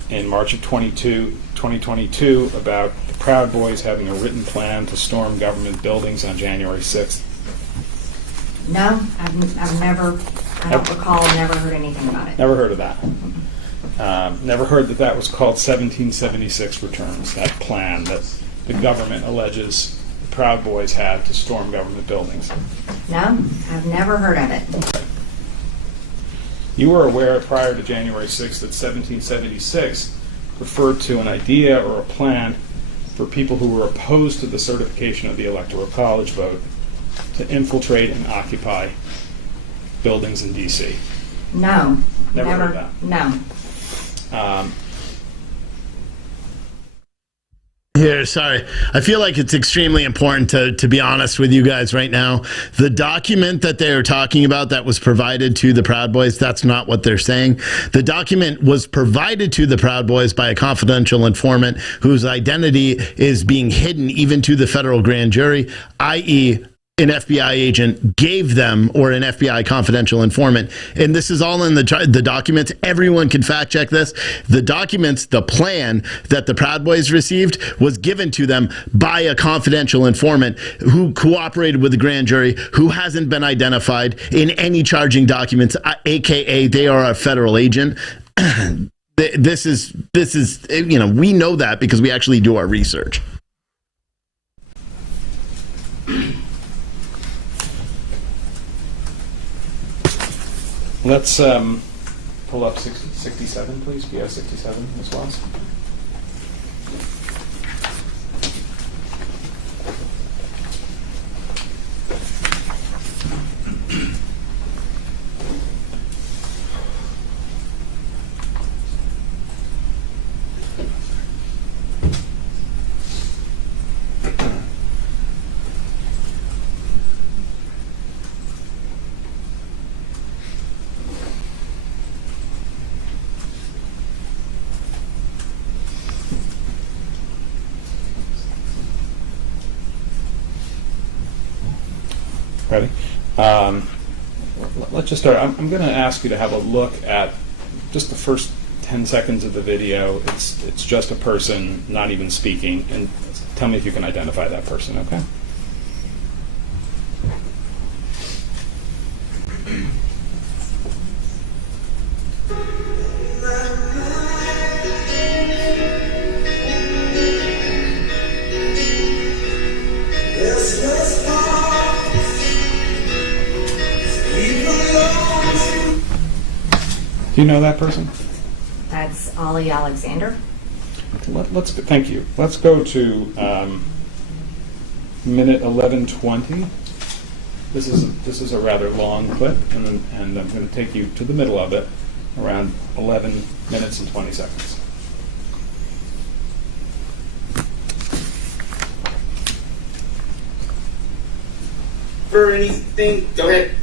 in March of 2022 about the Proud Boys having a written plan to storm government buildings on January 6th? No, I've never, I don't recall, never heard anything about it. Never heard of that. Never heard that was called 1776 returns, that plan that the government alleges the Proud Boys had to storm government buildings. No, I've never heard of it. Okay. You were aware prior to January 6th that 1776 referred to an idea or a plan for people who were opposed to the certification of the Electoral College vote to infiltrate and occupy buildings in D.C. No. Never heard that. No. Here, sorry. I feel like it's extremely important to be honest with you guys right now. The document that they're talking about that was provided to the Proud Boys, that's not what they're saying. The document was provided to the Proud Boys by a confidential informant whose identity is being hidden even to the federal grand jury, i.e., an FBI agent gave them, or an FBI confidential informant. And this is all in the documents. Everyone can fact check this. The documents, the plan that the Proud Boys received was given to them by a confidential informant who cooperated with the grand jury, who hasn't been identified in any charging documents, aka they are a federal agent. This is, you know, we know that because we actually do our research. Let's pull up 67, please. PS 67 as well. Ready? Let's just start. I'm going to ask you to have a look at just the first 10 seconds of the video. It's just a person not even speaking, and tell me if you can identify that person, okay? Do you know that person? That's Ollie Alexander. Let's thank you. Let's go to minute 11:20. This is a rather long clip, and I'm going to take you to the middle of it, around 11 minutes and 20 seconds. for anything? Go ahead.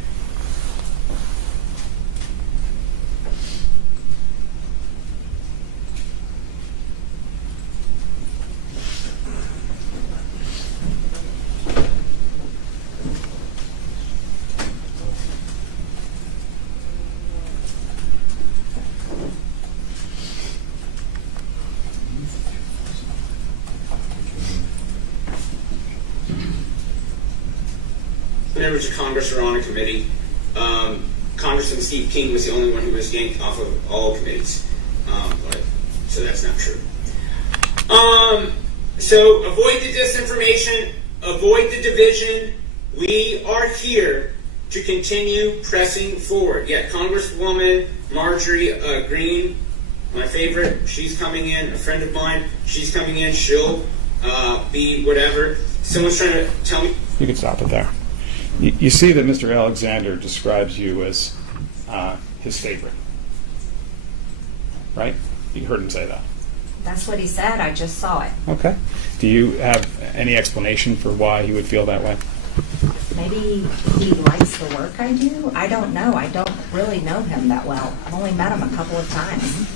Members of Congress are on a committee. Congressman Steve King was the only one who was yanked off of all committees. So that's not true. So avoid the disinformation, avoid the division. We are here to continue pressing forward. Yeah, Congresswoman Marjorie Greene, my favorite, she's coming in, a friend of mine, she's coming in, she'll be whatever. Someone's trying to tell me. You can stop it there. You see that Mr. Alexander describes you as his favorite, right? You heard him say that. That's what he said. I just saw it. Okay. Do you have any explanation for why he would feel that way? Maybe he likes the work I do. I don't know. I don't really know him that well. I've only met him a couple of times.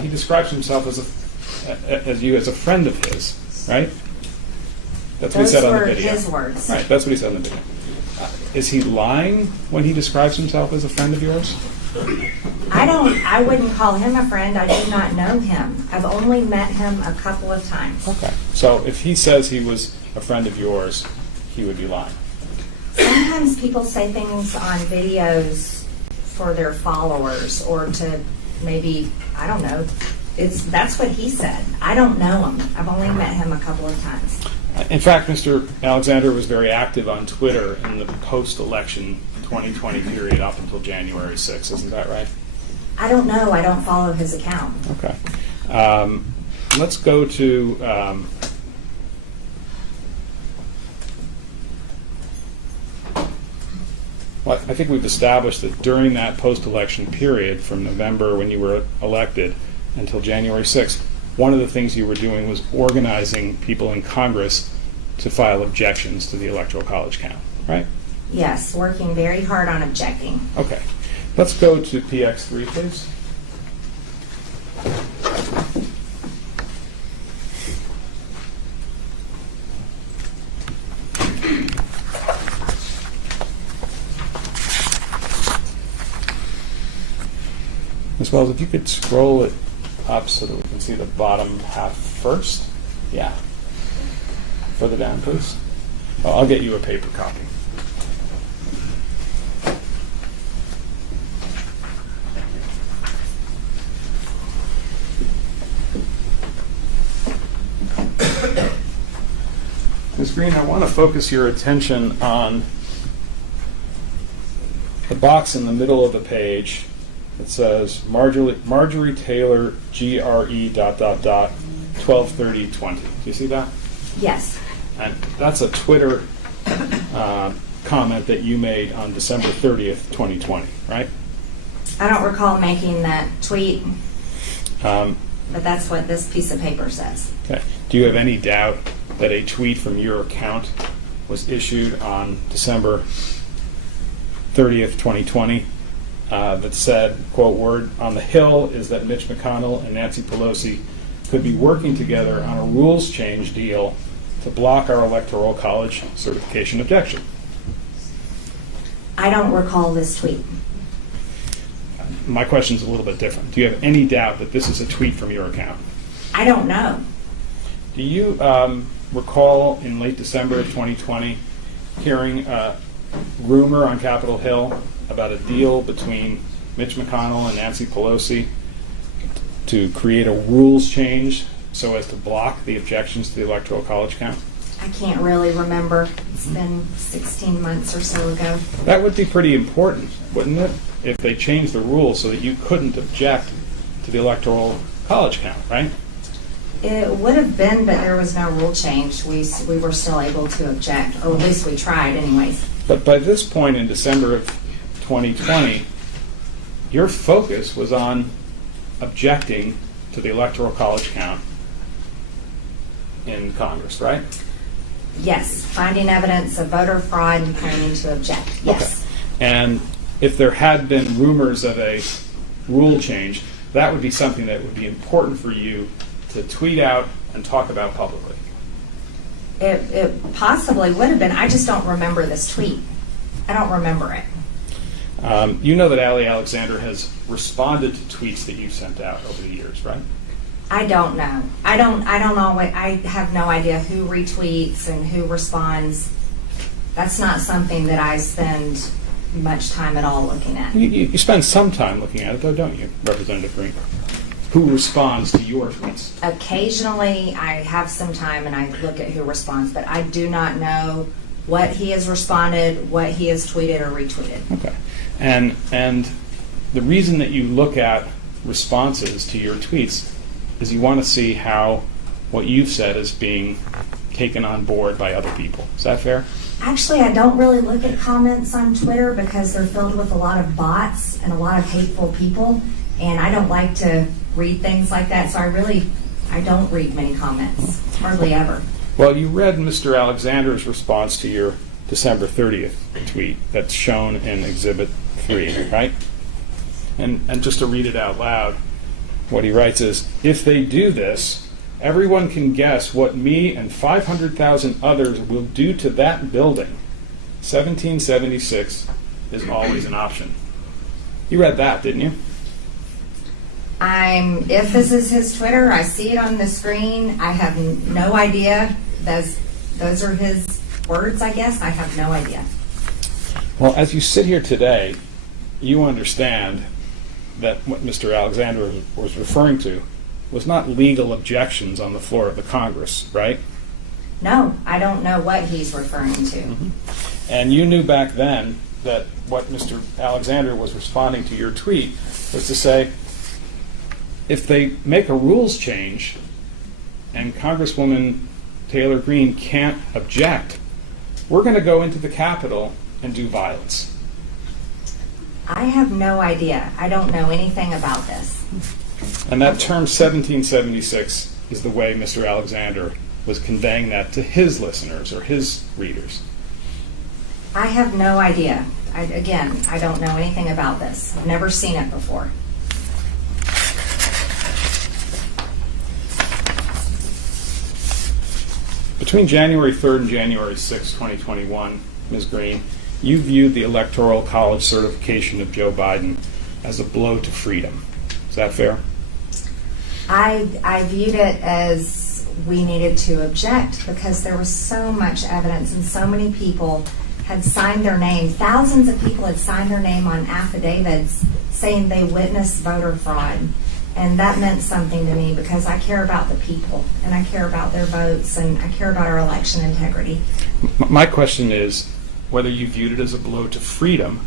He describes himself as you as a friend of his, right? That's what he said on the video. Those were his words. Right. That's what he said on the video. Is he lying when he describes himself as a friend of yours? I wouldn't call him a friend. I do not know him. I've only met him a couple of times. Okay. So if he says he was a friend of yours, he would be lying. Sometimes people say things on videos for their followers or to maybe, I don't know. That's what he said. I don't know him. I've only met him a couple of times. In fact, Mr. Alexander was very active on Twitter in the post-election 2020 period up until January 6th. Isn't that right? I don't know. I don't follow his account. Okay. Let's go to well, I think we've established that during that post-election period from November when you were elected until January 6th, one of the things you were doing was organizing people in Congress to file objections to the Electoral College count, right? Yes, working very hard on objecting. Okay. Let's go to PX3, please. Ms. Wells, if you could scroll it up so that we can see the bottom half first. Yeah. Further down, please. Well, I'll get you a paper copy. Ms. Greene, I want to focus your attention on the box in the middle of the page. It says Marjorie Taylor GRE ... 12/30/20. Do you see that? Yes. And that's a Twitter comment that you made on December 30th, 2020, right? I don't recall making that tweet, but that's what this piece of paper says. Okay. Do you have any doubt that a tweet from your account was issued on December 30th, 2020? That said, quote, word on the Hill is that Mitch McConnell and Nancy Pelosi could be working together on a rules change deal to block our Electoral College certification objection. I don't recall this tweet. My question is a little bit different. Do you have any doubt that this is a tweet from your account? I don't know. Do you recall in late December of 2020 hearing a rumor on Capitol Hill about a deal between Mitch McConnell and Nancy Pelosi to create a rules change so as to block the objections to the Electoral College count? I can't really remember. It's been 16 months or so ago. That would be pretty important, wouldn't it? If they changed the rules so that you couldn't object to the Electoral College count, right? It would have been, but there was no rule change. We were still able to object, or at least we tried anyways. But by this point in December of 2020, your focus was on objecting to the Electoral College count in Congress, right? Yes, finding evidence of voter fraud and planning to object. Yes. Okay. And if there had been rumors of a rule change, that would be something that would be important for you to tweet out and talk about publicly. It possibly would have been. I just don't remember this tweet. I don't remember it. You know that Ali Alexander has responded to tweets that you've sent out over the years, right? I don't know. I don't know. I have no idea who retweets and who responds. That's not something that I spend much time at all looking at. You spend some time looking at it, though, don't you, Representative Greene? Who responds to your tweets? Occasionally, I have some time and I look at who responds, but I do not know what he has responded, what he has tweeted or retweeted. Okay. And the reason that you look at responses to your tweets is you want to see how what you've said is being taken on board by other people. Is that fair? Actually, I don't really look at comments on Twitter because they're filled with a lot of bots and a lot of hateful people, and I don't like to read things like that, so I don't read many comments, hardly ever. Well, you read Mr. Alexander's response to your December 30th tweet that's shown in Exhibit 3, right? And just to read it out loud, what he writes is, if they do this, everyone can guess what me and 500,000 others will do to that building. 1776 is always an option. You read that, didn't you? If this is his Twitter, I see it on the screen. I have no idea. Those are his words, I guess. I have no idea. Well, as you sit here today, you understand that what Mr. Alexander was referring to was not legal objections on the floor of the Congress, right? No, I don't know what he's referring to. Mm-hmm. And you knew back then that what Mr. Alexander was responding to your tweet was to say, if they make a rules change and Congresswoman Taylor Greene can't object, we're going to go into the Capitol and do violence. I have no idea. I don't know anything about this. And that term 1776 is the way Mr. Alexander was conveying that to his listeners or his readers. I have no idea. I don't know anything about this. I've never seen it before. Between January 3rd and January 6th, 2021, Ms. Greene, you viewed the Electoral College certification of Joe Biden as a blow to freedom. Is that fair? I viewed it as we needed to object because there was so much evidence and so many people had signed their name. Thousands of people had signed their name on affidavits saying they witnessed voter fraud. And that meant something to me because I care about the people and I care about their votes and I care about our election integrity. My question is whether you viewed it as a blow to freedom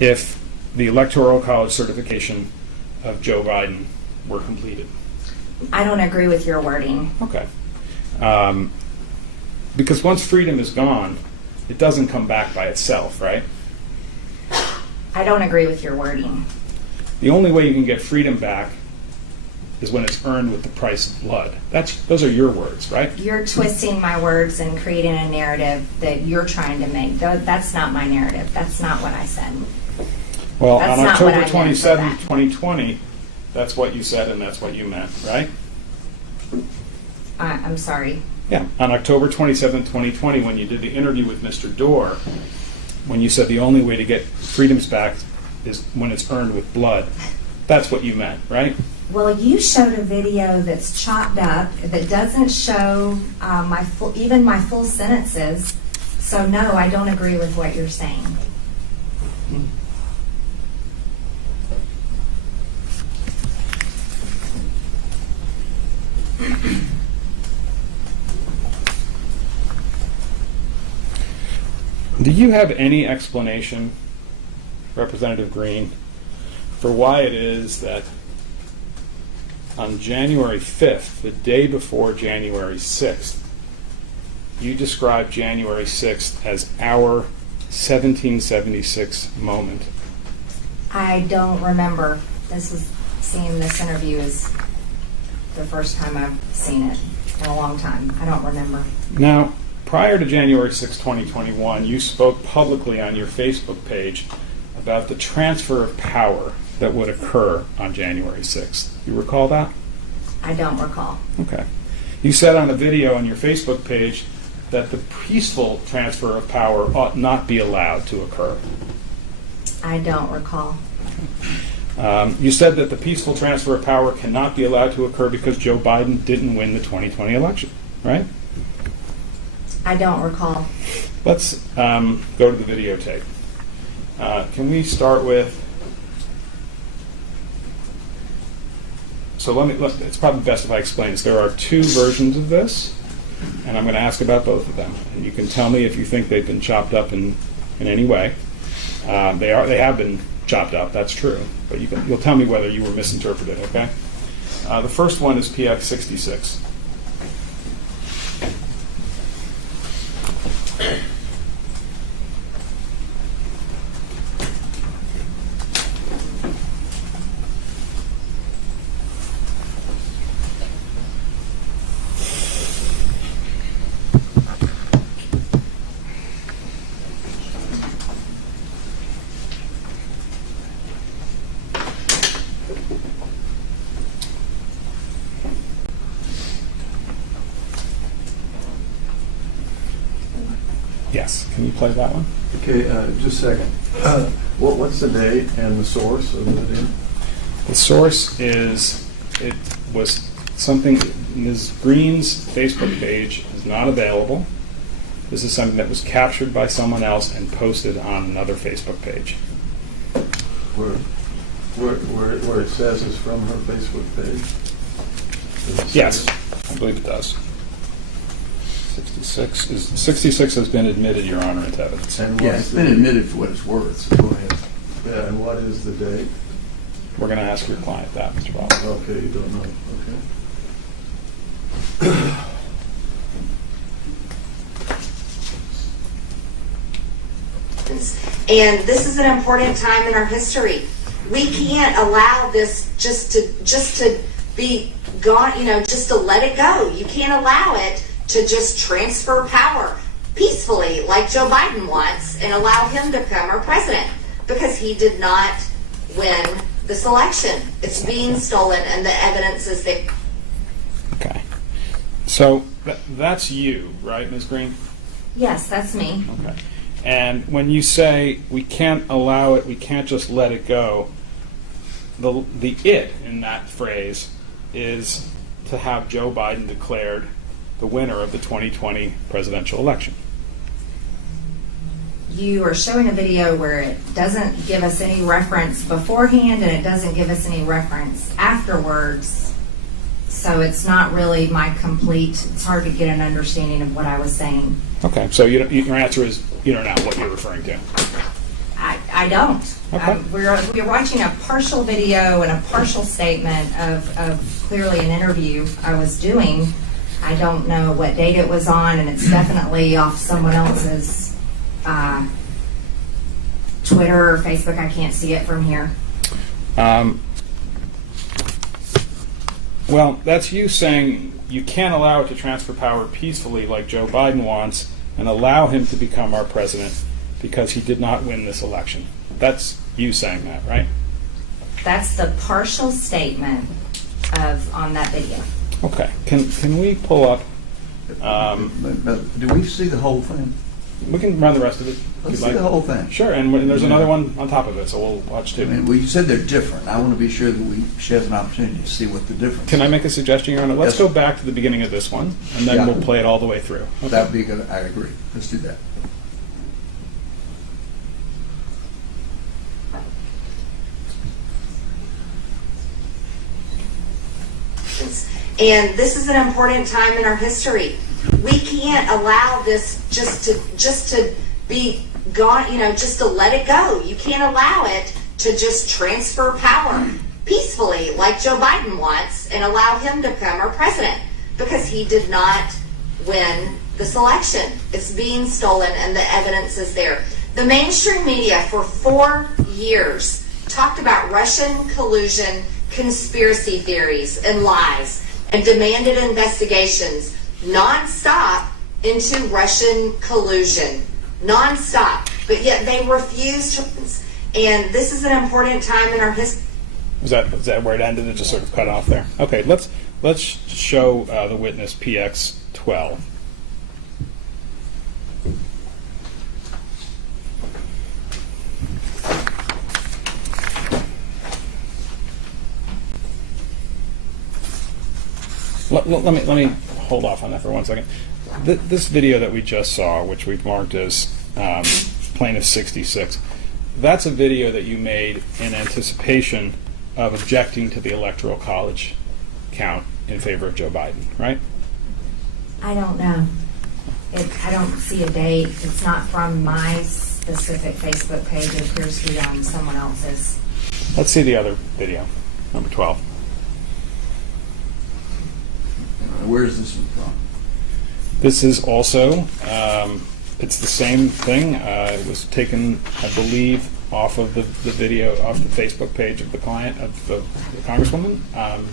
if the Electoral College certification of Joe Biden were completed. I don't agree with your wording. Okay. Because once freedom is gone, it doesn't come back by itself, right? I don't agree with your wording. The only way you can get freedom back is when it's earned with the price of blood. Those are your words, right? You're twisting my words and creating a narrative that you're trying to make. That's not my narrative. That's not what I said. Well, that's on October 27th, 2020, that's what you said and that's what you meant, right? I'm sorry. Yeah, on October 27th, 2020, when you did the interview with Mr. Doar, when you said the only way to get freedoms back is when it's earned with blood, that's what you meant, right? Well, you showed a video that's chopped up that doesn't show even my full sentences. So no, I don't agree with what you're saying. Do you have any explanation, Representative Greene, for why it is that on January 5th, the day before January 6th, you described January 6th as our 1776 moment? I don't remember. Seeing this interview is the first time I've seen it in a long time. I don't remember. Now, prior to January 6, 2021, you spoke publicly on your Facebook page about the transfer of power that would occur on January 6th. You recall that? I don't recall. Okay. You said on a video on your Facebook page that the peaceful transfer of power ought not be allowed to occur. I don't recall. You said that the peaceful transfer of power cannot be allowed to occur because Joe Biden didn't win the 2020 election, right? I don't recall. Let's go to the videotape. Can we start with... So it's probably best if I explain this. There are two versions of this, and I'm going to ask about both of them. And you can tell me if you think they've been chopped up in any way. They have been chopped up, that's true. But you'll tell me whether you were misinterpreted, okay? The first one is PX 66. Yes, can you play that one? Okay, just a second. What's the date and the source of the video? The source is, it was something, Ms. Greene's Facebook page is not available. This is something that was captured by someone else and posted on another Facebook page. Where it says it's from her Facebook page? Yes, I believe it does. 66 has been admitted, Your Honor, into evidence. Yeah, it's been admitted for what it's worth, so go ahead. Yeah, and what is the date? We're going to ask your client that, Mr. Roberts. Okay, you don't know. Okay. And this is an important time in our history. We can't allow this just to be gone, just to let it go. You can't allow it to just transfer power peacefully like Joe Biden wants and allow him to become our president, because he did not win this election. It's being stolen and the evidence is there. Okay. So that's you, right, Ms. Greene? Yes, that's me. Okay. And when you say we can't allow it, we can't just let it go, the it in that phrase is to have Joe Biden declared the winner of the 2020 presidential election. You are showing a video where it doesn't give us any reference beforehand and it doesn't give us any reference afterwards. So it's not really my complete, it's hard to get an understanding of what I was saying. Okay, so your answer is you don't know what you're referring to. I don't. Okay. We're watching a partial video and a partial statement of clearly an interview I was doing. I don't know what date it was on, and it's definitely off someone else's Twitter or Facebook. I can't see it from here. Well, that's you saying you can't allow it to transfer power peacefully like Joe Biden wants and allow him to become our president because he did not win this election. That's you saying that, right? That's the partial statement on that video. Okay. Can we pull up? Do we see the whole thing? We can run the rest of it. Let's see the whole thing. Sure, and there's another one on top of it, so we'll watch too. Well, you said they're different. I want to be sure that she has an opportunity to see what the difference is. Can I make a suggestion, Your Honor? Let's Yes. go back to the beginning of this one, and then we'll play it all the way through. Okay. That would be good. I agree. Let's do that. And this is an important time in our history. We can't allow this just to be gone, just to let it go. You can't allow it to just transfer power peacefully like Joe Biden wants and allow him to become our president, because he did not win this election. It's being stolen and the evidence is there. The mainstream media for 4 years talked about Russian collusion, conspiracy theories, and lies, and demanded investigations nonstop into Russian collusion nonstop, but yet they refuse to. And this is an important time in our history. Was that where it ended? It just sort of cut off there. Okay, let's show the witness PX 12. Let me hold off on that for 1 second. This video that we just saw, which we've marked as Plaintiff 66, that's a video that you made in anticipation of objecting to the Electoral College count in favor of Joe Biden, right? I don't know. I don't see a date. It's not from my specific Facebook page. It appears to be on someone else's. Let's see the other video, number 12. Where is this one from? This is also, it's the same thing. It was taken, I believe, off of the video, off the Facebook page of the client, of the Congresswoman,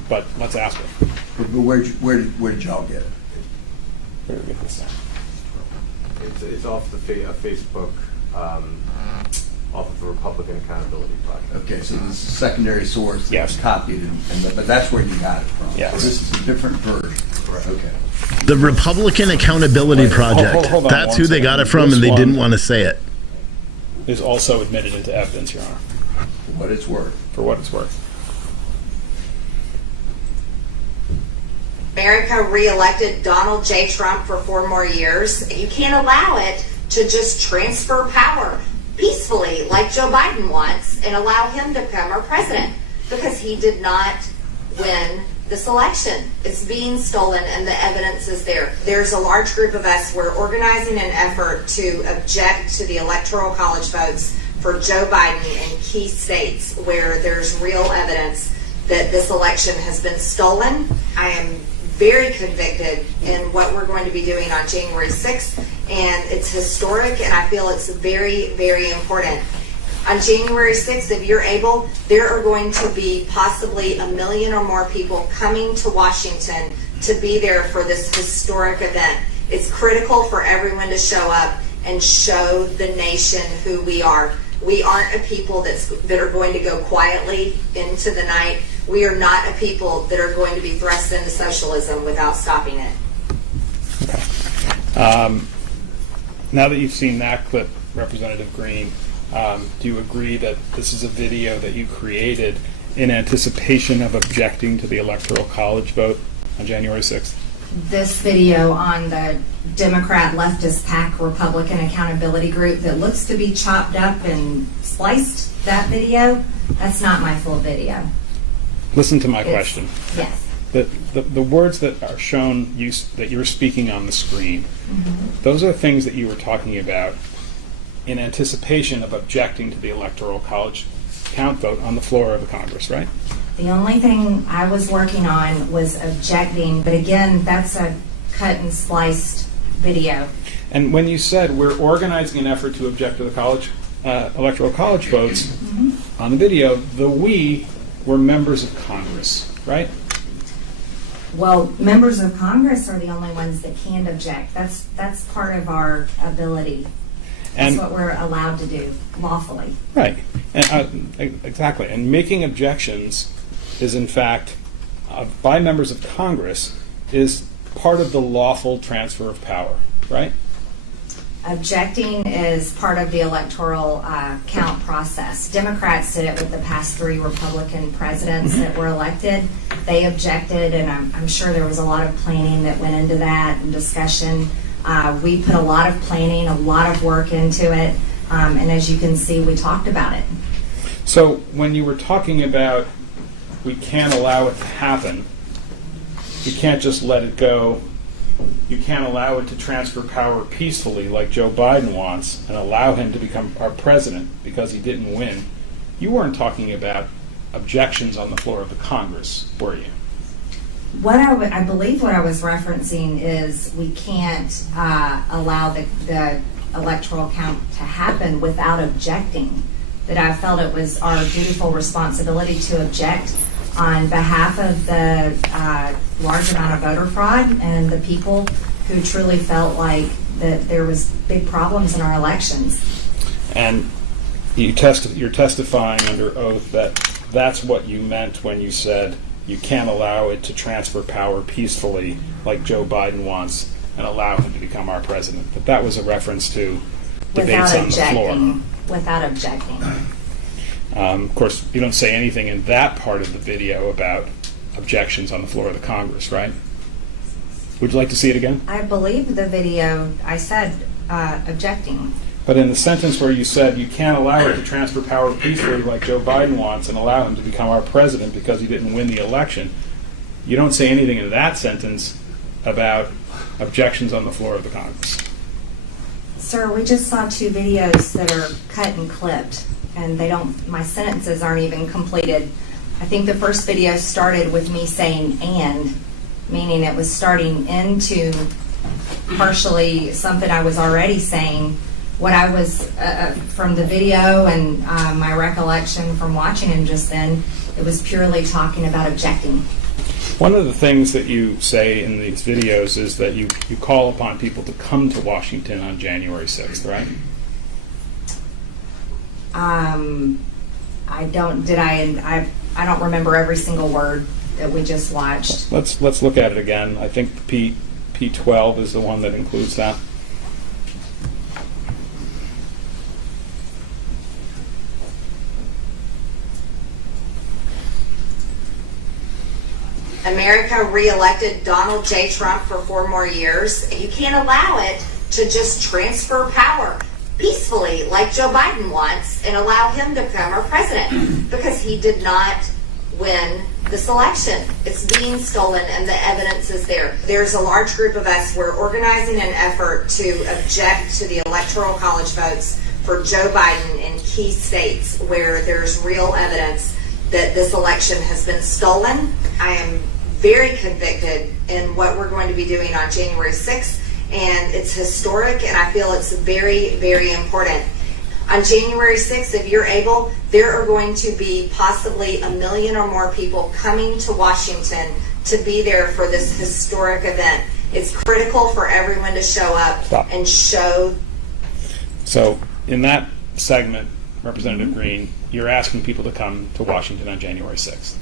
but let's ask her. But where did y'all get it? Where did we get this at? It's off the Facebook, off of the Republican Accountability Project. Okay, so this is a secondary source that Yes. was copied, but that's where you got it from. Yes. So this is a different version. Correct. Okay. The Republican Accountability Project. hold on That's one who they second. got it from, This and they one didn't want to say it. Is also admitted into evidence, Your Honor. For what it's worth. For what it's worth. America reelected Donald J. Trump for 4 more years. You can't allow it to just transfer power peacefully like Joe Biden wants and allow him to become our president, because he did not win this election. It's being stolen and the evidence is there. There's a large group of us. We're organizing an effort to object to the Electoral College votes for Joe Biden in key states where there's real evidence that this election has been stolen. I am very convicted in what we're going to be doing on January 6th, and it's historic, and I feel it's very, very important. On January 6th, if you're able, there are going to be possibly 1 million or more people coming to Washington to be there for this historic event. It's critical for everyone to show up and show the nation who we are. We aren't a people that are going to go quietly into the night. We are not a people that are going to be thrust into socialism without stopping it. Now that you've seen that clip, Representative Greene, do you agree that this is a video that you created in anticipation of objecting to the Electoral College vote on January 6th? This video on the Democrat leftist PAC Republican Accountability Group that looks to be chopped up and spliced, that video, that's not my full video. Listen to my question. Yes. The words that are shown, that you're speaking on the screen, those are things that you were talking about in anticipation of objecting to the Electoral College count vote on the floor of the Congress, right? The only thing I was working on was objecting, but again, that's a cut and spliced video. And when you said we're organizing an effort to object to the Electoral College votes, on the video, the we were members of Congress, right? Well, members of Congress are the only ones that can object. That's part of our ability. That's what we're allowed to do lawfully. Right. And, exactly. And making objections is, in fact, by members of Congress, is part of the lawful transfer of power, right? Objecting is part of the electoral count process. Democrats did it with the past 3 Republican presidents that were elected. They objected, and I'm sure there was a lot of planning that went into that and discussion. We put a lot of planning, a lot of work into it, and as you can see, we talked about it. So when you were talking about we can't allow it to happen, you can't just let it go, you can't allow it to transfer power peacefully like Joe Biden wants and allow him to become our president because he didn't win, you weren't talking about objections on the floor of the Congress, were you? What I believe what I was referencing is we can't allow the electoral count to happen without objecting. That I felt it was our dutiful responsibility to object on behalf of the large amount of voter fraud and the people who truly felt like that there was big problems in our elections. And you're testifying under oath that that's what you meant when you said you can't allow it to transfer power peacefully like Joe Biden wants and allow him to become our president. But that was a reference to debates on the floor. Without objecting. Of course, you don't say anything in that part of the video about objections on the floor of the Congress, right? Would you like to see it again? I believe the video, I said objecting. But in the sentence where you said you can't allow it to transfer power peacefully like Joe Biden wants and allow him to become our president because he didn't win the election, you don't say anything in that sentence about objections on the floor of the Congress. Sir, we just saw 2 videos that are cut and clipped, and my sentences aren't even completed. I think the first video started with me saying "and," meaning it was starting into partially something I was already saying. What I was, from the video and my recollection from watching him just then, it was purely talking about objecting. One of the things that you say in these videos is that you call upon people to come to Washington on January 6th, right? I don't remember every single word that we just watched. Let's look at it again. I think P12 is the one that includes that. America re-elected Donald J. Trump for 4 more years. You can't allow it to just transfer power peacefully like Joe Biden wants and allow him to become our president because he did not win this election. It's being stolen and the evidence is there. There's a large group of us. We're organizing an effort to object to the Electoral College votes for Joe Biden in key states where there's real evidence that this election has been stolen. I am very convicted in what we're going to be doing on January 6th, and it's historic, and I feel it's very, very important. On January 6th, if you're able, there are going to be possibly 1 million or more people coming to Washington to be there for this historic event. It's critical for everyone to show up and show. So in that segment, Representative Greene, you're asking people to come to Washington on January 6th.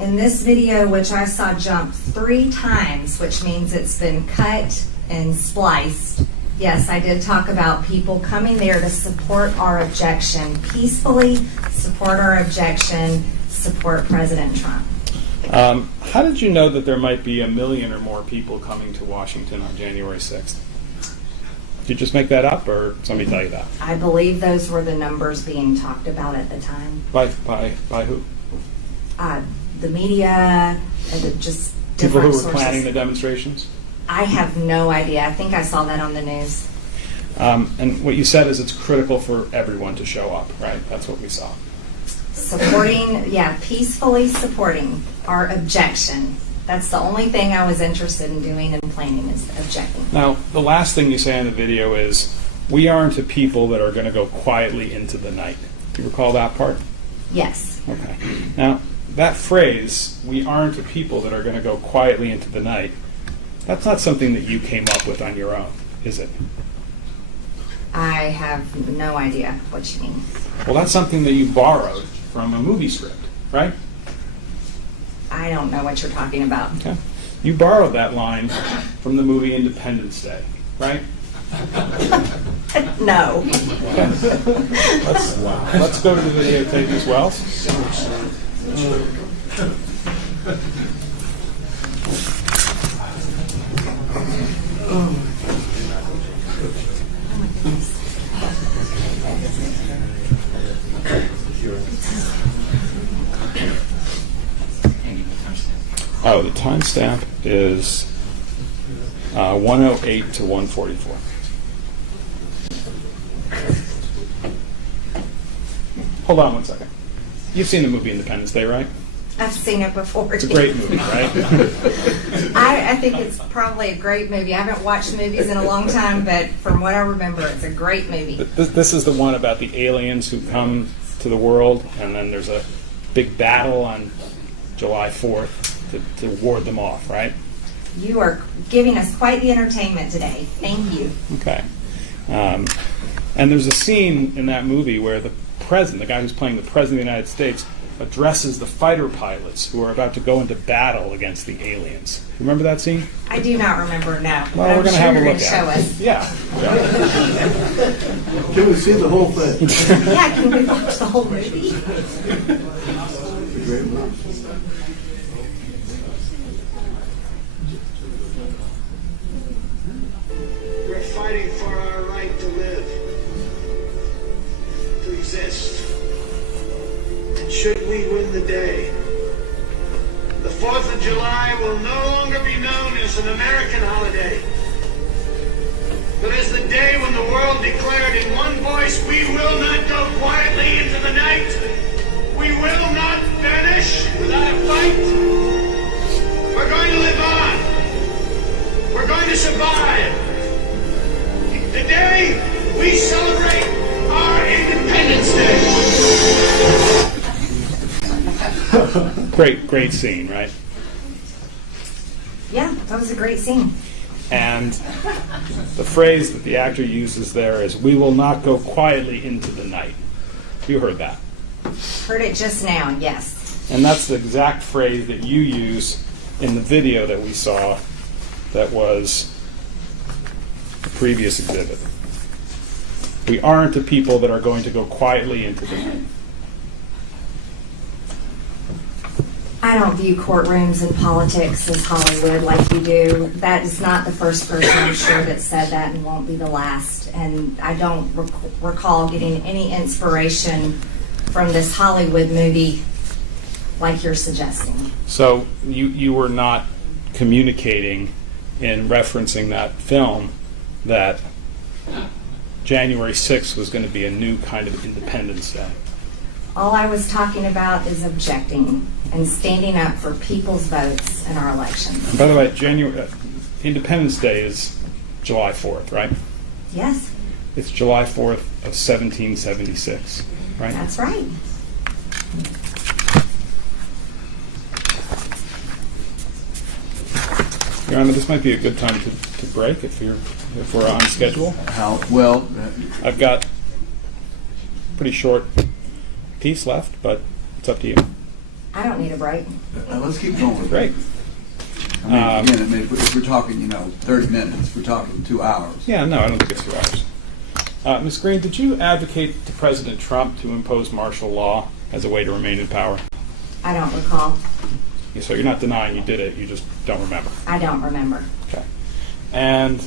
In this video, which I saw jump 3 times, which means it's been cut and spliced, yes, I did talk about people coming there to support our objection, peacefully support our objection, support President Trump. How did you know that there might be 1 million or more people coming to Washington on January 6th? Did you just make that up, or somebody tell you that? I believe those were the numbers being talked about at the time. By who? The media, and just people who were sources. planning the demonstrations? I have no idea. I think I saw that on the news. And what you said is it's critical for everyone to show up, right? That's what we saw. Supporting, peacefully supporting our objection. That's the only thing I was interested in doing and planning is objecting. Now, the last thing you say in the video is, we aren't a people that are going to go quietly into the night. Do you recall that part? Yes. Okay. Now, that phrase, we aren't a people that are going to go quietly into the night, that's not something that you came up with on your own, is it? I have no idea what you mean. Well, that's something that you borrowed from a movie script, right? I don't know what you're talking about. Okay. You borrowed that line from the movie Independence Day, right? No. Okay. Let's go to the videotape as well. Oh, the timestamp is 108 to 144. Hold on one second. You've seen the movie Independence Day, right? I've seen it before. It's a great movie, right? I think it's probably a great movie. I haven't watched movies in a long time, but from what I remember, it's a great movie. This is the one about the aliens who come to the world, and then there's a big battle on July 4th to ward them off, right? You are giving us quite the entertainment today. Thank you. Okay. And there's a scene in that movie where the president, the guy who's playing the president of the United States, addresses the fighter pilots who are about to go into battle against the aliens. Remember that scene? I do not remember now. Well, we're going to have a look show at it. us. Yeah. Can we see the whole thing? Yeah, can we watch the whole movie? Great movie. We're fighting for our right to live, to exist. And should we win the day, the 4th of July will no longer be known as an American holiday, but as the day when the world declared in one voice, we will not go quietly into the night. We will not vanish without a fight. We're going to live on. We're going to survive. Today, we celebrate our Independence Day. Great scene, right? Yeah, that was a great scene. And the phrase that the actor uses there is, "We will not go quietly into the night." You heard that. Heard it just now, yes. And that's the exact phrase that you use in the video that we saw that was the previous exhibit. We aren't a people that are going to go quietly into the night. I don't view courtrooms and politics as Hollywood like you do. That is not the first person, I'm sure, that said that, and won't be the last. And I don't recall getting any inspiration from this Hollywood movie like you're suggesting. So you were not communicating in referencing that film that January 6th was going to be a new kind of Independence Day. All I was talking about is objecting and standing up for people's votes in our elections. And by the way, Independence Day is July 4th, right? Yes. It's July 4th of 1776, right? That's right. Your Honor, this might be a good time to break if we're on schedule. How well? I've got a pretty short piece left, but it's up to you. I don't need a break. Let's keep going. Great. I mean, if we're talking, 30 minutes, we're talking 2 hours. Yeah, no, I don't think it's 2 hours. Ms. Greene, did you advocate to President Trump to impose martial law as a way to remain in power? I don't recall. So you're not denying you did it, you just don't remember. I don't remember. Okay. And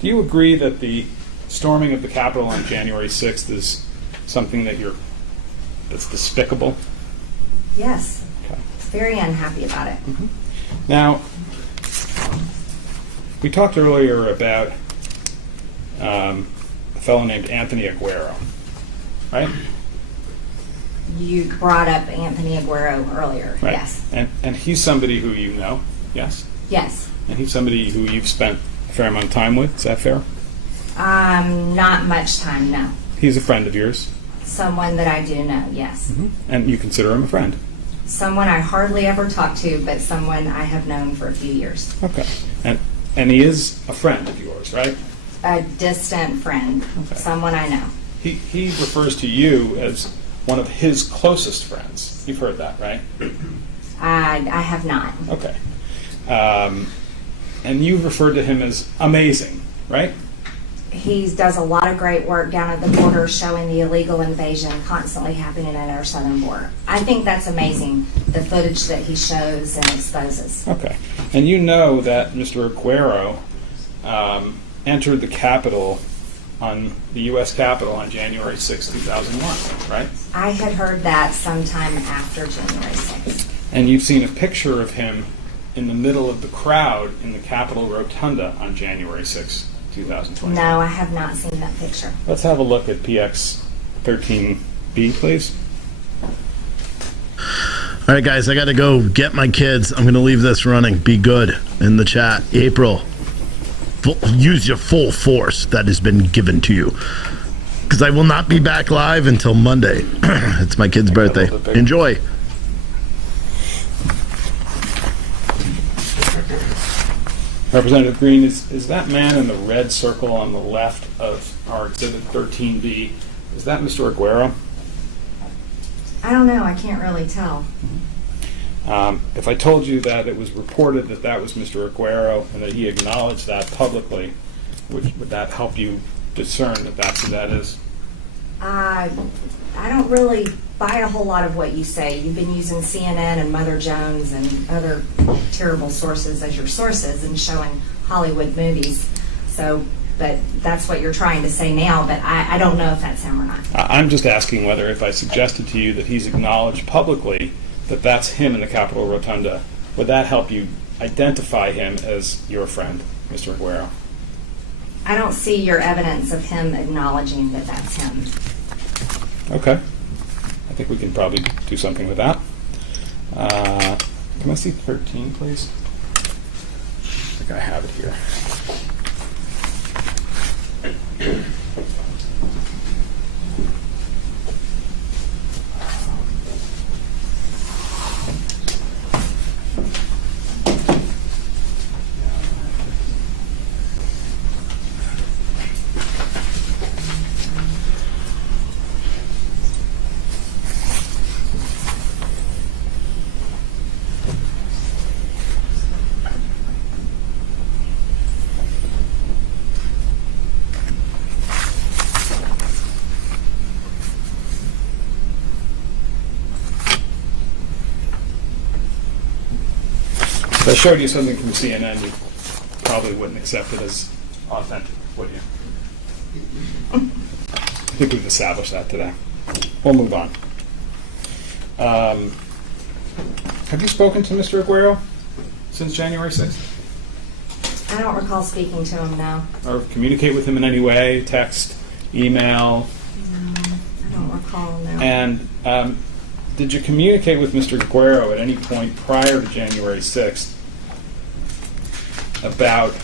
do you agree that the storming of the Capitol on January 6th is something that's despicable? Yes. Okay. Very unhappy about it. Mm-hmm. Now, we talked earlier about a fellow named Anthony Aguero, right? You brought up Anthony Aguero earlier. Right. Yes. And he's somebody who you know, yes? Yes. And he's somebody who you've spent a fair amount of time with, is that fair? Not much time, no. He's a friend of yours? Someone that I do know, yes. Mm-hmm. And you consider him a friend? Someone I hardly ever talk to, but someone I have known for a few years. Okay. And he is a friend of yours, right? A distant friend. Okay. Someone I know. He refers to you as one of his closest friends. You've heard that, right? I have not. Okay. And you've referred to him as amazing, right? He does a lot of great work down at the border showing the illegal invasion constantly happening at our southern border. I think that's amazing, the footage that he shows and exposes. Okay. And you know that Mr. Aguero entered the Capitol on the U.S. Capitol on January 6, 2001, right? I had heard that sometime after January 6th. And you've seen a picture of him in the middle of the crowd in the Capitol Rotunda on January 6, 2020. No, I have not seen that picture. Let's have a look at PX 13B, please. All right, guys, I got to go get my kids. I'm going to leave this running. Be good in the chat. April, use your full force that has been given to you. Because I will not be back live until Monday. It's my kid's birthday. Enjoy. Representative Greene, is that man in the red circle on the left of our Exhibit 13B, is that Mr. Aguero? I don't know. I can't really tell. If I told you that it was reported that that was Mr. Aguero and that he acknowledged that publicly, would that help you discern that that's who that is? I don't really buy a whole lot of what you say. You've been using CNN and Mother Jones and other terrible sources as your sources and showing Hollywood movies. So, but that's what you're trying to say now, but I don't know if that's him or not. I'm just asking whether if I suggested to you that he's acknowledged publicly that that's him in the Capitol Rotunda, would that help you identify him as your friend, Mr. Aguero? I don't see your evidence of him acknowledging that that's him. Okay. I think we can probably do something with that. Can I see 13, please? I think I have it here. If I showed you something from CNN, you probably wouldn't accept it as authentic, would you? I think we've established that today. We'll move on. Have you spoken to Mr. Aguero since January 6th? I don't recall speaking to him now. Or communicate with him in any way, text, email? No, I don't recall now. And did you communicate with Mr. Aguero at any point prior to January 6th about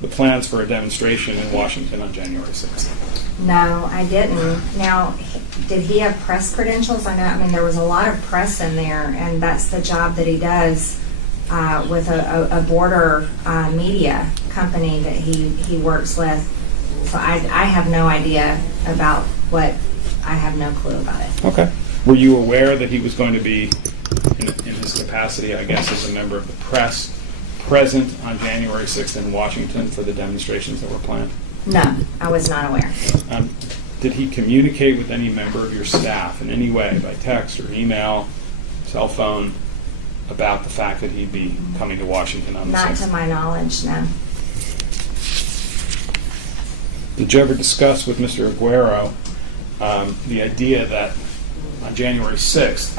the plans for a demonstration in Washington on January 6th? No, I didn't. Now, did he have press credentials? I mean, there was a lot of press in there, and that's the job that he does with a border media company that he works with. So I have no idea about what. I have no clue about it. Okay. Were you aware that he was going to be, in his capacity, I guess, as a member of the press, present on January 6th in Washington for the demonstrations that were planned? No, I was not aware. Did he communicate with any member of your staff in any way, by text or email, cell phone, about the fact that he'd be coming to Washington on the 6th? Not to my knowledge, no. Did you ever discuss with Mr. Aguero the idea that on January 6th,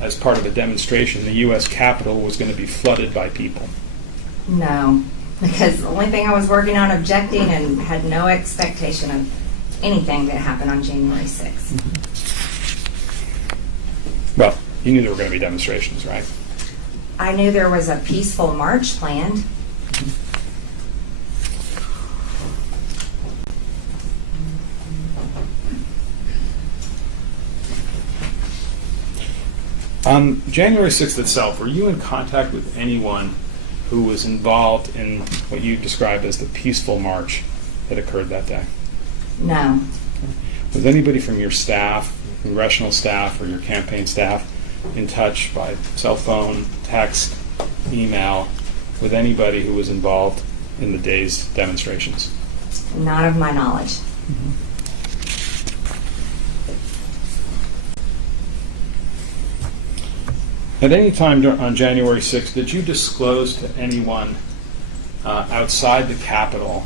as part of a demonstration, the U.S. Capitol was going to be flooded by people? No, because the only thing I was working on objecting and had no expectation of anything that happened on January 6th. Mm-hmm. Well, you knew there were going to be demonstrations, right? I knew there was a peaceful march planned. On January 6th itself, were you in contact with anyone who was involved in what you described as the peaceful march that occurred that day? No. Was anybody from your staff, congressional staff, or your campaign staff in touch by cell phone, text, email with anybody who was involved in the day's demonstrations? Not of my knowledge. Mm-hmm. At any time on January 6th, did you disclose to anyone outside the Capitol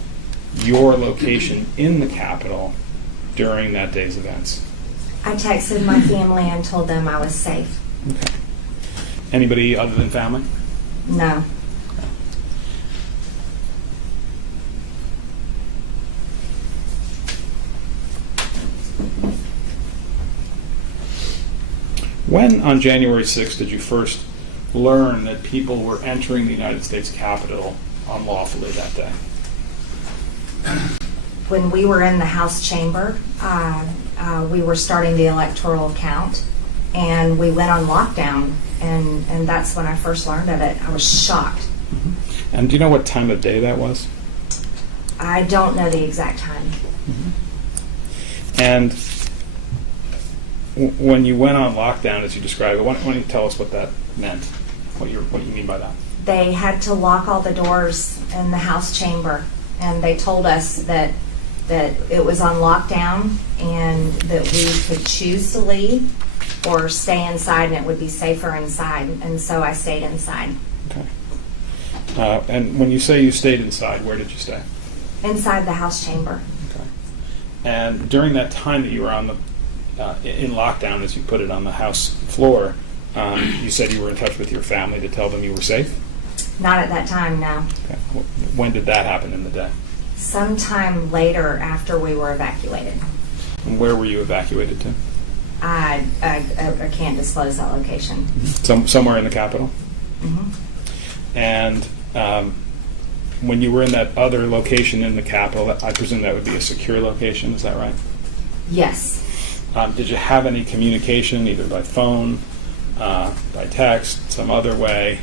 your location in the Capitol during that day's events? I texted my family and told them I was safe. Okay. Anybody other than family? No. When on January 6th did you first learn that people were entering the United States Capitol unlawfully that day? When we were in the House chamber, we were starting the electoral count, and we went on lockdown And that's when I first learned of it. I was shocked. And do you know what time of day that was? I don't know the exact time. And when you went on lockdown, as you described it, why don't you tell us what that meant? What you mean by that? They had to lock all the doors in the House chamber, and they told us that it was on lockdown and that we could choose to leave or stay inside, and it would be safer inside. And so I stayed inside. Okay. And when you say you stayed inside, where did you stay? Inside the House chamber. Okay. And during that time that you were on the in lockdown, as you put it, on the House floor, you said you were in touch with your family to tell them you were safe? Not at that time, no. Okay. When did that happen in the day? Sometime later after we were evacuated. And where were you evacuated to? I can't disclose that location. Somewhere in the Capitol? Mm-hmm. And when you were in that other location in the Capitol, I presume that would be a secure location, is that right? Yes. Did you have any communication, either by phone, by text, some other way,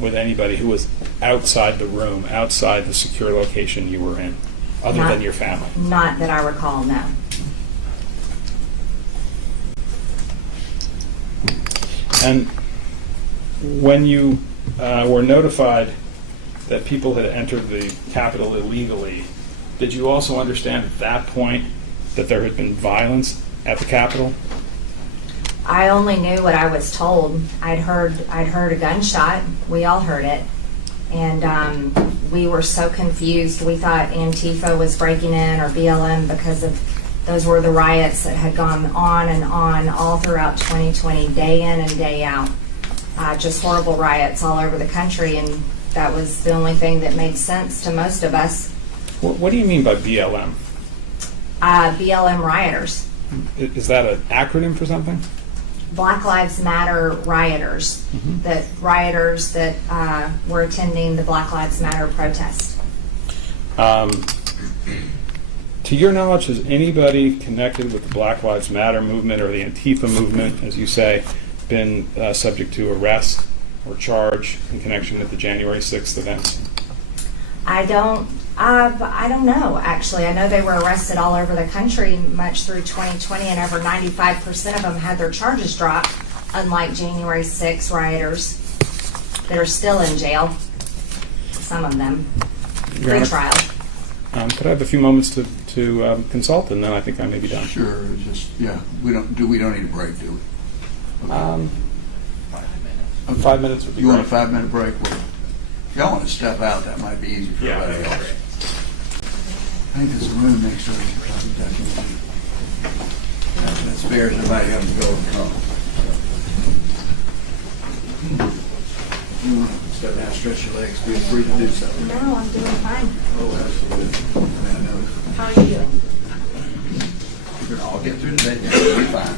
with anybody who was outside the room, outside the secure location you were in, other than your family? Not that I recall, no. And when you were notified that people had entered the Capitol illegally, did you also understand at that point that there had been violence at the Capitol? I only knew what I was told. I'd heard a gunshot. We all heard it. And we were so confused. We thought Antifa was breaking in, or BLM, because of those were the riots that had gone on and on all throughout 2020, day in and day out. Just horrible riots all over the country, and that was the only thing that made sense to most of us. What do you mean by BLM? BLM rioters. Is that an acronym for something? Black Lives Matter rioters. Mm-hmm. That rioters that were attending the Black Lives Matter protest. To your knowledge, has anybody connected with the Black Lives Matter movement or the Antifa movement, as you say, been subject to arrest or charge in connection with the January 6th events? I don't know, actually. I know they were arrested all over the country much through 2020, and over 95% of them had their charges dropped, unlike January 6 rioters that are still in jail, some of them, pre-trial. Could I have a few moments to consult, and then I think I may be done. Sure, we don't need a break, do we? Okay. 5 minutes would be great. You want a 5-minute break? Well, if y'all want to step out, that might be easy for everybody else. I think there's a room next door. That spares everybody having to go and come. You want to step down, stretch your legs, feel free to do so. No, I'm doing fine. Oh, absolutely. How are you? We're going to all get through today. We'll be fine.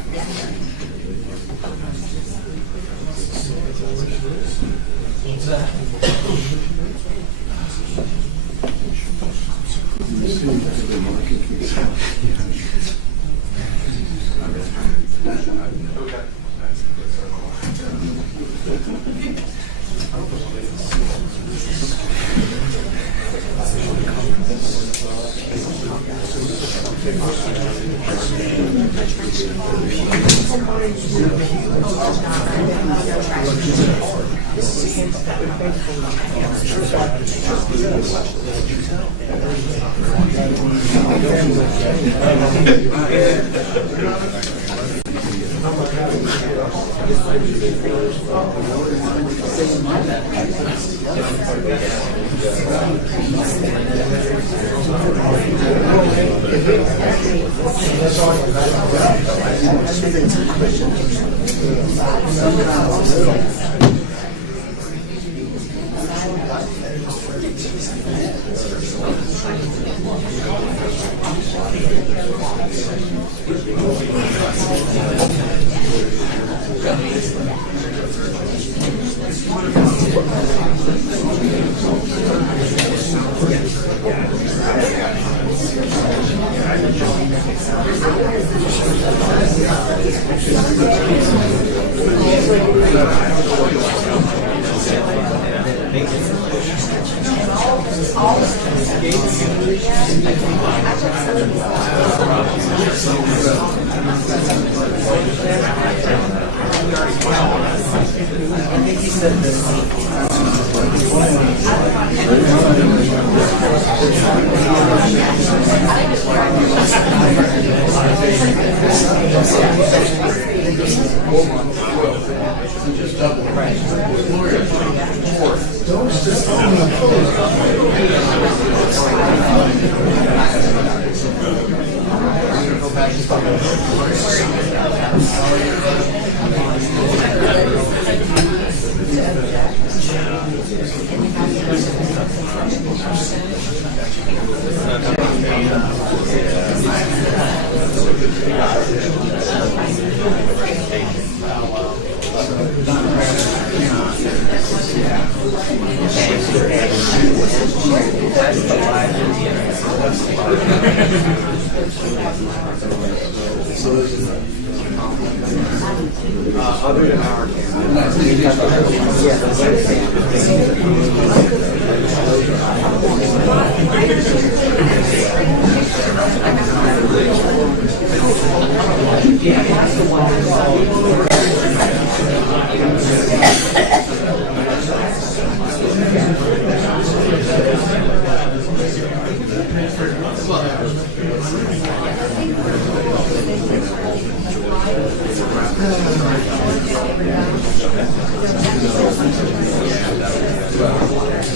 Other than our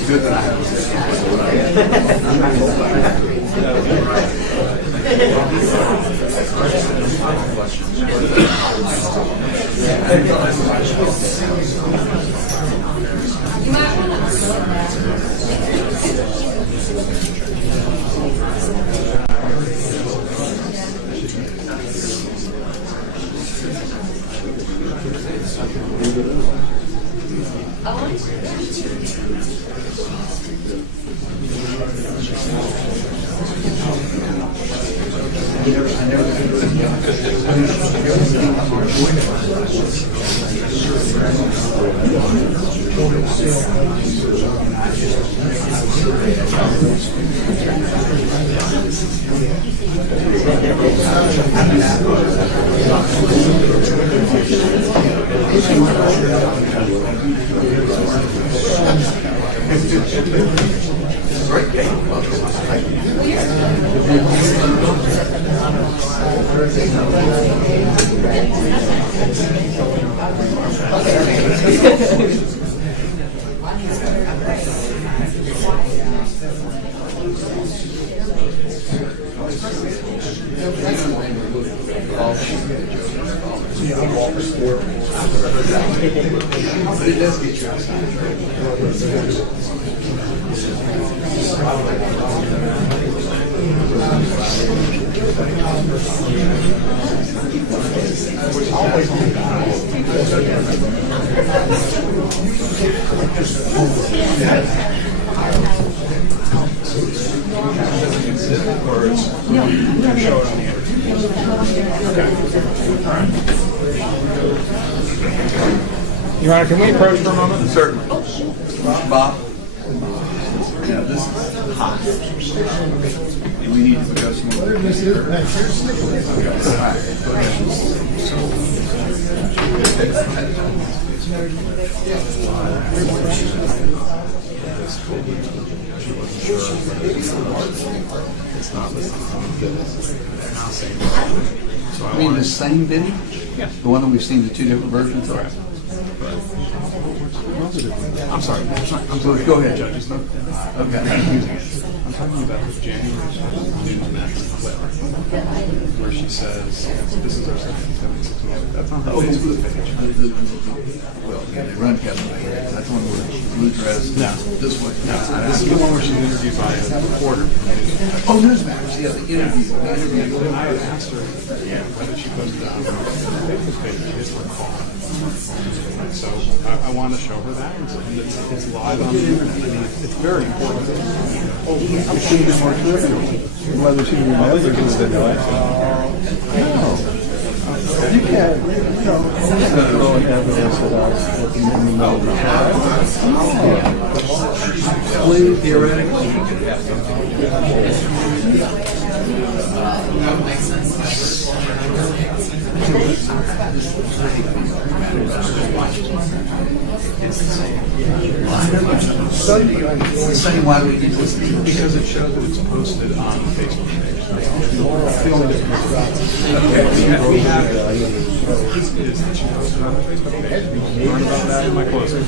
good that I Great game. But it does get you Your Honor, can we approach for a moment? Certainly. Bob? Yeah, this is hot. And we need to go somewhere. I mean the same video? Yes. The one that we've seen the two different versions of? I'm sorry. Go ahead, Judge. Okay. I'm talking about the January 6th news message clip. where she says, this is our 76 moment. That's on her Facebook page. Well, yeah, they run Kevin. That's one where blue dress. No. This way. No, this is the one where she's interviewed by a reporter. Oh, Newsmax. Yeah, the interview. And I had asked her whether she posted it on her Facebook page. She didn't recall. So I want to show her that. And it's live on the internet. I mean, it's very important. Whether she remembers it or not. No. You can't, no evidence that I was looking in the middle of the trial. Please, theoretically, why we did this because it shows that it's posted on the Facebook page. That's the only difference. We have is that she posted on the Facebook page. Learn about that in my closing.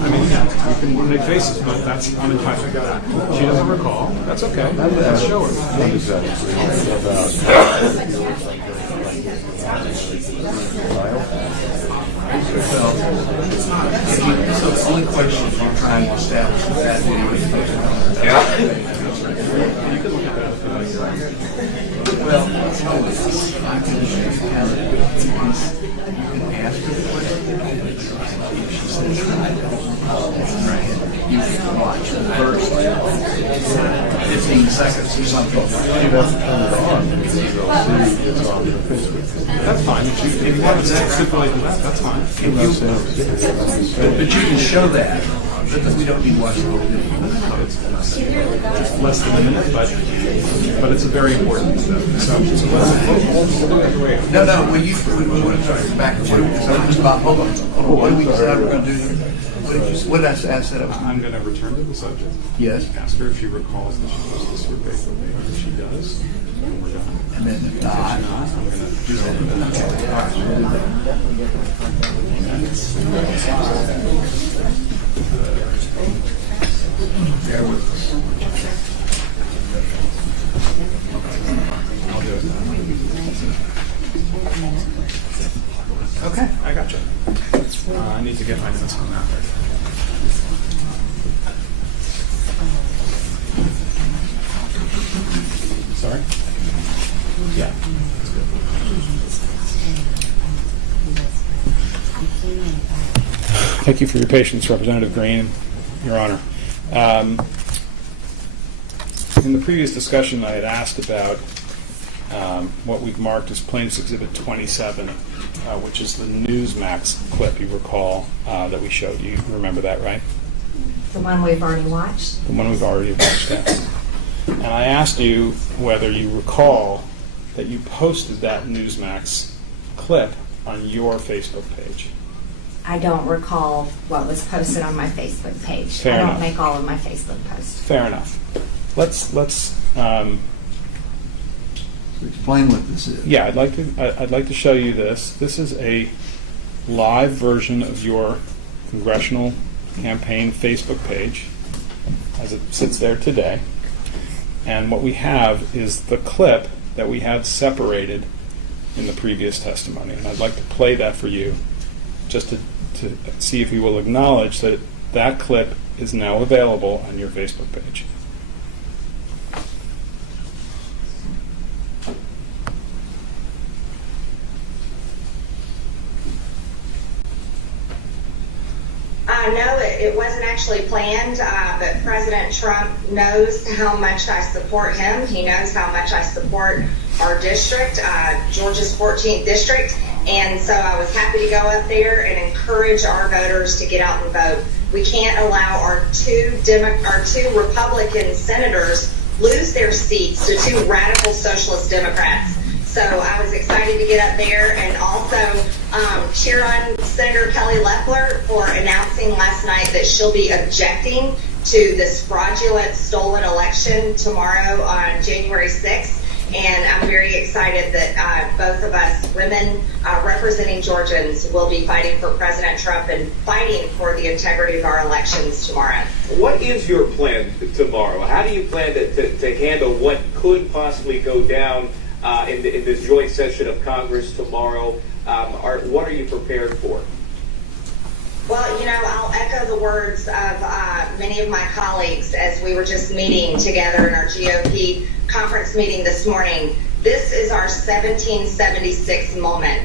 I mean, yeah, you can make faces, but that's unentitled. She doesn't recall. That's okay. Let's show her. So the only question I'm trying to establish is that video is posted on the well, I can have it. You can ask her the question. If she says right, you can watch the first 15 seconds or something. She doesn't turn it on because they'll see it's on the Facebook. That's fine. If you want to stipulate that, that's fine. But you can show that. But we don't need to watch the whole video. It's less than a minute, but it's a very important step. So no. When you sorry, back. Hold on. What do we decide we're going to do here? What did I say? I'm going to return to the subject. Yes. Ask her if she recalls that she posted this for Facebook page. If she does, then we're done. And then if not, I'm going to do that. Bear with us. I'll do it. Okay, I got you. I need to get my notes on that. Sorry? Yeah. That's good. Thank you for your patience, Representative Greene, Your Honor. In the previous discussion, I had asked about what we've marked as Plaintiff's Exhibit 27, which is the Newsmax clip, you recall, that we showed you. You remember that, right? The one we've already watched? The one we've already watched, yes. And I asked you whether you recall that you posted that Newsmax clip on your Facebook page. I don't recall what was posted on my Facebook page. Fair I don't enough. make all of my Facebook posts. Fair enough. Let's explain what this is. Yeah, I'd like to show you this. This is a live version of your congressional campaign Facebook page as it sits there today. And what we have is the clip that we had separated in the previous testimony. And I'd like to play that for you just to see if you will acknowledge that that clip is now available on your Facebook page. No, it wasn't actually planned, but President Trump knows how much I support him. He knows how much I support our district, Georgia's 14th district, and so I was happy to go up there and encourage our voters to get out and vote. We can't allow our two Republican senators lose their seats to two radical socialist Democrats. So I was excited to get up there and also cheer on Senator Kelly Loeffler for announcing last night that she'll be objecting to this fraudulent stolen election tomorrow on January 6th. And I'm very excited that both of us, women representing Georgians, will be fighting for President Trump and fighting for the integrity of our elections tomorrow. What is your plan tomorrow? How do you plan to handle what could possibly go down in this joint session of Congress tomorrow? What are you prepared for? Well, you know, I'll echo the words of many of my colleagues as we were just meeting together in our GOP conference meeting this morning. This is our 1776 moment.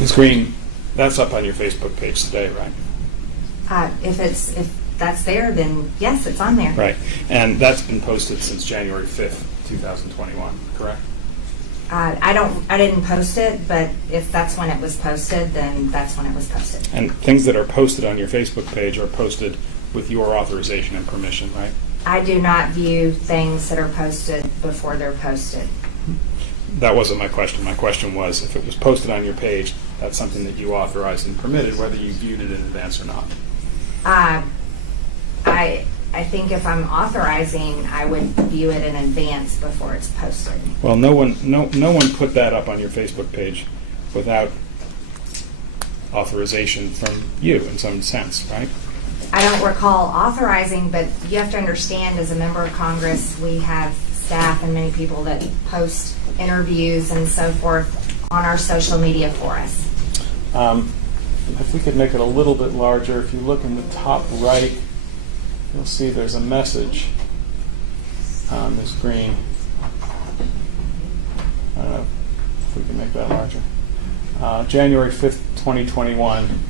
Ms. Greene, that's up on your Facebook page today, right? If that's there, then yes, it's on there. Right. And that's been posted since January 5th, 2021, correct? I didn't post it, but if that's when it was posted, then that's when it was posted. And things that are posted on your Facebook page are posted with your authorization and permission, right? I do not view things that are posted before they're posted. That wasn't my question. My question was, if it was posted on your page, that's something that you authorized and permitted, whether you viewed it in advance or not. I think if I'm authorizing, I would view it in advance before it's posted. Well, no one put that up on your Facebook page without authorization from you in some sense, right? I don't recall authorizing, but you have to understand, as a member of Congress, we have staff and many people that post interviews and so forth on our social media for us. If we could make it a little bit larger, if you look in the top right, you'll see there's a message, Ms. Greene. I don't know if we can make that larger. January 5th, 2021.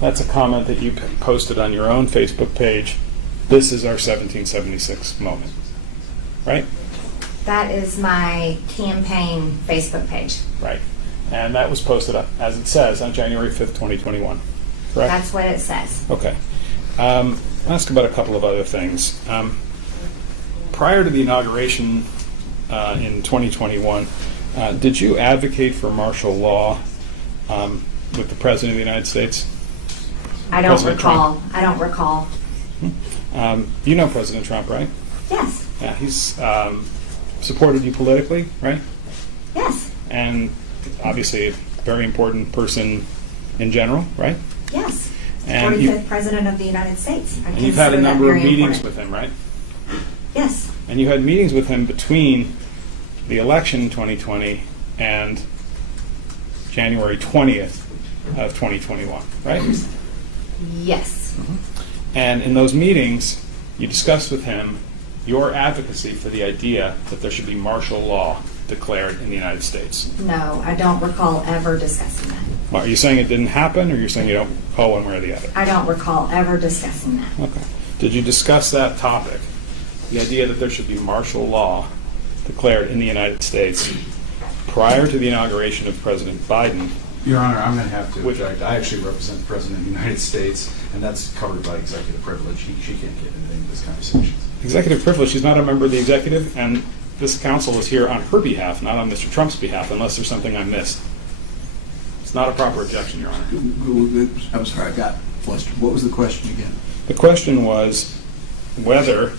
That's a comment that you posted on your own Facebook page. This is our 1776 moment, right? That is my campaign Facebook page. Right. And that was posted, as it says, on January 5th, 2021. Correct? That's what it says. Okay. I'll ask about a couple of other things. Prior to the inauguration in 2021, did you advocate for martial law with the President of the United States? I don't President recall. Trump? I don't recall. You know President Trump, right? Yes. Yeah, he's supported you politically, right? Yes. And obviously a very important person in general, right? Yes. And 45th President of the United States. And you've had a number of meetings with him, right? Yes. And you had meetings with him between the election in 2020 and January 20th of 2021, right? Yes. And in those meetings, you discussed with him your advocacy for the idea that there should be martial law declared in the United States. No, I don't recall ever discussing that. Well, are you saying it didn't happen, or you're saying you don't recall one way or the other? I don't recall ever discussing that. Okay. Did you discuss that topic, the idea that there should be martial law declared in the United States, prior to the inauguration of President Biden? Your Honor, I'm going to have to object. I actually represent the President of the United States, and that's covered by executive privilege. She can't get into this conversation. Executive privilege. She's not a member of the executive, and this counsel is here on her behalf, not on Mr. Trump's behalf, unless there's something I missed. It's not a proper objection, Your Honor. I'm sorry, I got flustered. What was the question again? The question was whether,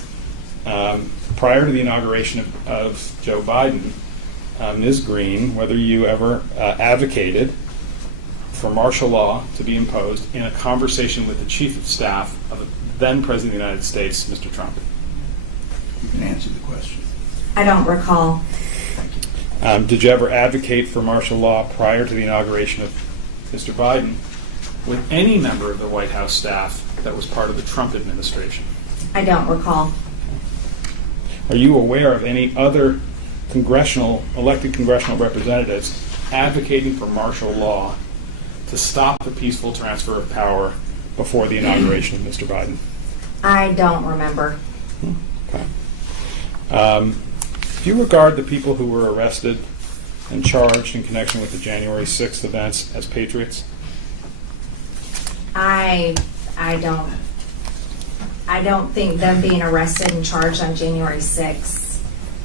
prior to the inauguration of Joe Biden, Ms. Greene, whether you ever advocated for martial law to be imposed in a conversation with the Chief of Staff of the then President of the United States, Mr. Trump. You can answer the question. I don't recall. Did you ever advocate for martial law prior to the inauguration of Mr. Biden with any member of the White House staff that was part of the Trump administration? I don't recall. Are you aware of any other elected congressional representatives advocating for martial law to stop the peaceful transfer of power before the inauguration of Mr. Biden? I don't remember. Okay. Do you regard the people who were arrested and charged in connection with the January 6th events as patriots? I don't think them being arrested and charged on January 6th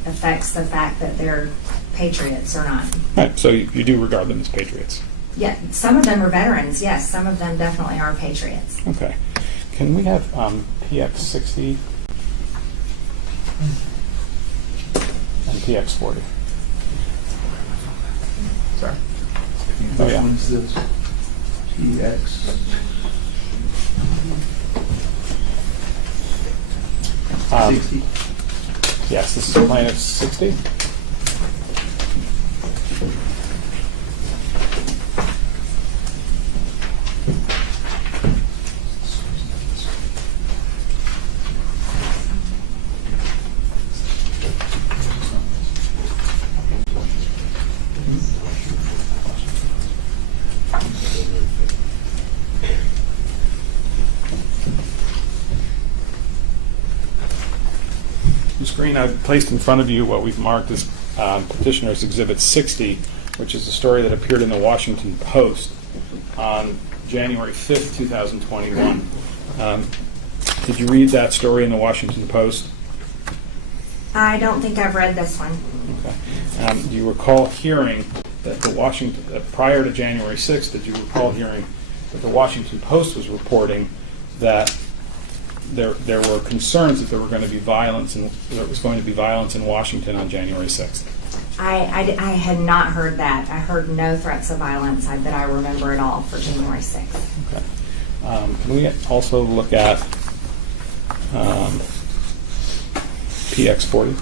affects the fact that they're patriots or not. Right, so you do regard them as patriots? Yeah, some of them are veterans, yes. Some of them definitely are patriots. Okay. Can we have PX60 and PX40? Sorry. Which one's this? PX. Yes, this is plaintiff 60. Ms. Greene, I've placed in front of you what we've marked as Petitioner's Exhibit 60, which is a story that appeared in the Washington Post on January 5th, 2021. Did you read that story in the Washington Post? I don't think I've read this one. Okay. Do you recall hearing that the Washington, prior to January 6th, did you recall hearing that the Washington Post was reporting that there were concerns that there were going to be violence and there was going to be violence in Washington on January 6th? I had not heard that. I heard no threats of violence that I remember at all for January 6th. Okay. Can we also look at PX40?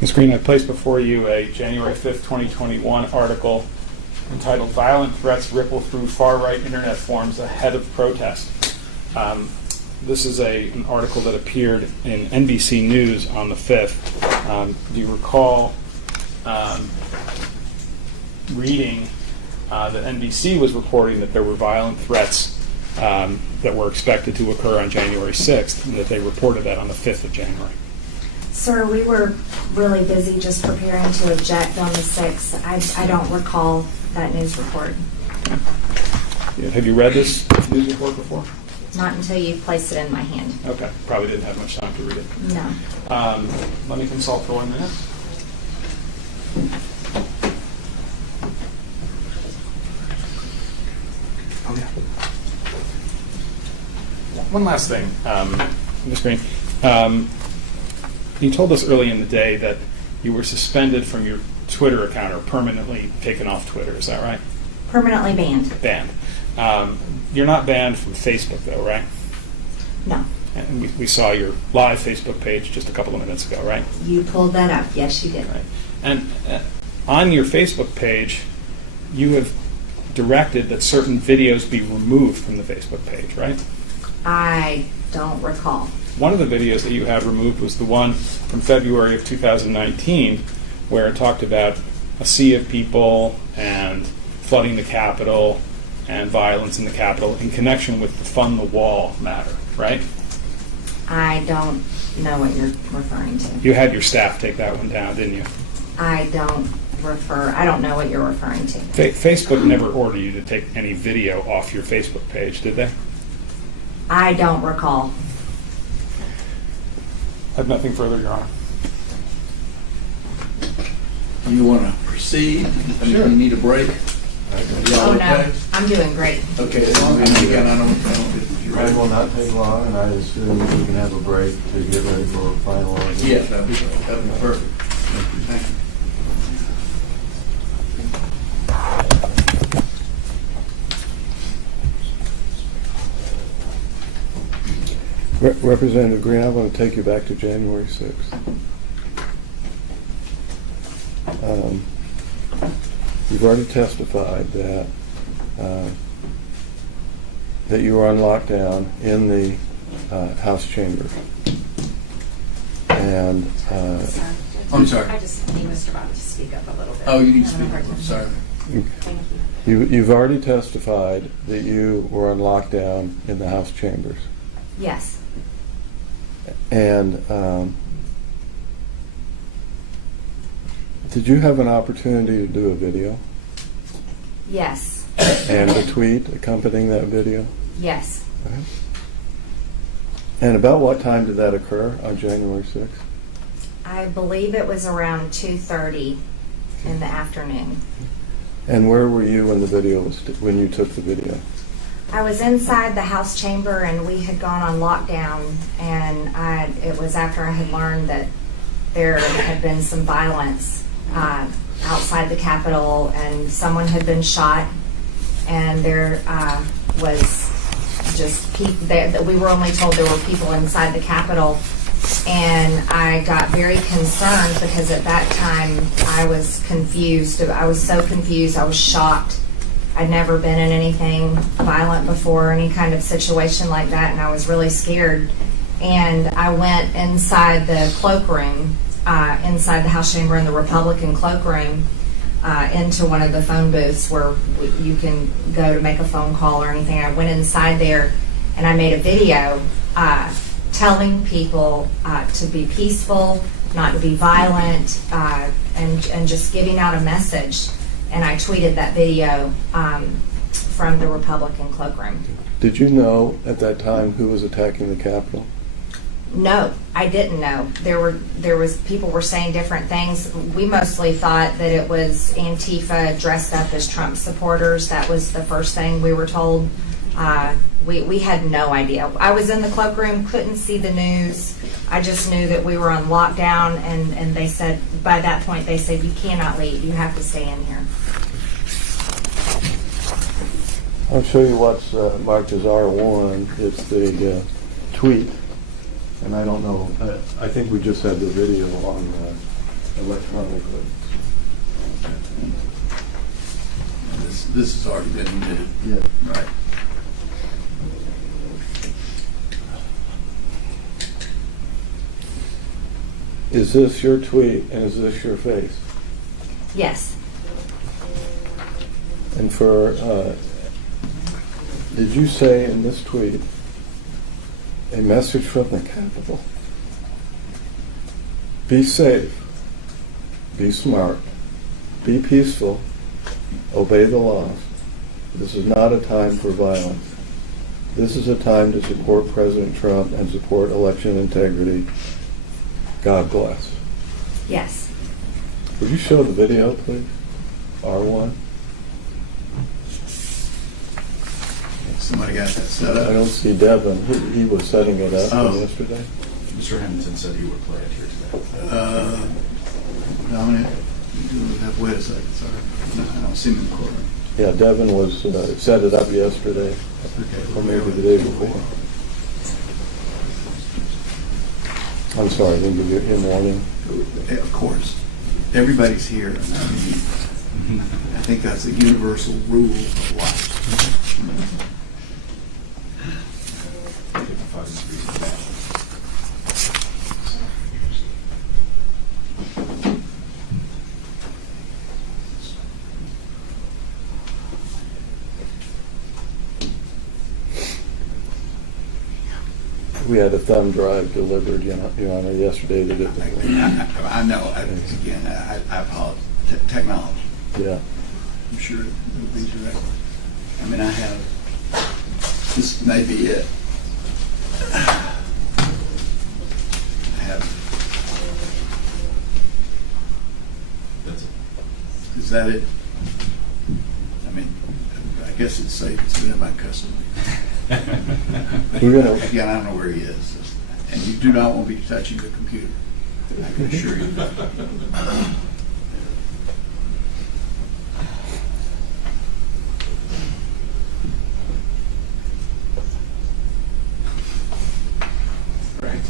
Ms. Greene, I placed before you a January 5th, 2021 article entitled "Violent Threats Ripple Through Far-Right Internet Forums Ahead of Protest." This is an article that appeared in NBC News on the 5th. Do you recall reading that NBC was reporting that there were violent threats that were expected to occur on January 6th, and that they reported that on the 5th of January? Sir, we were really busy just preparing to object on the 6th. I don't recall that news report. Have you read this news report before? Not until you placed it in my hand. Okay, probably didn't have much time to read it. No. Let me consult for 1 minute. Oh, yeah. One last thing, Ms. Greene. You told us early in the day that you were suspended from your Twitter account or permanently taken off Twitter. Is that right? Permanently banned. Banned. You're not banned from Facebook, though, right? No. And we saw your live Facebook page just a couple of minutes ago, right? You pulled that up. Yes, you did. Right. And on your Facebook page, you have directed that certain videos be removed from the Facebook page, right? I don't recall. One of the videos that you had removed was the one from February of 2019, where it talked about a sea of people and flooding the Capitol and violence in the Capitol in connection with the Fund the Wall matter, right? I don't know what you're referring to. You had your staff take that one down, didn't you? I don't know what you're referring to. Facebook never ordered you to take any video off your Facebook page, did they? I don't recall. I have nothing further, Your Honor. You want to proceed? I mean, Sure. you need a break? Oh, no. I'm doing great. Okay, as long as you can, I don't. It will not take long, and I assume we can have a break to get ready for a final argument. Yeah, that'd be perfect. Thank you. Representative Greene, I want to take you back to January 6th. You've already testified that that you were on lockdown in the House chambers. And I'm sorry. I just need Mr. Bobby to speak up a little bit. Oh, you need to speak up. Sorry. Thank you. You've already testified that you were on lockdown in the House chambers. Yes. And Did you have an opportunity to do a video Yes. and a tweet accompanying that video? Yes. Okay. And about what time did that occur on January 6th? I believe it was around 2:30 in the afternoon. And where were you when the video was when you took the video? I was inside the House chamber, and we had gone on lockdown, and it was after I had learned that there had been some violence outside the Capitol, and someone had been shot, and there was just people. We were only told there were people inside the Capitol, and I got very concerned because at that time I was confused. I was so confused. I was shocked. I'd never been in anything violent before, any kind of situation like that, and I was really scared. And I went inside the cloakroom, inside the House chamber in the Republican cloakroom, into one of the phone booths where you can go to make a phone call or anything. I went inside there and I made a video telling people to be peaceful, not to be violent, and just giving out a message. And I tweeted that video from the Republican cloakroom. Did you know at that time who was attacking the Capitol? No, I didn't know. There was people were saying different things. We mostly thought that it was Antifa dressed up as Trump supporters. That was the first thing we were told. We had no idea. I was in the cloakroom, couldn't see the news. I just knew that we were on lockdown, and they said, by that point, they said, you cannot leave. You have to stay in here. I'll show you what's marked as R1. It's the tweet. And I don't know, I think we just had the video on electronically. This has already been admitted. Yeah. Right. Is this your tweet and is this your face? Yes. And for, did you say in this tweet, a message from the Capitol? Be safe, be smart, be peaceful, obey the laws. This is not a time for violence. This is a time to support President Trump and support election integrity. God bless. Yes. Would you show the video, please? R1. Somebody got that set up. I don't see Devin. He was setting it up yesterday. Mr. Hamilton said he would play it here today. Dominic, wait a second, sorry. No, I don't see him in the courtroom. Yeah, Devin was set it up yesterday, or maybe the day before. I'm sorry, I didn't give you him warning. Of course. Everybody's here. I mean, I think that's a universal rule of life. We had a thumb drive delivered, Your Honor, yesterday to get I know. Again, I apologize. Technology. Yeah. I'm sure it will be direct. I mean, I have. This may be it. I have. That's it. Is that it? I mean, I guess it's safe. It's been in my custody. Again, I don't know where he is. And you do not want to be touching the computer. I can assure you. Right.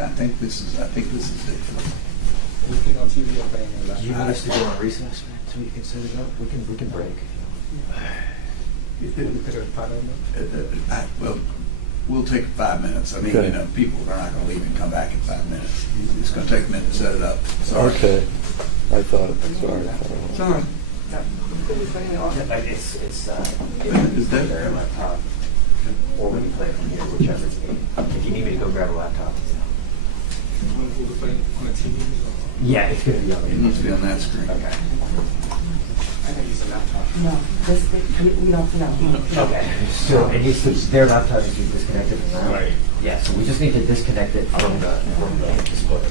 I think this is it. Looking on TV or banging your laptop. Do you want us to go on recess so we can set it up? We can break. Well, we'll take 5 minutes. I mean, Okay. you know, people are not going to leave and come back in 5 minutes. It's going to take a minute to set it up. Sorry. Okay. I thought, sorry. Sorry. Is that there? Laptop, or we can play it from here, whichever. If you need me to go grab a laptop. Yeah, it's going to be on. It needs to be on that screen. Okay. I can use a laptop. No, we don't know. Okay. So it needs to, their laptop needs to be disconnected from that. Right. Yeah. So we just need to disconnect it from the display.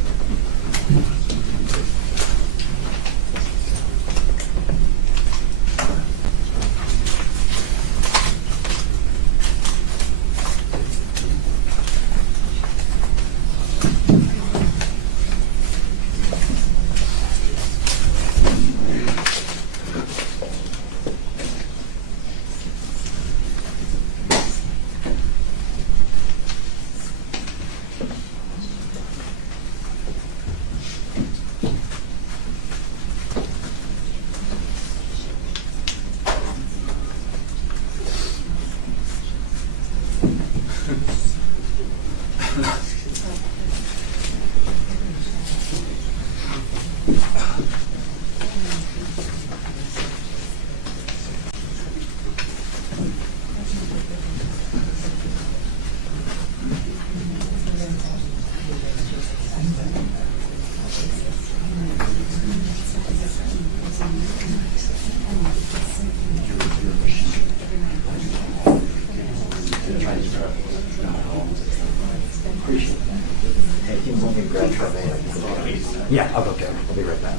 Yeah, I'll go get it. I'll be right back.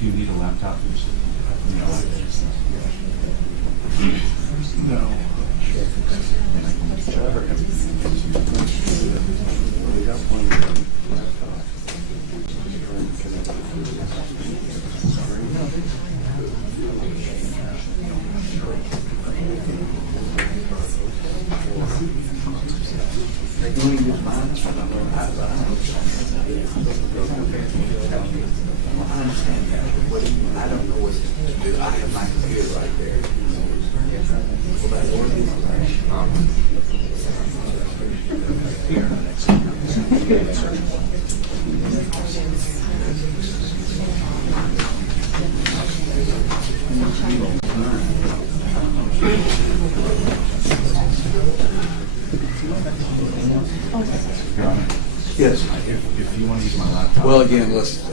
Do you need a laptop? No. I don't know what to do. I have my computer right there. Yes. If you want to use my laptop. Well, again, let's.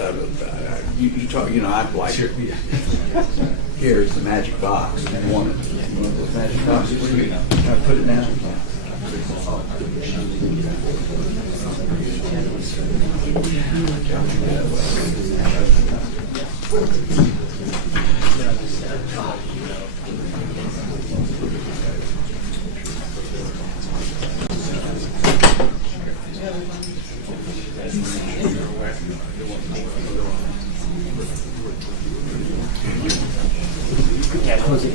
You talk. You know, I'd like. Here's the magic box. You want it? You want those magic boxes? Can I put it down? Yeah, close it.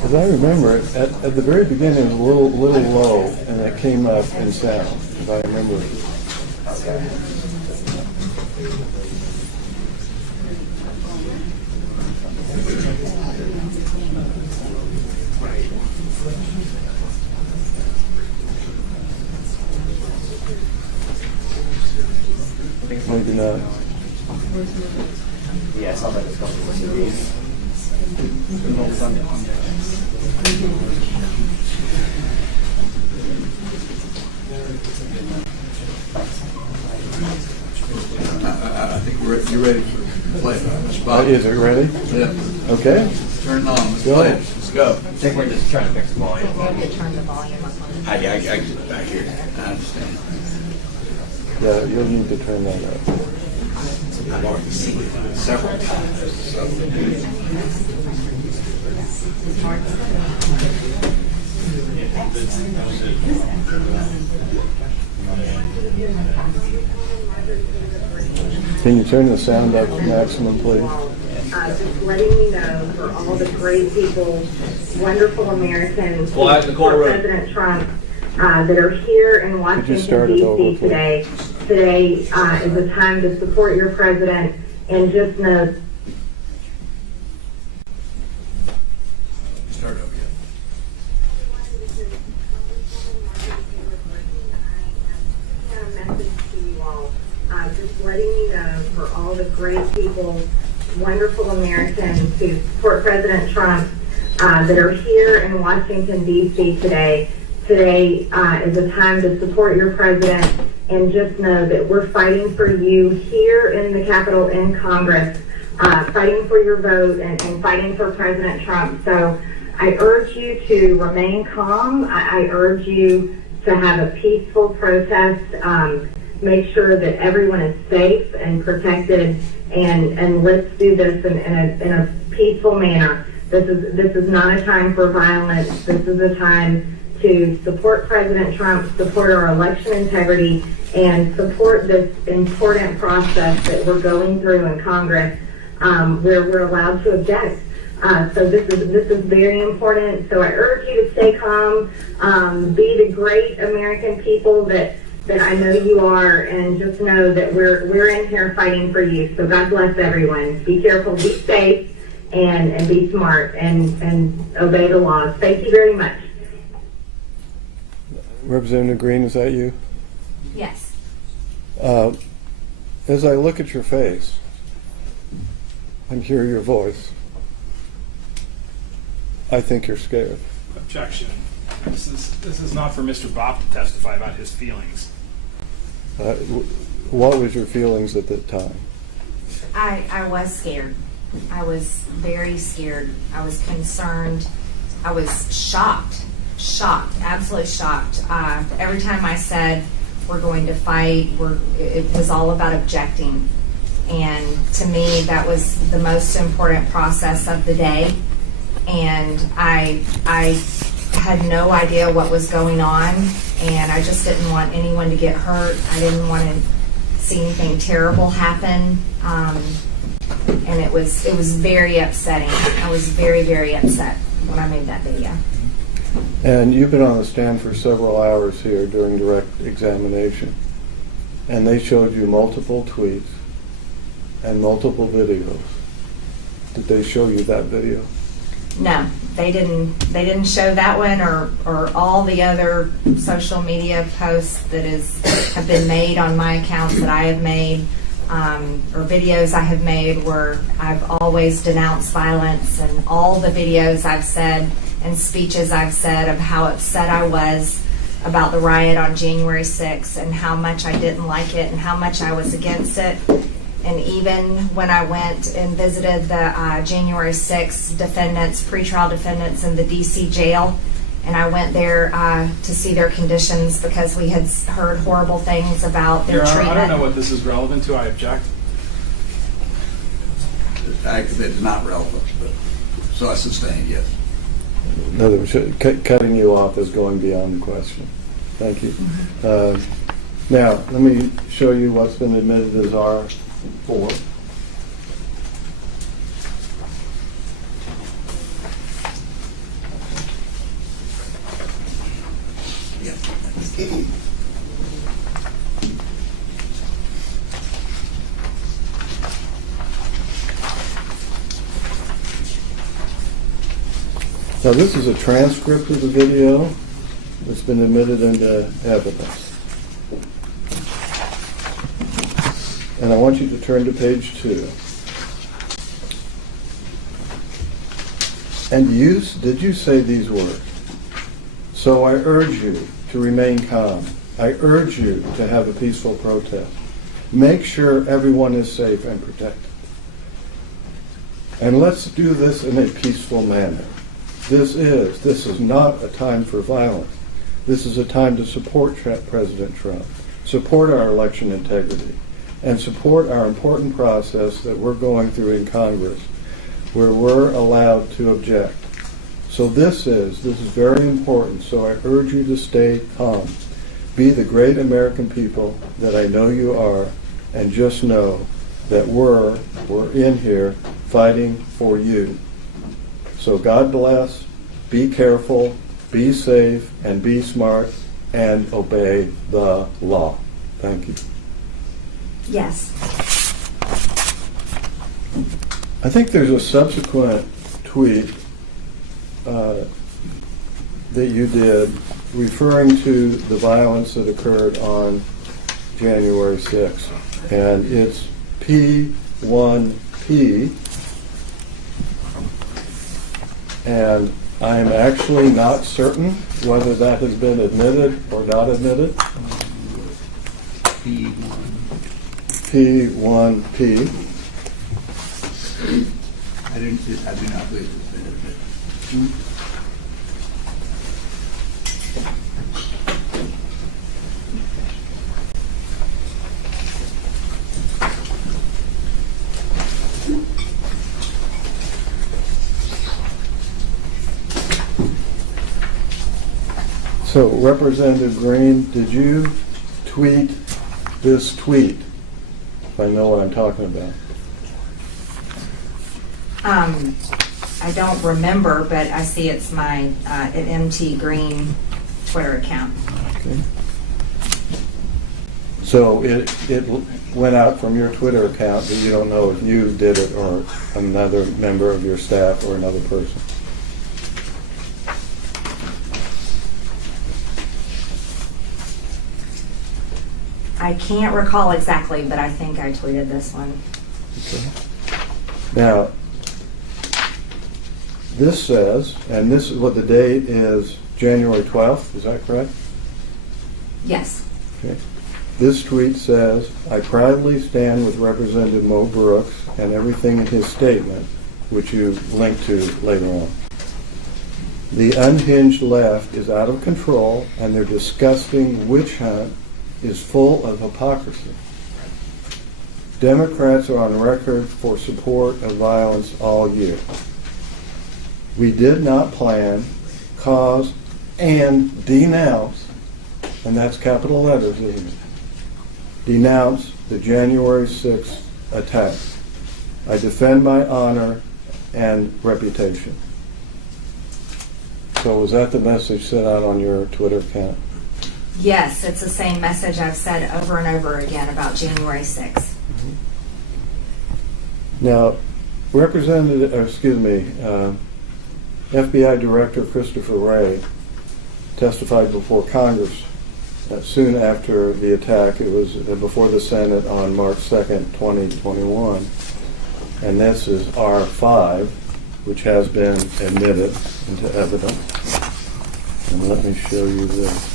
As I remember it, at the very beginning it was a little low, and it came up in sound, if I remember it. Maybe not. Yeah, I saw that discussion with the reads. I think you're ready for play. Is it ready? Yeah. Okay. Turn it on. Let's Go play ahead. it. Let's go. I think we're just trying to fix the volume. We have to turn the volume up on it. I hear it. I understand. Yeah, you'll need to turn that up. I've already seen it several times. So. Can you turn the sound up to maximum, please? Just letting you know for all the great people, wonderful Americans, Quiet in the for courtroom. President Trump, that are here in Washington, D.C. today. Today is a time to support your president, and just know. Start over again. Message to you all, just letting you know for all the great people, wonderful Americans who support President Trump, that are here in Washington, D.C. today. Today is a time to support your president, and just know that we're fighting for you here in the Capitol, in Congress, fighting for your vote and fighting for President Trump. So I urge you to remain calm. I urge you to have a peaceful protest. Make sure that everyone is safe and protected, and let's do this in a peaceful manner. This is not a time for violence. This is a time to support President Trump, support our election integrity, and support this important process that we're going through in Congress, where we're allowed to object. So this is very important. So I urge you to stay calm, be the great American people that I know you are, and just know that we're in here fighting for you. So God bless everyone. Be careful, be safe, and be smart, and obey the laws. Thank you very much. Representative Greene, is that you? Yes. As I look at your face and hear your voice, I think you're scared. Objection. This is not for Mr. Bob to testify about his feelings. What was your feelings at the time? I was scared. I was very scared. I was concerned. I was shocked, absolutely shocked. Every time I said we're going to fight, it was all about objecting. And to me, that was the most important process of the day. And I had no idea what was going on, and I just didn't want anyone to get hurt. I didn't want to see anything terrible happen. And it was very upsetting. I was very, very upset when I made that video. And you've been on the stand for several hours here during direct examination, and they showed you multiple tweets and multiple videos. Did they show you that video? No, they didn't show that one or all the other social media posts that have been made on my accounts that I have made, or videos I have made where I've always denounced violence, and all the videos I've said and speeches I've said of how upset I was about the riot on January 6th and how much I didn't like it and how much I was against it. And even when I went and visited the January 6th defendants, pretrial defendants in the DC jail, and I went there to see their conditions because we had heard horrible things about their treatment. I don't know what this is relevant to. I object. It's not relevant, but so I sustain, yes. In other words, cutting you off is going beyond the question. Thank you. Now, let me show you what's been admitted as R4. Now, this is a transcript of the video that's been admitted into evidence. And I want you to turn to page 2. And did you say these words? So I urge you to remain calm. I urge you to have a peaceful protest. Make sure everyone is safe and protected. And let's do this in a peaceful manner. This is not a time for violence. This is a time to support President Trump, support our election integrity, and support our important process that we're going through in Congress, where we're allowed to object. So this is very important, so I urge you to stay calm. Be the great American people that I know you are, and just know that we're in here fighting for you. So God bless, be careful, be safe, and be smart, and obey the law. Thank you. Yes. I think there's a subsequent tweet that you did referring to the violence that occurred on January 6th. And it's P1P. And I'm actually not certain whether that has been admitted or not admitted. P1P. I do not believe it's been admitted. So, Representative Greene, did you tweet this tweet? If I know what I'm talking about. I don't remember, but I see it's my MT Greene Twitter account. Okay. So it went out from your Twitter account, but you don't know if you did it or another member of your staff or another person. I can't recall exactly, but I think I tweeted this one. Okay. Now, this says, and this is what the date is, January 12th, is that correct? Yes. Okay. This tweet says, I proudly stand with Representative Mo Brooks and everything in his statement, which you link to later on. The unhinged left is out of control, and their disgusting witch hunt is full of hypocrisy. Democrats are on record for support of violence all year. We did not plan, cause, and denounce, and that's capital letters, isn't it? Denounce the January 6th attack. I defend my honor and reputation. So was that the message sent out on your Twitter account? Yes, it's the same message I've said over and over again about January 6th. Now, FBI Director Christopher Wray testified before Congress soon after the attack. It was before the Senate on March 2nd, 2021. And this is R5, which has been admitted into evidence. And let me show you this.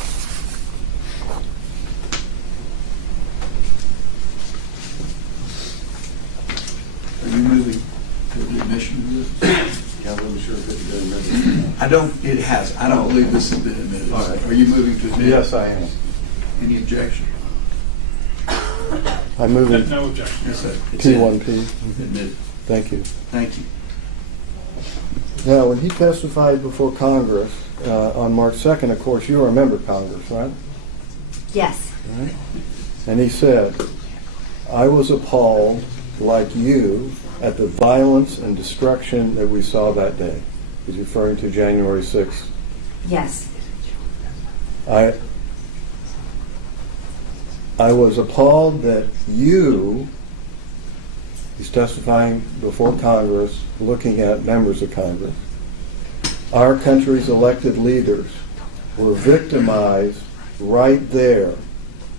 Are you moving to the admission of this? Yeah, I wasn't sure if it had been admitted. It has. I don't believe this has been admitted. All right. Are you moving to admit? Yes, I am. Any objection? I'm moving. No objection. Yes, sir. P1P. Admitted. Thank you. Thank you. Now, when he testified before Congress on March 2nd, of course, you remember Congress, right? Yes. Right. And he said, I was appalled, like you, at the violence and destruction that we saw that day. He's referring to January 6th. Yes. I was appalled that you, he's testifying before Congress, looking at members of Congress, our country's elected leaders were victimized right there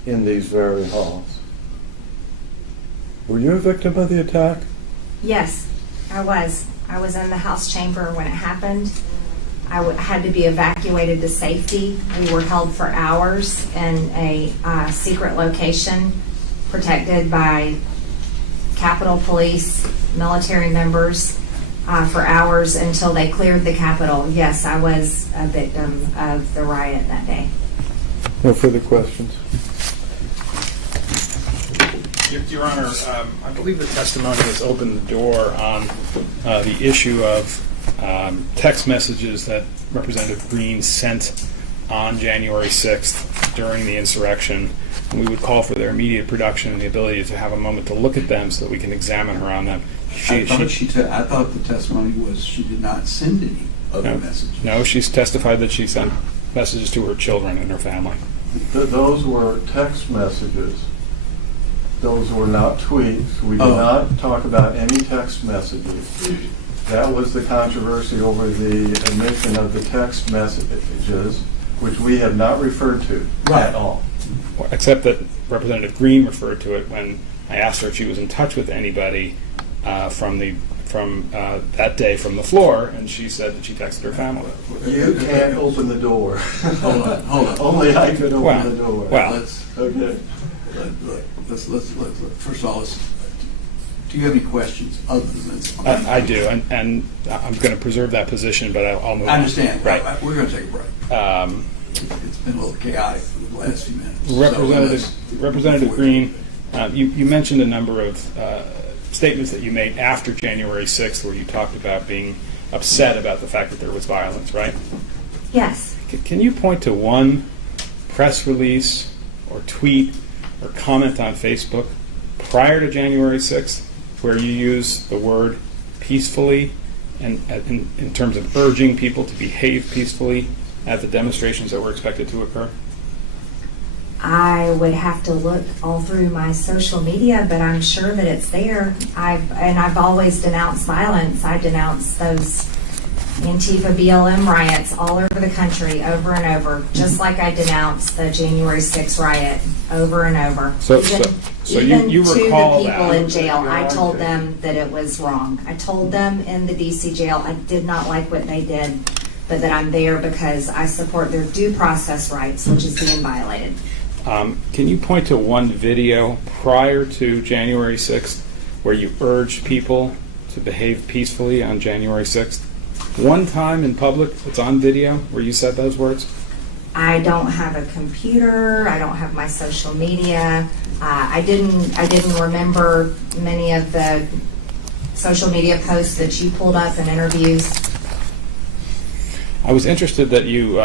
in these very halls. Were you a victim of the attack? Yes, I was. I was in the House chamber when it happened. I had to be evacuated to safety. We were held for hours in a secret location protected by Capitol Police, military members for hours until they cleared the Capitol. Yes, I was a victim of the riot that day. No further questions. Your Honor, I believe the testimony has opened the door on the issue of text messages that Representative Greene sent on January 6th during the insurrection. And we would call for their immediate production and the ability to have a moment to look at them so that we can examine her on them. I thought the testimony was she did not send any other messages. No, she's testified that she sent messages to her children and her family. Those were text messages. Those were not tweets. We did not talk about any text messages. That was the controversy over the admission of the text messages, which we have not referred to at all. Except that Representative Greene referred to it when I asked her if she was in touch with anybody from that day from the floor, and she said that she texted her family. You can't open the door. Hold on. Only I could open the door. Well, okay. Let's first of all, do you have any questions other than this? I do, and I'm going to preserve that position, but I'll move on. I understand. Right. We're going to take a break. It's been a little chaotic for the last few minutes. Representative Greene, you mentioned a number of statements that you made after January 6th where you talked about being upset about the fact that there was violence, right? Yes. Can you point to one press release or tweet or comment on Facebook prior to January 6th where you use the word peacefully and in terms of urging people to behave peacefully at the demonstrations that were expected to occur? I would have to look all through my social media, but I'm sure that it's there. I've always denounced violence. I denounced those Antifa BLM riots all over the country over and over, just like I denounced the January 6th riot over and over. So even you to recall the people that. in jail, I told them that it was wrong. I told them in the DC jail I did not like what they did, but that I'm there because I support their due process rights, which is being violated. Can you point to one video prior to January 6th where you urged people to behave peacefully on January 6th? One time in public, it's on video, where you said those words? I don't have a computer. I don't have my social media. I didn't remember many of the social media posts that you pulled up in interviews. I was interested that you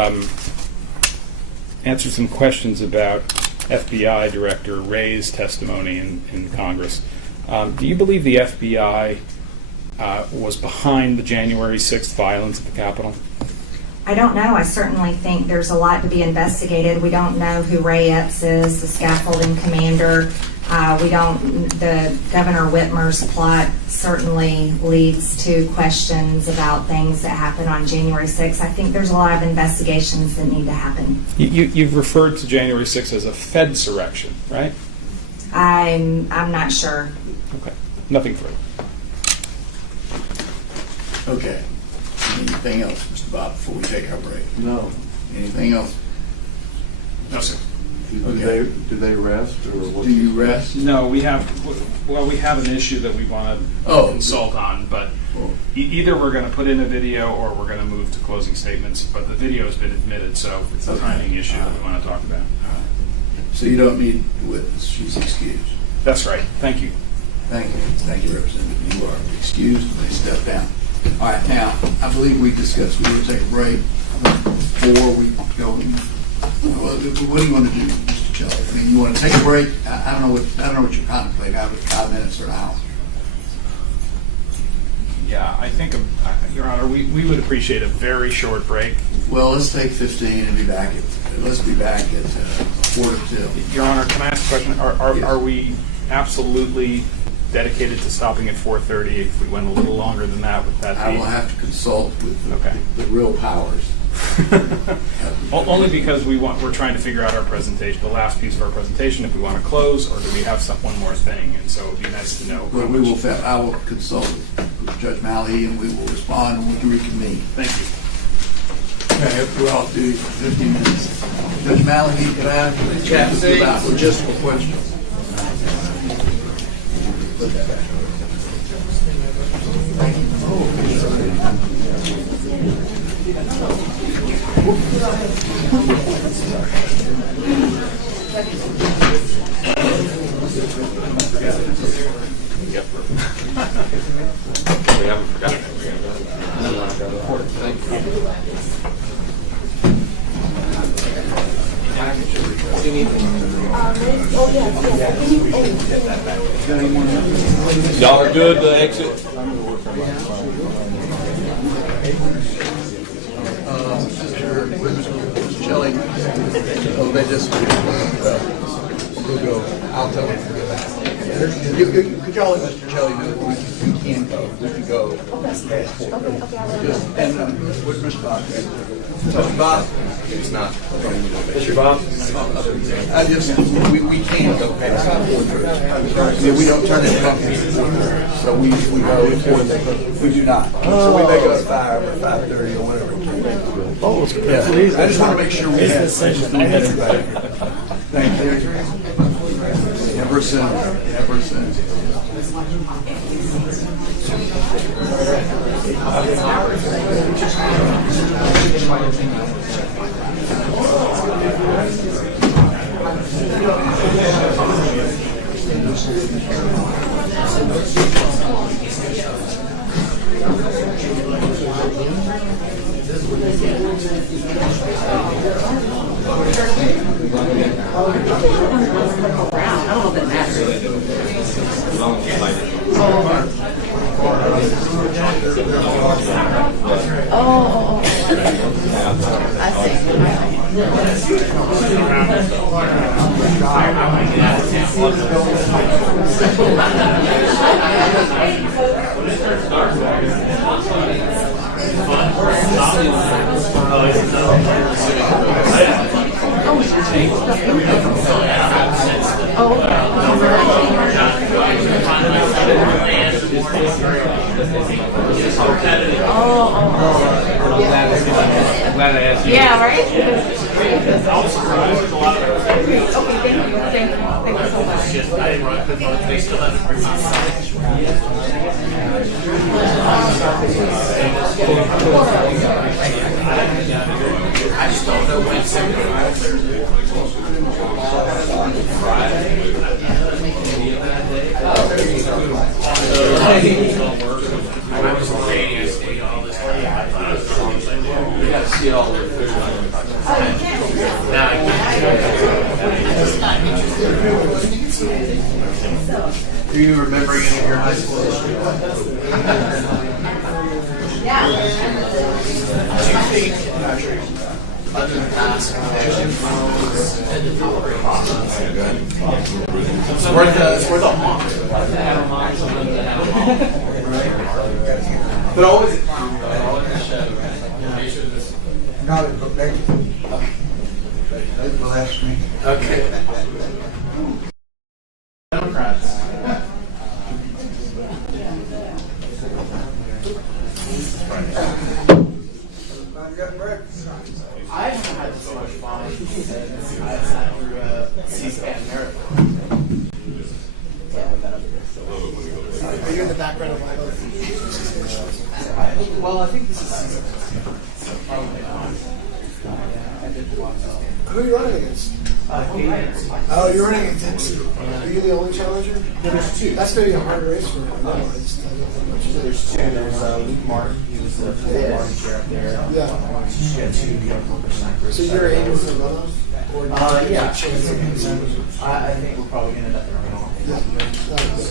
answered some questions about FBI Director Wray's testimony in Congress. Do you believe the FBI was behind the January 6th violence at the Capitol? I don't know. I certainly think there's a lot to be investigated. We don't know who Ray Epps is, the scaffolding commander. The Governor Whitmer's plot certainly leads to questions about things that happened on January 6th. I think there's a lot of investigations that need to happen. You've referred to January 6th as a Fedsurrection, right? I'm not sure. Okay, nothing further. Okay. Anything else, Mr. Bob, before we take our break? No. Anything else? No, sir. Okay. Do they rest, or what? Do you rest? No, we have an issue that we want to consult on, but either we're going to put in a video or we're going to move to closing statements, but the video has been admitted, so it's a timing issue that we want to talk about. So you don't need the witness. She's excused. That's right. Thank you. Thank you. Thank you, Representative. You are excused. Please step down. All right, now, I believe we discussed we will take a break before we go. What do you want to do, Mr. Kelly? I mean, you want to take a break? I don't know what you're contemplating. Out of 5 minutes or an hour. Yeah, I think, Your Honor, we would appreciate a very short break. Well, let's take 15 and be back at 4:02. Your Honor, can I ask a question? Are we absolutely dedicated to stopping at 4:30? If we went a little longer than that, would that be? I will have to consult with the real powers. Only because we're trying to figure out our presentation, the last piece of our presentation, if we want to close, or do we have one more thing? And so it would be nice to know. Well, I will consult with Judge Malhi, and we will respond, and we can reconvene. Thank you. Okay, we're off duty for 15 minutes. Judge Malhi, can I have a chat with you about logistical questions? Put that back. We haven't forgotten it. Thank you. Y'all are good to exit. Mr. Shelley, they just we'll go. I'll tell them to go back. Could y'all let Mr. Shelley know we can go? We can go. And what's Mr. Bob? Mr. Bob? It's not. Mr. Bob? We can't go past 4:30. We don't turn it company at 4:30. So we go at 4:30. We do not. So we may go at 5 or 5:30 or whatever. Oh, it's easy. I just want to make sure we have everybody. Thank you. Ever since. I don't know if that matters. As long as you light it. Oh. I see. I'm glad I asked you. Yeah, right? I was surprised. There's a lot of Okay, thank you. Thank you so much. I didn't run it. They still have to bring my I just don't know when it's I was waiting, I stayed all this time. I thought it was as long as I did. You got to see it all the way through. Now I can't. Do you remember any of your high school history? Yeah. other than that, it's worth a month. But always Got it, but thank you. That's the last me. okay. Democrats. I haven't had so much fun since I sat through a C-SPAN marathon. Are you in the background of my vote? Well, I think this is season. So probably not. Who are you running against? Oh, you're running against. Are you the only challenger? There's two. That's going to be a hard race for him. There's two. There's Luke Martin. He was the party chair up there. Yeah. She had two young snipers. So you're aiming for runoff? Yeah. I think we're probably going to end up in a runoff. Yeah. So,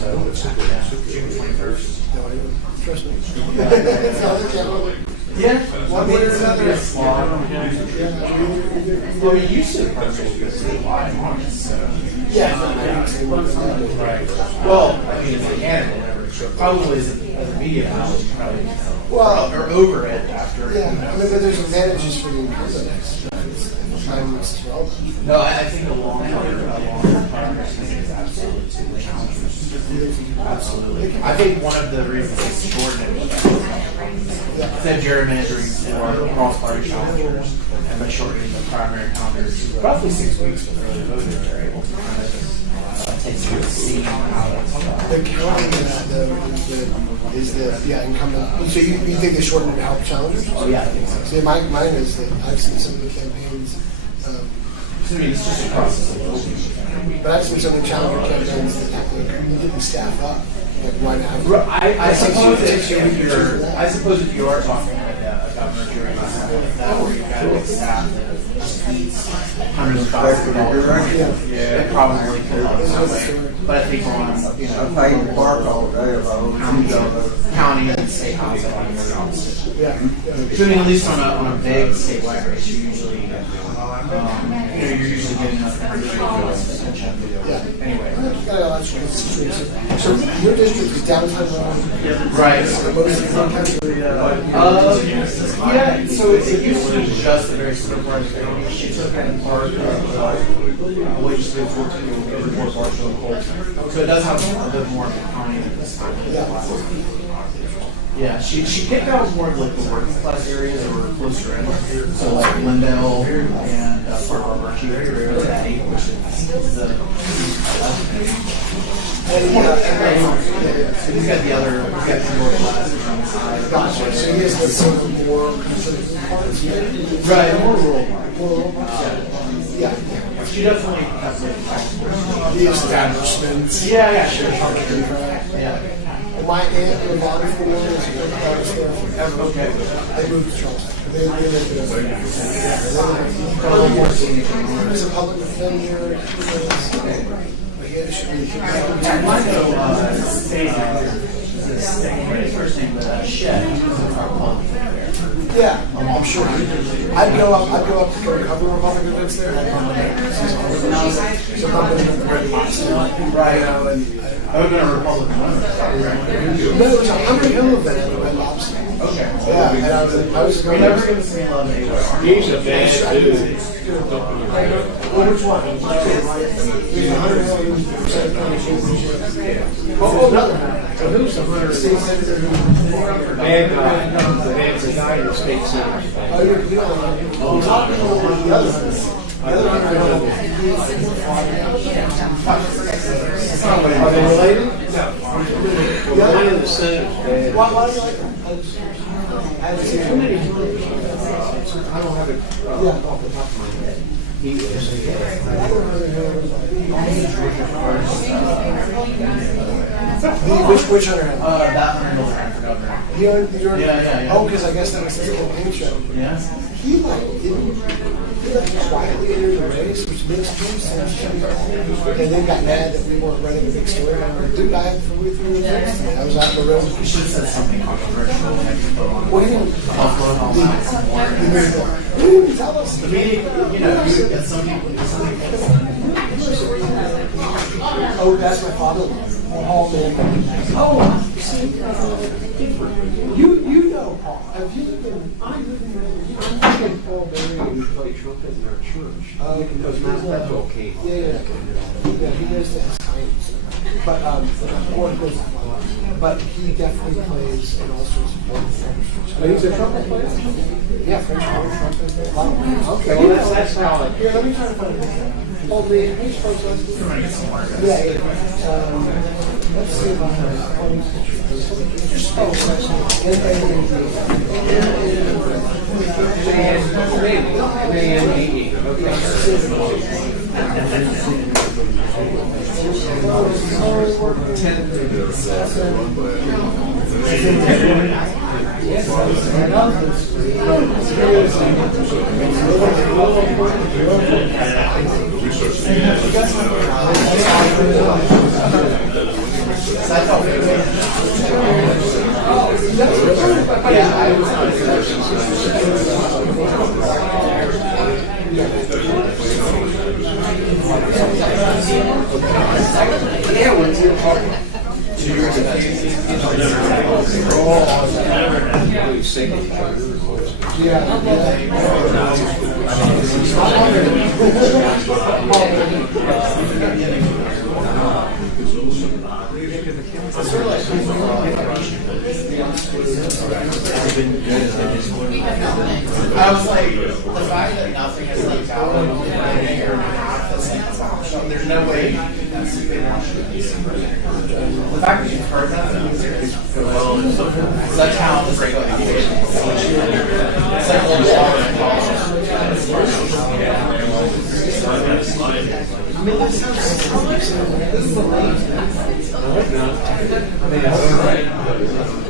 June 21st. Trust me. Yeah. One way or another. Well, we used to live on it, so. Yeah. Right. Well, I mean, as a candidate, probably as a media analyst, probably. Well, or over it after. Yeah, I mean, but there's advantages for the incumbent. No, I think a long progress is absolutely challenging. Absolutely. I think one of the reasons it's shortened is that gerrymandering for cross-party challengers and by shortening the primary counters roughly 6 weeks before the voters are able to kind of take some see how it's the counting is the incumbent. So you think they shortened it to help challengers? Oh yeah, I think so. See, mine is that I've seen some of the campaigns. It's just a process. But I've seen some of the challenger campaigns that didn't staff up. Like right now. I suppose if you are talking like a governor during that where you've got a big staff that eats hundreds of thousands of dollars, it probably could help some way. But I think on county and state house, I think it's opposite. So I mean, at least on a big statewide race, you usually you're usually getting enough attention. Anyway. So your district is downtown. Right. Yeah, so it used to be just a very sort of part of the county. She took kind of part of which is 14 over Barstow and Colton. So it does have a bit more of the county than this time. Yeah, she picked out more of like the working class areas that were closer in. So like Lindell and part of our Marquee area, which is the so he's got the other, he's got the north class on the side. Gotcha. So he has the sort of more conservative parts, right? More rural. Yeah. She definitely has the establishments. Yeah, sure. Yeah. My aunt and father for one was there forever. Okay. They moved to Charleston. They lived in a public defender. Yeah, I'm sure. I'd go up to go cover Republican events there. Right. I would have been a Republican. No, it was a Hunter Hill event at Red Lobster. Okay. Yeah, and I was going. Never going to see love anywhere. He's a bad dude. Well, which one? He's a Hunter Hill. Oh, another one. So who's the Hunter? State senator. And the guy in the state senator. Oh, you're talking about the other one. Are they related? No. The one in the Senate. Why do you like them? I don't have it off the top of my head. He is which other hand? That one for governor. Yeah. Oh, because I guess that was his campaign show. Yeah. He quietly entered the race, which makes true sense. And then got mad that we weren't running a big story. I'm like, dude, I had to through the race. I was out the road. We should have said something controversial. Well, he didn't. He didn't tell us. You know, some people do something. Oh, that's my father-in-law. Oh, you know Paul. Have you been? I think Paul Berry played trumpet in our church. That's okay. Yeah, he is the science. But he definitely plays in all sorts of things. But he's a trumpet player? Yeah, French trumpet. Okay, well that's how. Here, let me try to find it. Oh, the how you spell his last name? Yeah, let's see if I have it. Just spell his last I was like, the fact that nothing has leaked out in a year and a half, that's like, there's no way that's they want you to be the fact that you've heard that is such how this is going to be. It's like old I mean, this is the late.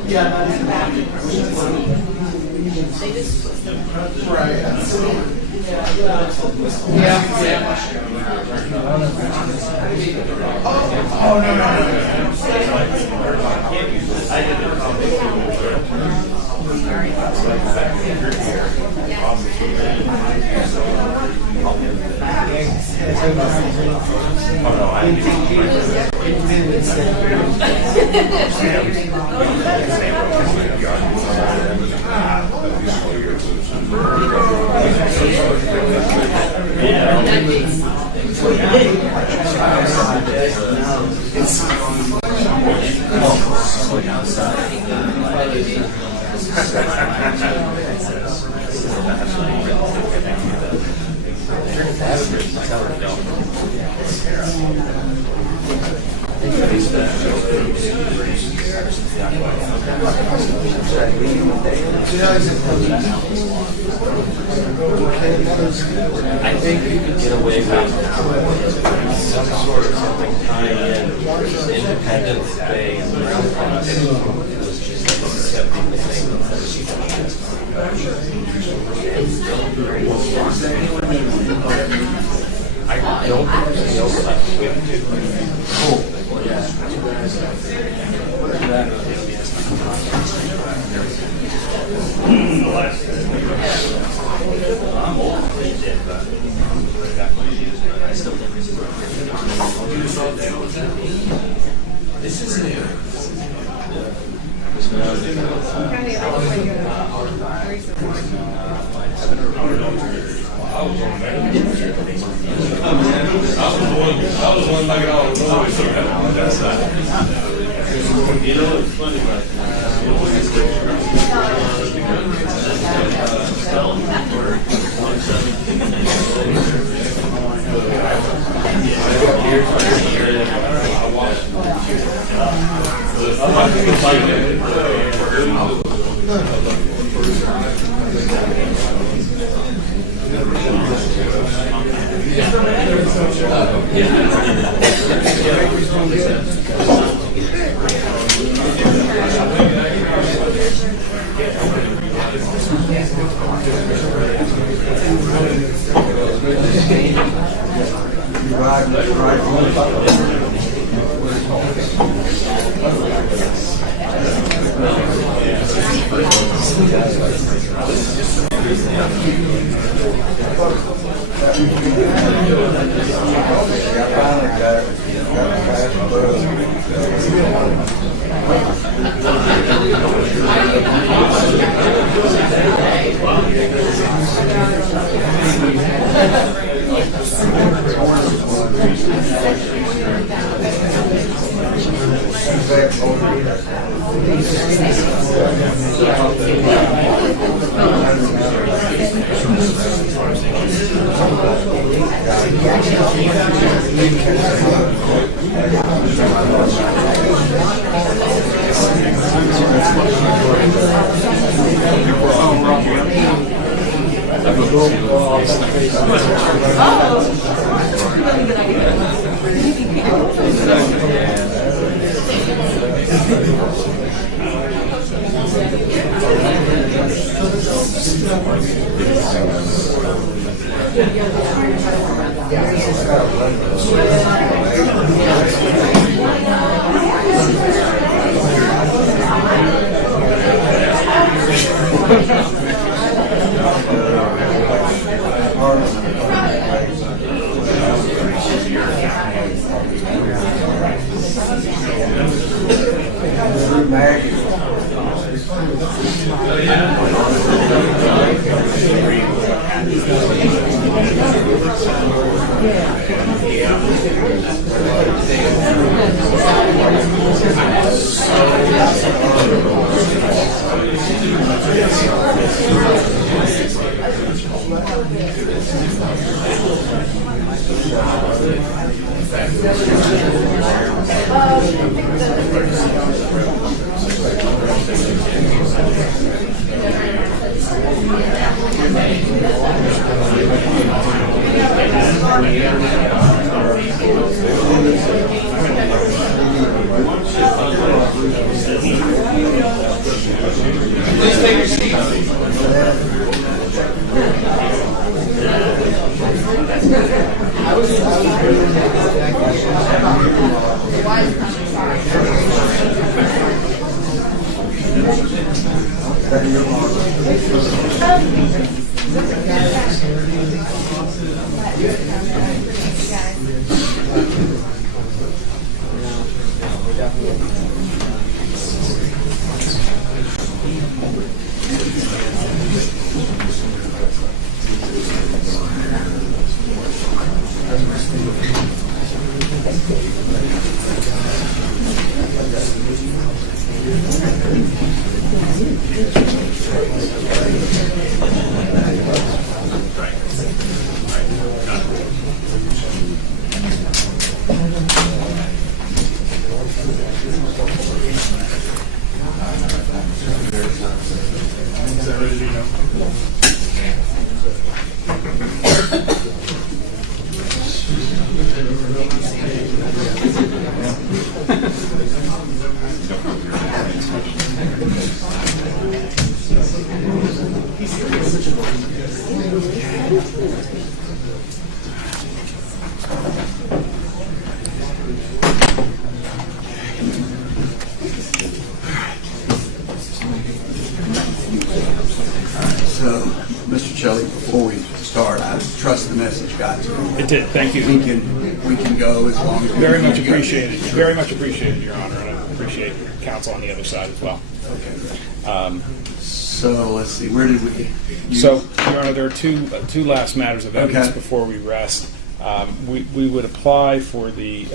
Yeah, right. Oh, I think you could get away with some sort of something tying in Independence Day and Ground Cross. It was just accepting the thing I don't think there's no such I'm old. I still think this is new. I was one like it all. You know, it's funny, So, Mr. Shelley, before we start, I trust the message got to you. It did. Thank you. We can go as long as we Very need much to go. appreciated. Very much appreciated, Your Honor, and I appreciate counsel on the other side as well. Okay. So let's see. Where did we? So, Your Honor, there are two last matters of evidence Okay. before we rest. We would apply for the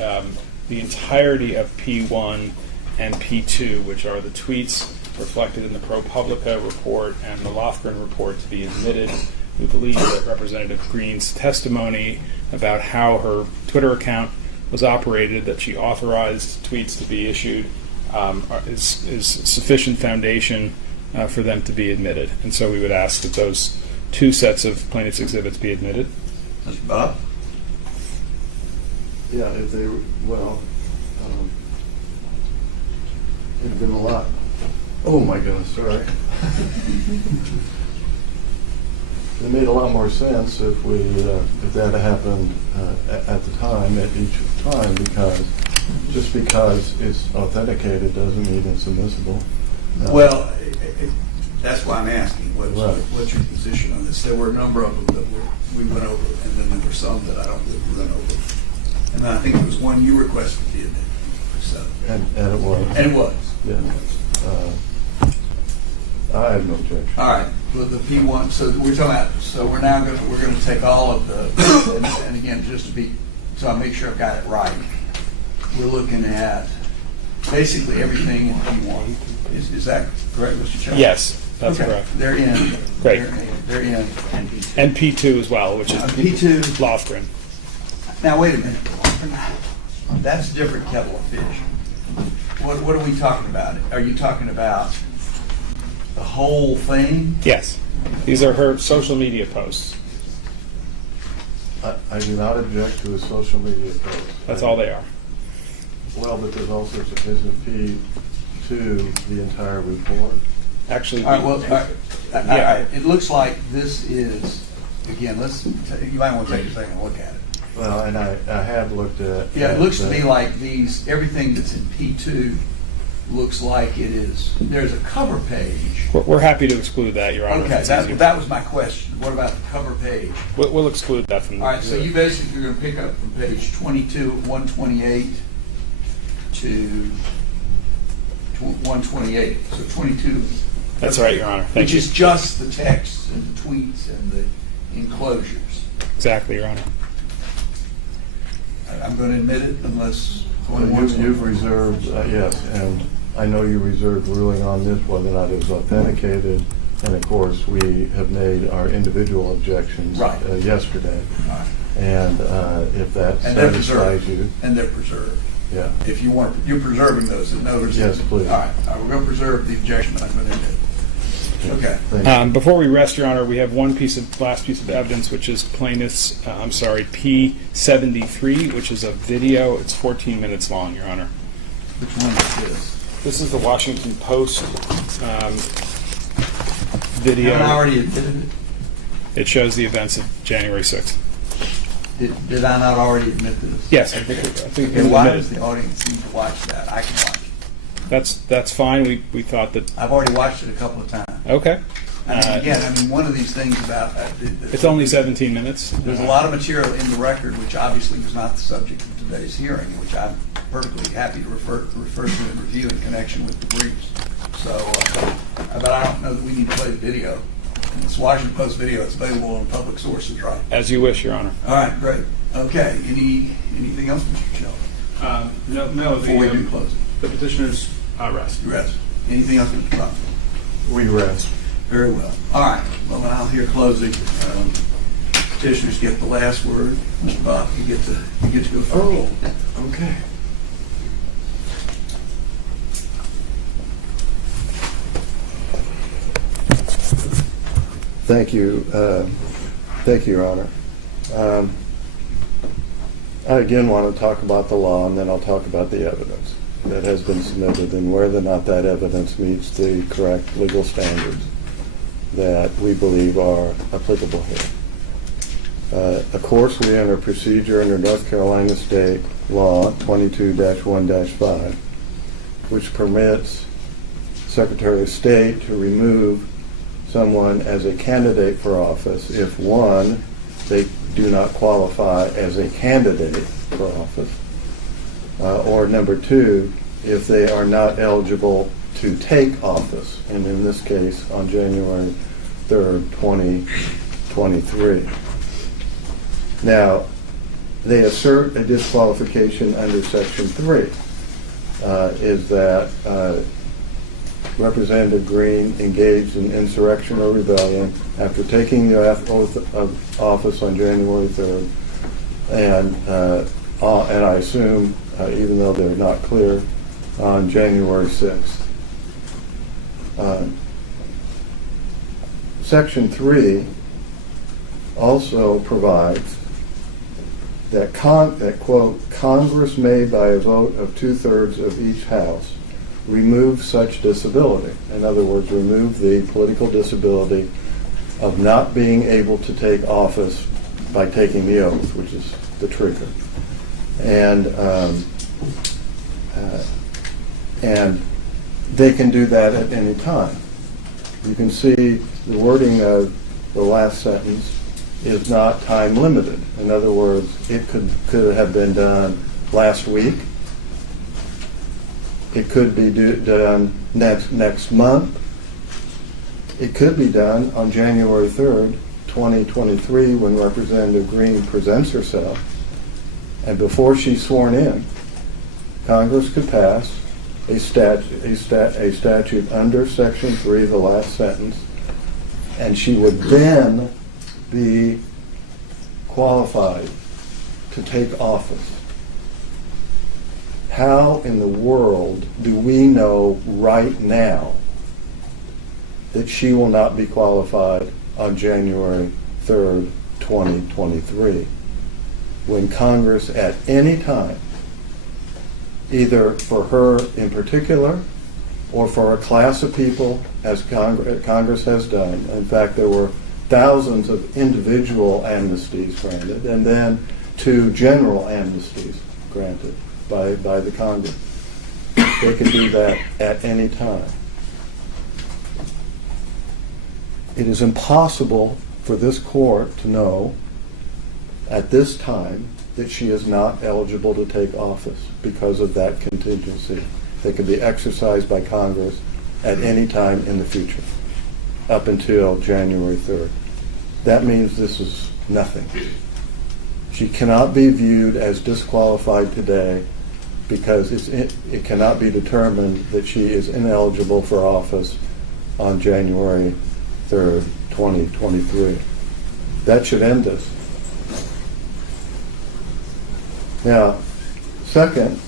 entirety of P1 and P2, which are the tweets reflected in the ProPublica report and the Lofgren report, to be admitted. We believe that Representative Greene's testimony about how her Twitter account was operated, that she authorized tweets to be issued, is sufficient foundation for them to be admitted. And so we would ask that those two sets of plaintiff's exhibits be admitted. Mr. Bob? Yeah, if they, well, it'd have been a lot. Oh my goodness, sorry. It made a lot more sense if we, if that had happened at the time, at each time, because just because it's authenticated doesn't mean it's admissible. Well, that's why I'm asking. What's your position on this? There were a number of them that we went over, and then there were some that I don't think we went over. And then I think there was one you requested the amendment. So. And it was. And it was. Yeah. I have no objection. All right. Well, the P1. So we're talking about. So we're now going to take all of the. And again, just to be, so I make sure I've got it right. We're looking at basically everything in P1. Is that correct, Mr. Chairman? Yes, that's correct. They're in. Great. They're in. And P2 as well, which is P2. Lofgren. Now wait a minute. That's a different kettle of fish. What are we talking about? Are you talking about the whole thing? Yes. These are her social media posts. I do not object to a social media post. That's all they are. Well, but there's also, isn't P2 the entire report? Actually, all right, it looks like this is, again, you might want to take a second and look at it. Well, and I have looked at. Yeah, it looks to me like everything that's in P2 looks like it is, there's a cover page. We're happy to exclude that, Your Honor. Okay, that was my question. What about the cover page? We'll exclude that from the. All right, so you basically are going to pick up from page 22, 128 to 128. So 22. That's right, Your Honor. Thank you. Which is just the text and the tweets and the enclosures. Exactly, Your Honor. I'm going to admit it unless you've reserved, yes, and I know you reserved ruling on this, whether or not it was authenticated, and of course we have made our individual objections yesterday. Right. And if that satisfies you. And they're preserved. Yeah. If you want, you're preserving those. In other words, yes, please. All right, we're going to preserve the objection that I'm going to admit. Okay. Before we rest, Your Honor, we have last piece of evidence, which is plaintiff's, P73, which is a video. It's 14 minutes long, Your Honor. Which one is this? This is the Washington Post video. Haven't I already admitted it? It shows the events of January 6th. Did I not already admit this? Yes, I think okay, why does the audience need to watch that? I can watch it. That's fine. We thought that. I've already watched it a couple of times. Okay. One of these things about it's only 17 minutes. There's a lot of material in the record, which obviously was not the subject of today's hearing, which I'm perfectly happy to refer to and review in connection with the briefs. So, but I don't know that we need to play the video. It's Washington Post video. It's available on public sources, right? As you wish, Your Honor. All right, great. Okay. Anything else, Mr. Shelby? No. Before we do close it. The petitioners rest. Rest. Anything else, Mr. Proctor? We rest. Very well. All right. Well, then I'll hear closing. Petitioners get the last word. Mr. Bob, you get to go first. Oh, okay. Thank you. Thank you, Your Honor. I again want to talk about the law, and then I'll talk about the evidence that has been submitted and whether or not that evidence meets the correct legal standards that we believe are applicable here. Of course, we enter procedure under North Carolina State Law 22-1-5, which permits Secretary of State to remove someone as a candidate for office if, one, they do not qualify as a candidate for office, or number two, if they are not eligible to take office, and in this case on January 3rd, 2023. Now, they assert a disqualification under Section 3, is that Representative Greene engaged in insurrection or rebellion after taking the oath of office on January 3rd, and I assume, even though they're not clear, on January 6th. Section 3 also provides that, quote, Congress may by a vote of 2/3 of each house remove such disability. In other words, remove the political disability of not being able to take office by taking the oath, which is the trigger. And they can do that at any time. You can see the wording of the last sentence is not time limited. In other words, it could have been done last week. It could be done next month. It could be done on January 3rd, 2023, when Representative Greene presents herself. And before she's sworn in, Congress could pass a statute under Section 3, the last sentence, and she would then be qualified to take office. How in the world do we know right now that she will not be qualified on January 3rd, 2023, when Congress at any time, either for her in particular or for a class of people, as Congress has done. In fact, there were thousands of individual amnesties granted, and then 2 general amnesties granted by the Congress. They can do that at any time. It is impossible for this court to know at this time that she is not eligible to take office because of that contingency that can be exercised by Congress at any time in the future, up until January 3rd. That means this is nothing. She cannot be viewed as disqualified today because it cannot be determined that she is ineligible for office on January 3rd, 2023. That should end this. Now, second,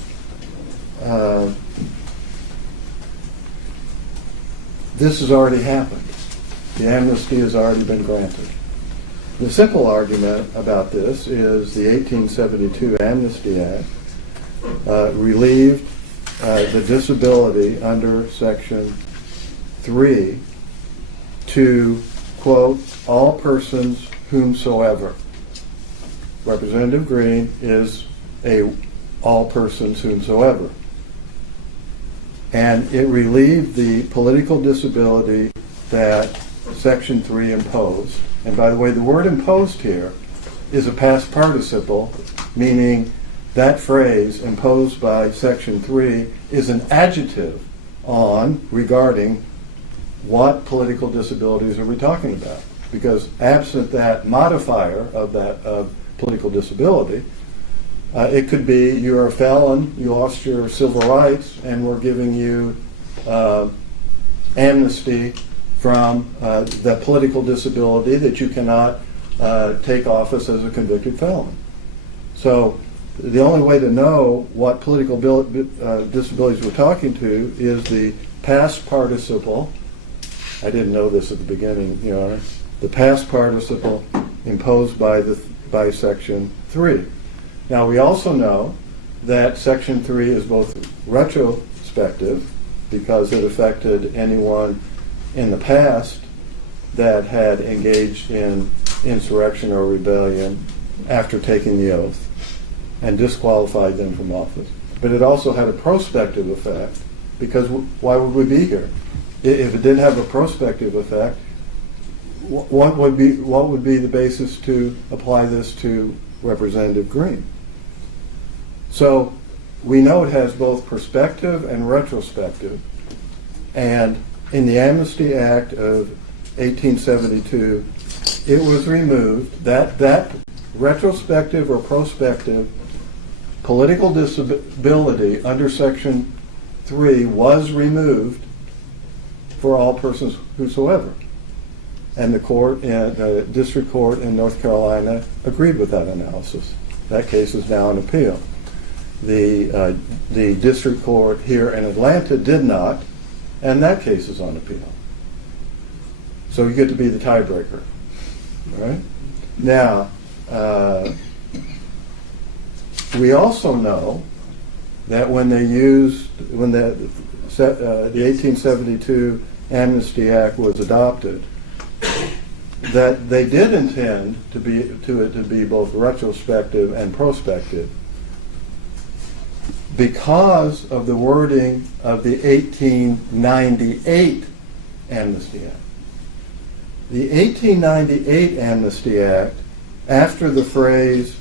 this has already happened. The amnesty has already been granted. The simple argument about this is the 1872 Amnesty Act relieved the disability under Section 3 to, quote, all persons whomsoever. Representative Greene is a all persons whomsoever. And it relieved the political disability that Section 3 imposed. And by the way, the word imposed here is a past participle, meaning that phrase, imposed by Section 3, is an adjective regarding what political disabilities are we talking about. Because absent that modifier of political disability, it could be you're a felon, you lost your civil rights, and we're giving you amnesty from the political disability that you cannot take office as a convicted felon. So the only way to know what political disabilities we're talking to is the past participle. I didn't know this at the beginning, Your Honor. The past participle imposed by Section 3. Now, we also know that Section 3 is both retrospective, because it affected anyone in the past that had engaged in insurrection or rebellion after taking the oath and disqualified them from office. But it also had a prospective effect, because why would we be here? If it didn't have a prospective effect, what would be the basis to apply this to Representative Greene? So we know it has both perspective and retrospective, and in the Amnesty Act of 1872, it was removed. That retrospective or prospective political disability under Section 3 was removed for all persons whosoever. And the district court in North Carolina agreed with that analysis. That case is now on appeal. The district court here in Atlanta did not, and that case is on appeal. So you get to be the tiebreaker. All right? Now, we also know that when the 1872 Amnesty Act was adopted, that they did intend to be both retrospective and prospective. because of the wording of the 1898 Amnesty Act. The 1898 Amnesty Act, after the phrase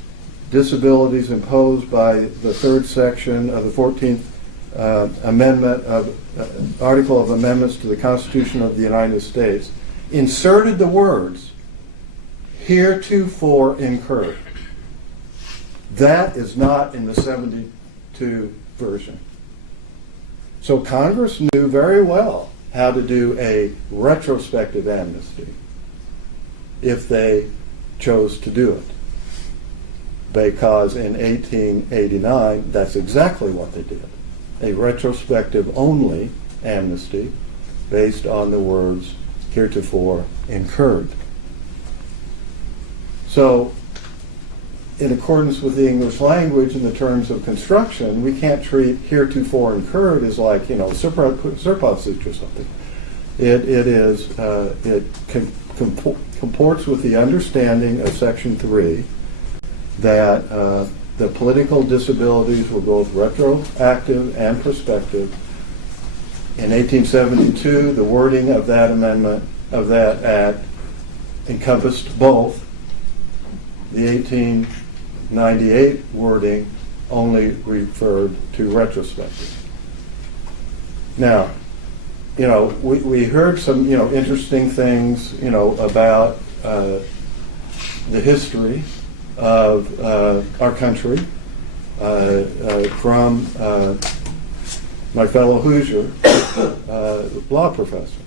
disabilities imposed by the third section of the 14th Amendment of Article of Amendments to the Constitution of the United States, inserted the words heretofore incurred. That is not in the 72 version. So Congress knew very well how to do a retrospective amnesty if they chose to do it. Because in 1889, that's exactly what they did. A retrospective only amnesty based on the words heretofore incurred. So, in accordance with the English language in the terms of construction, we can't treat heretofore incurred as like, surplusage or something. It comports with the understanding of Section 3 that the political disabilities were both retroactive and prospective. In 1872, the wording of that amendment, of that act, encompassed both. The 1898 wording only referred to retrospective. Now, we heard some, interesting things, about the history of our country from my fellow Hoosier law professor.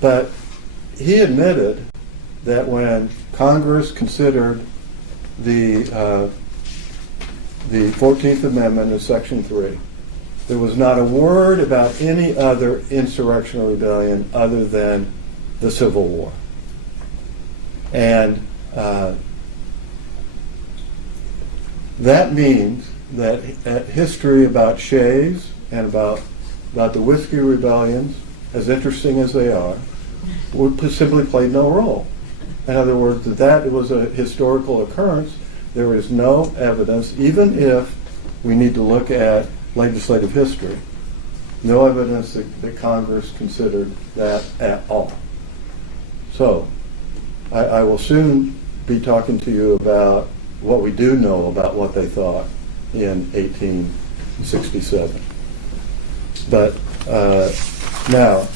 But he admitted that when Congress considered the 14th Amendment in Section 3, there was not a word about any other insurrection or rebellion other than the Civil War. And that means that history about Shays and about the Whiskey Rebellions, as interesting as they are, simply played no role. In other words, that it was a historical occurrence. There is no evidence, even if we need to look at legislative history, no evidence that Congress considered that at all. So, I will soon be talking to you about what we do know about what they thought in 1867. But now,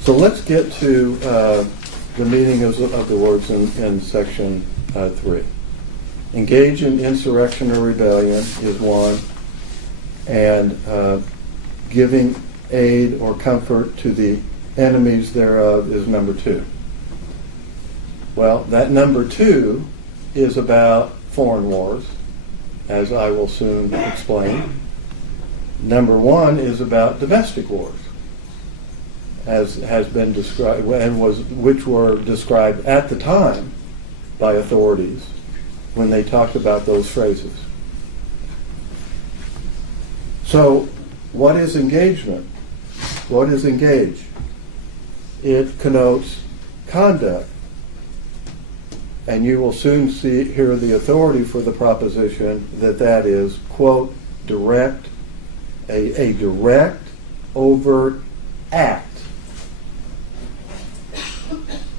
so let's get to the meaning of the words in Section 3. Engage in insurrection or rebellion is one, and giving aid or comfort to the enemies thereof is number 2. Well, that number 2 is about foreign wars, as I will soon explain. Number 1 is about domestic wars, as has been described, and which were described at the time by authorities when they talked about those phrases. So, what is engagement? What is engage? It connotes conduct. And you will soon hear the authority for the proposition that is, quote, direct, a direct, overt act,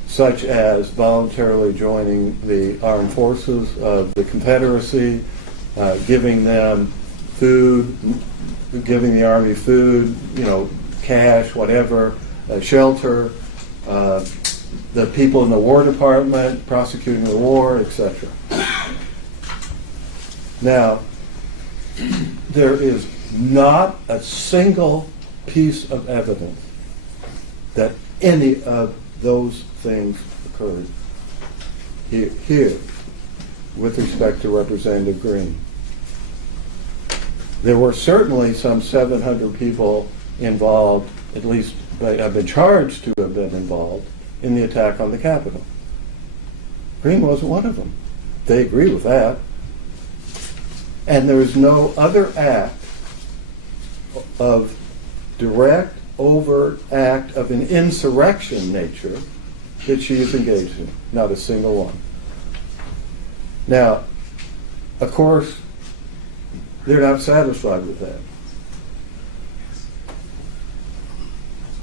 such as voluntarily joining the armed forces of the Confederacy, giving them food, giving the Army food, cash, whatever, shelter, the people in the War Department prosecuting the war, etc. Now, there is not a single piece of evidence that any of those things occurred here with respect to Representative Greene. There were certainly some 700 people involved, at least have been charged to have been involved in the attack on the Capitol. Greene wasn't one of them. They agree with that. And there is no other act of direct, overt act of an insurrection nature that she is engaged in. Not a single one. Now, of course, they're not satisfied with that.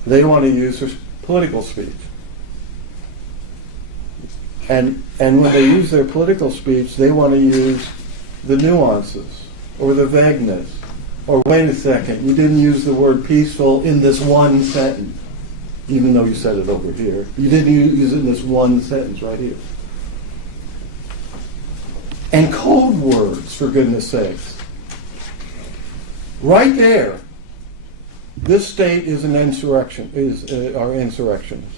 They want to use her political speech. And when they use their political speech, they want to use the nuances or the vagueness. Or wait a second, you didn't use the word peaceful in this one sentence, even though you said it over here. You didn't use it in this one sentence right here. And code words, for goodness sakes. Right there, this state is an insurrection, are insurrectionists.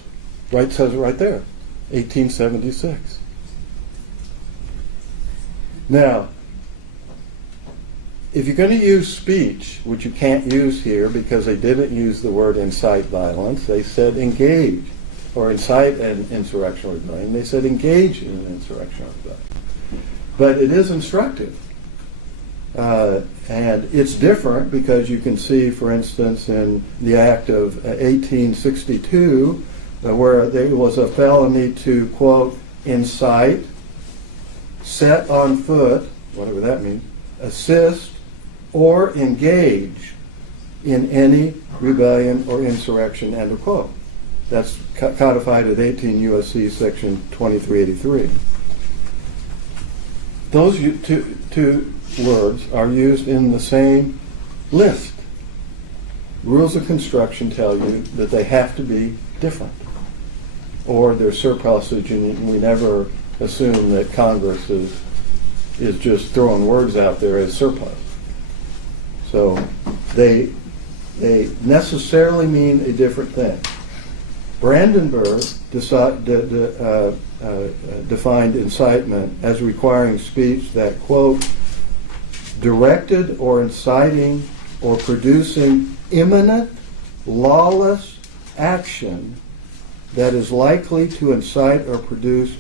Right, says it right there, 1876. Now, if you're going to use speech, which you can't use here because they didn't use the word incite violence, they said engage, or incite an insurrectional rebellion. They said engage in an insurrectional rebellion. But it is instructive. And it's different because you can see, for instance, in the Act of 1862, where there was a felony to, quote, incite, set on foot, whatever that means, assist, or engage in any rebellion or insurrection, end of quote. That's codified at 18 U.S.C. section 2383. Those two words are used in the same list. Rules of construction tell you that they have to be different, or they're surplusage, and we never assume that Congress is just throwing words out there as surplus. So they necessarily mean a different thing. Brandenburg defined incitement as requiring speech that, quote, directed or inciting or producing imminent, lawless action that is likely to incite or produce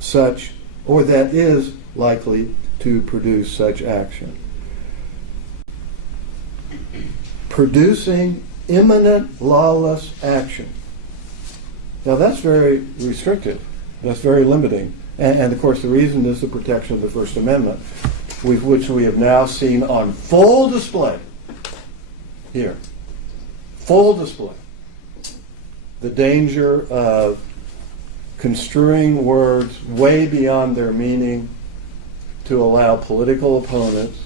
such, or that is likely to produce such action. Producing imminent lawless action. Now that's very restrictive. That's very limiting. And of course the reason is the protection of the First Amendment, which we have now seen on full display here. Full display. The danger of construing words way beyond their meaning to allow political opponents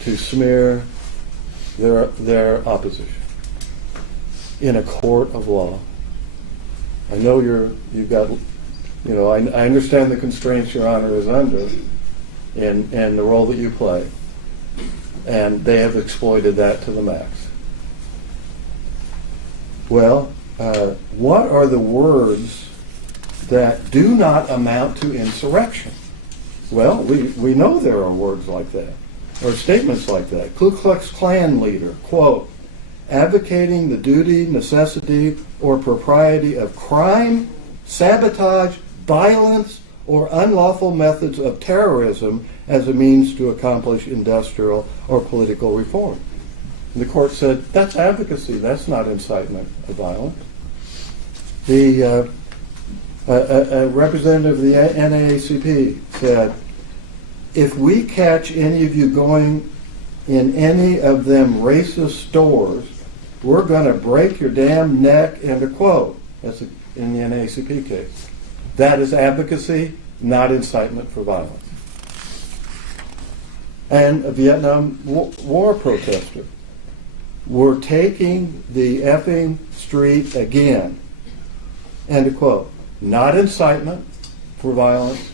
to smear their opposition in a court of law. I know you've got, I understand the constraints Your Honor is under and the role that you play, and they have exploited that to the max. Well, what are the words that do not amount to insurrection? Well, we know there are words like that, or statements like that. Ku Klux Klan leader, quote, advocating the duty, necessity, or propriety of crime, sabotage, violence, or unlawful methods of terrorism as a means to accomplish industrial or political reform. And the court said, that's advocacy, that's not incitement of violence. A representative of the NAACP said, if we catch any of you going in any of them racist stores, we're going to break your damn neck, end of quote. That's in the NAACP case. That is advocacy, not incitement for violence. And a Vietnam War protester, we're taking the effing street again, end of quote. Not incitement for violence,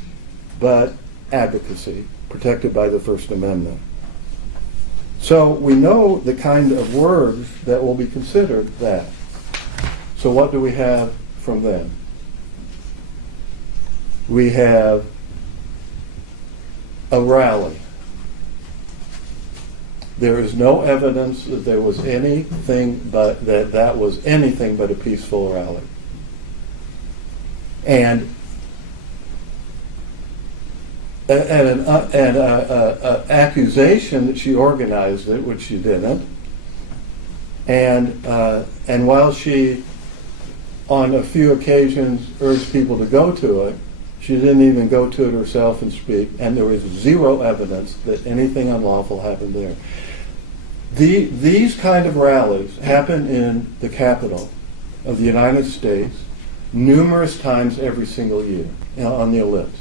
but advocacy, protected by the First Amendment. So we know the kind of words that will be considered that. So what do we have from them? We have a rally. There is no evidence that there was anything but that was anything but a peaceful rally. And an accusation that she organized it, which she didn't, And while she, on a few occasions, urged people to go to it, she didn't even go to it herself and speak, and there was zero evidence that anything unlawful happened there. These kind of rallies happen in the Capitol of the United States numerous times every single year, on the ellipse.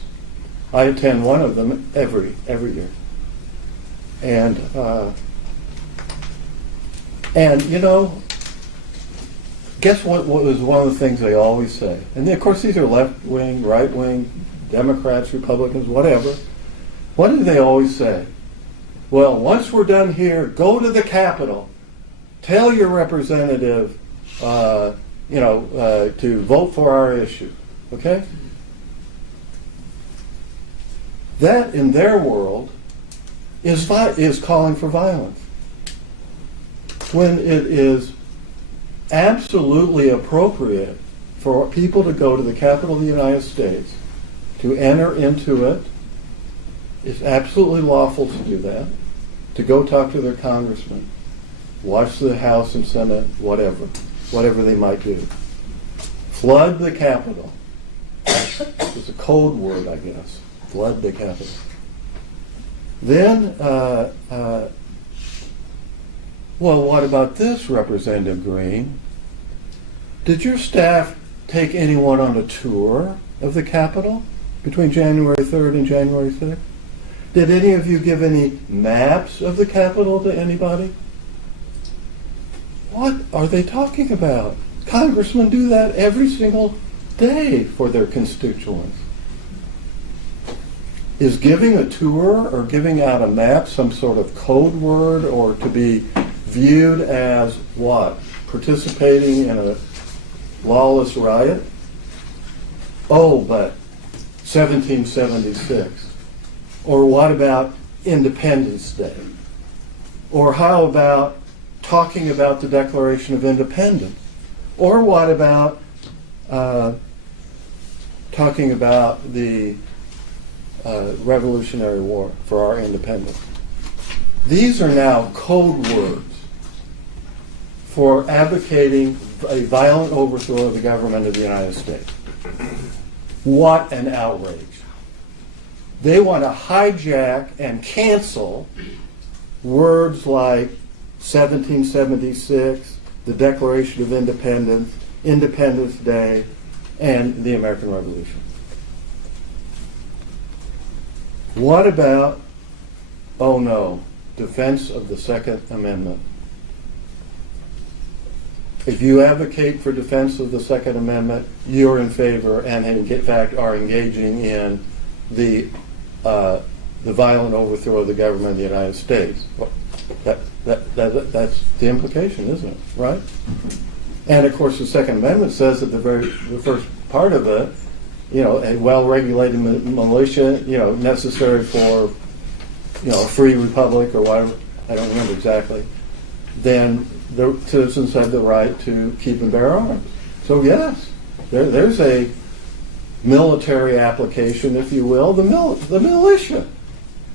I attend one of them every year. And you know, guess what was one of the things they always say? And of course these are left-wing, right-wing, Democrats, Republicans, whatever. What do they always say? Well, once we're done here, go to the Capitol. Tell your representative, to vote for our issue. Okay? That, in their world, is calling for violence. When it is absolutely appropriate for people to go to the Capitol of the United States, to enter into it, it's absolutely lawful to do that, to go talk to their congressman, watch the House and Senate, whatever they might do. Flood the Capitol. It's a code word, I guess. Flood the Capitol. Then, well, what about this, Representative Greene? Did your staff take anyone on a tour of the Capitol between January 3rd and January 6th? Did any of you give any maps of the Capitol to anybody? What are they talking about? Congressmen do that every single day for their constituents. Is giving a tour or giving out a map some sort of code word, or to be viewed as what? Participating in a lawless riot? Oh, but 1776. Or what about Independence Day? Or how about talking about the Declaration of Independence? Or what about talking about the Revolutionary War for our independence? These are now code words for advocating a violent overthrow of the government of the United States. What an outrage. They want to hijack and cancel words like 1776, the Declaration of Independence, Independence Day, and the American Revolution. What about, oh no, defense of the Second Amendment? If you advocate for defense of the Second Amendment, you're in favor and in fact are engaging in the violent overthrow of the government of the United States. That's the implication, isn't it? Right? And of course, the Second Amendment says that the first part of it, a well-regulated militia, necessary for, a free republic or whatever. I don't remember exactly. Then the citizens have the right to keep and bear arms. So yes, there's a military application, if you will, the militia.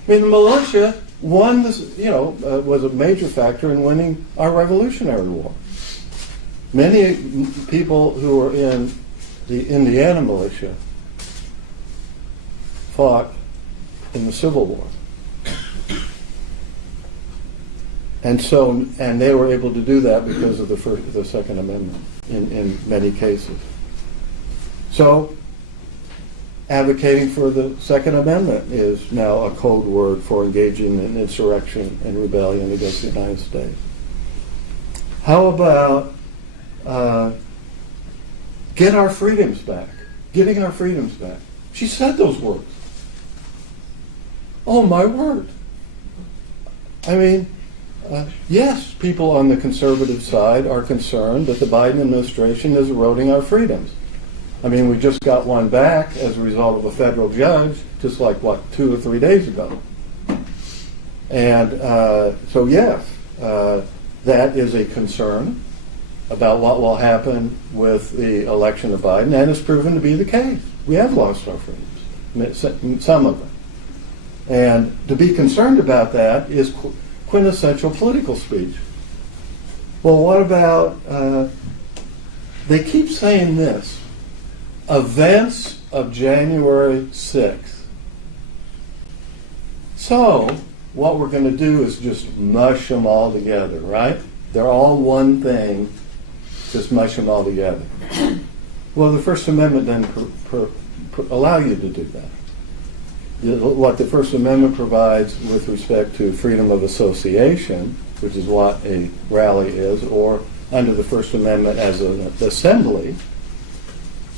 I mean, the militia won this, was a major factor in winning our Revolutionary War. Many people who were in the Indiana militia fought in the Civil War. And they were able to do that because of the Second Amendment in many cases. So, advocating for the Second Amendment is now a code word for engaging in insurrection and rebellion against the United States. How about get our freedoms back? Getting our freedoms back. She said those words. Oh my word. I mean, yes, people on the conservative side are concerned that the Biden administration is eroding our freedoms. I mean, we just got one back as a result of a federal judge, just like, 2 or 3 days ago. And so, yes, that is a concern about what will happen with the election of Biden, and it's proven to be the case. We have lost our freedoms, some of them. And to be concerned about that is quintessential political speech. Well, what about, they keep saying this, events of January 6th. So, what we're going to do is just mush them all together, right? They're all one thing, just mush them all together. Well, the First Amendment doesn't allow you to do that. What the First Amendment provides with respect to freedom of association, which is what a rally is, or under the First Amendment as an assembly,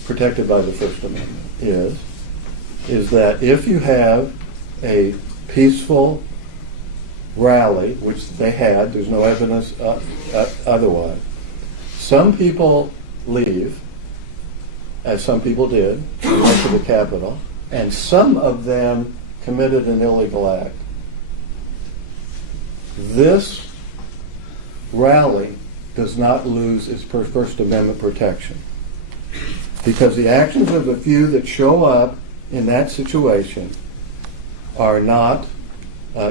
protected by the First Amendment, is that if you have a peaceful rally, which they had, there's no evidence otherwise, some people leave, as some people did, and went to the Capitol, and some of them committed an illegal act. This rally does not lose its First Amendment protection, because the actions of a few that show up in that situation are not,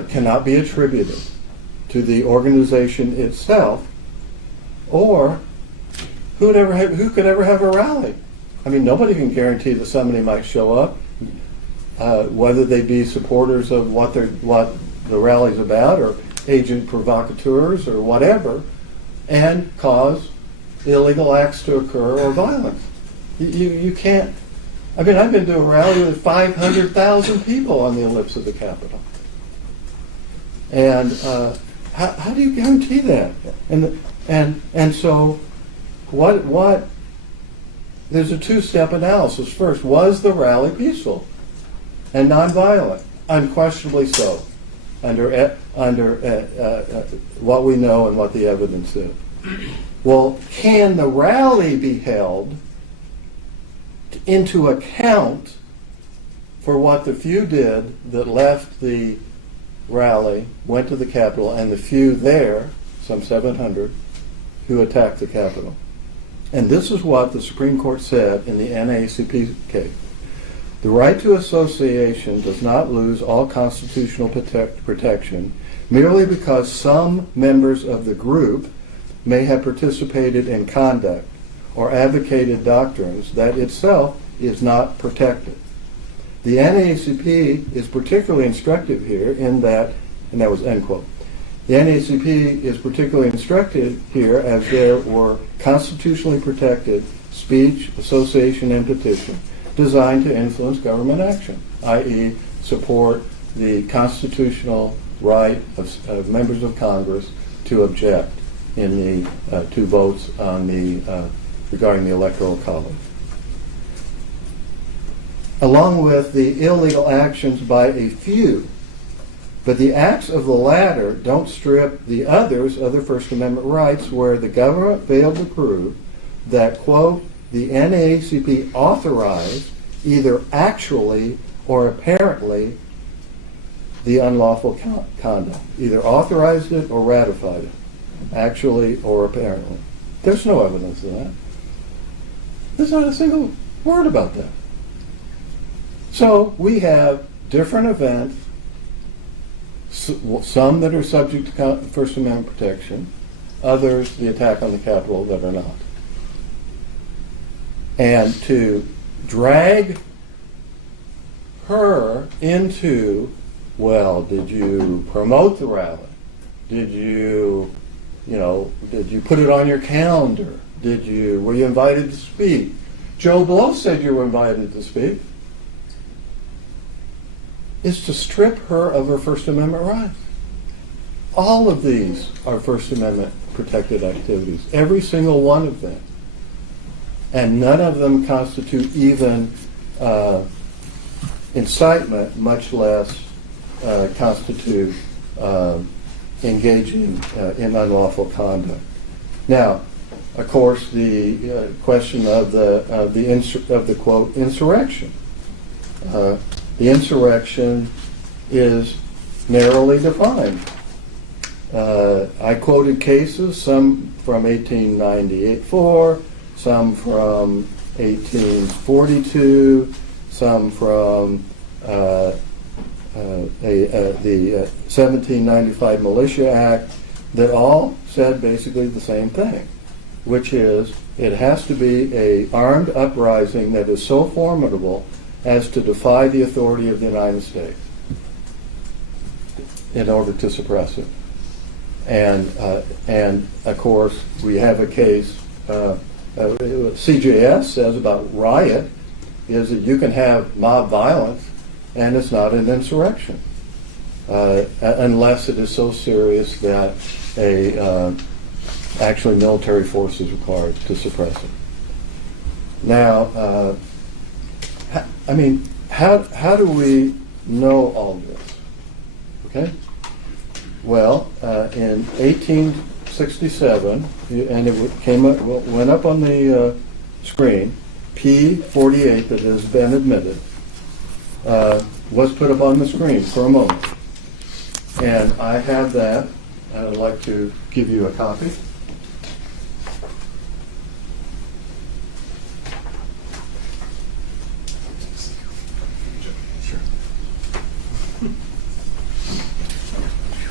cannot be attributed to the organization itself, or who could ever have a rally? I mean, nobody can guarantee that somebody might show up, whether they be supporters of what the rally's about, or agent provocateurs, or whatever, and cause illegal acts to occur or violence. You can't. I mean, I've been to a rally with 500,000 people on the ellipse of the Capitol, and how do you guarantee that? And so, what? There's a two-step analysis. First, was the rally peaceful and nonviolent? Unquestionably so, under what we know and what the evidence is. Well, can the rally be held into account for what the few did that left the rally, went to the Capitol, and the few there, some 700, who attacked the Capitol? And this is what the Supreme Court said in the NAACP case. The right to association does not lose all constitutional protection merely because some members of the group may have participated in conduct or advocated doctrines that itself is not protected. The NAACP is particularly instructive here in that, and that was end quote. The NAACP is particularly instructed here as there were constitutionally protected speech, association, and petition designed to influence government action, i.e. support the constitutional right of members of Congress to object in the two votes on the regarding the Electoral College. Along with the illegal actions by a few, but the acts of the latter don't strip the others of their First Amendment rights, where the government failed to prove that, quote, the NAACP authorized either actually or apparently the unlawful conduct, either authorized it or ratified it, actually or apparently. There's no evidence of that. There's not a single word about that. So we have different events, some that are subject to First Amendment protection, others, the attack on the Capitol, that are not. And to drag her into, well, did you promote the rally? Did you put it on your calendar? Were you invited to speak? Joe Blow said you were invited to speak. Is to strip her of her First Amendment rights. All of these are First Amendment protected activities, every single one of them. And none of them constitute even incitement, much less constitute engaging in unlawful conduct. Now, of course, the question of the quote insurrection. The insurrection is narrowly defined. I quoted cases, some from 1894, some from 1842, some from the 1795 Militia Act, that all said basically the same thing, which is it has to be an armed uprising that is so formidable as to defy the authority of the United States in order to suppress it. And of course, we have a case, CJS says about riot, is that you can have mob violence and it's not an insurrection, unless it is so serious that actually military force is required to suppress it. Now, I mean, how do we know all this? Okay? Well, in 1867, and it went up on the screen, P48 that has been admitted was put up on the screen for a moment. And I have that, and I'd like to give you a copy.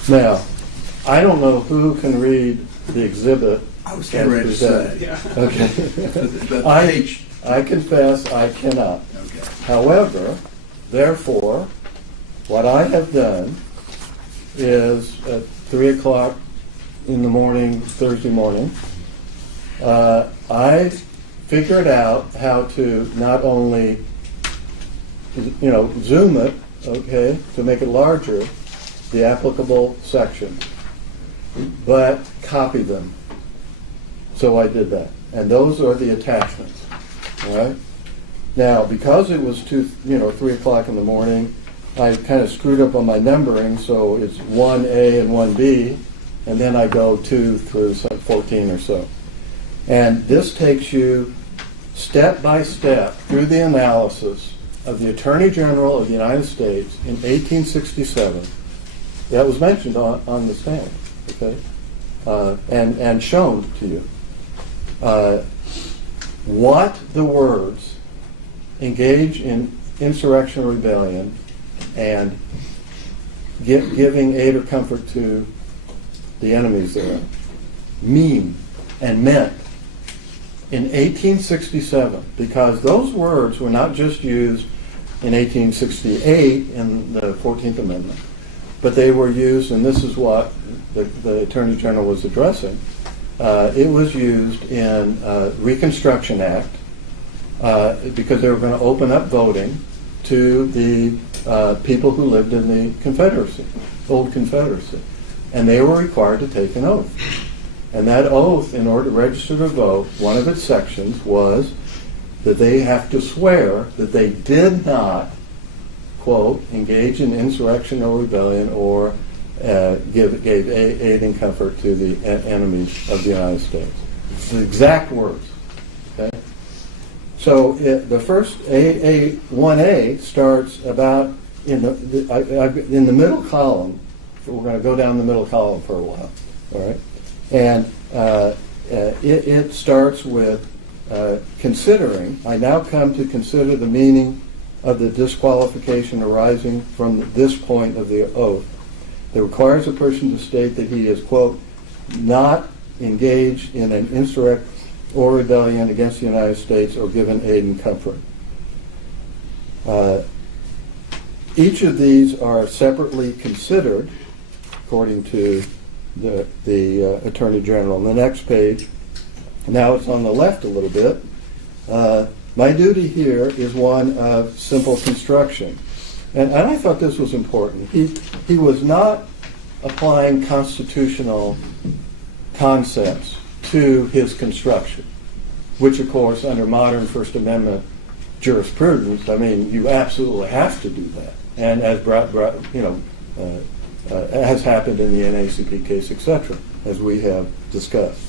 Now, I don't know who can read the exhibit. I was getting ready to say. Yeah. Okay. But I confess I cannot. Okay. However, therefore, what I have done is at 3 o'clock in the morning, Thursday morning, I figured out how to not only, zoom it, okay, to make it larger, the applicable section, but copy them. So I did that. And those are the attachments. All right? Now, because it was 3 o'clock in the morning, I kind of screwed up on my numbering, so it's 1A and 1B, and then I go 2 through 14 or so. And this takes you step by step through the analysis of the Attorney General of the United States in 1867. That was mentioned on the stand, okay, and shown to you. What the words engage in insurrection or rebellion and giving aid or comfort to the enemies thereof mean and meant in 1867, because those words were not just used in 1868 in the 14th Amendment, but they were used, and this is what the Attorney General was addressing, it was used in Reconstruction Act because they were going to open up voting to the people who lived in the Confederacy, old Confederacy. And they were required to take an oath. And that oath, in order to register to vote, one of its sections was that they have to swear that they did not, quote, engage in insurrection or rebellion or gave aid and comfort to the enemies of the United States. It's the exact words. Okay? So the first 1A starts about in the middle column. So we're going to go down the middle column for a while. All right? And it starts with considering, I now come to consider the meaning of the disqualification arising from this point of the oath that requires a person to state that he is, quote, not engaged in an insurrection or rebellion against the United States or given aid and comfort. Each of these are separately considered according to the Attorney General. On the next page, now it's on the left a little bit, my duty here is one of simple construction. And I thought this was important. He was not applying constitutional concepts to his construction, which of course under modern First Amendment jurisprudence, I mean, you absolutely have to do that. And as has happened in the NACP case, etc., as we have discussed.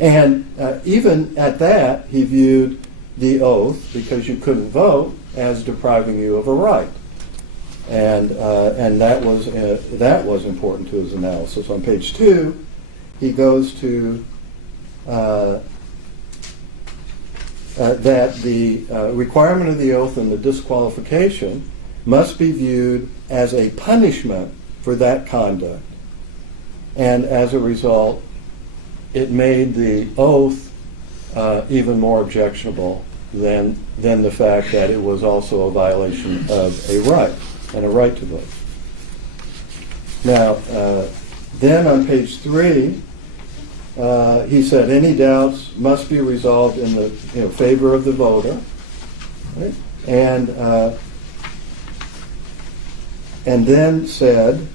And even at that, he viewed the oath, because you couldn't vote, as depriving you of a right. And that was important to his analysis. On page 2, he goes to that the requirement of the oath and the disqualification must be viewed as a punishment for that conduct. and as a result, it made the oath even more objectionable than the fact that it was also a violation of a right, and a right to vote. Now, then on page 3, he said any doubts must be resolved in the favor of the voter, right? And then said,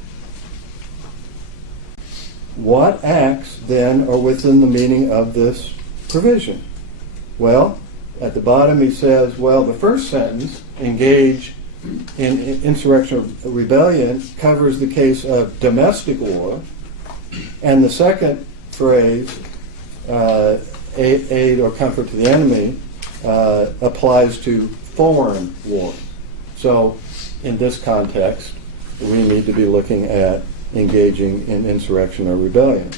what acts then are within the meaning of this provision? Well, at the bottom he says, well, the first sentence, engage in insurrection or rebellion, covers the case of domestic war, and the second phrase, aid or comfort to the enemy, applies to foreign war. So in this context, we need to be looking at engaging in insurrection or rebellion.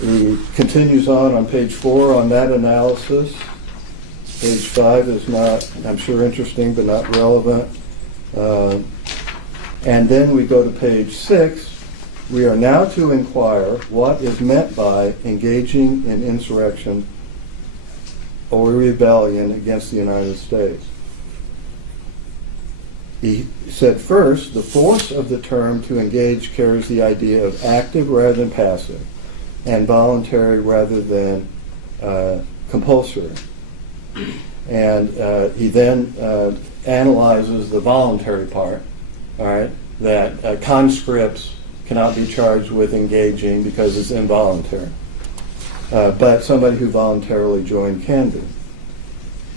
He continues on page 4 on that analysis. Page 5 is not, I'm sure, interesting, but not relevant. And then we go to page 6. We are now to inquire what is meant by engaging in insurrection or rebellion against the United States. He said, first, the force of the term to engage carries the idea of active rather than passive, and voluntary rather than compulsory. And he then analyzes the voluntary part, all right, that conscripts cannot be charged with engaging because it's involuntary. But somebody who voluntarily joined can be.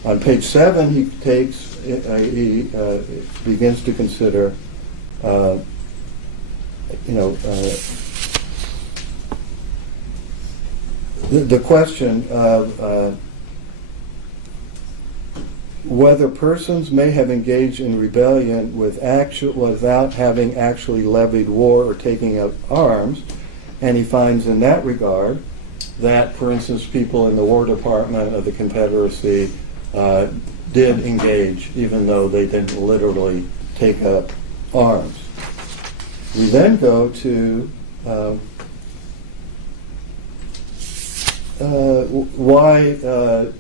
On page 7, he begins to consider, the question of whether persons may have engaged in rebellion without having actually levied war or taking up arms, and he finds in that regard that, for instance, people in the War Department of the Confederacy did engage, even though they didn't literally take up arms. We then go to why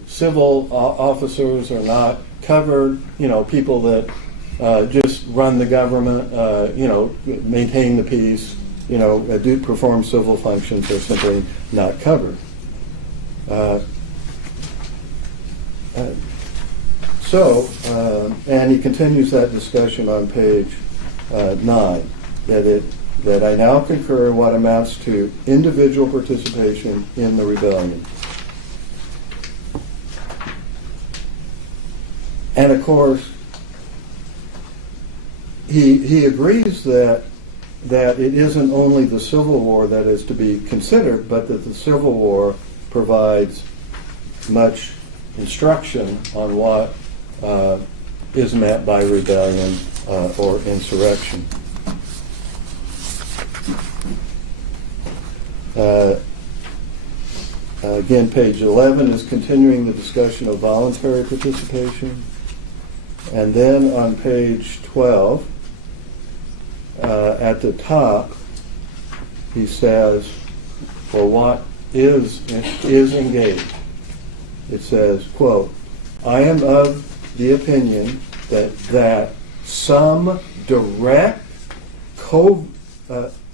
civil officers are not covered, people that just run the government, maintain the peace, do perform civil functions are simply not covered. And he continues that discussion on page 9, that I now concur in what amounts to individual participation in the rebellion. And of course, he agrees that it isn't only the Civil War that is to be considered, but that the Civil War provides much instruction on what is meant by rebellion or insurrection. Again, page 11 is continuing the discussion of voluntary participation. And then on page 12, at the top, he says, for what is engaged. It says, quote, I am of the opinion that some direct,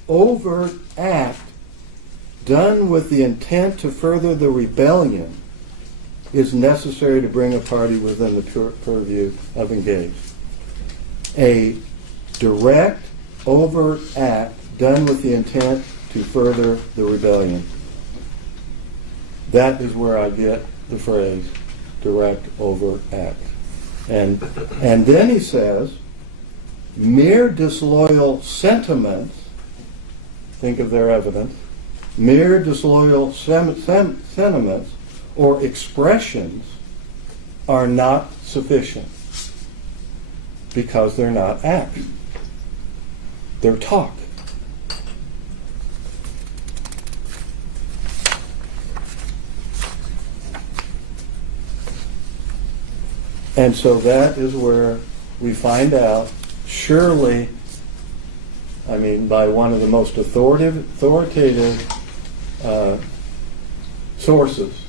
overt act done with the intent to further the rebellion is necessary to bring a party within the purview of engaged. A direct, overt act done with the intent to further the rebellion. That is where I get the phrase direct, overt act. And then he says, mere disloyal sentiments, think of their evidence, mere disloyal sentiments or expressions are not sufficient because they're not acts. They're talk. And so that is where we find out, surely I mean, by one of the most authoritative sources,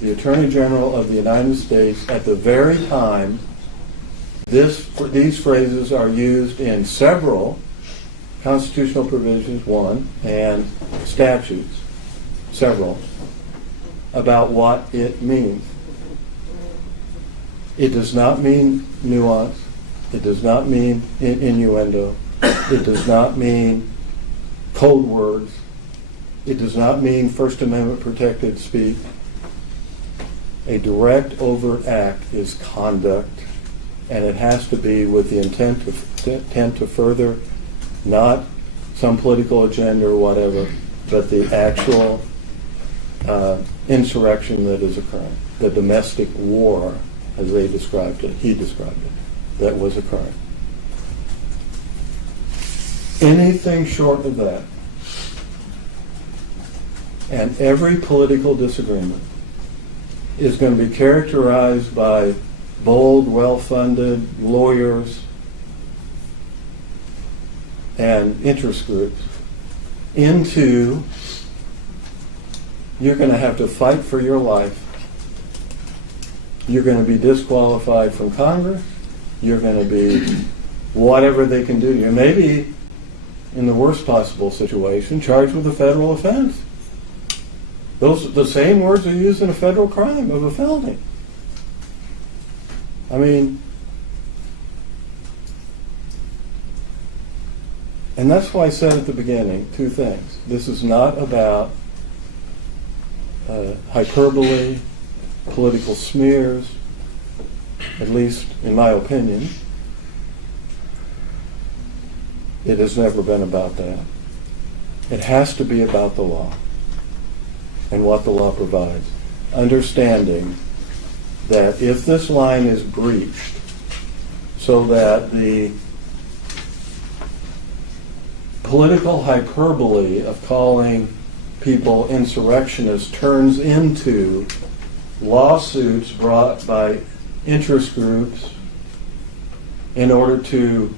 the Attorney General of the United States, at the very time these phrases are used in several constitutional provisions, one, and statutes, several, about what it means. It does not mean nuance. It does not mean innuendo. It does not mean code words. It does not mean First Amendment protected speech. A direct, overt act is conduct, and it has to be with the intent to further not some political agenda or whatever, but the actual insurrection that is occurring, the domestic war, as they described it, he described it, that was occurring. Anything short of that, and every political disagreement is going to be characterized by bold, well-funded lawyers and interest groups into, you're going to have to fight for your life. You're going to be disqualified from Congress. You're going to be whatever they can do to you. Maybe, in the worst possible situation, charged with a federal offense. The same words are used in a federal crime of a felony. I mean, and that's why I said at the beginning two things. This is not about hyperbole, political smears, at least in my opinion. It has never been about that. It has to be about the law and what the law provides. Understanding that if this line is breached so that the political hyperbole of calling people insurrectionists turns into lawsuits brought by interest groups in order to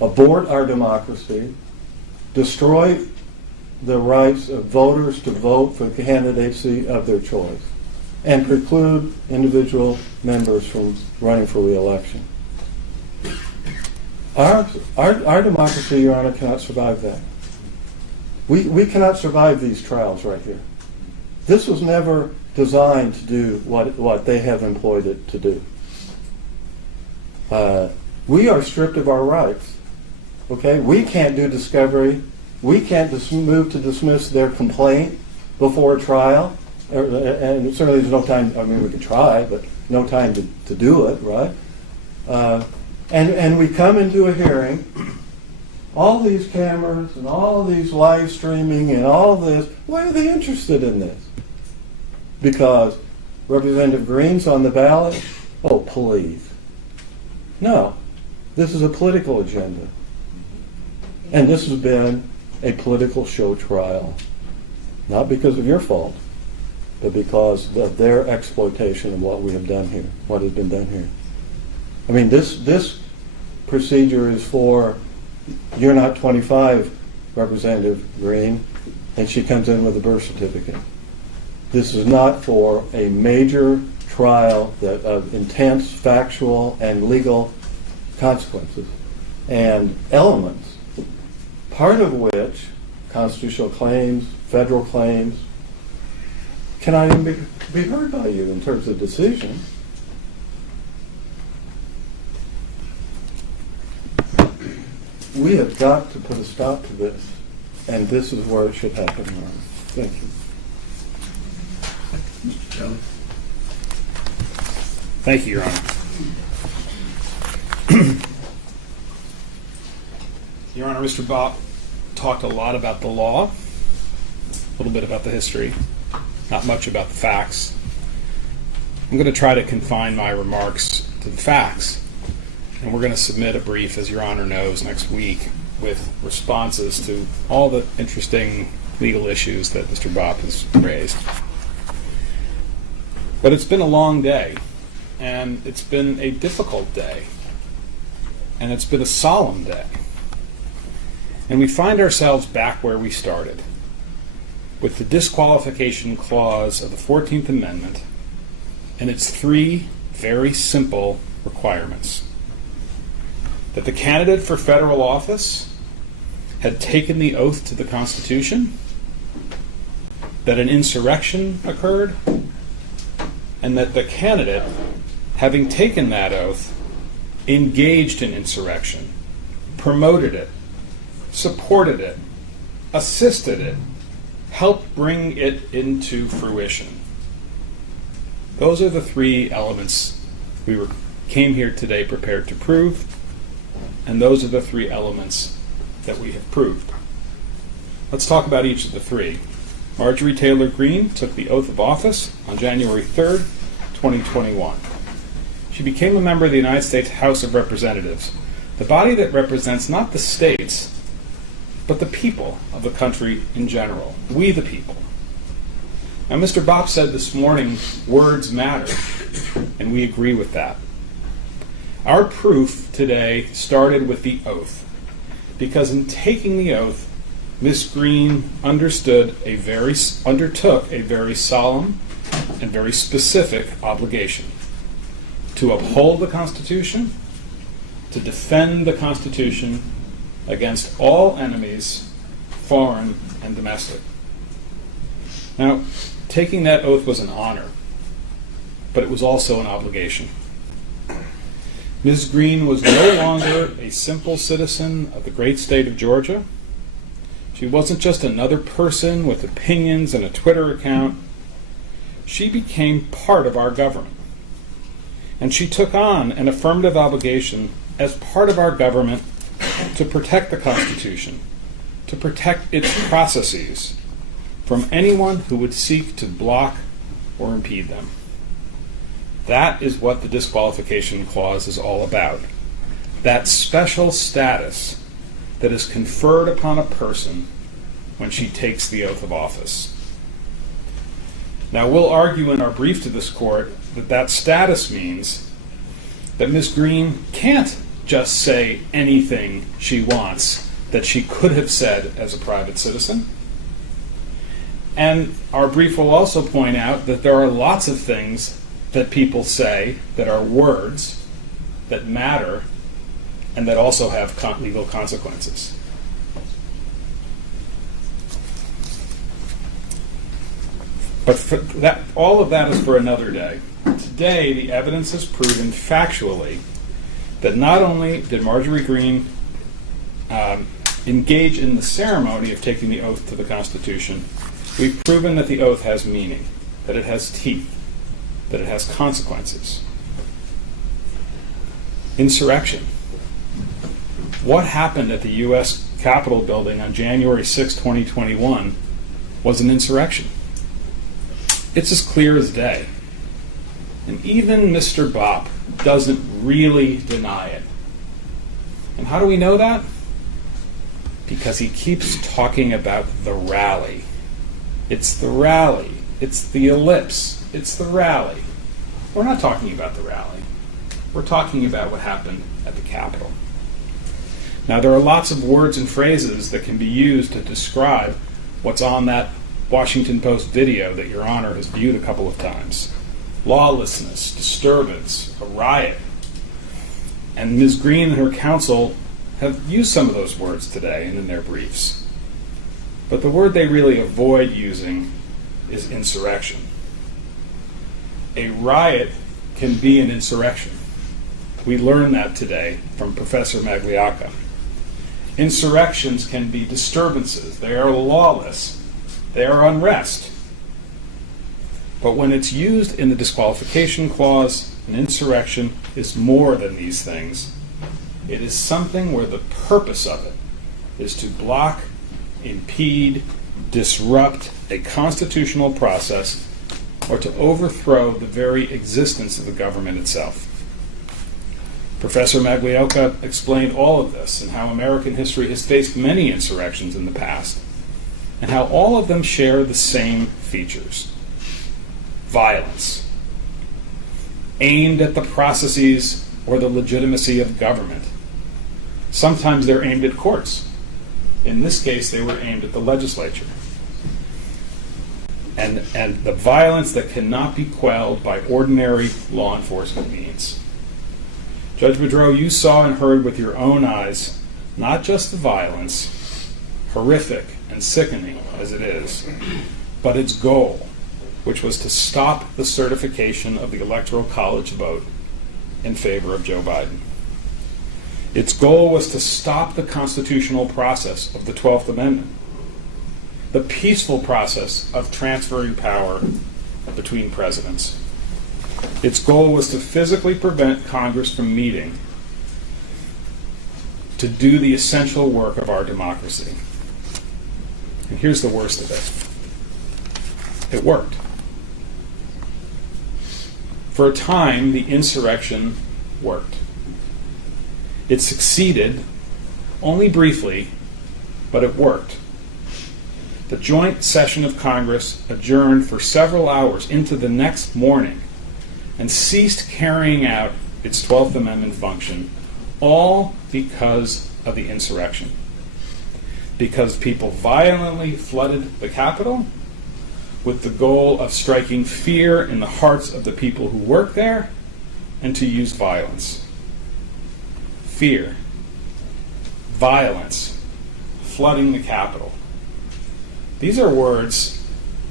abort our democracy, destroy the rights of voters to vote for the candidacy of their choice, and preclude individual members from running for re-election. Our democracy, Your Honor, cannot survive that. We cannot survive these trials right here. This was never designed to do what they have employed it to do. We are stripped of our rights. Okay, we can't do discovery. We can't move to dismiss their complaint before a trial, and certainly there's no time. I mean, we can try, but no time to do it, right? And we come into a hearing. All these cameras and all these live streaming and all this. Why are they interested in this? Because Representative Greene's on the ballot? Oh, please. No. This is a political agenda. And this has been a political show trial. Not because of your fault, but because of their exploitation of what we have done here, what has been done here. I mean, this procedure is for, you're not 25, Representative Greene, and she comes in with a birth certificate. This is not for a major trial of intense factual and legal consequences and elements, part of which, constitutional claims, federal claims, cannot even be heard by you in terms of decision. We have got to put a stop to this, and this is where it should happen. Thank you. Mr. Kelly. Thank you, Your Honor. Your Honor, Mr. Bopp talked a lot about the law, a little bit about the history, not much about the facts. I'm going to try to confine my remarks to the facts, and we're going to submit a brief, as Your Honor knows, next week with responses to all the interesting legal issues that Mr. Bopp has raised. But it's been a long day, and it's been a difficult day, and it's been a solemn day. And we find ourselves back where we started, with the disqualification clause of the 14th Amendment and its three very simple requirements. That the candidate for federal office had taken the oath to the Constitution, that an insurrection occurred, and that the candidate, having taken that oath, engaged in insurrection, promoted it, supported it, assisted it, helped bring it into fruition. Those are the three elements we came here today prepared to prove, and those are the three elements that we have proved. Let's talk about each of the three. Marjorie Taylor Greene took the oath of office on January 3rd, 2021. She became a member of the United States House of Representatives, the body that represents not the states, but the people of the country in general. We the people. Now, Mr. Bopp said this morning, words matter, and we agree with that. Our proof today started with the oath, because in taking the oath, Ms. Greene undertook a very solemn and very specific obligation to uphold the Constitution, to defend the Constitution against all enemies, foreign and domestic. Now, taking that oath was an honor, but it was also an obligation. Ms. Greene was no longer a simple citizen of the great state of Georgia. She wasn't just another person with opinions and a Twitter account. She became part of our government. And she took on an affirmative obligation as part of our government to protect the Constitution, to protect its processes from anyone who would seek to block or impede them. That is what the disqualification clause is all about. That special status that is conferred upon a person when she takes the oath of office. Now, we'll argue in our brief to this court that that status means that Ms. Greene can't just say anything she wants that she could have said as a private citizen. And our brief will also point out that there are lots of things that people say that are words that matter and that also have legal consequences. But all of that is for another day. Today, the evidence has proven factually that not only did Marjorie Greene engage in the ceremony of taking the oath to the Constitution, we've proven that the oath has meaning, that it has teeth, that it has consequences. Insurrection. What happened at the U.S. Capitol building on January 6, 2021 was an insurrection. It's as clear as day. And even Mr. Bopp doesn't really deny it. And how do we know that? Because he keeps talking about the rally. It's the rally. It's the ellipse. It's the rally. We're not talking about the rally. We're talking about what happened at the Capitol. Now, there are lots of words and phrases that can be used to describe what's on that Washington Post video that Your Honor has viewed a couple of times. Lawlessness, disturbance, a riot. And Ms. Greene and her counsel have used some of those words today and in their briefs. But the word they really avoid using is insurrection. A riot can be an insurrection. We learned that today from Professor Magliocca. Insurrections can be disturbances. They are lawless. They are unrest. But when it's used in the disqualification clause, an insurrection is more than these things. It is something where the purpose of it is to block, impede, disrupt a constitutional process or to overthrow the very existence of the government itself. Professor Magliocca explained all of this and how American history has faced many insurrections in the past, and how all of them share the same features. Violence, aimed at the processes or the legitimacy of government. Sometimes they're aimed at courts. In this case, they were aimed at the legislature. And the violence that cannot be quelled by ordinary law enforcement means. Judge Boudreau, you saw and heard with your own eyes not just the violence, horrific and sickening as it is, but its goal, which was to stop the certification of the Electoral College vote in favor of Joe Biden. Its goal was to stop the constitutional process of the 12th Amendment, the peaceful process of transferring power between presidents. Its goal was to physically prevent Congress from meeting to do the essential work of our democracy. And here's the worst of it. It worked. For a time, the insurrection worked. It succeeded, only briefly, but it worked. The joint session of Congress adjourned for several hours into the next morning and ceased carrying out its 12th Amendment function, all because of the insurrection. Because people violently flooded the Capitol with the goal of striking fear in the hearts of the people who work there and to use violence. Fear, violence, flooding the Capitol. These are words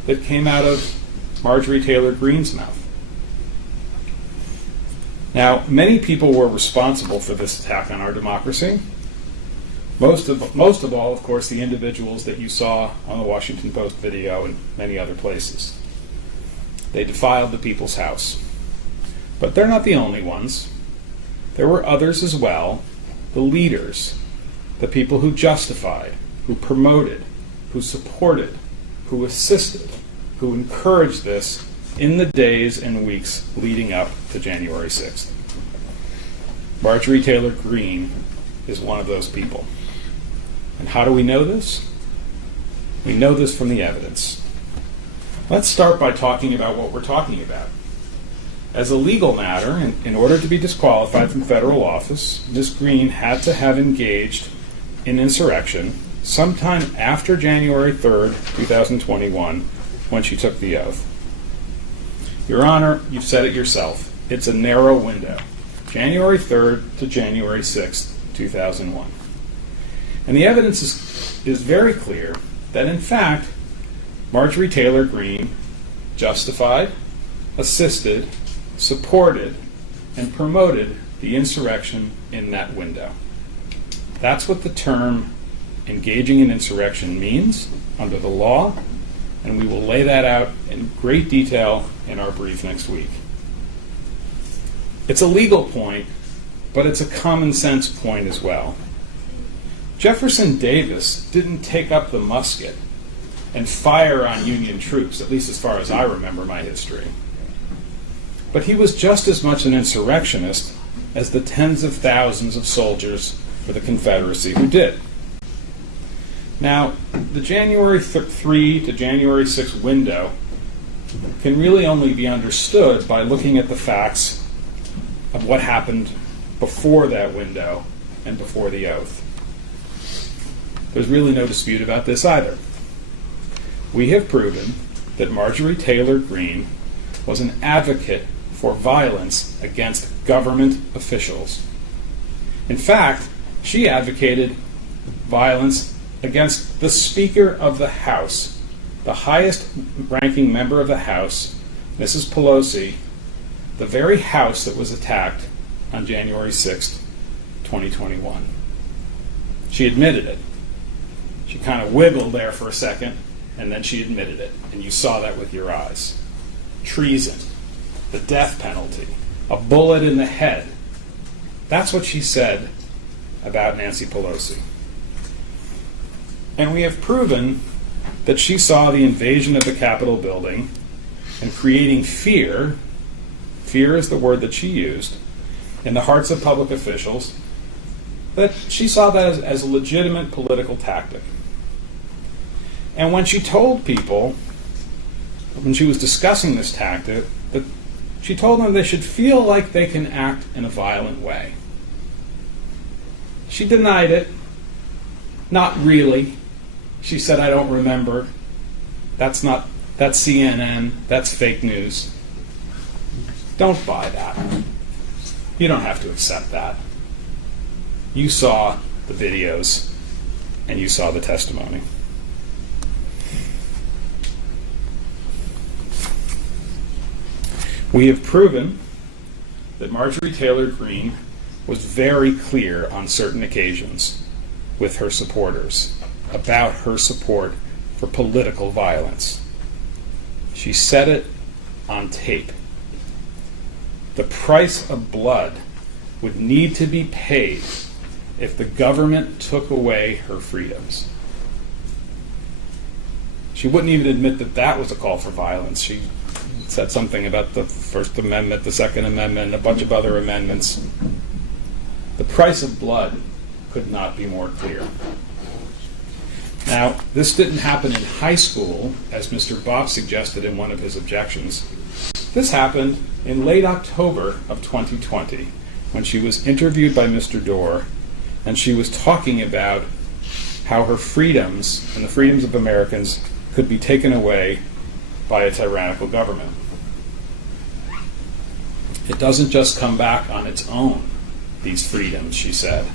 that came out of Marjorie Taylor Greene's mouth. Now, many people were responsible for this attack on our democracy. Most of all, of course, the individuals that you saw on the Washington Post video and many other places. They defiled the people's house. But they're not the only ones. There were others as well, the leaders, the people who justified, who promoted, who supported, who assisted, who encouraged this in the days and weeks leading up to January 6th. Marjorie Taylor Greene is one of those people. And how do we know this? We know this from the evidence. Let's start by talking about what we're talking about. As a legal matter, in order to be disqualified from federal office, Ms. Greene had to have engaged in insurrection sometime after January 3rd, 2021, when she took the oath. Your Honor, you've said it yourself. It's a narrow window. January 3rd to January 6th, 2001. And the evidence is very clear that, in fact, Marjorie Taylor Greene justified, assisted, supported, and promoted the insurrection in that window. That's what the term engaging in insurrection means under the law, and we will lay that out in great detail in our brief next week. It's a legal point, but it's a common sense point as well. Jefferson Davis didn't take up the musket and fire on Union troops, at least as far as I remember my history. But he was just as much an insurrectionist as the tens of thousands of soldiers for the Confederacy who did. Now, the January 3 to January 6 window can really only be understood by looking at the facts of what happened before that window and before the oath. There's really no dispute about this either. We have proven that Marjorie Taylor Greene was an advocate for violence against government officials. In fact, she advocated violence against the Speaker of the House, the highest ranking member of the House, Mrs. Pelosi, the very House that was attacked on January 6th, 2021. She admitted it. She kind of wiggled there for a second, and then she admitted it, and you saw that with your eyes. Treason, the death penalty, a bullet in the head. That's what she said about Nancy Pelosi. And we have proven that she saw the invasion of the Capitol building and creating fear is the word that she used, in the hearts of public officials, that she saw that as a legitimate political tactic. And when she told people, when she was discussing this tactic, that she told them they should feel like they can act in a violent way. She denied it, Not really. She said, I don't remember. That's CNN. That's fake news. Don't buy that. You don't have to accept that. You saw the videos and you saw the testimony. We have proven that Marjorie Taylor Greene was very clear on certain occasions with her supporters about her support for political violence. She said it on tape. The price of blood would need to be paid if the government took away her freedoms. She wouldn't even admit that that was a call for violence. She said something about the First Amendment, the Second Amendment, a bunch of other amendments. The price of blood could not be more clear. Now, this didn't happen in high school, as Mr. Bopp suggested in one of his objections. This happened in late October of 2020, when she was interviewed by Mr. Doar, and she was talking about how her freedoms and the freedoms of Americans could be taken away by a tyrannical government. It doesn't just come back on its own, these freedoms, she said.